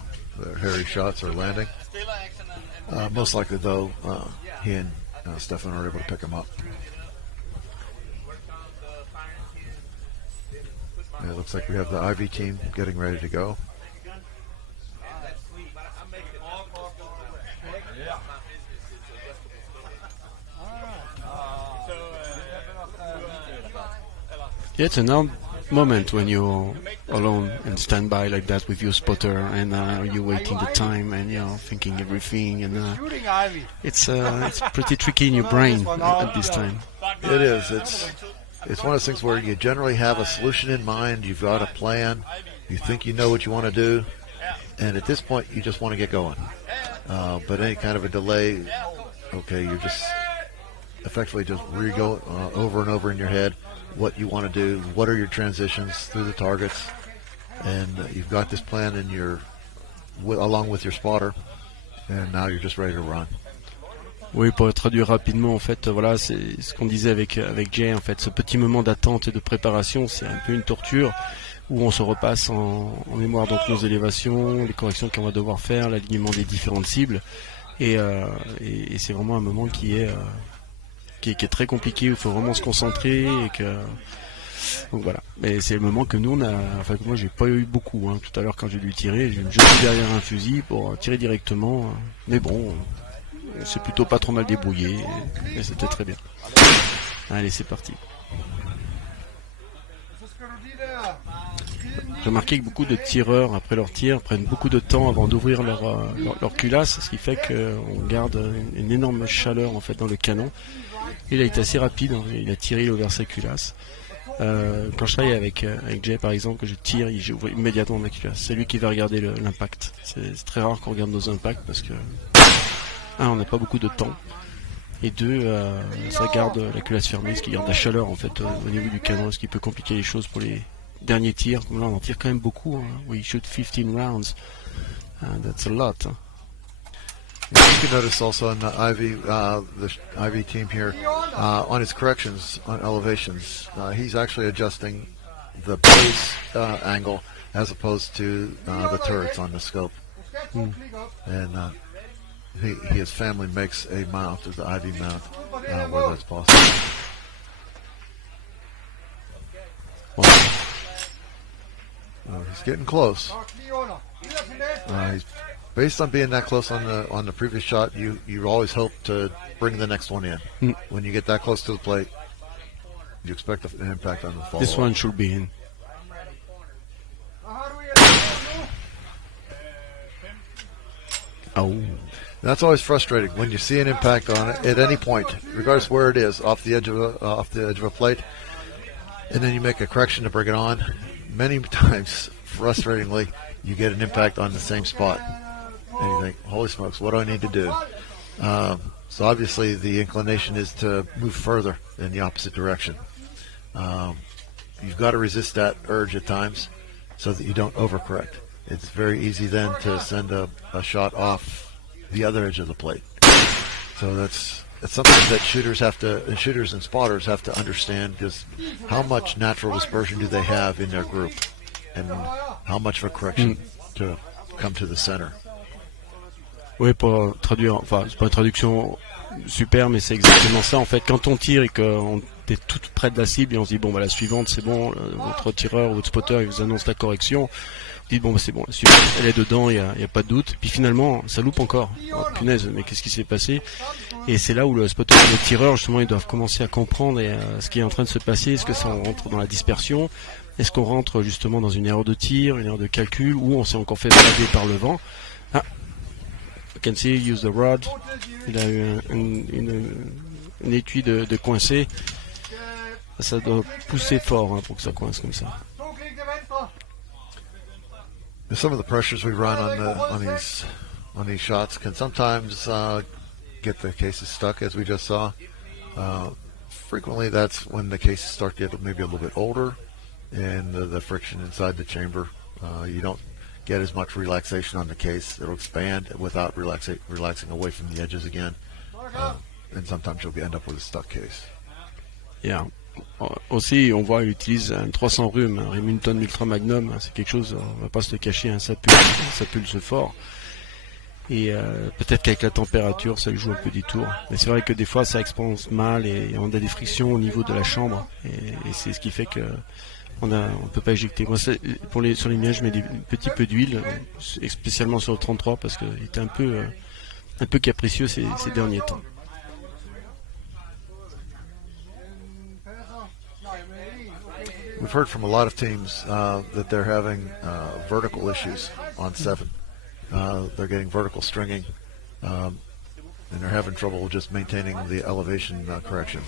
Harry shots are landing. Most likely, though, he and Stefan are able to pick him up. Yeah, it looks like we have the IV team getting ready to go. Yeah, it's an odd moment when you're alone and stand by like that with your spotter and you're waiting the time and thinking everything and it's pretty tricky in your brain at this time. It is. it's one of those things where you generally have a solution in mind. You've got a plan. You think you know what you want to do, and at this point, you just want to get going. But any kind of a delay, okay, you're just effectively just re-go over and over in your head what you want to do, what are your transitions through the targets, and you've got this plan in your along with your spotter, and now you're just ready to run. Oui, pour traduire rapidement, en fait, voilà, c'est ce qu'on disait avec Jay, en fait, ce petit moment d'attente et de préparation, c'est un peu une torture où on se repasse en mémoire donc nos élévations, les corrections qu'on va devoir faire, l'alignement des différentes cibles, et c'est vraiment un moment qui est très compliqué, où il faut vraiment se concentrer et que donc voilà. Mais c'est le moment que nous que moi j'ai pas eu beaucoup. Hein. Tout à l'heure quand j'ai dû tirer, je suis derrière un fusil pour tirer directement. Mais bon, on s'est plutôt pas trop mal débrouillé et c'était très bien. Allez, c'est parti. J'ai remarqué que beaucoup de tireurs, après leur tir, prennent beaucoup de temps avant d'ouvrir leur culasse, ce qui fait qu'on garde une énorme chaleur en fait dans le canon. Et il a été assez rapide, hein. Il a tiré, il a ouvert sa culasse. Quand je travaille avec Jay par exemple, que je tire, j'ouvre immédiatement ma culasse. C'est lui qui va regarder l'impact. C'est très rare qu'on regarde nos impacts parce que on n'a pas beaucoup de temps. Et deux, ça garde la culasse fermée, ce qui garde la chaleur en fait au niveau du canon, ce qui peut compliquer les choses pour les derniers tirs. Là on en tire quand même beaucoup. Hein. We shoot 15 rounds. That's a lot. Hein. You can notice also in the IV team here, on his corrections on elevations, he's actually adjusting the base angle as opposed to the turrets on the scope. And his family makes a mount, the IV mount, where that's possible. He's getting close. He's based on being that close on the previous shot. You always hope to bring the next one in. When you get that close to the plate, you expect an impact on the follow-up. This one should be in. Oh. That's always frustrating when you see an impact on it at any point, regardless where it is, off the edge of a plate, and then you make a correction to bring it on. Many times, frustratingly, you get an impact on the same spot, and you think, "Holy smokes, what do I need to do?" So obviously, the inclination is to move further in the opposite direction. You've got to resist that urge at times, so that you don't overcorrect. It's very easy then to send a shot off the other edge of the plate. So that's something that shooters and spotters have to understand, just how much natural dispersion do they have in their group, and how much of a correction to come to the center. Oui, pour traduire, enfin c'est pas une traduction super, mais c'est exactement ça en fait. Quand on tire et qu'on est tout près de la cible et on se dit bon bah la suivante c'est bon, votre tireur ou votre spotter il vous annonce la correction. Dites bon bah c'est bon, la suivante, elle est dedans, il y a pas de doute. Puis finalement, ça loupe encore. Oh, punaise, mais qu'est-ce qui s'est passé? Et c'est là où le spotter et le tireur justement ils doivent commencer à comprendre ce qui est en train de se passer. Est-ce que ça rentre dans la dispersion? Est-ce qu'on rentre justement dans une erreur de tir, une erreur de calcul, ou on s'est encore fait balader par le vent? Ah, you can see, use the rod. Il a eu une étui de coincé. Ça doit pousser fort hein, pour que ça coince comme ça. Some of the pressures we run on these shots can sometimes get the cases stuck, as we just saw. Frequently, that's when the cases start to get maybe a little bit older, and the friction inside the chamber. You don't get as much relaxation on the case. It'll expand without relaxing away from the edges again, and sometimes you'll end up with a stuck case. Yeah. Aussi, on voit, il utilise un 300 rhume, un Remington Ultra Magnum, c'est quelque chose, on va pas se le cacher, hein, ça pulse fort. Et peut-être qu'avec la température, ça lui joue un peu des tours. Mais c'est vrai que des fois, ça expanse mal et on a des frictions au niveau de la chambre. Et c'est ce qui fait que on peut pas éjecter. Moi, sur les miens, je mets des petits peu d'huile, spécialement sur le 33, parce qu'il était un peu capricieux ces derniers temps. We've heard from a lot of teams that they're having vertical issues on 7. They're getting vertical stringing, and they're having trouble just maintaining the elevation corrections.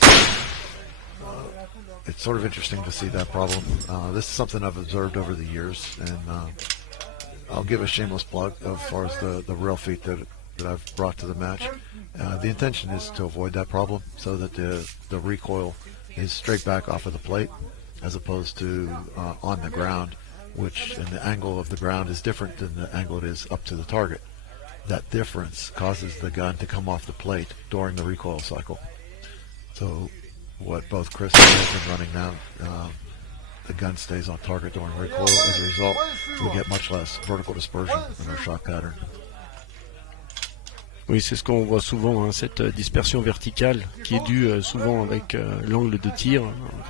it's sort of interesting to see that problem. This is something I've observed over the years, and I'll give a shameless plug as far as the rail feet that I've brought to the match. The intention is to avoid that problem so that the recoil is straight back off of the plate as opposed to on the ground, which and the angle of the ground is different than the angle it is up to the target. That difference causes the gun to come off the plate during the recoil cycle. So what both Chris and I have been running now, the gun stays on target during recoil. As a result, we get much less vertical dispersion in our shot pattern. Oui, c'est ce qu'on voit souvent, hein, cette dispersion verticale qui est due souvent avec l'angle de tir.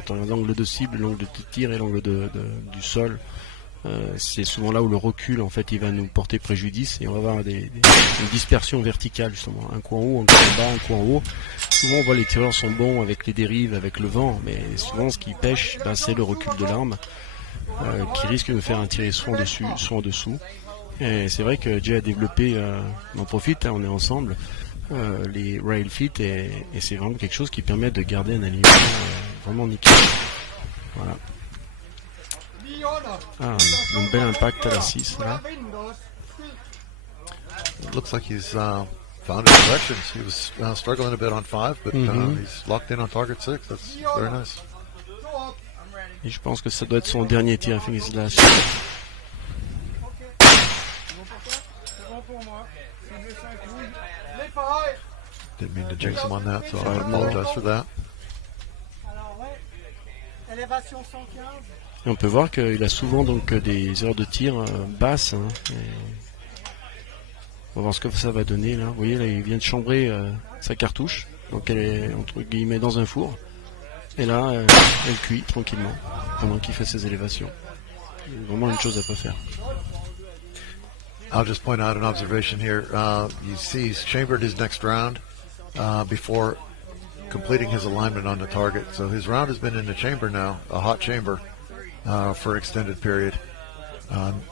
Quand on a l'angle de cible, l'angle de tir et l'angle du sol, c'est souvent là où le recul en fait il va nous porter préjudice et on va avoir une dispersion verticale justement, un coin en haut, un coin en bas, un coin en haut. Souvent on voit les tireurs sont bons avec les dérives, avec le vent, mais souvent ce qui pêche, c'est le recul de l'arme qui risque de faire un tir soit en dessus, soit en dessous. Et c'est vrai que Jay a développé, on en profite, hein, on est ensemble, les rail feet et c'est vraiment quelque chose qui permet de garder un alignement vraiment nickel. Voilà. Ah, un bel impact à la 6 là. It looks like he's found his directions. He was struggling a bit on 5, but he's locked in on target 6. That's very nice. Et je pense que ça doit être son dernier tir, I think it's last. Didn't mean to jinx him on that, so I apologize for that. Et on peut voir qu'il a souvent donc des heures de tir basses. Hein, on va voir ce que ça va donner là. Vous voyez là, il vient de chambrer sa cartouche, donc elle est entre guillemets dans un four. Et là, elle cuit tranquillement pendant qu'il fait ses élévations. C'est vraiment une chose à pas faire. I'll just point out an observation here. You see he's chambered his next round before completing his alignment on the target. So his round has been in the chamber now, a hot chamber, for an extended period.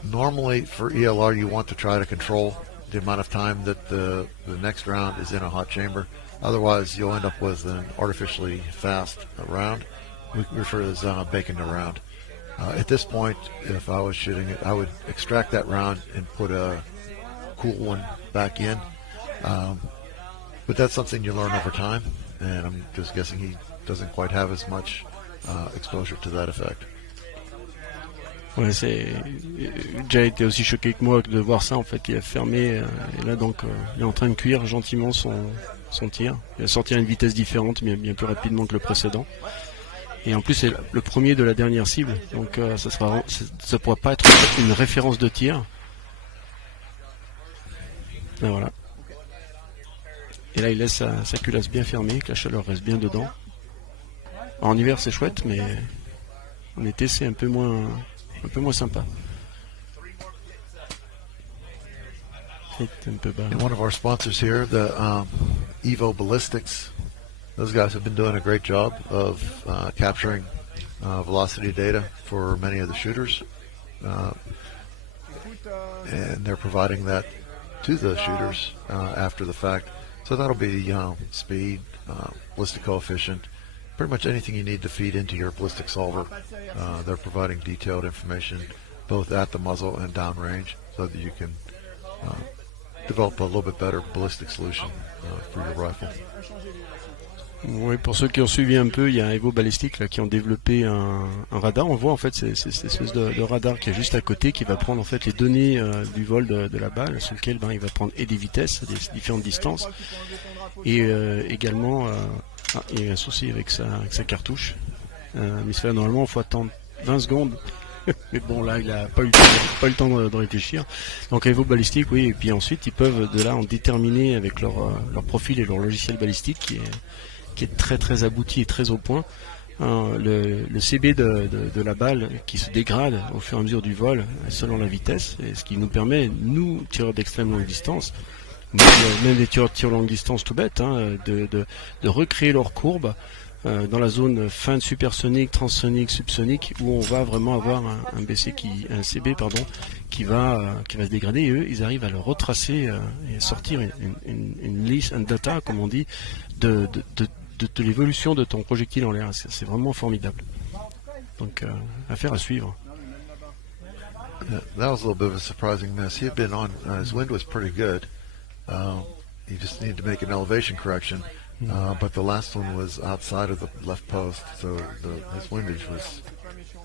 Normally for ELR you want to try to control the amount of time that the next round is in a hot chamber. Otherwise you'll end up with an artificially fast round. We refer to this baking the round. At this point, if I was shooting it, I would extract that round and put a cool one back in. But that's something you learn over time, and I'm just guessing he doesn't quite have as much exposure to that effect. Ouais, Jay était aussi choqué que moi de voir ça en fait. Il a fermé et là donc il est en train de cuire gentiment son tir. Il a sorti à une vitesse différente, bien plus rapidement que le précédent. Et en plus c'est le premier de la dernière cible, donc ça pourra pas être une référence de tir. Et voilà. Et là il laisse sa culasse bien fermée, que la chaleur reste bien dedans. En hiver c'est chouette, mais en été c'est un peu moins sympa. C'est un peu bas. And one of our sponsors here, the Evo Ballistics. Those guys have been doing a great job of capturing velocity data for many of the shooters, and they're providing that to the shooters after the fact. So that'll be speed, ballistic coefficient, pretty much anything you need to feed into your ballistic solver. They're providing detailed information both at the muzzle and downrange so that you can develop a little bit better ballistic solution for your rifle. Oui, pour ceux qui ont suivi un peu, il y a Evo Ballistics là, qui ont développé un radar. On voit en fait cette espèce de radar qui est juste à côté, qui va prendre en fait les données du vol de la balle, sur lequel il va prendre et des vitesses, des différentes distances, et également il y a un souci avec sa cartouche. Mais ça, normalement il faut attendre 20 secondes. Mais bon là il a pas eu le temps de réfléchir. Donc Evo Ballistics, oui, et puis ensuite ils peuvent de là en déterminer avec leur profil et leur logiciel balistique qui est très très abouti et très au point, le CB de la balle qui se dégrade au fur et à mesure du vol selon la vitesse, et ce qui nous permet, nous tireurs d'extrême longue distance, même des tireurs de tir longue distance tout bête, de recréer leur courbe dans la zone fin de supersonique, transsonique, subsonique, où on va vraiment avoir un CB qui va se dégrader, et eux ils arrivent à le retracer et sortir une liste, un data comme on dit, de l'évolution de ton projectile en l'air. C'est vraiment formidable. Donc, affaire à suivre. Yeah, that was a little bit of a surprising miss. He had been on, his wind was pretty good. He just needed to make an elevation correction. But the last one was outside of the left post, so his windage was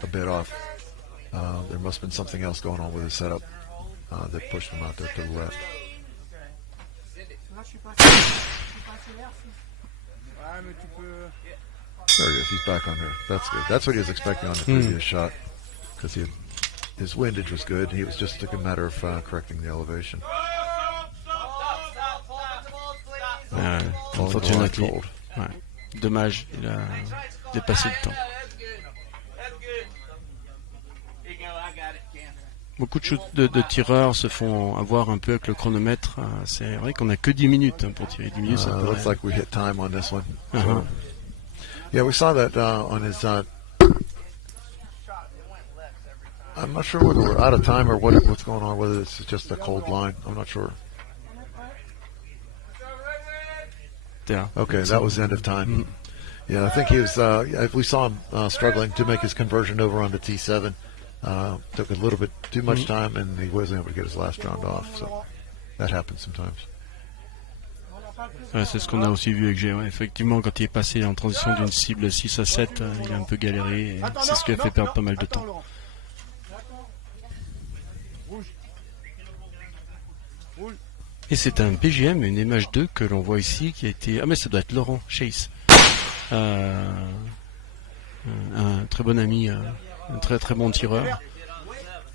a bit off. There must have been something else going on with his setup that pushed him out there to the left. There he is. He's back on there. That's good. That's what he was expecting on the previous shot, because his windage was good. He was just a matter of correcting the elevation. Unfortunately. Ouais. Dommage, il a dépassé le temps. Beaucoup de tireurs se font avoir un peu avec le chronomètre. C'est vrai qu'on a que 10 minutes pour tirer. 10 minutes, ça peut looks like we hit time on this one. So, yeah, we saw that on his. I'm not sure whether we're out of time or what's going on. Whether it's just a cold line, I'm not sure. Yeah. Okay, that was the end of time. Yeah, I think he was. We saw him struggling to make his conversion over on the T7. Took a little bit too much time, and he wasn't able to get his last round off. So that happens sometimes. Ouais, c'est ce qu'on a aussi vu avec G. Ouais. Effectivement, quand il est passé en transition d'une cible 6 à 7, il a un peu galéré. Et c'est ce qui a fait perdre pas mal de temps. Et c'est un PGM, une MH2 que l'on voit ici, qui a été... Ah mais ça doit être Laurent Chase. Un très bon ami, un très très bon tireur.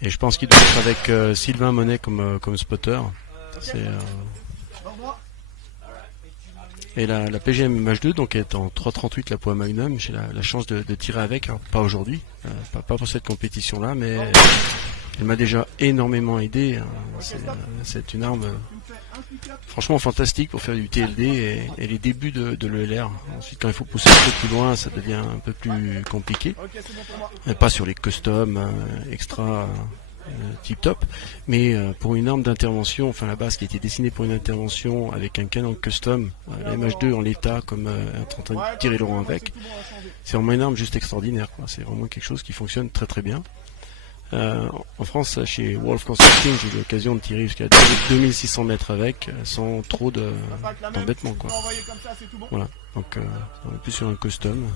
Et je pense qu'il doit être avec Sylvain Monet comme spotter. Et la PGM MH2 donc est en 3.38 la poids magnum. J'ai la chance de tirer avec, alors, pas aujourd'hui, pas pour cette compétition là, mais elle m'a déjà énormément aidé. C'est une arme franchement fantastique pour faire du TLD et les débuts de l'ELR. Ensuite, quand il faut pousser un peu plus loin, ça devient un peu plus compliqué. Pas sur les customs extra tip top, mais pour une arme d'intervention, enfin la base qui a été dessinée pour une intervention avec un canon custom, la MH2 en l'état comme en train de tirer Laurent avec, c'est vraiment une arme juste extraordinaire, quoi. C'est vraiment quelque chose qui fonctionne très très bien. En France, chez Wolf Constructing, j'ai eu l'occasion de tirer jusqu'à 2600 mètres avec, sans trop d'embêtement, quoi. Voilà. Donc, en plus sur un custom,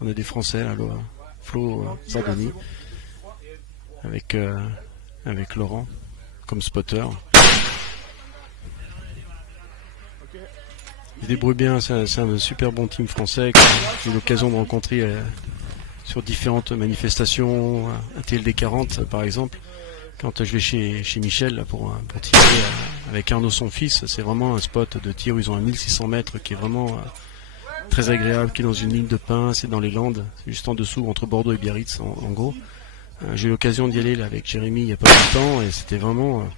on a des Français, là, Flo Sardoni, avec Laurent comme spotter. Il débrouille bien, c'est un super bon team français que j'ai eu l'occasion de rencontrer sur différentes manifestations, un TLD 40 par exemple. Quand je vais chez Michel là, pour tirer avec Arnaud son fils, c'est vraiment un spot de tir où ils ont un 1600 mètres qui est vraiment très agréable, qui est dans une ligne de pin, c'est dans les Landes, c'est juste en dessous entre Bordeaux et Biarritz en gros. J'ai eu l'occasion d'y aller là, avec Jérémy il n'y a pas longtemps et c'était vraiment...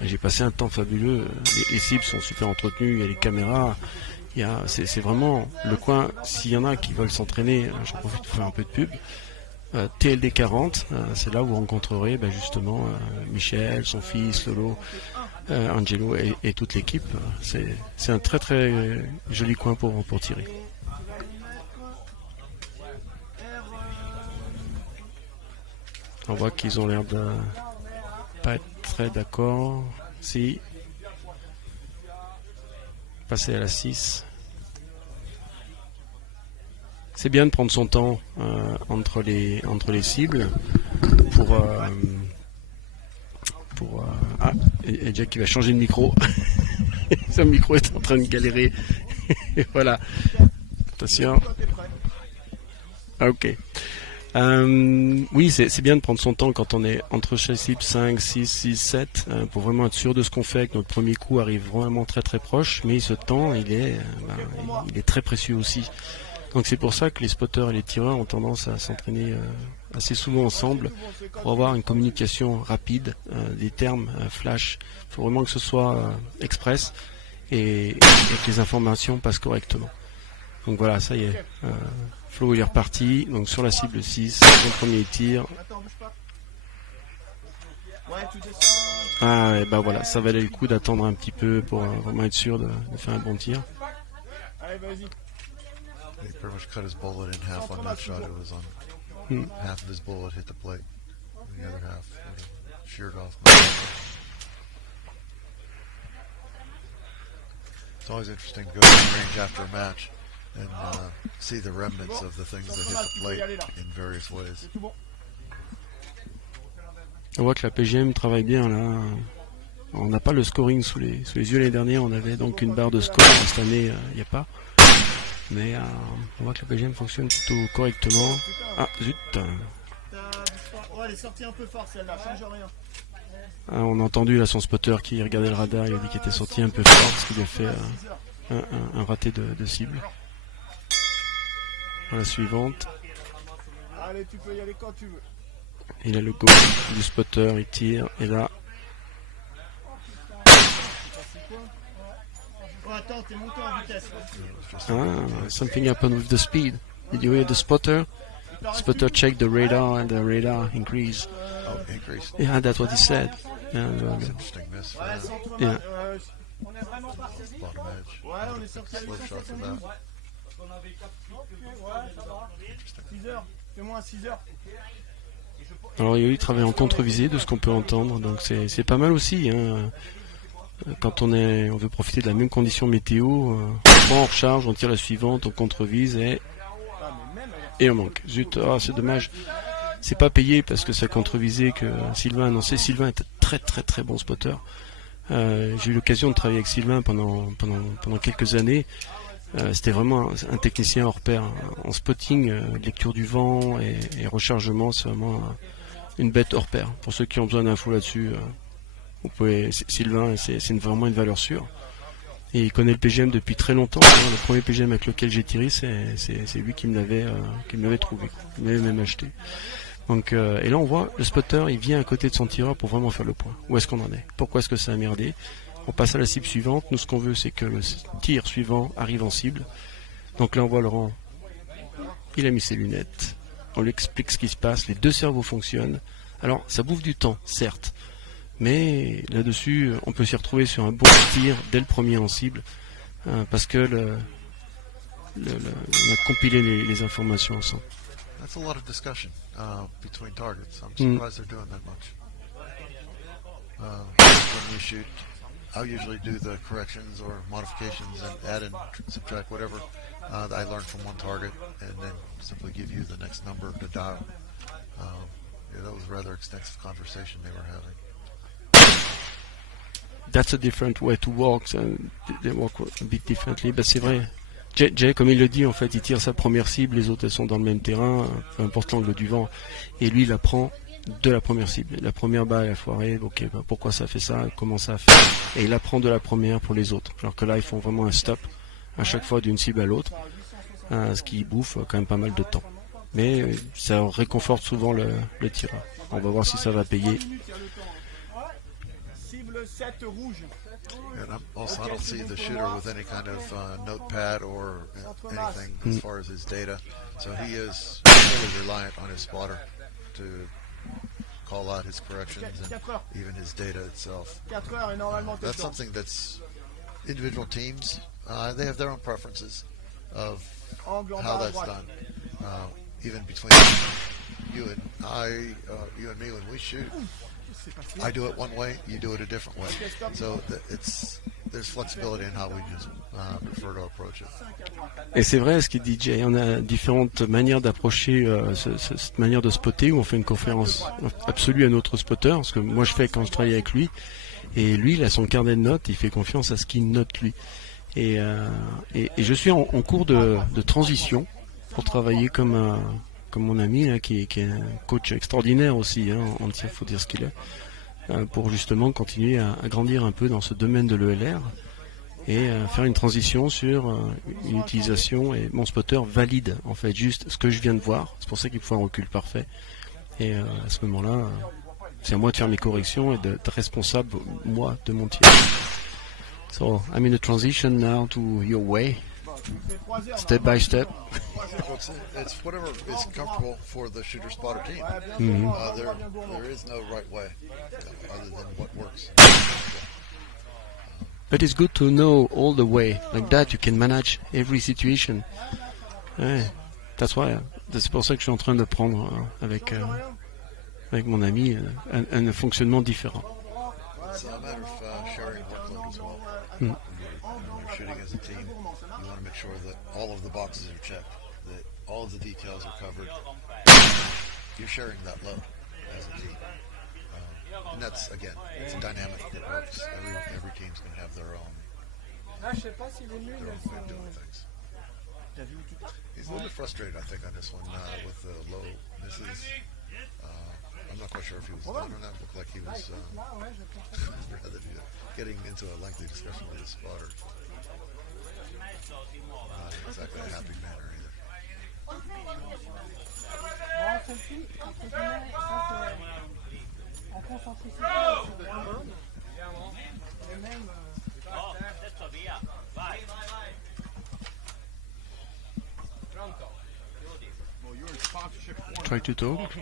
j'ai passé un temps fabuleux, les cibles sont super entretenues, il y a les caméras... C'est vraiment le coin, s'il y en a qui veulent s'entraîner, j'en profite pour faire un peu de pub. TLD 40, c'est là où vous rencontrerez justement Michel, son fils, Lolo, Angelo et toute l'équipe. C'est un très très joli coin pour tirer. On voit qu'ils ont l'air de pas être très d'accord. Si. Passer à la 6. C'est bien de prendre son temps entre les cibles et Jack qui va changer de micro. Son micro est en train de galérer. Et voilà. Attention. Ok. Oui, c'est bien de prendre son temps quand on est entre chaque cible 5, 6, 6, 7 pour vraiment être sûr de ce qu'on fait, que notre premier coup arrive vraiment très très proche, mais ce temps il est très précieux aussi. Donc c'est pour ça que les spotters et les tireurs ont tendance à s'entraîner assez souvent ensemble pour avoir une communication rapide, des termes flash. Il faut vraiment que ce soit express et que les informations passent correctement. Donc voilà, ça y est. Flo il est reparti, donc sur la cible 6, son premier tir. Ah et ben voilà, ça valait le coup d'attendre un petit peu pour vraiment être sûr de faire un bon tir. He pretty much cut his bullet in half on that shot. It was on half of his bullet hit the plate, and the other half would have sheared off. It's always interesting to go to the range after a match and see the remnants of the things that hit the plate in various ways. On voit que la PGM travaille bien là. On n'a pas le scoring sous les yeux. L'année dernière, on avait donc une barre de score. Cette année, il n'y a pas. Mais on voit que la PGM fonctionne plutôt correctement. Ah, zut. Ouais, elle est sortie un peu fort celle-là, change rien. Ah, on a entendu là son spotter qui regardait le radar. Il a dit qu'il était sorti un peu fort parce qu'il a fait un raté de cible. À la suivante. Allez, tu peux y aller quand tu veux. Il a le go du spotter, il tire. Et là... Oh, attends, t'es monté en vitesse. Something happened with the speed. Did you hear the spotter? Spotter checked the radar and the radar increased. Oh, increased. Yeah, that's what he said. Yeah, Interesting miss for that. Yeah. Bottom edge. Ouais, on est sorti à Slow shot for that. 6 heures, fais-moi 6 heures. Alors il travaille en contre-visée de ce qu'on peut entendre, donc c'est pas mal aussi. Hein. Quand on veut profiter de la même condition météo, on recharge, on tire la suivante, on contre-vise et on manque. Zut, c'est dommage. C'est pas payé parce que ça contre-visé que Sylvain a annoncé. Sylvain est un très très très bon spotter. J'ai eu l'occasion de travailler avec Sylvain pendant quelques années. C'était vraiment un technicien hors pair. En spotting, lecture du vent et rechargement, c'est vraiment une bête hors pair. Pour ceux qui ont besoin d'infos là-dessus, Sylvain, c'est vraiment une valeur sûre. Et il connaît le PGM depuis très longtemps. Le premier PGM avec lequel j'ai tiré, c'est lui qui me l'avait trouvé, qui m'avait même acheté. Donc, et là on voit le spotter, il vient à côté de son tireur pour vraiment faire le point. Où est-ce qu'on en est? Pourquoi est-ce que ça a merdé? On passe à la cible suivante. Nous, ce qu'on veut, c'est que le tir suivant arrive en cible. Donc là, on voit Laurent. Il a mis ses lunettes. On lui explique ce qui se passe. Les deux cerveaux fonctionnent. Alors, ça bouffe du temps, certes. Mais là-dessus, on peut s'y retrouver sur un bon tir dès le premier en cible. Parce que on a compilé les informations ensemble. That's a lot of discussion between targets. I'm surprised they're doing that much. When we shoot, I'll usually do the corrections or modifications and add and subtract whatever I learned from one target, and then simply give you the next number to dial. That was a rather extensive conversation they were having. That's a different way to work. They work a bit differently, but c'est vrai. Jay, comme il le dit, en fait, il tire sa première cible, les autres elles sont dans le même terrain, peu importe l'angle du vent, et lui il la prend de la première cible. La première balle a foiré, ok, pourquoi ça fait ça, comment ça a fait, et il la prend de la première pour les autres. Alors que là, ils font vraiment un stop à chaque fois d'une cible à l'autre, ce qui bouffe quand même pas mal de temps. Mais ça réconforte souvent le tireur. On va voir si ça va payer. Cible 7 rouge. And also, I don't see the shooter with any kind of notepad or anything as far as his data. So he is fully reliant on his spotter to call out his corrections and even his data itself. That's something that's individual teams. They have their own preferences of how that's done. Even between you and you and me when we shoot. I do it one way, you do it a different way. So there's flexibility in how we just prefer to approach it. Et c'est vrai ce qu'il dit Jay, on a différentes manières d'approcher cette manière de spotter où on fait une conférence absolue à notre spotter, ce que moi je fais quand je travaille avec lui, et lui il a son carnet de notes, il fait confiance à ce qu'il note lui. Et je suis en cours de transition pour travailler comme mon ami là, qui est un coach extraordinaire aussi, hein, en tir, faut dire ce qu'il est, pour justement continuer à grandir un peu dans ce domaine de l'ELR et faire une transition sur une utilisation, et mon spotter valide en fait juste ce que je viens de voir, c'est pour ça qu'il faut un recul parfait, et à ce moment-là c'est à moi de faire mes corrections et d'être responsable moi de mon tir. So I'm in a transition now to your way. Step by step. It's whatever is comfortable for the shooter spotter team. There is no right way other than what works. But it's good to know all the way. Like that you can manage every situation. Ouais, that's why. C'est pour ça que je suis en train de prendre avec mon ami un fonctionnement différent. It's a matter of sharing workload as well. Mm. When you're shooting as a team, you want to make sure that all of the boxes are checked, that all of the details are covered. You're sharing that load as a team. And that's, again, it's a dynamic that works. Every team's going to have their own Là, je sais pas si les nuls, way elles of doing sont... things. He's a little bit frustrated, I think, on this one with the low misses. I'm not quite sure if he was done or not. Looked like he was rather getting into a lengthy discussion with his spotter. Not exactly a happy manner either. Bon, celle-ci, entre guillemets, ça c'est... En concentré sur ça, c'est moins bonne. Mais même... Try to talk.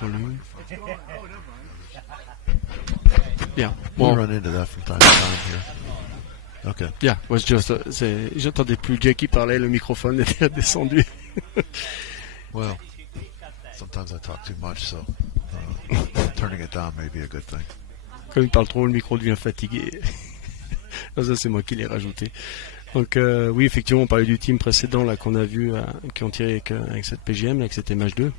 Volume. Yeah. We'll run into that from time to time here. Okay. Yeah, was just. J'entendais plus Jackie parler, le microphone était descendu. Well, sometimes I talk too much, so turning it down may be a good thing. Comme il parle trop, le micro devient fatigué. Non, ça c'est moi qui l'ai rajouté. Donc oui, effectivement, on parlait du team précédent là qu'on a vu, qui ont tiré avec cette PGM, avec cette MH2.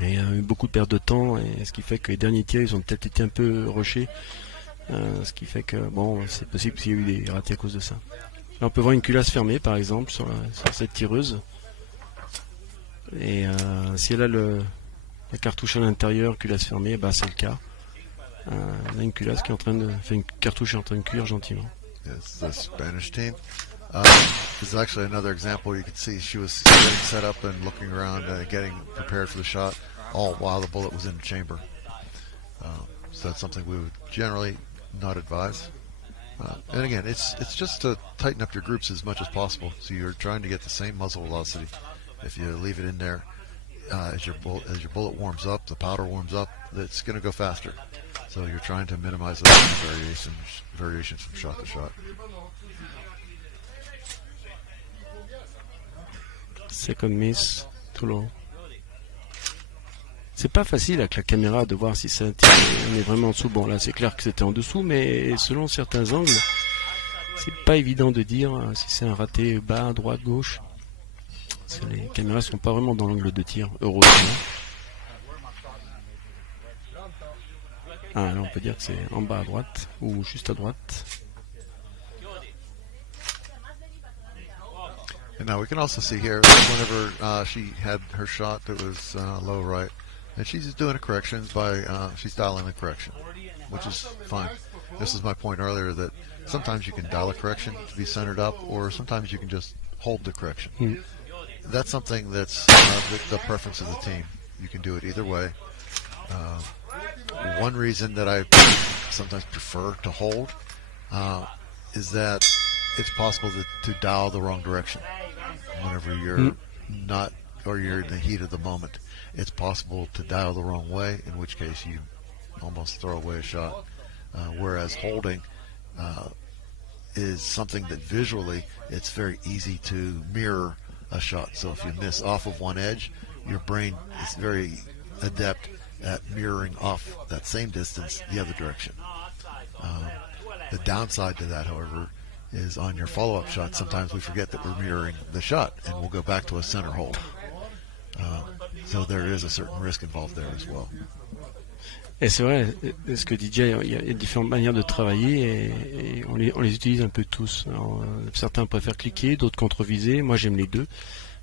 Et il y a eu beaucoup de perte de temps, et ce qui fait que les derniers tirs, ils ont peut-être été un peu rushés. Ce qui fait que, bon, c'est possible qu'il y ait eu des ratés à cause de ça. Là, on peut voir une culasse fermée, par exemple, sur cette tireuse. Et si elle a la cartouche à l'intérieur, culasse fermée, bah, c'est le cas. On a une culasse qui est en train de... Enfin, une cartouche est en train de cuire gentiment. It's the Spanish team. This is actually another example. You can see she was getting set up and looking around, getting prepared for the shot, all while the bullet was in the chamber. So that's something we would generally not advise. And again, it's just to tighten up your groups as much as possible. So you're trying to get the same muzzle velocity. If you leave it in there, as your bullet warms up, the powder warms up, it's going to go faster. So you're trying to minimize those variations from shot to shot. Second miss, tout long. C'est pas facile avec la caméra de voir si on est vraiment en dessous. Bon, là c'est clair que c'était en dessous, mais selon certains angles, c'est pas évident de dire si c'est un raté bas, droite, gauche. Parce que les caméras sont pas vraiment dans l'angle de tir, heureusement. Ah, là on peut dire que c'est en bas à droite, ou juste à droite. And now we can also see here, whenever she had her shot that was low right, and she's doing a correction by, she's dialing a correction, which is fine. This is my point earlier that sometimes you can dial a correction to be centered up, or sometimes you can just hold the correction. That's something that's the preference of the team. You can do it either way. One reason that I sometimes prefer to hold is that it's possible to dial the wrong direction. Whenever you're not, or you're in the heat of the moment, it's possible to dial the wrong way, in which case you almost throw away a shot. Whereas holding is something that visually it's very easy to mirror a shot. So if you miss off of one edge, your brain is very adept at mirroring off that same distance the other direction. The downside to that, however, is on your follow-up shot, sometimes we forget that we're mirroring the shot and we'll go back to a center hold. So there is a certain risk involved there as well. Et c'est vrai, ce que dit Jay, il y a différentes manières de travailler et on les utilise un peu tous. Alors, certains préfèrent cliquer, d'autres contre-viser. Moi j'aime les deux.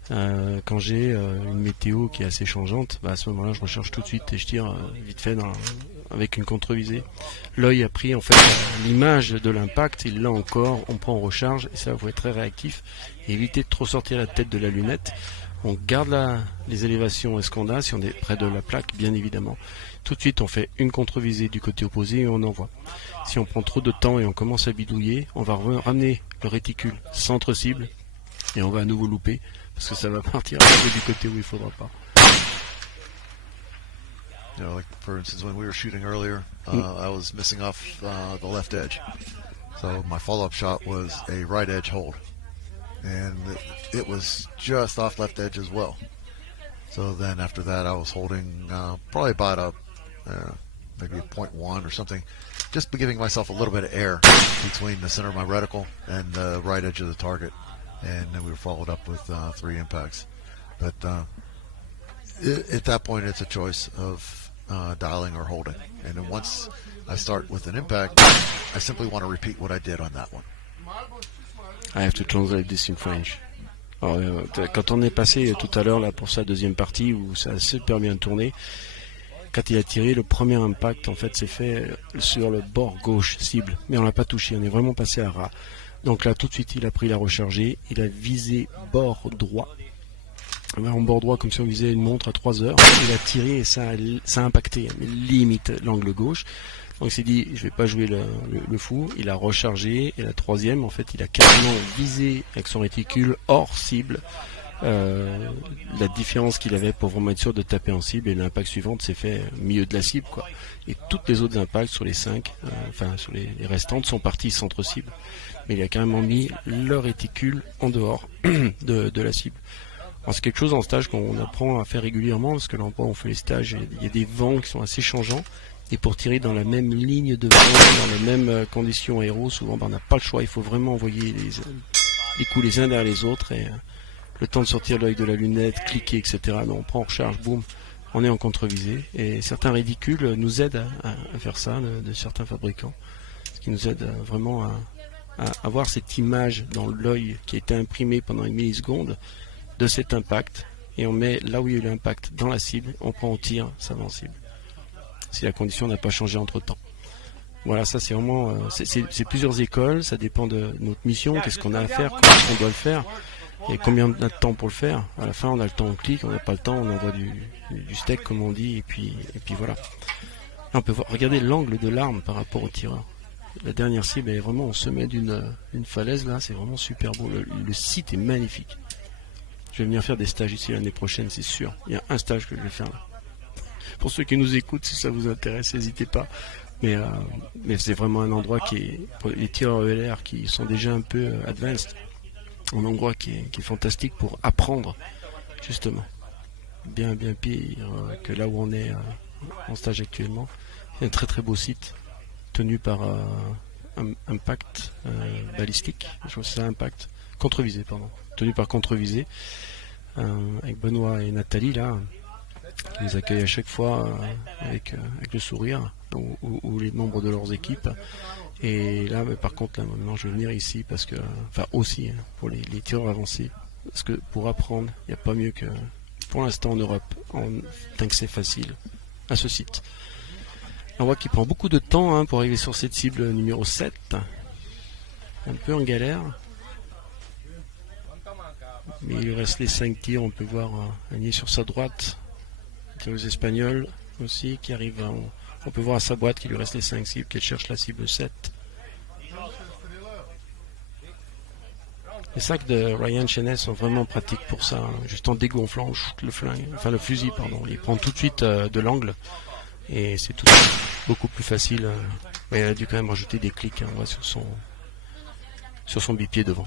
Quand j'ai une météo qui est assez changeante, à ce moment-là je recharge tout de suite et je tire vite fait avec une contre-visée. L'œil a pris en fait l'image de l'impact, il l'a encore, on prend en recharge et ça va faut être très réactif et éviter de trop sortir la tête de la lunette. On garde les élévations est-ce qu'on a, si on est près de la plaque bien évidemment. Tout de suite on fait une contre-visée du côté opposé et on envoie. Si on prend trop de temps et on commence à bidouiller, on va ramener le réticule centre-cible et on va à nouveau louper parce que ça va partir du côté où il ne faudra pas. You know, like for instance, when we were shooting earlier, I was missing off the left edge. So my follow-up shot was a right edge hold. and it was just off left edge as well. So then after that, I was holding probably about maybe a 0.1 or something, just giving myself a little bit of air between the center of my reticle and the right edge of the target, and then we were followed up with 3 impacts. But at that point, it's a choice of dialing or holding. And then once I start with an impact, I simply want to repeat what I did on that one. I have to translate this in French. Alors, quand on est passé tout à l'heure là pour sa deuxième partie où ça a super bien tourné, quand il a tiré, le premier impact en fait s'est fait sur le bord gauche cible, mais on l'a pas touché, on est vraiment passé à ras. Donc là tout de suite il a pris la rechargée, il a visé bord droit, en bord droit comme si on visait une montre à 3 heures, il a tiré et ça a impacté, mais limite l'angle gauche. Donc il s'est dit, je vais pas jouer le fou, il a rechargé, et la troisième, en fait, il a carrément visé avec son réticule hors cible la différence qu'il avait pour vraiment être sûr de taper en cible, et l'impact suivant s'est fait au milieu de la cible, quoi. Et toutes les autres impacts sur les 5, sur les restantes, sont partis centre-cible. Mais il a carrément mis le réticule en dehors de la cible. C'est quelque chose en stage qu'on apprend à faire régulièrement, parce que là on fait les stages, et il y a des vents qui sont assez changeants. Et pour tirer dans la même ligne de vent, dans les mêmes conditions aéro, souvent on n'a pas le choix, il faut vraiment envoyer les coups les uns derrière les autres, et le temps de sortir l'œil de la lunette, cliquer, etc. Mais on prend en recharge, boum, on est en contre-visée. Et certains ridicules nous aident à faire ça, de certains fabricants, ce qui nous aide vraiment à avoir cette image dans l'œil qui a été imprimée pendant une milliseconde de cet impact, et on met là où il y a eu l'impact dans la cible, on prend, on tire, ça va en cible. Si la condition n'a pas changé entre temps. Voilà, ça c'est vraiment, c'est plusieurs écoles, ça dépend de notre mission, qu'est-ce qu'on a à faire, comment on doit le faire, et combien on a de temps pour le faire. À la fin, on a le temps, on clique, on n'a pas le temps, on envoie du steak comme on dit, et puis voilà. Là, on peut voir, regardez l'angle de l'arme par rapport au tireur. La dernière cible est vraiment au sommet d'une falaise, là, c'est vraiment super beau. Le site est magnifique. Je vais venir faire des stages ici l'année prochaine, c'est sûr. Il y a un stage que je vais faire là. Pour ceux qui nous écoutent, si ça vous intéresse, n'hésitez pas. Mais c'est vraiment un endroit qui est, pour les tireurs ELR qui sont déjà un peu advanced, un endroit qui est fantastique pour apprendre, justement. Bien pire que là où on est en stage actuellement. C'est un très très beau site, tenu par Impact Ballistics, je crois que c'est ça, Impact, Contre-visé, pardon. Tenu par Contre-visé, avec Benoît et Nathalie, là. Qui nous accueillent à chaque fois avec le sourire, ou les membres de leurs équipes. Et là, par contre, là, maintenant, je vais venir ici parce que, enfin aussi, pour les tireurs avancés, parce que pour apprendre, il n'y a pas mieux que, pour l'instant en Europe, tant que c'est facile, à ce site. On voit qu'il prend beaucoup de temps pour arriver sur cette cible numéro 7, un peu en galère. Mais il lui reste les 5 tirs, on peut voir Agnier sur sa droite. Les Espagnols aussi qui arrivent, on peut voir à sa boîte qu'il lui reste les 5 cibles, qu'elle cherche la cible 7. Les sacs de Ryan Cheney sont vraiment pratiques pour ça, juste en dégonflant le fusil, pardon. Il prend tout de suite de l'angle et c'est tout beaucoup plus facile. Mais il a dû quand même rajouter des clics sur son bipied devant.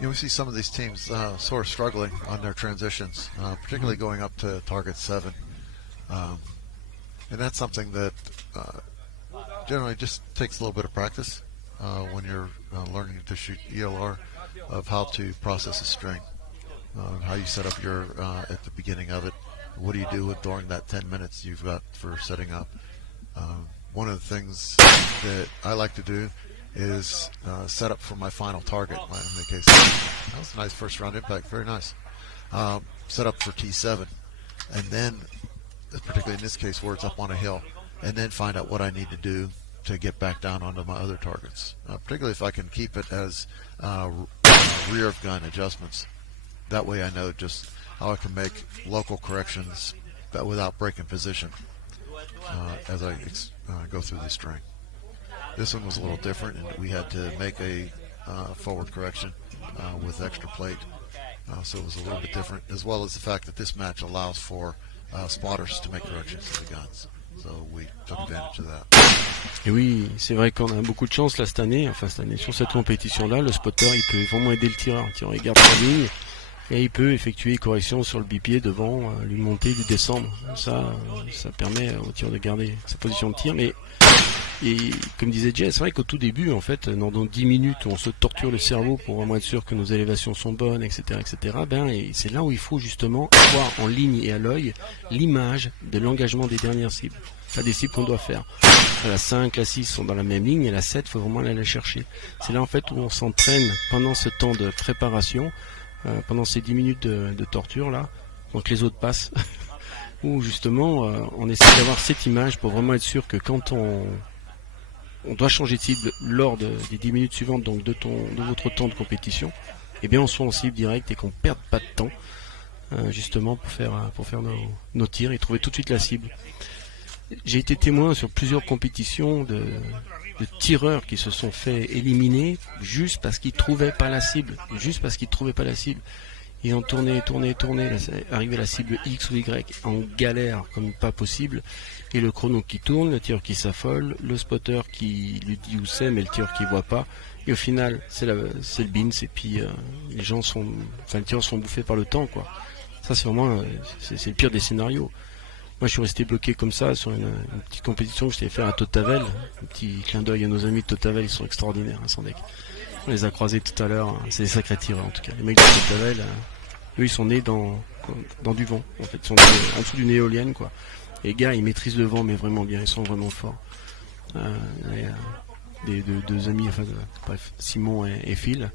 We see some of these teams sort of struggling on their transitions, particularly going up to target 7. And that's something that generally just takes a little bit of practice when you're learning to shoot ELR, of how to process a string, how you set up your at the beginning of it. What do you do during that 10 minutes you've got for setting up? One of the things that I like to do is set up for my final target. In the case, that was a nice first round impact, very nice. Set up for T7, and then, particularly in this case where it's up on a hill, and then find out what I need to do to get back down onto my other targets. Particularly if I can keep it as rear of gun adjustments. That way I know just how I can make local corrections without breaking position as I go through the string. This one was a little different, and we had to make a forward correction with extra plate. So it was a little bit different, as well as the fact that this match allows for spotters to make corrections to the guns. So we took advantage of that. Et oui, c'est vrai qu'on a beaucoup de chance là cette année, sur cette compétition-là, le spotter il peut vraiment aider le tireur. Le tireur il garde sa ligne et il peut effectuer les corrections sur le bipied devant, lui monter, lui descendre. Ça permet au tireur de garder sa position de tir. Mais et comme disait Jay, c'est vrai qu'au tout début, en fait, dans 10 minutes où on se torture le cerveau pour vraiment être sûr que nos élévations sont bonnes, etc., et c'est là où il faut justement avoir en ligne et à l'œil l'image de l'engagement des dernières cibles. Enfin, des cibles qu'on doit faire. La 5, la 6 sont dans la même ligne et la 7, il faut vraiment aller la chercher. C'est là en fait où on s'entraîne pendant ce temps de préparation, pendant ces 10 minutes de torture là, donc les autres passent, où justement on essaie d'avoir cette image pour vraiment être sûr que quand on doit changer de cible lors des 10 minutes suivantes, donc de votre temps de compétition, eh bien on soit en cible directe et qu'on perde pas de temps, justement pour faire nos tirs et trouver tout de suite la cible. J'ai été témoin sur plusieurs compétitions de tireurs qui se sont fait éliminer juste parce qu'ils trouvaient pas la cible, Ils ont tourné, arrivé à la cible X ou Y en galère comme pas possible, et le chrono qui tourne, le tireur qui s'affole, le spotter qui lui dit où c'est, mais le tireur qui voit pas, et au final c'est le bins, et puis les tireurs sont bouffés par le temps, quoi. Ça c'est vraiment c'est le pire des scénarios. Moi je suis resté bloqué comme ça sur une petite compétition que je t'avais fait à Totavel. Un petit clin d'œil à nos amis de Totavel, ils sont extraordinaires, sans deck. On les a croisés tout à l'heure, c'est des sacrés tireurs en tout cas. Les mecs de Totavel, eux ils sont nés dans du vent, en fait, ils sont nés en dessous d'une éolienne, quoi. Et les gars ils maîtrisent le vent mais vraiment bien, ils sont vraiment forts. Deux amis, bref, Simon et Phil.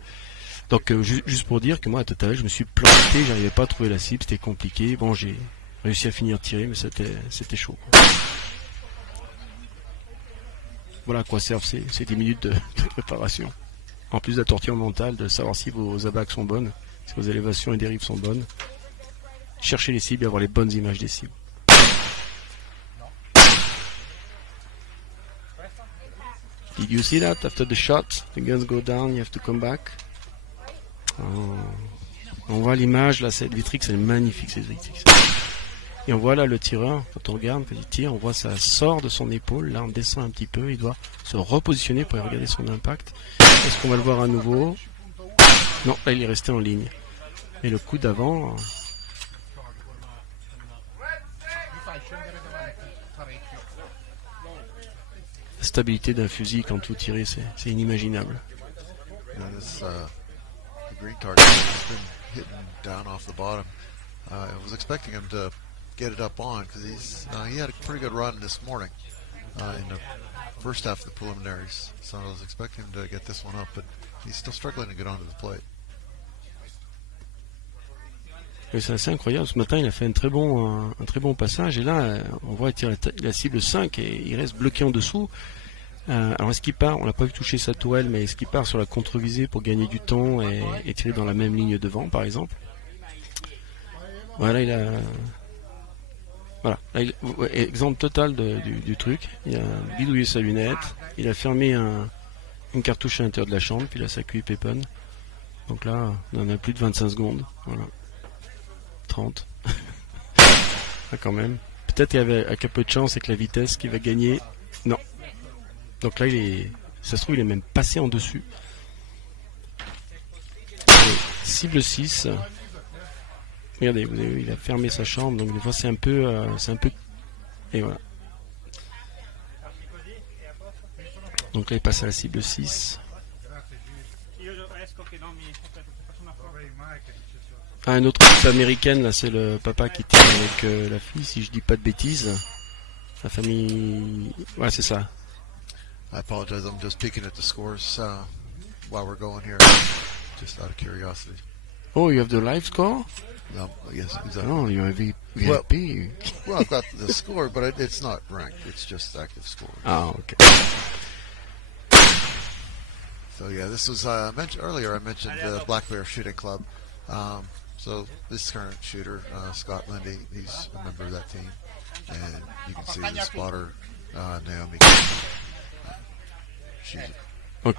Donc juste pour dire que moi à Totavel je me suis planté, j'arrivais pas à trouver la cible, c'était compliqué. Bon, j'ai réussi à finir tirer, mais c'était chaud, quoi. Voilà à quoi servent ces 10 minutes de préparation. En plus de la torture mentale, de savoir si vos abacs sont bonnes, si vos élévations et dérives sont bonnes. Chercher les cibles et avoir les bonnes images des cibles. Did you see that? After the shot, the guns go down, you have to come back. On voit l'image, là, cette Vitrix, elle est magnifique, cette Vitrix. Et on voit là le tireur, quand on regarde, quand il tire, on voit ça sort de son épaule, là on descend un petit peu, il doit se repositionner pour regarder son impact. Est-ce qu'on va le voir à nouveau? Non, là il est resté en ligne. Et le coup d'avant... La stabilité d'un fusil quand vous tirez, c'est inimaginable. The green target has been hitting down off the bottom. I was expecting him to get it up on because he had a pretty good run this morning in the first half of the preliminaries. So I was expecting him to get this one up, but he's still struggling to get onto the plate. C'est assez incroyable. Ce matin, il a fait un très bon passage. Et là, on voit qu'il tire la cible 5 et il reste bloqué en dessous. Alors, est-ce qu'il part? On l'a pas vu toucher sa tourelle, mais est-ce qu'il part sur la contre-visée pour gagner du temps et tirer dans la même ligne devant, par exemple? Voilà, voilà, exemple total du truc. Il a bidouillé sa lunette, il a fermé une cartouche à l'intérieur de la chambre, puis il a sa QI Pepon. Donc là, on en a plus de 25 secondes. Voilà. 30. Ah, quand même. Peut-être avec un peu de chance avec la vitesse qu'il va gagner. Non. Donc là, ça se trouve, il est même passé en dessus. Et cible 6. Regardez, vous avez vu, il a fermé sa chambre, donc des fois c'est un peu, et voilà. Donc là il passe à la cible 6. Ah, une autre équipe américaine, là c'est le papa qui tire avec la fille, si je dis pas de bêtises. La famille, ouais c'est ça. I apologize, I'm just peeking at the scores while we're going here, just out of curiosity. Oh, you have the live score? No, yes, exactly. Oh, you're a VIP. Well, I've got the score, but it's not ranked. It's just active score. Oh, okay. So yeah, this was earlier. I mentioned the Black Bear Shooting Club. So this current shooter, Scott Lindy, he's a member of that team, and you can see the spotter, Naomi. She's had a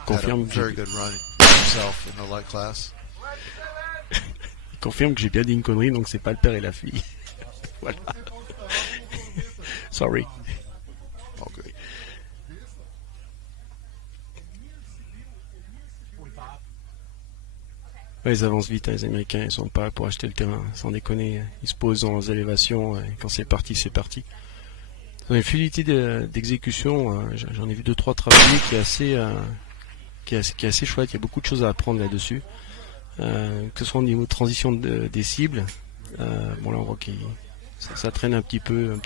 very good run herself in the light class. Il confirme que j'ai bien dit une connerie, donc c'est pas le père et la fille. Voilà. Sorry. Ouais, ils avancent vite, hein, les Américains, ils sont pas là pour acheter le terrain, sans déconner. Ils se posent dans les élévations, et quand c'est parti, c'est parti. Dans une fluidité d'exécution, j'en ai vu 2-3 travailler qui est assez chouette. Il y a beaucoup de choses à apprendre là-dessus, que ce soit au niveau de transition des cibles. Bon là on voit que ça traîne un petit peu,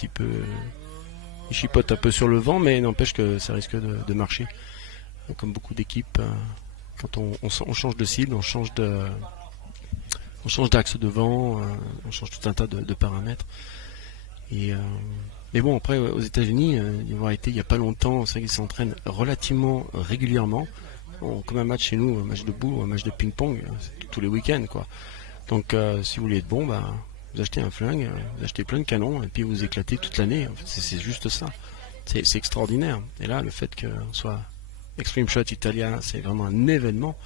il chipote un peu sur le vent, mais n'empêche que ça risque de marcher. Comme beaucoup d'équipes, quand on change de cible, on change d'axe de vent, on change tout un tas de paramètres. Mais bon, après, aux États-Unis, il n'y a pas longtemps, c'est vrai qu'ils s'entraînent relativement régulièrement. Bon, comme un match chez nous, un match de boule, un match de ping-pong, c'est tous les week-ends, quoi. Donc, si vous voulez être bon, vous achetez un flingue, vous achetez plein de canons, et puis vous éclatez toute l'année. En fait, c'est juste ça. C'est extraordinaire. Et là, le fait qu'on soit Extreme Shot Italia, c'est vraiment un événement.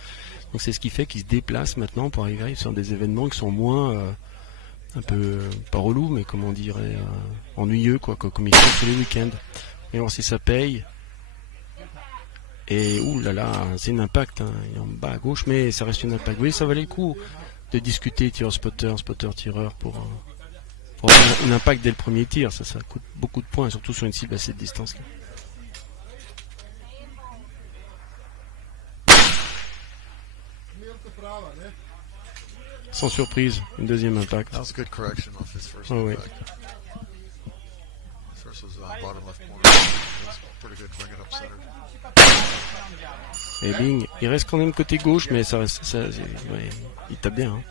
Donc, c'est ce qui fait qu'ils se déplacent maintenant pour arriver sur des événements qui sont moins... un peu, pas relou, mais comment on dirait, ennuyeux, quoi, comme ils font tous les week-ends. Et voir si ça paye. Et oulala, c'est une impact, hein, il est en bas à gauche, mais ça reste une impact. Oui, ça valait le coup de discuter tireur-spotter, spotter-tireur pour avoir un impact dès le premier tir. Ça coûte beaucoup de points, surtout sur une cible à cette distance-là. Sans surprise, une deuxième impact. That was a good correction off his first Oh, impact. First was bottom left corner. That's pretty good. Bring it up center. Et bing, il reste quand même côté gauche, mais ça reste, ouais, il tape bien. Hein.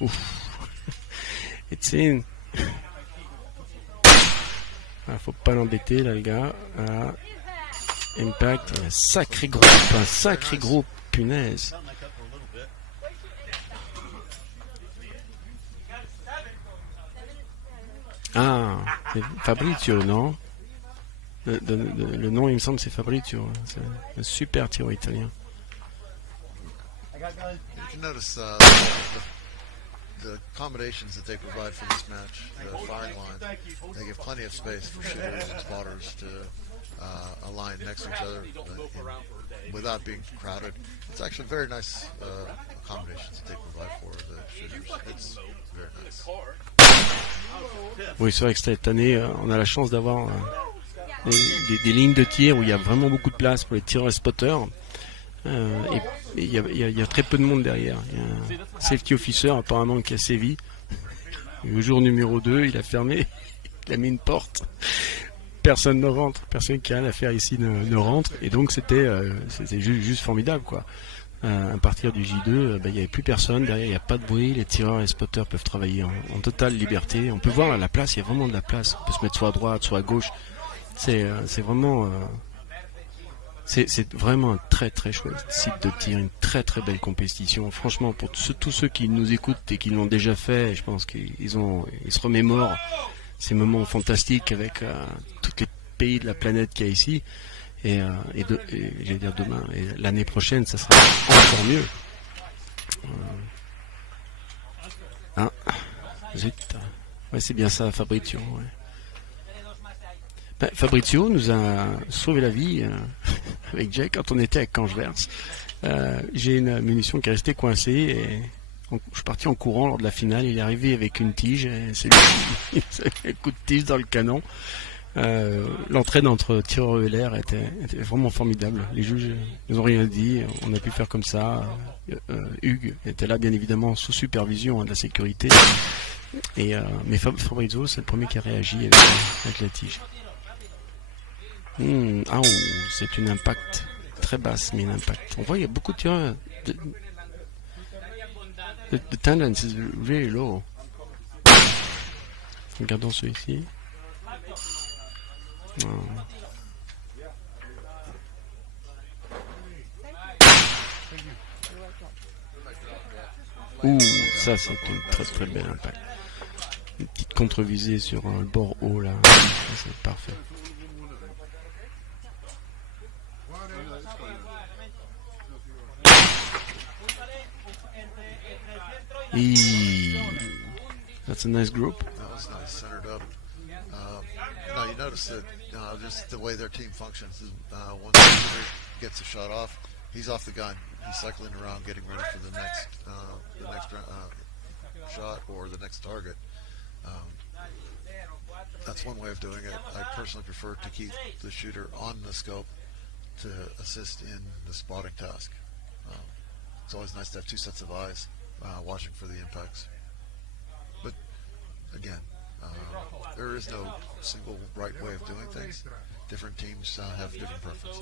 Ouf. It's in. Ah, faut pas l'embêter là, le gars. Ah. Impact, un sacré groupe, punaise. Ah, c'est Fabrizio, non? Le nom, il me semble, c'est Fabrizio. C'est un super tireur italien. You can notice the accommodations that they provide for this match, the firing line. They give plenty of space for shooters and spotters to align next to each other without being crowded. It's actually very nice accommodations that they provide for the shooters. It's very nice. Oui, c'est vrai que cette année, on a la chance d'avoir des lignes de tir où il y a vraiment beaucoup de place pour les tireurs et spotters. Et il y a très peu de monde derrière. Il y a un safety officer apparemment qui a sévi. Le jour numéro 2, il a fermé, il a mis une porte. Personne ne rentre, personne qui a rien à faire ici ne rentre. Et donc c'était juste formidable, quoi. À partir du J2, il n'y avait plus personne, derrière il n'y a pas de bruit, les tireurs et les spotters peuvent travailler en totale liberté. On peut voir la place, il y a vraiment de la place. On peut se mettre soit à droite, soit à gauche. C'est vraiment un très très chouette site de tir, une très très belle compétition. Franchement, pour tous ceux qui nous écoutent et qui l'ont déjà fait, je pense qu'ils se remémorent ces moments fantastiques avec tous les pays de la planète qu'il y a ici. Et j'allais dire demain, et l'année prochaine, ça sera encore mieux. Ah, zut. Ouais, c'est bien ça, Fabrizio. Ouais. Ben, Fabrizio nous a sauvé la vie avec Jake quand on était à Cangeverse. J'ai une munition qui est restée coincée et je suis parti en courant lors de la finale. Il est arrivé avec une tige et c'est lui qui a un coup de tige dans le canon. L'entraide entre tireurs ELR était vraiment formidable. Les juges nous ont rien dit, on a pu faire comme ça. Hugues était là bien évidemment sous supervision de la sécurité. Mais Fabrizio c'est le premier qui a réagi avec la tige. C'est une impact très basse, mais une impact. On voit il y a beaucoup de tireurs. The tendance is very low. Regardons celui-ci. Ça c'est une très très belle impact. Une petite contre-visée sur un bord haut là, c'est parfait. That's a nice group. That was nice, centered up. No, you notice that just the way their team functions is once he gets a shot off, he's off the gun. He's cycling around, getting ready for the next shot or the next target. That's one way of doing it. I personally prefer to keep the shooter on the scope to assist in the spotting task. It's always nice to have two sets of eyes watching for the impacts. But again, there is no single right way of doing things. Different teams have different preferences.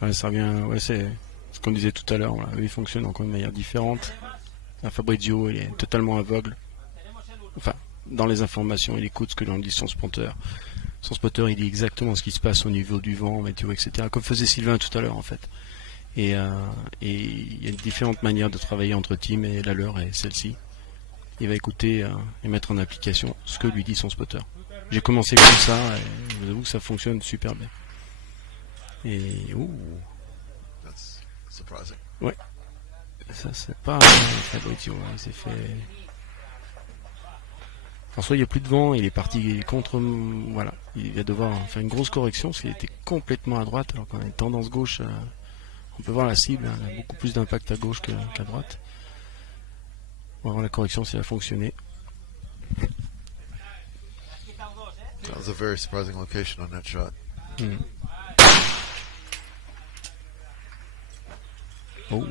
Ouais, ça revient, ouais, c'est ce qu'on disait tout à l'heure. Voilà. Eux, ils fonctionnent encore de manière différente. Fabrizio, il est totalement aveugle. Enfin, dans les informations, il écoute ce que l'on dit son spotter. Son spotter, il dit exactement ce qui se passe au niveau du vent, météo, etc. Comme faisait Sylvain tout à l'heure, en fait. Et il y a différentes manières de travailler entre teams, et la leur est celle-ci. Il va écouter et mettre en application ce que lui dit son spotter. J'ai commencé comme ça, et je vous avoue que ça fonctionne super bien. Et That's surprising. ouais, ça c'est pas Fabrizio, il s'est fait. François, il n'y a plus de vent, il est parti contre. Voilà, il va devoir faire une grosse correction parce qu'il était complètement à droite, alors qu'on a une tendance gauche. On peut voir la cible, hein, elle a beaucoup plus d'impact à gauche qu'à droite. On va voir la correction si elle a fonctionné. That was a very surprising location on that shot. Oh.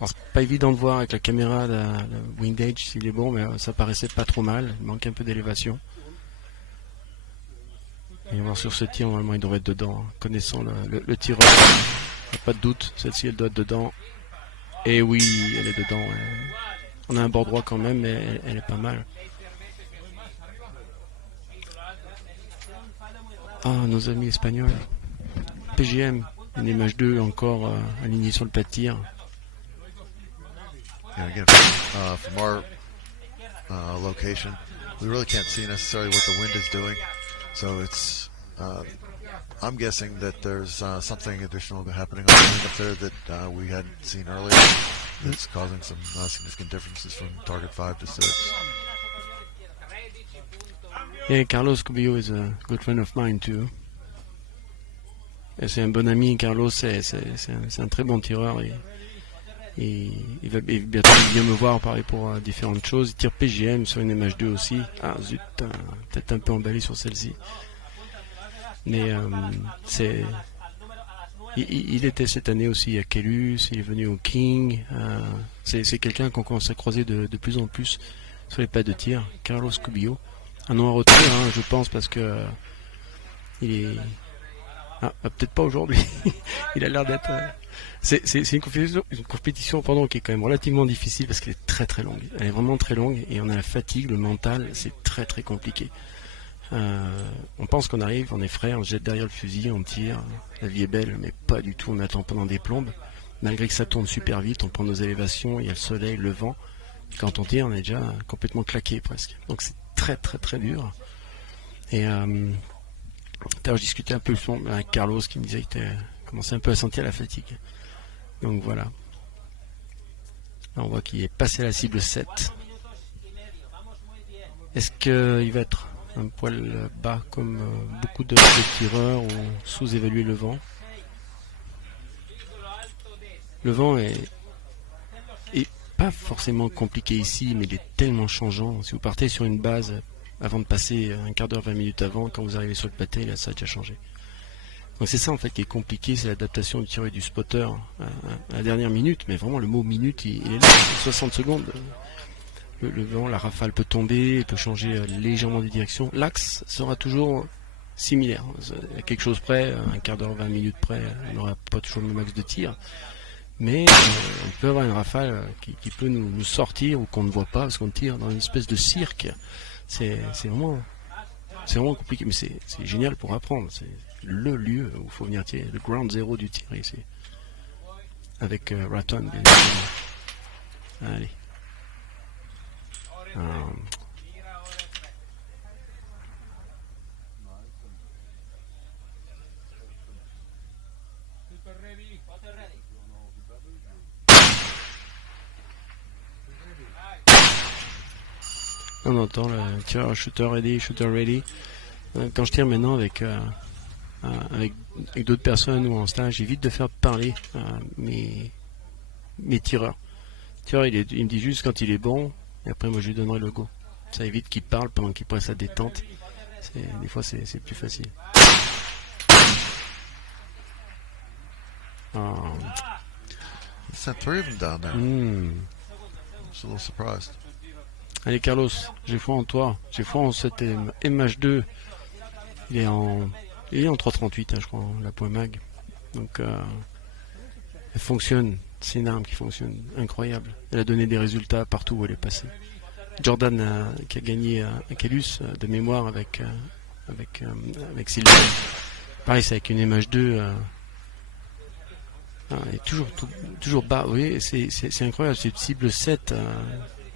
Alors c'est pas évident de voir avec la caméra le windage s'il est bon, mais ça paraissait pas trop mal, il manque un peu d'élévation. Et on va voir sur ce tir, normalement il devrait être dedans, hein. Connaissant le tireur, il n'y a pas de doute, celle-ci elle doit être dedans. Et oui, elle est dedans. Ouais. On a un bord droit quand même, mais elle est pas mal. Ah, nos amis espagnols. PGM, une image 2 encore alignée sur le pas de tir. Yeah, again, from our location, we really can't see necessarily what the wind is doing. So it's, I'm guessing that there's something additional happening on the wind up there that we hadn't seen earlier that's causing some significant differences from target 5 to 6. Yeah, Carlos Cubillo is a good friend of mine too. Et c'est un bon ami, Carlos, c'est un très bon tireur. Et il va bientôt bien me voir pareil pour différentes choses. Il tire PGM sur une MH2 aussi. Ah zut, peut-être un peu emballé sur celle-ci. Mais il était cette année aussi à Kelus, il est venu au King. C'est quelqu'un qu'on commence à croiser de plus en plus sur les pas de tir. Carlos Cubillo. Un nom à retenir, hein, je pense, parce que il est... Ah, peut-être pas aujourd'hui. Il a l'air d'être... C'est une compétition qui est quand même relativement difficile parce qu'elle est très très longue. Elle est vraiment très longue et on a la fatigue, le mental, c'est très très compliqué. On pense qu'on arrive, on est frais, on se jette derrière le fusil, on tire, la vie est belle, mais pas du tout, on attend pendant des plombes. Malgré que ça tourne super vite, on prend nos élévations, il y a le soleil, le vent. Et quand on tire, on est déjà complètement claqué presque. Donc c'est très très très dur. Et je discutais un peu avec Carlos qui me disait qu'il commençait un peu à sentir la fatigue. Donc voilà. Là, on voit qu'il est passé à la cible 7. Est-ce qu'il va être un poil bas comme beaucoup de tireurs ou sous-évaluer le vent? Le vent est pas forcément compliqué ici, mais il est tellement changeant. Si vous partez sur une base avant de passer un quart d'heure, 20 minutes avant, quand vous arrivez sur le pâté, là, ça a déjà changé. Donc c'est ça en fait qui est compliqué, c'est l'adaptation du tireur et du spotter à la dernière minute, mais vraiment le mot minute, il est là, 60 secondes. Le vent, la rafale peut tomber, il peut changer légèrement de direction. L'axe sera toujours similaire. À quelque chose près, un quart d'heure, 20 minutes près, on n'aura pas toujours le même axe de tir. Mais on peut avoir une rafale qui peut nous sortir ou qu'on ne voit pas parce qu'on tire dans une espèce de cirque. C'est vraiment compliqué, mais c'est génial pour apprendre. C'est le lieu où il faut venir tirer, le ground zero du tir ici. Avec Raton, bien évidemment. Allez. On entend le tireur shooter ready. Quand je tire maintenant avec d'autres personnes ou en stage, j'évite de faire parler mes tireurs. Le tireur, il me dit juste quand il est bon, et après moi je lui donnerai le go. Ça évite qu'il parle pendant qu'il prend sa détente. Des fois c'est plus facile. He sent 3 of them down there. I'm just a little surprised. Allez Carlos, j'ai foi en toi. J'ai foi en cette MH2. Il est en 3.38 je crois, la point mag. Donc elle fonctionne. C'est une arme qui fonctionne incroyable. Elle a donné des résultats partout où elle est passée. Jordan qui a gagné à Calus de mémoire avec Sylvain. Pareil, c'est avec une MH2. Et toujours bas. Oui, c'est incroyable. C'est cible 7.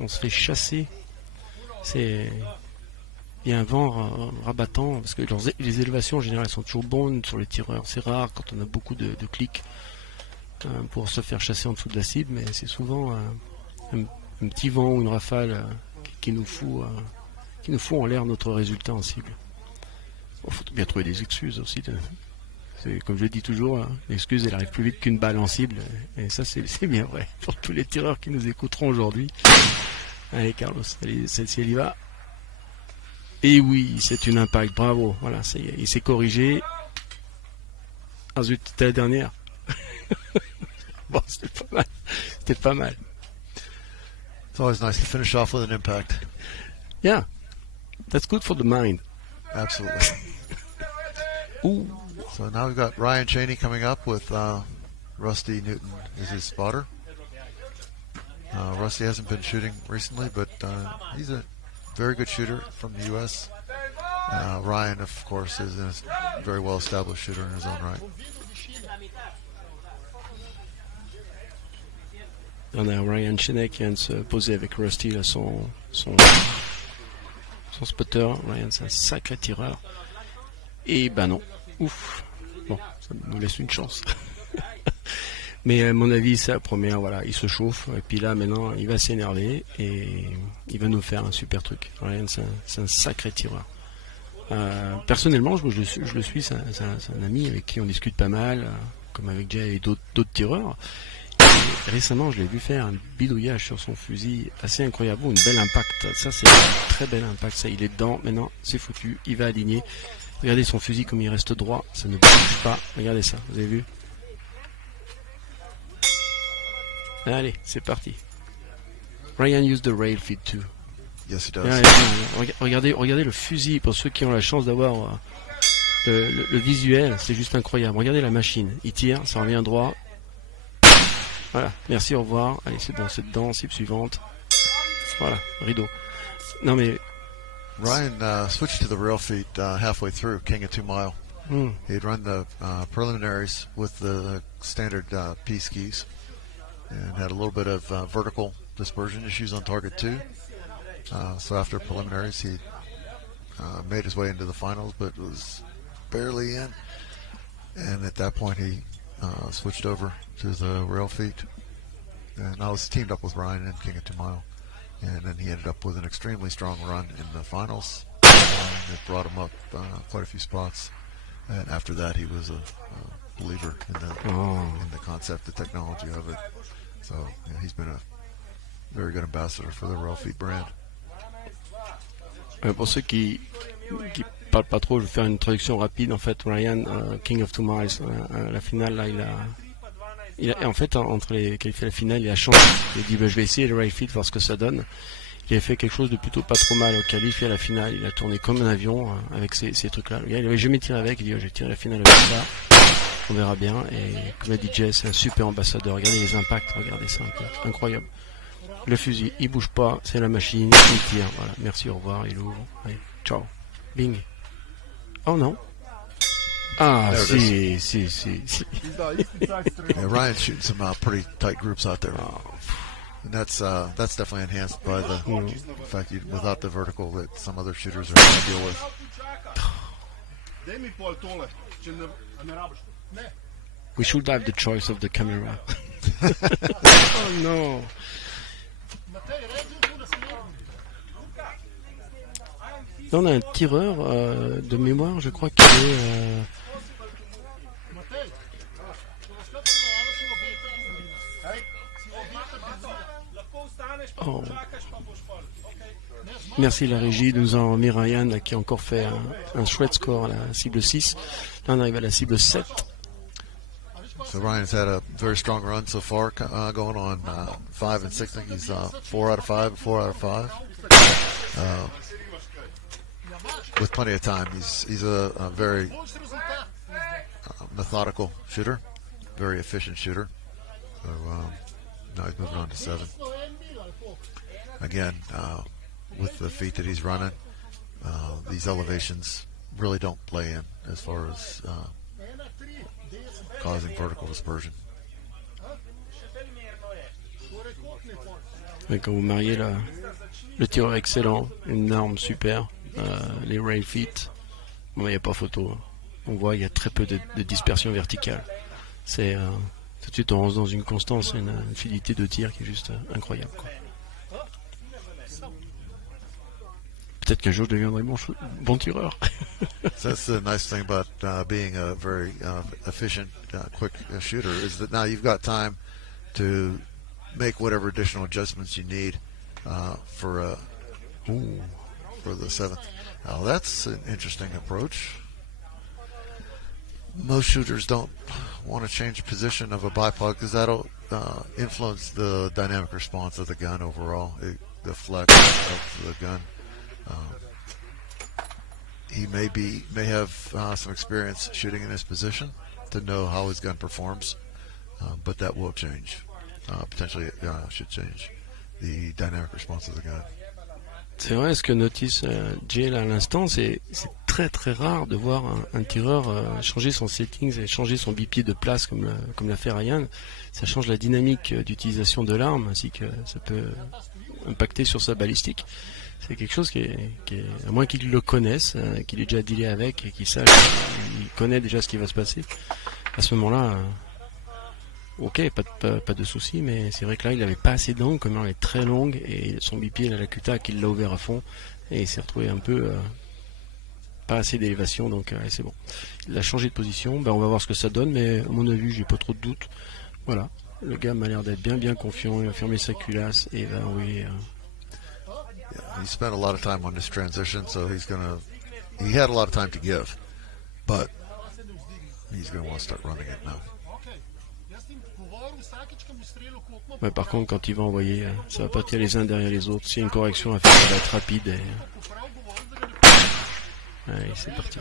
On se fait chasser. Il y a un vent rabattant parce que les élévations en général sont toujours bonnes sur les tireurs. C'est rare quand on a beaucoup de clics pour se faire chasser en dessous de la cible, mais c'est souvent un petit vent ou une rafale qui nous fout en l'air notre résultat en cible. Il faut bien trouver des excuses aussi. Comme je le dis toujours, l'excuse elle arrive plus vite qu'une balle en cible, et ça c'est bien vrai pour tous les tireurs qui nous écouteront aujourd'hui. Allez Carlos, allez, celle-ci elle y va. Et oui, c'est une impact, bravo. Voilà, ça y est, il s'est corrigé. Ah zut, c'était la dernière. Bon, c'était pas mal. It's always nice to finish off with an impact. Yeah, that's good for the mind. Absolutely. Ooh. So now we've got Ryan Cheney coming up with Rusty Newton as his spotter. Rusty hasn't been shooting recently, but he's a very good shooter from the U.S. Ryan, of course, is a very well-established shooter in his own right. On a Ryan Cheney qui vient de se poser avec Rusty, là, son spotter. Ryan, c'est un sacré tireur. Et ben non. Ouf. Bon, ça nous laisse une chance. Mais à mon avis, c'est la première, voilà, il se chauffe. Et puis là, maintenant, il va s'énerver et il va nous faire un super truc. Ryan, c'est un sacré tireur. Personnellement, je le suis, c'est un ami avec qui on discute pas mal, comme avec Jay et d'autres tireurs. Et récemment, je l'ai vu faire un bidouillage sur son fusil assez incroyable, une belle impact. Ça, c'est un très bel impact. Ça, il est dedans. Maintenant, c'est foutu. Il va aligner. Regardez son fusil comme il reste droit. Ça ne bouge pas. Regardez ça. Vous avez vu? Allez, c'est parti. Ryan used the rail feed too. Yes, he does. Regardez le fusil. Pour ceux qui ont la chance d'avoir le visuel, c'est juste incroyable. Regardez la machine. Il tire, ça revient droit. Voilà, merci, au revoir. Allez, c'est bon, c'est dedans, cible suivante. Voilà, rideau. Non mais... Ryan switched to the rail feet halfway through King of 2 Mile. He'd run the preliminaries with the standard P skis and had a little bit of vertical dispersion issues on target 2. So after preliminaries, he made his way into the finals, but was barely in. And at that point, he switched over to the rail feet. And I was teamed up with Ryan in King of 2 Mile. And then he ended up with an extremely strong run in the finals. It brought him up quite a few spots. And after that, he was a believer in the concept, the technology of it. So yeah, he's been a very good ambassador for the rail feet brand. Pour ceux qui parlent pas trop, je vais faire une traduction rapide. En fait, Ryan, King of 2 Miles, la finale, là, il a en fait, entre les qualifiés et la finale, il a changé. Il a dit, je vais essayer le rail feed, voir ce que ça donne. Il a fait quelque chose de plutôt pas trop mal au qualif et à la finale. Il a tourné comme un avion avec ces trucs-là. Le gars, il avait jamais tiré avec. Il dit, je vais tirer la finale avec ça. On verra bien. Et comme a dit Jay, c'est un super ambassadeur. Regardez les impacts. Regardez ça. Incroyable. Le fusil, il bouge pas. C'est la machine. Il tire. Voilà. Merci, au revoir. Il ouvre. Allez, ciao. Bing. Oh non. Ah, si. Yeah, Ryan's shooting some pretty tight groups out there. And that's definitely enhanced by the fact without the vertical that some other shooters are going to deal with. We should have the choice of the camera. Oh no. Là, on a un tireur de mémoire, je crois qu'il est... Oh. Merci la régie de nous en remettre Ryan là, qui a encore fait un chouette score à la cible 6. Là, on arrive à la cible 7. So Ryan's had a very strong run so far, going on 5 and 6. I think he's 4 out of 5, 4 out of 5. With plenty of time, he's a very methodical shooter, very efficient shooter. So now he's moving on to 7. Again, with the feet that he's running, these elevations really don't play in as far as causing vertical dispersion. Et quand vous mariez le tireur excellent, une arme super, les rail feet, il n'y a pas photo. On voit il y a très peu de dispersion verticale. C'est tout de suite on rentre dans une constance, une fidélité de tir qui est juste incroyable, quoi. Peut-être qu'un jour je deviendrai bon tireur. So that's the nice thing about being a very efficient, quick shooter is that now you've got time to make whatever additional adjustments you need for the 7th. Now that's an interesting approach. Most shooters don't want to change position of a bipod because that'll influence the dynamic response of the gun overall, the flex of the gun. He may have some experience shooting in this position to know how his gun performs, but that will change. Potentially, it should change the dynamic response of the gun. C'est vrai, ce que notice Jay là à l'instant, c'est très très rare de voir un tireur changer son settings et changer son bipied de place comme l'a fait Ryan. Ça change la dynamique d'utilisation de l'arme, ainsi que ça peut impacter sur sa balistique. C'est quelque chose qui est à moins qu'il le connaisse, qu'il ait déjà dealé avec et qu'il sache, il connaît déjà ce qui va se passer. À ce moment-là, ok, pas de souci, mais c'est vrai que là, il n'avait pas assez d'angle, comme elle est très longue, et son bipied, la cutac, il l'a ouvert à fond, et il s'est retrouvé un peu pas assez d'élévation, donc c'est bon. Il a changé de position, on va voir ce que ça donne, mais à mon avis, j'ai pas trop de doutes. Voilà, le gars m'a l'air d'être bien confiant, il va fermer sa culasse, et il va envoyer... He spent a lot of time on this transition, so he had a lot of time to give, but he's going to want to start running it now. Ouais, par contre, quand il va envoyer, ça va partir les uns derrière les autres. S'il y a une correction à faire, ça va être rapide. Allez, c'est parti.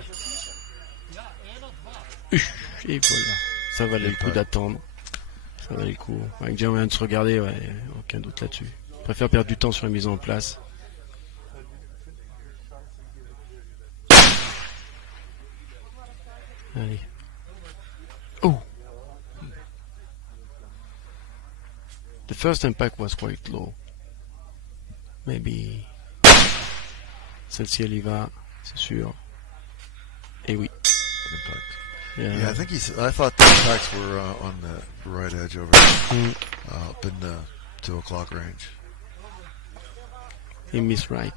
Et voilà. Ça valait le coup d'attendre. Ça valait le coup. Avec déjà moyen de se regarder, ouais, aucun doute là-dessus. Je préfère perdre du temps sur la mise en place. Allez. Oh! The first impact was quite low. Maybe. Celle-ci, elle y va, c'est sûr. Et oui. Yeah, I thought the impacts were on the right edge over there, up in the 2 o'clock range. He missed right.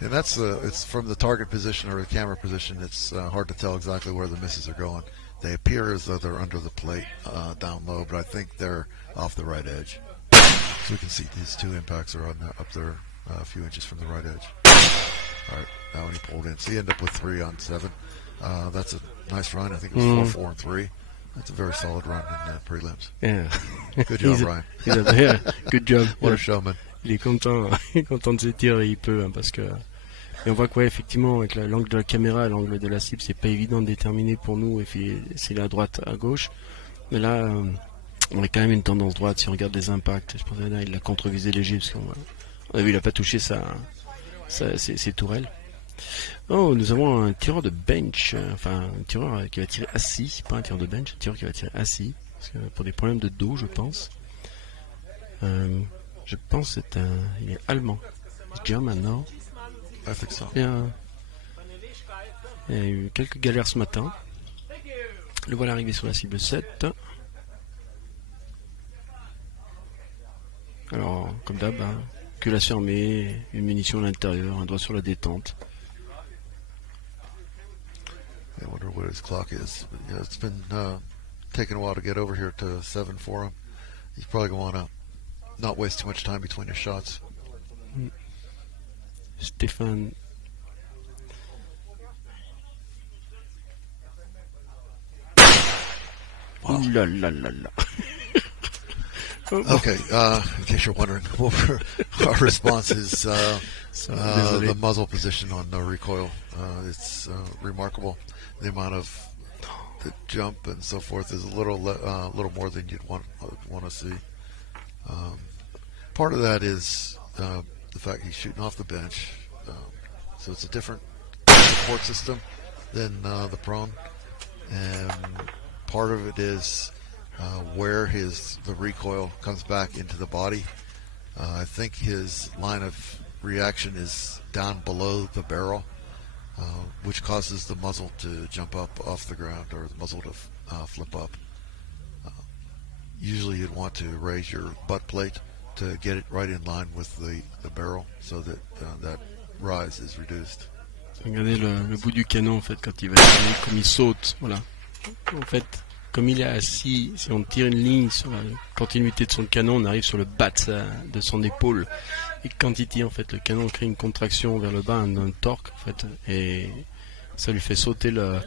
And that's it's from the target position or the camera position. It's hard to tell exactly where the misses are going. They appear as though they're under the plate down low, but I think they're off the right edge. So we can see these 2 impacts are up there a few inches from the right edge. All right, now when he pulled in, so he ended up with 3 on 7. That's a nice run. I think it was 4, 4, and 3. That's a very solid run in prelims. Yeah. Good job, Ryan. Yeah, good job. What a showman. Il est content de ses tirs et il peut, hein, parce que... Et on voit que, ouais, effectivement, avec l'angle de la caméra et l'angle de la cible, c'est pas évident de déterminer pour nous, et puis c'est à droite, à gauche. Mais là, on a quand même une tendance droite si on regarde les impacts. Je pense que là, il l'a contre-visé léger, parce qu'on a vu, il a pas touché ses tourelles. Oh, nous avons un tireur de bench, enfin, un tireur qui va tirer assis, pas un tireur de bench, un tireur qui va tirer assis, parce que pour des problèmes de dos, je pense. Je pense que il est allemand. German, non? I think so. Il y a eu quelques galères ce matin. Le voilà arrivé sur la cible 7. Alors, comme d'hab, hein, que la fermer, une munition à l'intérieur, un doigt sur la détente. I wonder what his clock is. But, yeah, it's been taking a while to get over here to 7 for him. He's probably going to not waste too much time between his shots. Stéphane. Wow. Ouh là là là là. Okay, in case you're wondering, our response is the muzzle position on the recoil. It's remarkable. The amount of the jump and so forth is a little more than you'd want to see. Part of that is the fact he's shooting off the bench, so it's a different support system than the prone, and part of it is where the recoil comes back into the body. I think his line of reaction is down below the barrel, which causes the muzzle to jump up off the ground or the muzzle to flip up. Usually you'd want to raise your butt plate to get it right in line with the barrel so that that rise is reduced. Regardez le bout du canon en fait quand il va tirer, comme il saute, voilà. En fait, comme il est assis, si on tire une ligne sur la continuité de son canon, on arrive sur le bas de son épaule. Et quand il tire, en fait, le canon crée une contraction vers le bas, un torque, en fait, et ça lui fait sauter le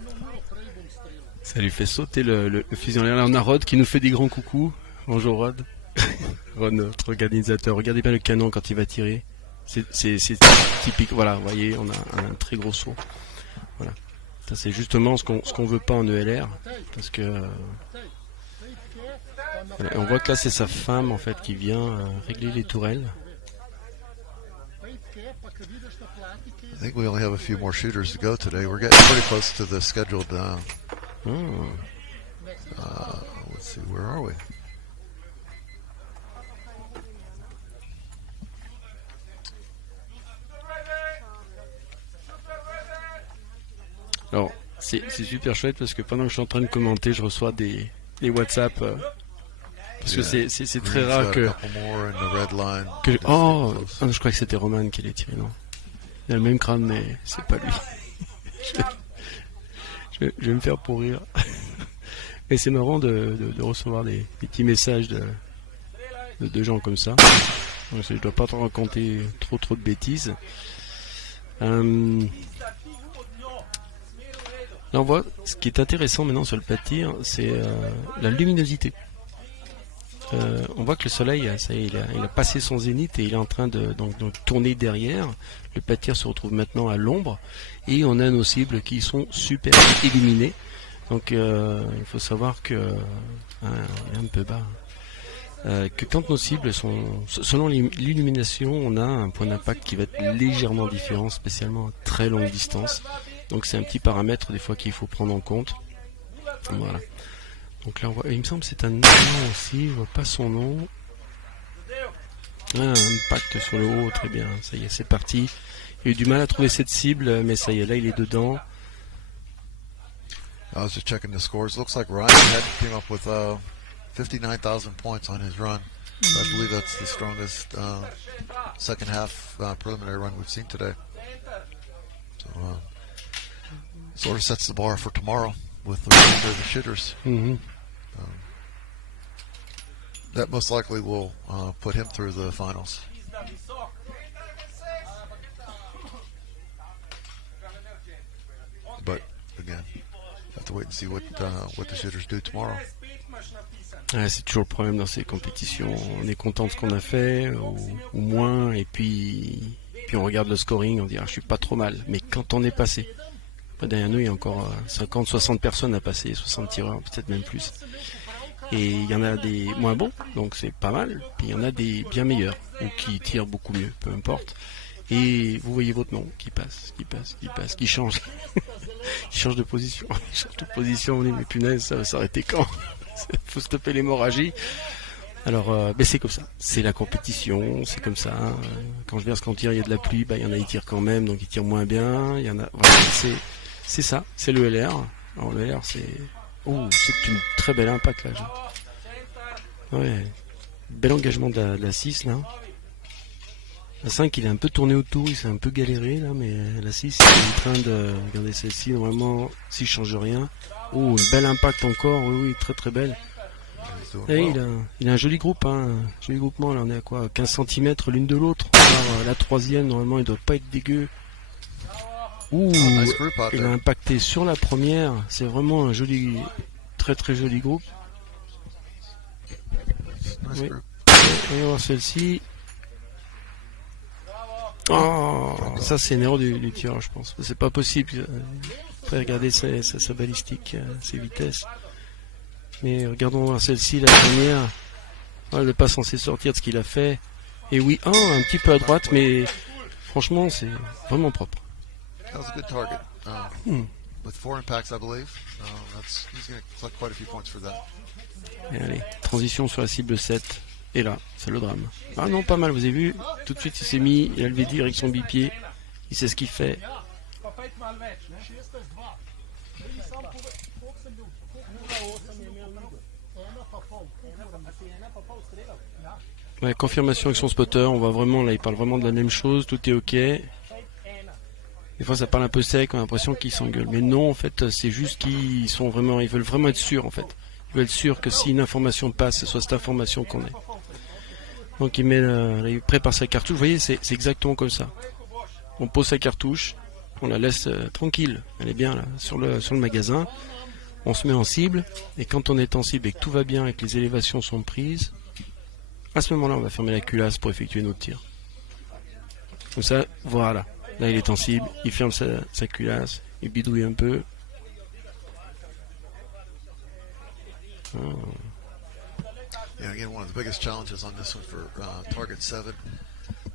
fusil en l'air. Là, on a Rod qui nous fait des grands coucous. Bonjour Rod. Rod, notre organisateur. Regardez bien le canon quand il va tirer. C'est typique. Voilà, vous voyez, on a un très gros saut. Voilà. Ça, c'est justement ce qu'on veut pas en ELR, parce que voilà. Et on voit que là c'est sa femme en fait qui vient régler les tourelles. I think we only have a few more shooters to go today. We're getting pretty close to the scheduled. Let's see, where are we? Alors, c'est super chouette parce que pendant que je suis en train de commenter, je reçois des WhatsApp. Parce que c'est très rare que je crois que c'était Roman qui l'ait tiré, non. Il a le même crâne, mais c'est pas lui. je vais me faire pourrir. Mais c'est marrant de recevoir des petits messages de gens comme ça. Donc, je dois pas te raconter trop de bêtises. Là on voit, ce qui est intéressant maintenant sur le pas de tir, c'est la luminosité. On voit que le soleil, ça y est, il a passé son zénith et il est en train de tourner derrière. Le pas de tir se retrouve maintenant à l'ombre et on a nos cibles qui sont super illuminées. Donc il faut savoir que un peu bas. Que quand nos cibles sont selon l'illumination, on a un point d'impact qui va être légèrement différent, spécialement à très longue distance. Donc c'est un petit paramètre des fois qu'il faut prendre en compte. Voilà. Donc là on voit, il me semble que c'est un allemand aussi, je vois pas son nom. Un impact sur le haut, très bien, ça y est, c'est parti. Il a eu du mal à trouver cette cible, mais ça y est, là il est dedans. I was just checking the scores. Looks like Ryan came up with 59,000 points on his run. So I believe that's the strongest second half preliminary run we've seen today. So sort of sets the bar for tomorrow with the remainder of the shooters. Mm-hmm. That most likely will put him through the finals. But again, have to wait and see what the shooters do tomorrow. Ouais, c'est toujours le problème dans ces compétitions. On est content de ce qu'on a fait, ou moins, et puis on regarde le scoring, on dit je suis pas trop mal. Mais quand on est passé, derrière nous il y a encore 50, 60 personnes à passer, 60 tireurs, peut-être même plus. Et il y en a des moins bons, donc c'est pas mal. Puis il y en a des bien meilleurs, ou qui tirent beaucoup mieux, peu importe. Et vous voyez votre nom qui passe, qui change. Qui change de position. Il change de position, on dit mais punaise, ça va s'arrêter quand? Faut stopper l'hémorragie. Alors, mais c'est comme ça. C'est la compétition, c'est comme ça. Quand je verse qu'on tire, il y a de la pluie, il y en a qui tirent quand même, donc ils tirent moins bien. Il y en a, voilà, c'est ça, c'est le LR. Alors le LR, c'est une très belle impact là. Ouais, bel engagement de la 6 là. La 5 il est un peu tourné autour, il s'est un peu galéré là, mais la 6 il est en train de regarder celle-ci, normalement si je change rien. Oh, une belle impact encore, oui, oui, très très belle. Et il a un joli groupe, hein, un joli groupement, là on est à quoi, 15 cm l'une de l'autre. La troisième normalement il doit pas être dégueu. Ouh, il a impacté sur la première, c'est vraiment un joli, très très joli groupe. Oui. On va voir celle-ci. Oh, ça c'est une erreur du tireur, je pense. C'est pas possible. Après, regardez sa balistique, ses vitesses. Mais regardons voir celle-ci, la première. Oh, elle n'est pas censée sortir de ce qu'il a fait. Et oui, un petit peu à droite, mais franchement, c'est vraiment propre. That was a good target. With 4 impacts, I believe. He's going to collect quite a few points for that. Et allez, transition sur la cible 7. Et là, c'est le drame. Ah non, pas mal, vous avez vu. Tout de suite, il s'est mis, il a levé direction bipied. Il sait ce qu'il fait. Ouais, confirmation avec son spotter. On voit vraiment, là, il parle vraiment de la même chose. Tout est ok. Des fois, ça parle un peu sec. On a l'impression qu'ils s'engueulent. Mais non, en fait, c'est juste qu'ils sont vraiment, ils veulent vraiment être sûrs, en fait. Ils veulent être sûrs que si une information passe, ce soit cette information qu'on ait. Donc il prépare sa cartouche, vous voyez, c'est exactement comme ça. On pose sa cartouche, on la laisse tranquille, elle est bien là, sur le magasin. On se met en cible, et quand on est en cible et que tout va bien et que les élévations sont prises, à ce moment-là, on va fermer la culasse pour effectuer notre tir. Comme ça, voilà. Là, il est en cible, il ferme sa culasse, il bidouille un peu. Yeah, again, one of the biggest challenges on this one for target 7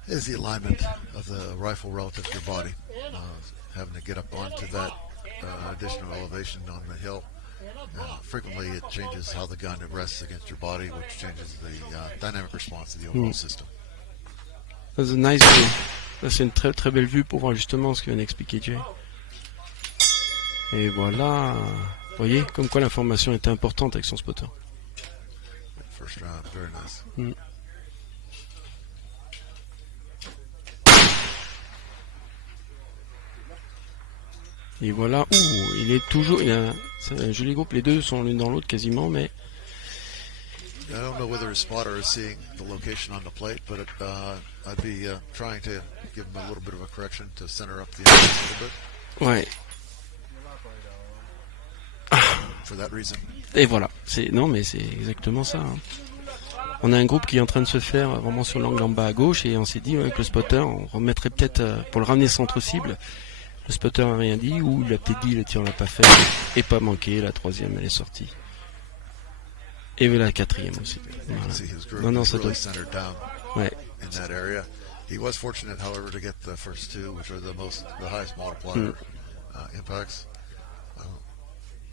is the alignment of the rifle relative to your body. Having to get up onto that additional elevation on the hill. Frequently it changes how the gun rests against your body, which changes the dynamic response of the overall system. That's a nice view. Ça, c'est une très très belle vue pour voir justement ce que vient d'expliquer Jay. Et voilà. Vous voyez, comme quoi l'information était importante avec son spotter. First round, very nice. Et voilà, il est toujours, c'est un joli groupe, les deux sont l'une dans l'autre quasiment, mais... I don't know whether his spotter is seeing the location on the plate, but I'd be trying to give him a little bit of a correction to center up the impact a little bit. Ouais. For that reason. Et voilà, non mais c'est exactement ça. Hein. On a un groupe qui est en train de se faire vraiment sur l'angle en bas à gauche et on s'est dit avec le spotter, on remettrait peut-être pour le ramener centre cible. Le spotter n'a rien dit ou il a peut-être dit le tir on l'a pas fait et pas manqué. La troisième elle est sortie. Et la quatrième aussi. Voilà. Non, ça doit. Ouais. In that area, he was fortunate, however, to get the first two, which are the highest multiplier impacts.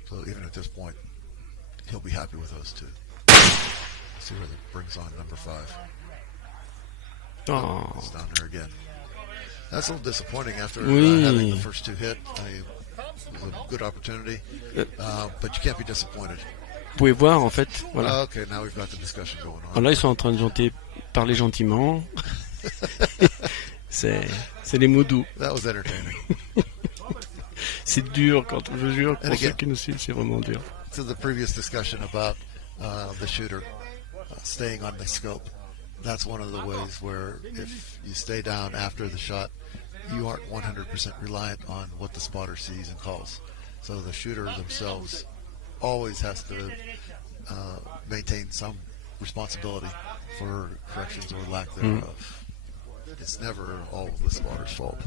So even at this point, he'll be happy with those two. See where that brings on number 5. Oh. It's down there again. That's a little disappointing after having the first two hit. It was a good opportunity, but you can't be disappointed. Vous pouvez voir en fait, voilà. Okay, now we've got the discussion going on. Là, ils sont en train de parler gentiment. c'est les mots doux. That was entertaining. C'est dur quand je jure pour ceux qui nous suivent, c'est vraiment dur. To the previous discussion about the shooter staying on the scope, that's one of the ways where if you stay down after the shot, you aren't 100% reliant on what the spotter sees and calls. So the shooter themselves always has to maintain some responsibility for corrections or lack thereof. It's never all the spotter's fault.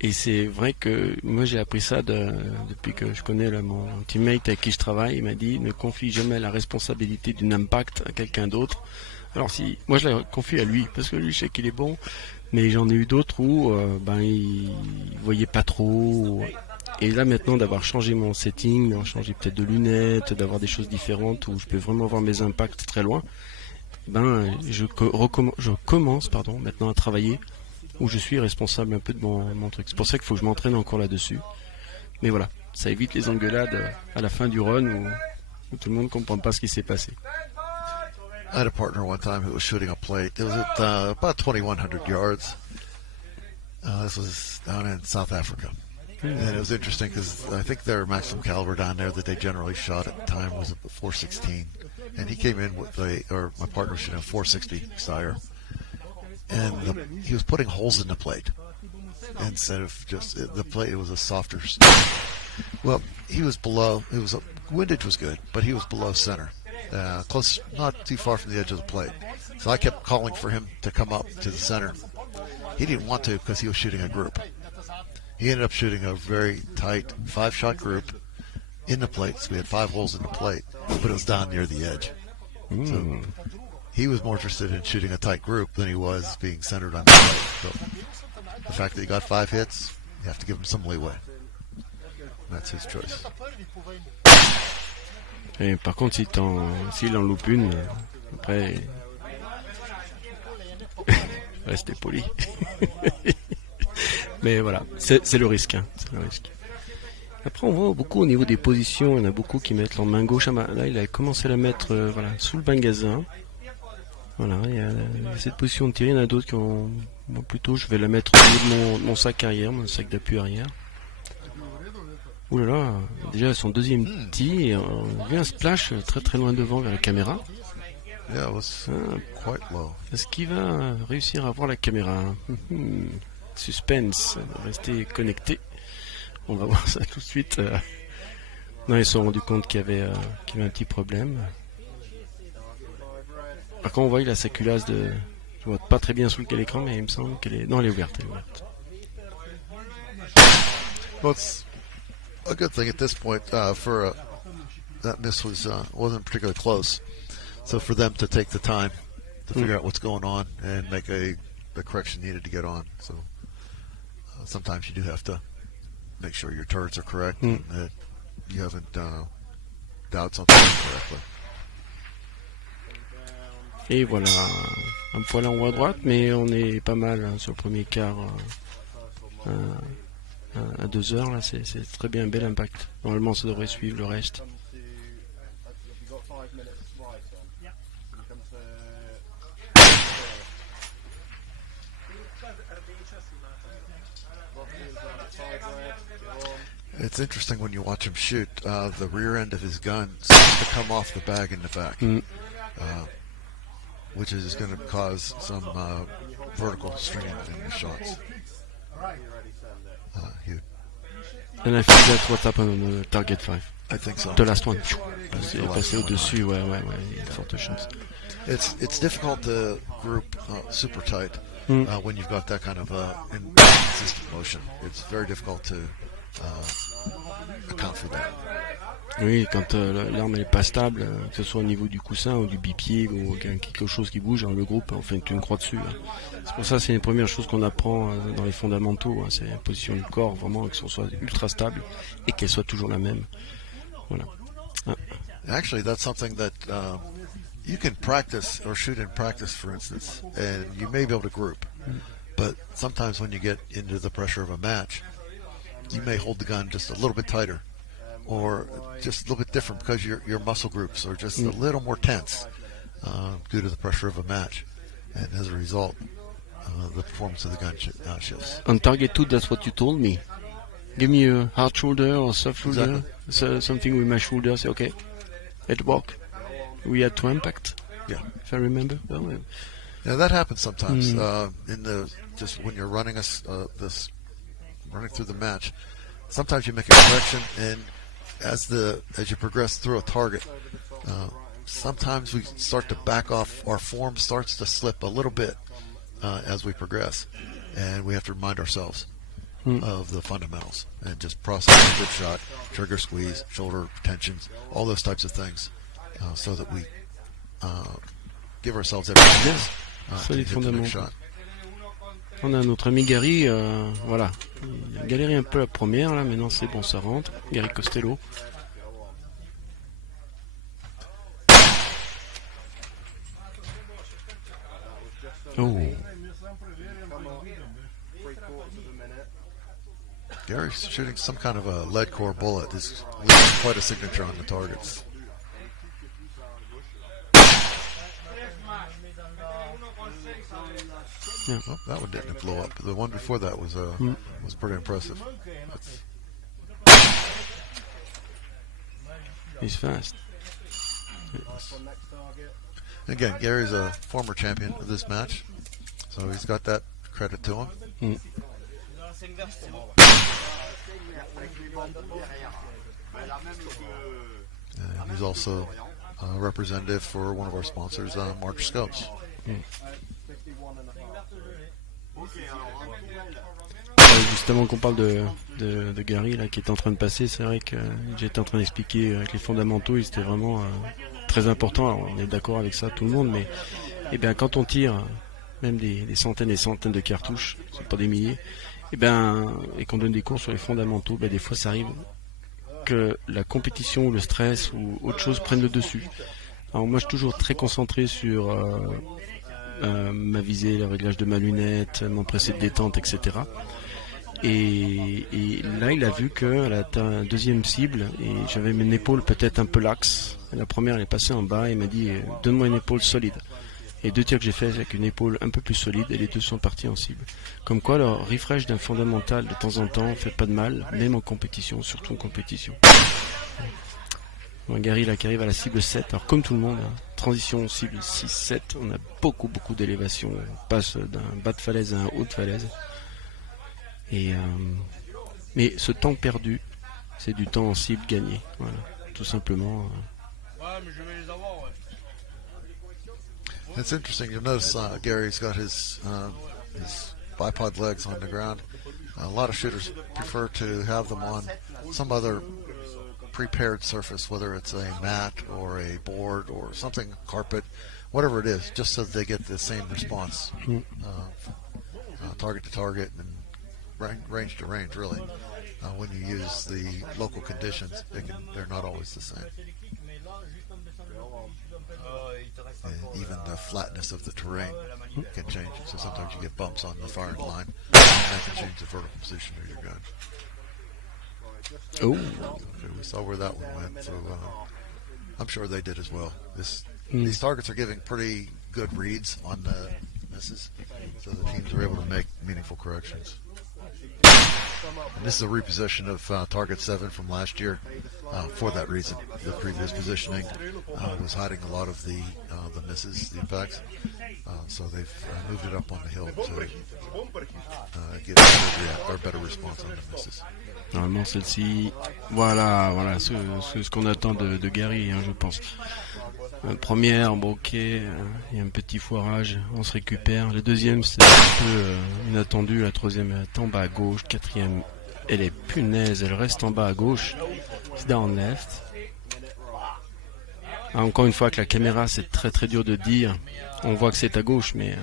Et c'est vrai que moi j'ai appris ça depuis que je connais mon teammate avec qui je travaille. Il m'a dit ne confie jamais la responsabilité d'un impact à quelqu'un d'autre. Alors si moi je la confie à lui parce que lui je sais qu'il est bon, mais j'en ai eu d'autres où il voyait pas trop. Et là maintenant d'avoir changé mon setting, d'avoir changé peut-être de lunettes, d'avoir des choses différentes où je peux vraiment voir mes impacts très loin, je commence maintenant à travailler où je suis responsable un peu de mon truc. C'est pour ça qu'il faut que je m'entraîne encore là-dessus. Mais voilà, ça évite les engueulades à la fin du run où tout le monde ne comprend pas ce qui s'est passé. I had a partner one time who was shooting a plate. It was at about 2,100 yards. This was down in South Africa. And it was interesting because I think their maximum caliber down there that they generally shot at the time was a 416. And he came in with my partner was shooting a 460 Steyr. And he was putting holes in the plate instead of just the plate. It was a softer. Well, he was below. Windage was good, but he was below center, close, not too far from the edge of the plate. So I kept calling for him to come up to the center. He didn't want to because he was shooting a group. He ended up shooting a very tight 5-shot group in the plate. So we had 5 holes in the plate, but it was down near the edge. So he was more interested in shooting a tight group than he was being centered on the plate. So the fact that he got 5 hits, you have to give him some leeway. That's his choice. Et par contre, s'il en loupe une, après, restez poli. Mais voilà, c'est le risque. Hein, c'est le risque. Après, on voit beaucoup au niveau des positions, il y en a beaucoup qui mettent leur main gauche. Là, il a commencé à la mettre voilà, sous le magasin. Voilà, il y a cette position de tir. Il y en a d'autres qui ont. Moi, plutôt, je vais la mettre au niveau de mon sac arrière, mon sac d'appui arrière. Ouh là là, déjà son deuxième tee, et on vient un splash très très loin devant vers la caméra. Yeah, it was quite low. Est-ce qu'il va réussir à voir la caméra? Suspense, restez connectés. On va voir ça tout de suite. Non, ils se sont rendus compte qu'il y avait un petit problème. Par contre, on voit il a sa culasse de. Je vois pas très bien sous lequel écran, mais il me semble qu'elle est. Non, elle est ouverte. Elle est ouverte. Well, it's a good thing at this point for that miss wasn't particularly close. So for them to take the time to figure out what's going on and make the correction needed to get on. So sometimes you do have to make sure your turrets are correct and that you haven't dialed something correctly. Et voilà, un poil en haut à droite, mais on est pas mal hein, sur le premier quart à 2 heures. Là, c'est très bien, bel impact. Normalement, ça devrait suivre le reste. It's interesting when you watch him shoot. The rear end of his gun seems to come off the bag in the back, which is going to cause some vertical stringing in the shots. And I think that's what happened on the target 5. I think so. The last one. Passé au-dessus, ouais, il y a de fortes chances. It's difficult to group super tight when you've got that kind of inconsistent motion. It's very difficult to account for that. Oui, quand l'arme n'est pas stable, que ce soit au niveau du coussin ou du bipied ou quelque chose qui bouge, le groupe, on fait une croix dessus. Hein. C'est pour ça que c'est une première chose qu'on apprend dans les fondamentaux. Hein, c'est la position du corps, vraiment, que ce soit ultra stable et qu'elle soit toujours la même. Voilà. Ah. Actually, that's something that you can practice or shoot in practice, for instance, and you may be able to group. But sometimes when you get into the pressure of a match, you may hold the gun just a little bit tighter or just a little bit different because your muscle groups are just a little more tense due to the pressure of a match. And as a result, the performance of the gun shifts. On target 2, that's what you told me. Give me a hard shoulder or soft shoulder, so something with my shoulder, say, okay, it worked. We had 2 impact, if I remember. Yeah, that happens sometimes. Just when you're running running through the match, sometimes you make a correction, and as you progress through a target, sometimes we start to back off. Our form starts to slip a little bit as we progress, and we have to remind ourselves of the fundamentals and just process a good shot, trigger squeeze, shoulder tensions, all those types of things, so that we give ourselves every chance to hit the next shot. On a notre ami Gary, voilà, il a galéré un peu la première, là, maintenant c'est bon, ça rentre. Gary Costello. Oh. Gary's shooting some kind of a lead core bullet. He's leaving quite a signature on the targets. Yeah. Oh, that one didn't blow up. The one before that was pretty impressive. He's fast. Again, Gary's a former champion of this match, so he's got that credit to him. And he's also a representative for one of our sponsors, March Scopes. Justement qu'on parle de Gary là, qui est en train de passer, c'est vrai que j'étais en train d'expliquer avec les fondamentaux, c'était vraiment très important. Alors, on est d'accord avec ça, tout le monde, mais eh bien, quand on tire même des centaines et centaines de cartouches, c'est pas des milliers, et qu'on donne des cours sur les fondamentaux, des fois ça arrive que la compétition, le stress ou autre chose prennent le dessus. Alors moi je suis toujours très concentré sur ma visée, le réglage de ma lunette, m'empresser de détente, etc. Et là il a vu que la deuxième cible, et j'avais une épaule peut-être un peu laxe. La première elle est passée en bas et il m'a dit donne-moi une épaule solide. Et 2 tirs que j'ai fait avec une épaule un peu plus solide et les 2 sont partis en cible. Comme quoi le refresh d'un fondamental de temps en temps fait pas de mal, même en compétition, surtout en compétition. Bon, Gary là qui arrive à la cible 7, alors comme tout le monde, transition cible 6-7, on a beaucoup d'élévation, on passe d'un bas de falaise à un haut de falaise. Mais ce temps perdu, c'est du temps en cible gagné, voilà, tout simplement. It's interesting. You'll notice Gary's got his bipod legs on the ground. A lot of shooters prefer to have them on some other prepared surface, whether it's a mat or a board or something, carpet, whatever it is, just so that they get the same response, target to target and range to range, really. When you use the local conditions, they're not always the same. And even the flatness of the terrain can change. So sometimes you get bumps on the firing line, and that can change the vertical position of your gun. Oh, okay, we saw where that one went. So I'm sure they did as well. These targets are giving pretty good reads on the misses, so the teams are able to make meaningful corrections. And this is a reposition of target 7 from last year for that reason. The previous positioning was hiding a lot of the misses, the impacts. So they've moved it up on the hill to get a better response on the misses. Normalement celle-ci, voilà ce qu'on attend de Gary, je pense. Première, ok, il y a un petit foirage, on se récupère. La deuxième, c'est un peu inattendu. La troisième, elle est en bas à gauche. Quatrième, elle est punaise, elle reste en bas à gauche. C'est down left. Encore une fois, avec la caméra, c'est très dur de dire. On voit que c'est à gauche, mais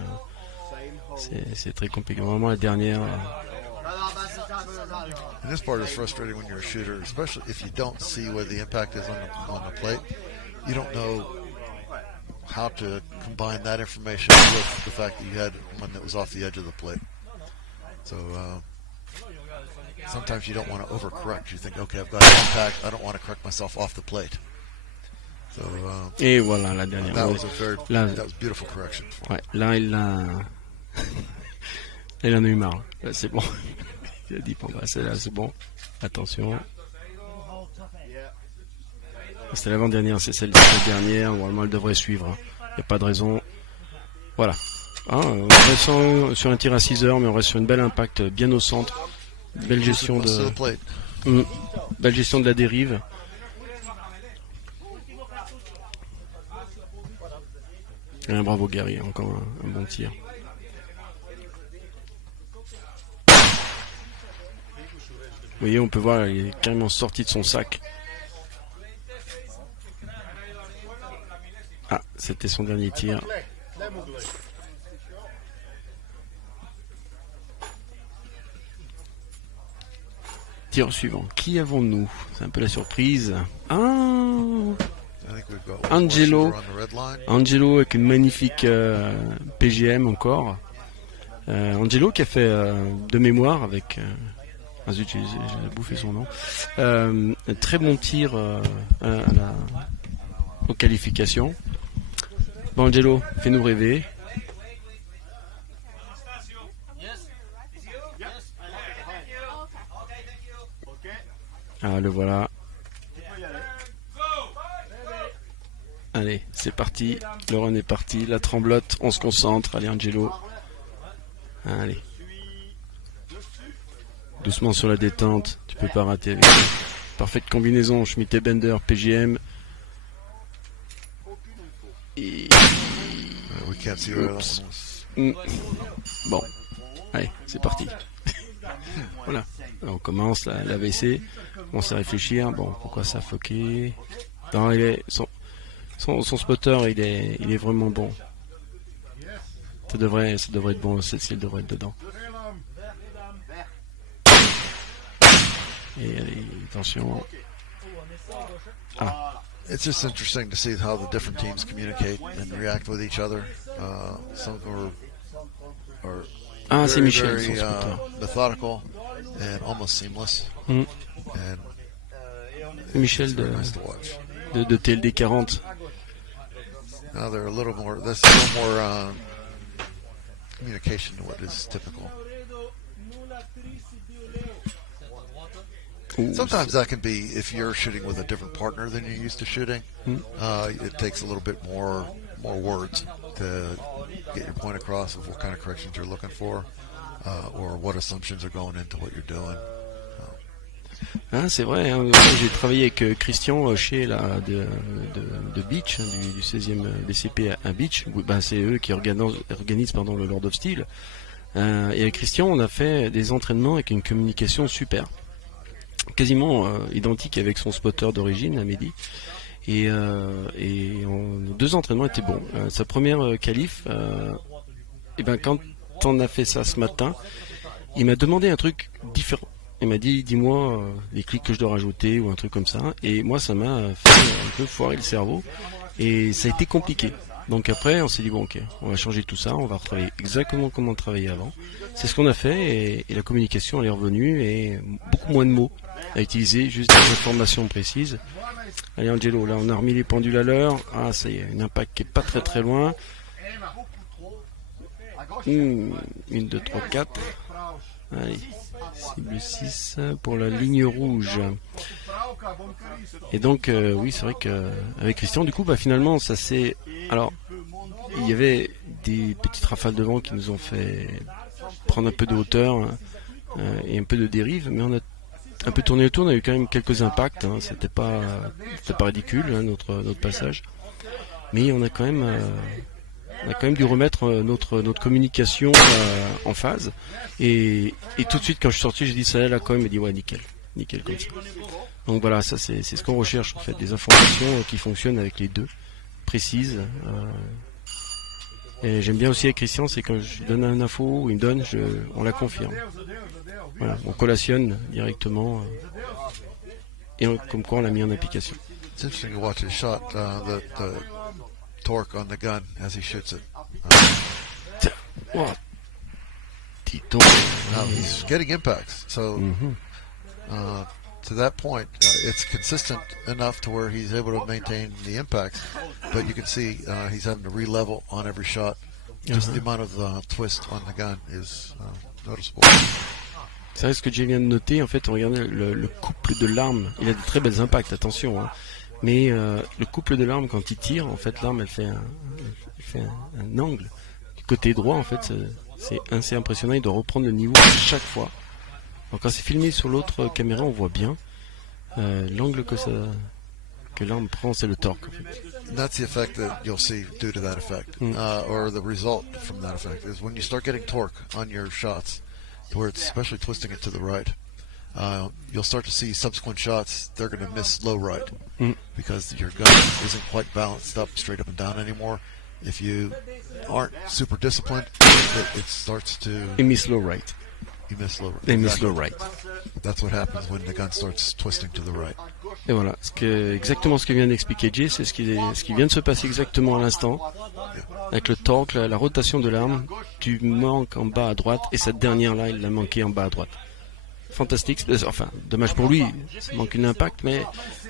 c'est très compliqué. Vraiment, la dernière. And this part is frustrating when you're a shooter, especially if you don't see where the impact is on the plate. You don't know how to combine that information with the fact that you had one that was off the edge of the plate. So sometimes you don't want to overcorrect. You think, okay, I've got an impact. I don't want to correct myself off the plate. So et voilà la dernière. That was beautiful correction. Ouais, là il en a eu marre. Là, c'est bon. Il a dit bon bah c'est là, c'est bon. Attention. C'était l'avant-dernière, c'est celle de la dernière. Normalement, elle devrait suivre. Il n'y a pas de raison. Voilà. On reste sur un tir à 6 heures, mais on reste sur une belle impact bien au centre. Belle gestion belle gestion de la dérive. Et bravo Gary, encore un bon tir. Vous voyez, on peut voir, il est carrément sorti de son sac. Ah, c'était son dernier tir. Tir suivant. Qui avons-nous? C'est un peu la surprise. Angelo. Angelo avec une magnifique PGM encore. Angelo qui a fait de mémoire avec... j'ai bouffé son nom. Un très bon tir aux qualifications. Bon Angelo, fais-nous rêver. Ah, le voilà. Allez, c'est parti. Le run est parti. La tremblote, on se concentre. Allez, Angelo. Allez. Doucement sur la détente. Tu peux pas rater avec ça. Parfaite combinaison. Schmitt et Bender, PGM. Et... We can't see where that one was. Bon. Allez, c'est parti. Voilà. Alors, on commence l'AVC. On commence à réfléchir. Bon, pourquoi ça a foqué? Non, son spotter, il est vraiment bon. Ça devrait être bon, celle-ci devrait être dedans. Et allez, attention. Ah. It's just interesting to see how the different teams communicate and react with each other. Some of them are c'est very, Michel, very son spotter. methodical and almost seamless. And Michel very nice to watch. de TLD 40. Now they're a little more. That's a little more communication to what is typical. Sometimes that can be if you're shooting with a different partner than you're used to shooting. It takes a little bit more words to get your point across of what kind of corrections you're looking for, or what assumptions are going into what you're doing. Ah, c'est vrai, hein. J'ai travaillé avec Christian chez de Beach, hein, du 16e BCP à Beach. C'est eux qui organisent le Lord of Steel. Et avec Christian, on a fait des entraînements avec une communication super. Quasiment identique avec son spotter d'origine, à Mehdi. Et nos deux entraînements étaient bons. Sa première qualif, quand on a fait ça ce matin, il m'a demandé un truc différent. Il m'a dit, dis-moi les clics que je dois rajouter ou un truc comme ça. Et moi, ça m'a fait un peu foirer le cerveau. Et ça a été compliqué. Donc après, on s'est dit, bon, ok, on va changer tout ça. On va retravailler exactement comme on travaillait avant. C'est ce qu'on a fait. Et la communication, elle est revenue. Et beaucoup moins de mots à utiliser, juste des informations précises. Allez, Angelo, là, on a remis les pendules à l'heure. Ah, ça y est, un impact qui est pas très très loin. 1, 2, 3, 4. Allez. Cible 6 pour la ligne rouge. Et donc oui, c'est vrai qu'avec Christian, du coup, finalement, ça s'est... Alors, il y avait des petites rafales de vent qui nous ont fait prendre un peu de hauteur et un peu de dérive, mais on a un peu tourné autour, on a eu quand même quelques impacts, hein. C'était pas ridicule, hein, notre passage, mais on a quand même dû remettre notre communication en phase. Et tout de suite, quand je suis sorti, j'ai dit ça là quand même, il m'a dit ouais, nickel comme ça. Donc voilà, ça c'est ce qu'on recherche en fait, des informations qui fonctionnent avec les deux, précises. Et j'aime bien aussi avec Christian, c'est quand je donne une info ou il me donne, on la confirme. Voilà, on collationne directement et comme quoi on l'a mis en application. It's interesting to watch his shot, the torque on the gun as he shoots it. Now he's getting impacts, so to that point, it's consistent enough to where he's able to maintain the impacts. But you can see he's having to re-level on every shot. Just the amount of twist on the gun is noticeable. C'est vrai ce que j'ai viens de noter. En fait, on regarde le couple de l'arme. Il a de très belles impacts, attention. Hein. Mais le couple de l'arme, quand il tire, en fait, l'arme, elle fait un angle. Du côté droit, en fait, c'est assez impressionnant. Il doit reprendre le niveau à chaque fois. Donc, quand c'est filmé sur l'autre caméra, on voit bien l'angle que l'arme prend, c'est le torque. En fait. That's the effect that you'll see due to that effect, or the result from that effect is when you start getting torque on your shots, where it's especially twisting it to the right. You'll start to see subsequent shots, they're going to miss low right because your gun isn't quite balanced up straight up and down anymore. If you aren't super disciplined, it starts to... You miss low right. You miss low right. They miss low right. That's what happens when the gun starts twisting to the right. Et voilà, exactement ce que vient d'expliquer Jay, c'est ce qui vient de se passer exactement à l'instant. Avec le torque, la rotation de l'arme, tu manques en bas à droite, et cette dernière-là, il l'a manqué en bas à droite. Fantastique, enfin, dommage pour lui, ça manque un impact, mais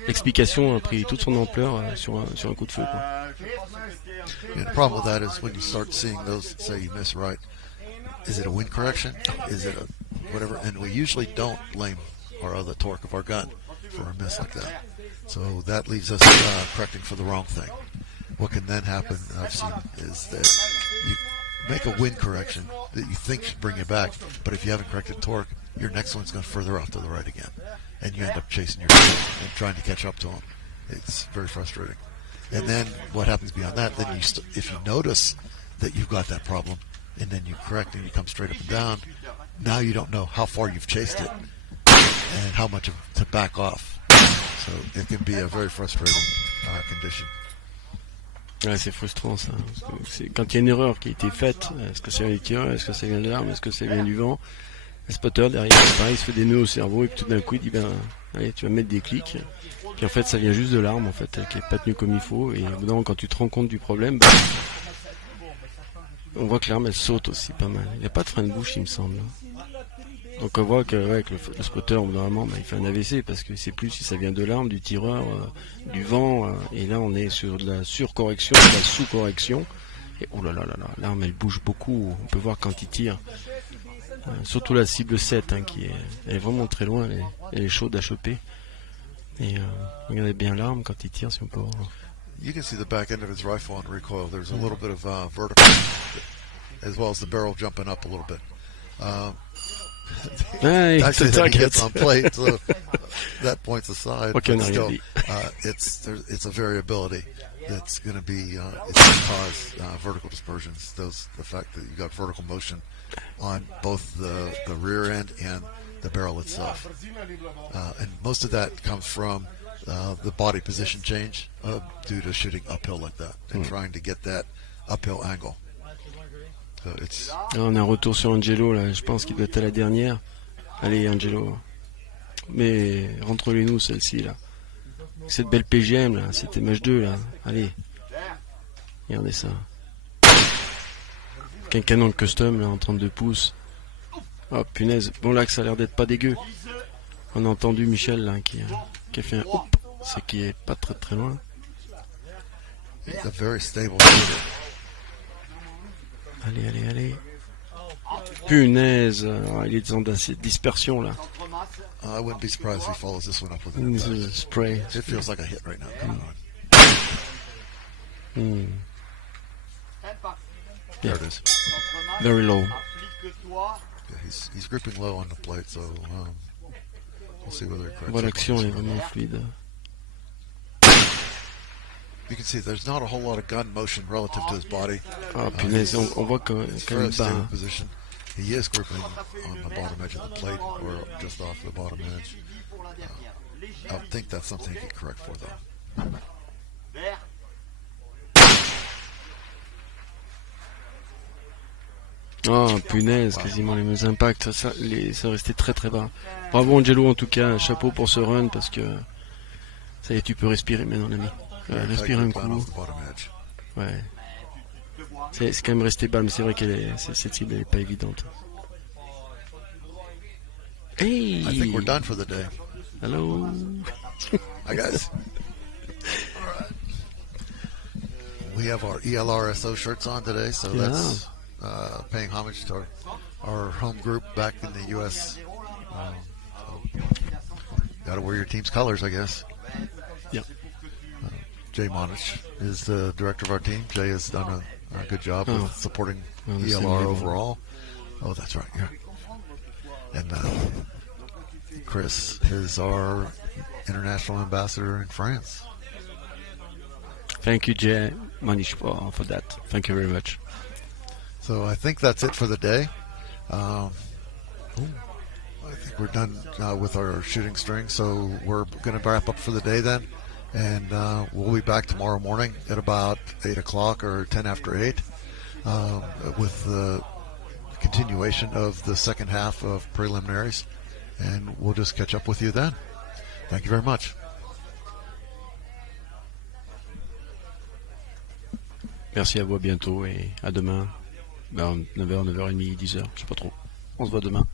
l'explication a pris toute son ampleur sur un coup de feu. Quoi. Yeah, the problem with that is when you start seeing those, say you miss right, is it a wind correction? Is it a whatever? And we usually don't blame the torque of our gun. for a miss like that. So that leaves us correcting for the wrong thing. What can then happen, I've seen, is that you make a wind correction that you think should bring you back, but if you haven't corrected torque, your next one's going further off to the right again, and you end up chasing your tail and trying to catch up to them. It's very frustrating. And then what happens beyond that, then if you notice that you've got that problem, and then you correct and you come straight up and down, now you don't know how far you've chased it and how much to back off. So it can be a very frustrating condition. Ouais, c'est frustrant ça. Quand il y a une erreur qui a été faite, est-ce que ça vient du tireur, est-ce que ça vient de l'arme, est-ce que ça vient du vent? Le spotter derrière, pareil, il se fait des nœuds au cerveau et puis tout d'un coup il dit ben allez, tu vas mettre des clics. Puis en fait ça vient juste de l'arme en fait, qui est pas tenue comme il faut. Et au bout d'un moment, quand tu te rends compte du problème, ben, on voit que l'arme elle saute aussi pas mal. Il n'y a pas de frein de bouche il me semble. Donc on voit que, ouais, que le spotter normalement il fait un AVC parce que c'est plus si ça vient de l'arme, du tireur, du vent, et là on est sur de la surcorrection, de la sous-correction, et oh là là là là, l'arme elle bouge beaucoup, on peut voir quand il tire, surtout la cible 7 hein, elle est vraiment très loin, elle est chaude à choper, et regardez bien l'arme quand il tire si on peut voir. You can see the back end of his rifle on recoil, there's a little bit of vertical, as well as the barrel jumping up a little bit. Actually, that he gets on plate, so that points aside. Okay, but still, it's a variability that's going to be it's going to cause vertical dispersions. The fact that you got vertical motion on both the rear end and the barrel itself, and most of that comes from the body position change due to shooting uphill like that and trying to get that uphill angle. Là, on a un retour sur Angelo, là. Je pense qu'il doit être à la dernière. Allez Angelo, mais rentre-les nous celle-ci là. Cette belle PGM là, cette MH2 là. Allez, regardez ça. Un canon custom là en 32 pouces. Oh punaise, bon là que ça a l'air d'être pas dégueu. On a entendu Michel là qui a fait un hop, c'est qui est pas très très loin. It's a very stable. Allez, allez, allez. Punaise, il est dans cette dispersion là. I wouldn't be surprised if he follows this one up with a spray. It feels like a hit right now. There it is. Very low. Yeah, he's gripping low on the plate, so we'll see whether it corrects. Voilà, l'action est vraiment fluide. You can see there's not a whole lot of gun motion relative to his body. Ah punaise, on voit quand il bat. Position. He is gripping on the bottom edge of the plate or just off the bottom edge. I think that's something he can correct for though. Oh punaise, quasiment les mêmes impacts, ça restait très très bas. Bravo Angelo en tout cas, chapeau pour ce run parce que ça y est, tu peux respirer maintenant l'ami. Respire un coup. Ouais. C'est quand même resté bas, mais c'est vrai que cette cible n'est pas évidente. Hey! I think we're done for the day. Hello. Hi guys. We have our ELR SO shirts on today, so that's paying homage to our home group back in the U.S. Got to wear your team's colors, I guess. Yep. Jay Monich is the director of our team. Jay has done a good job with supporting ELR overall. Oh, that's right. Yeah. And Chris is our international ambassador in France. Thank you, Jay Monich, for that. Thank you very much. So I think that's it for the day. I think we're done with our shooting string. So we're going to wrap up for the day then. And we'll be back tomorrow morning at about 8 o'clock or 10 after 8 with the continuation of the second half of preliminaries. And we'll just catch up with you then. Thank you very much. Merci à vous, à bientôt et à demain. 9h, 9h30, 10h, je sais pas trop. On se voit demain.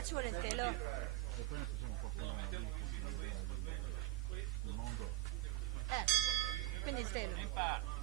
qua ci vuole il telo. Quindi il telo.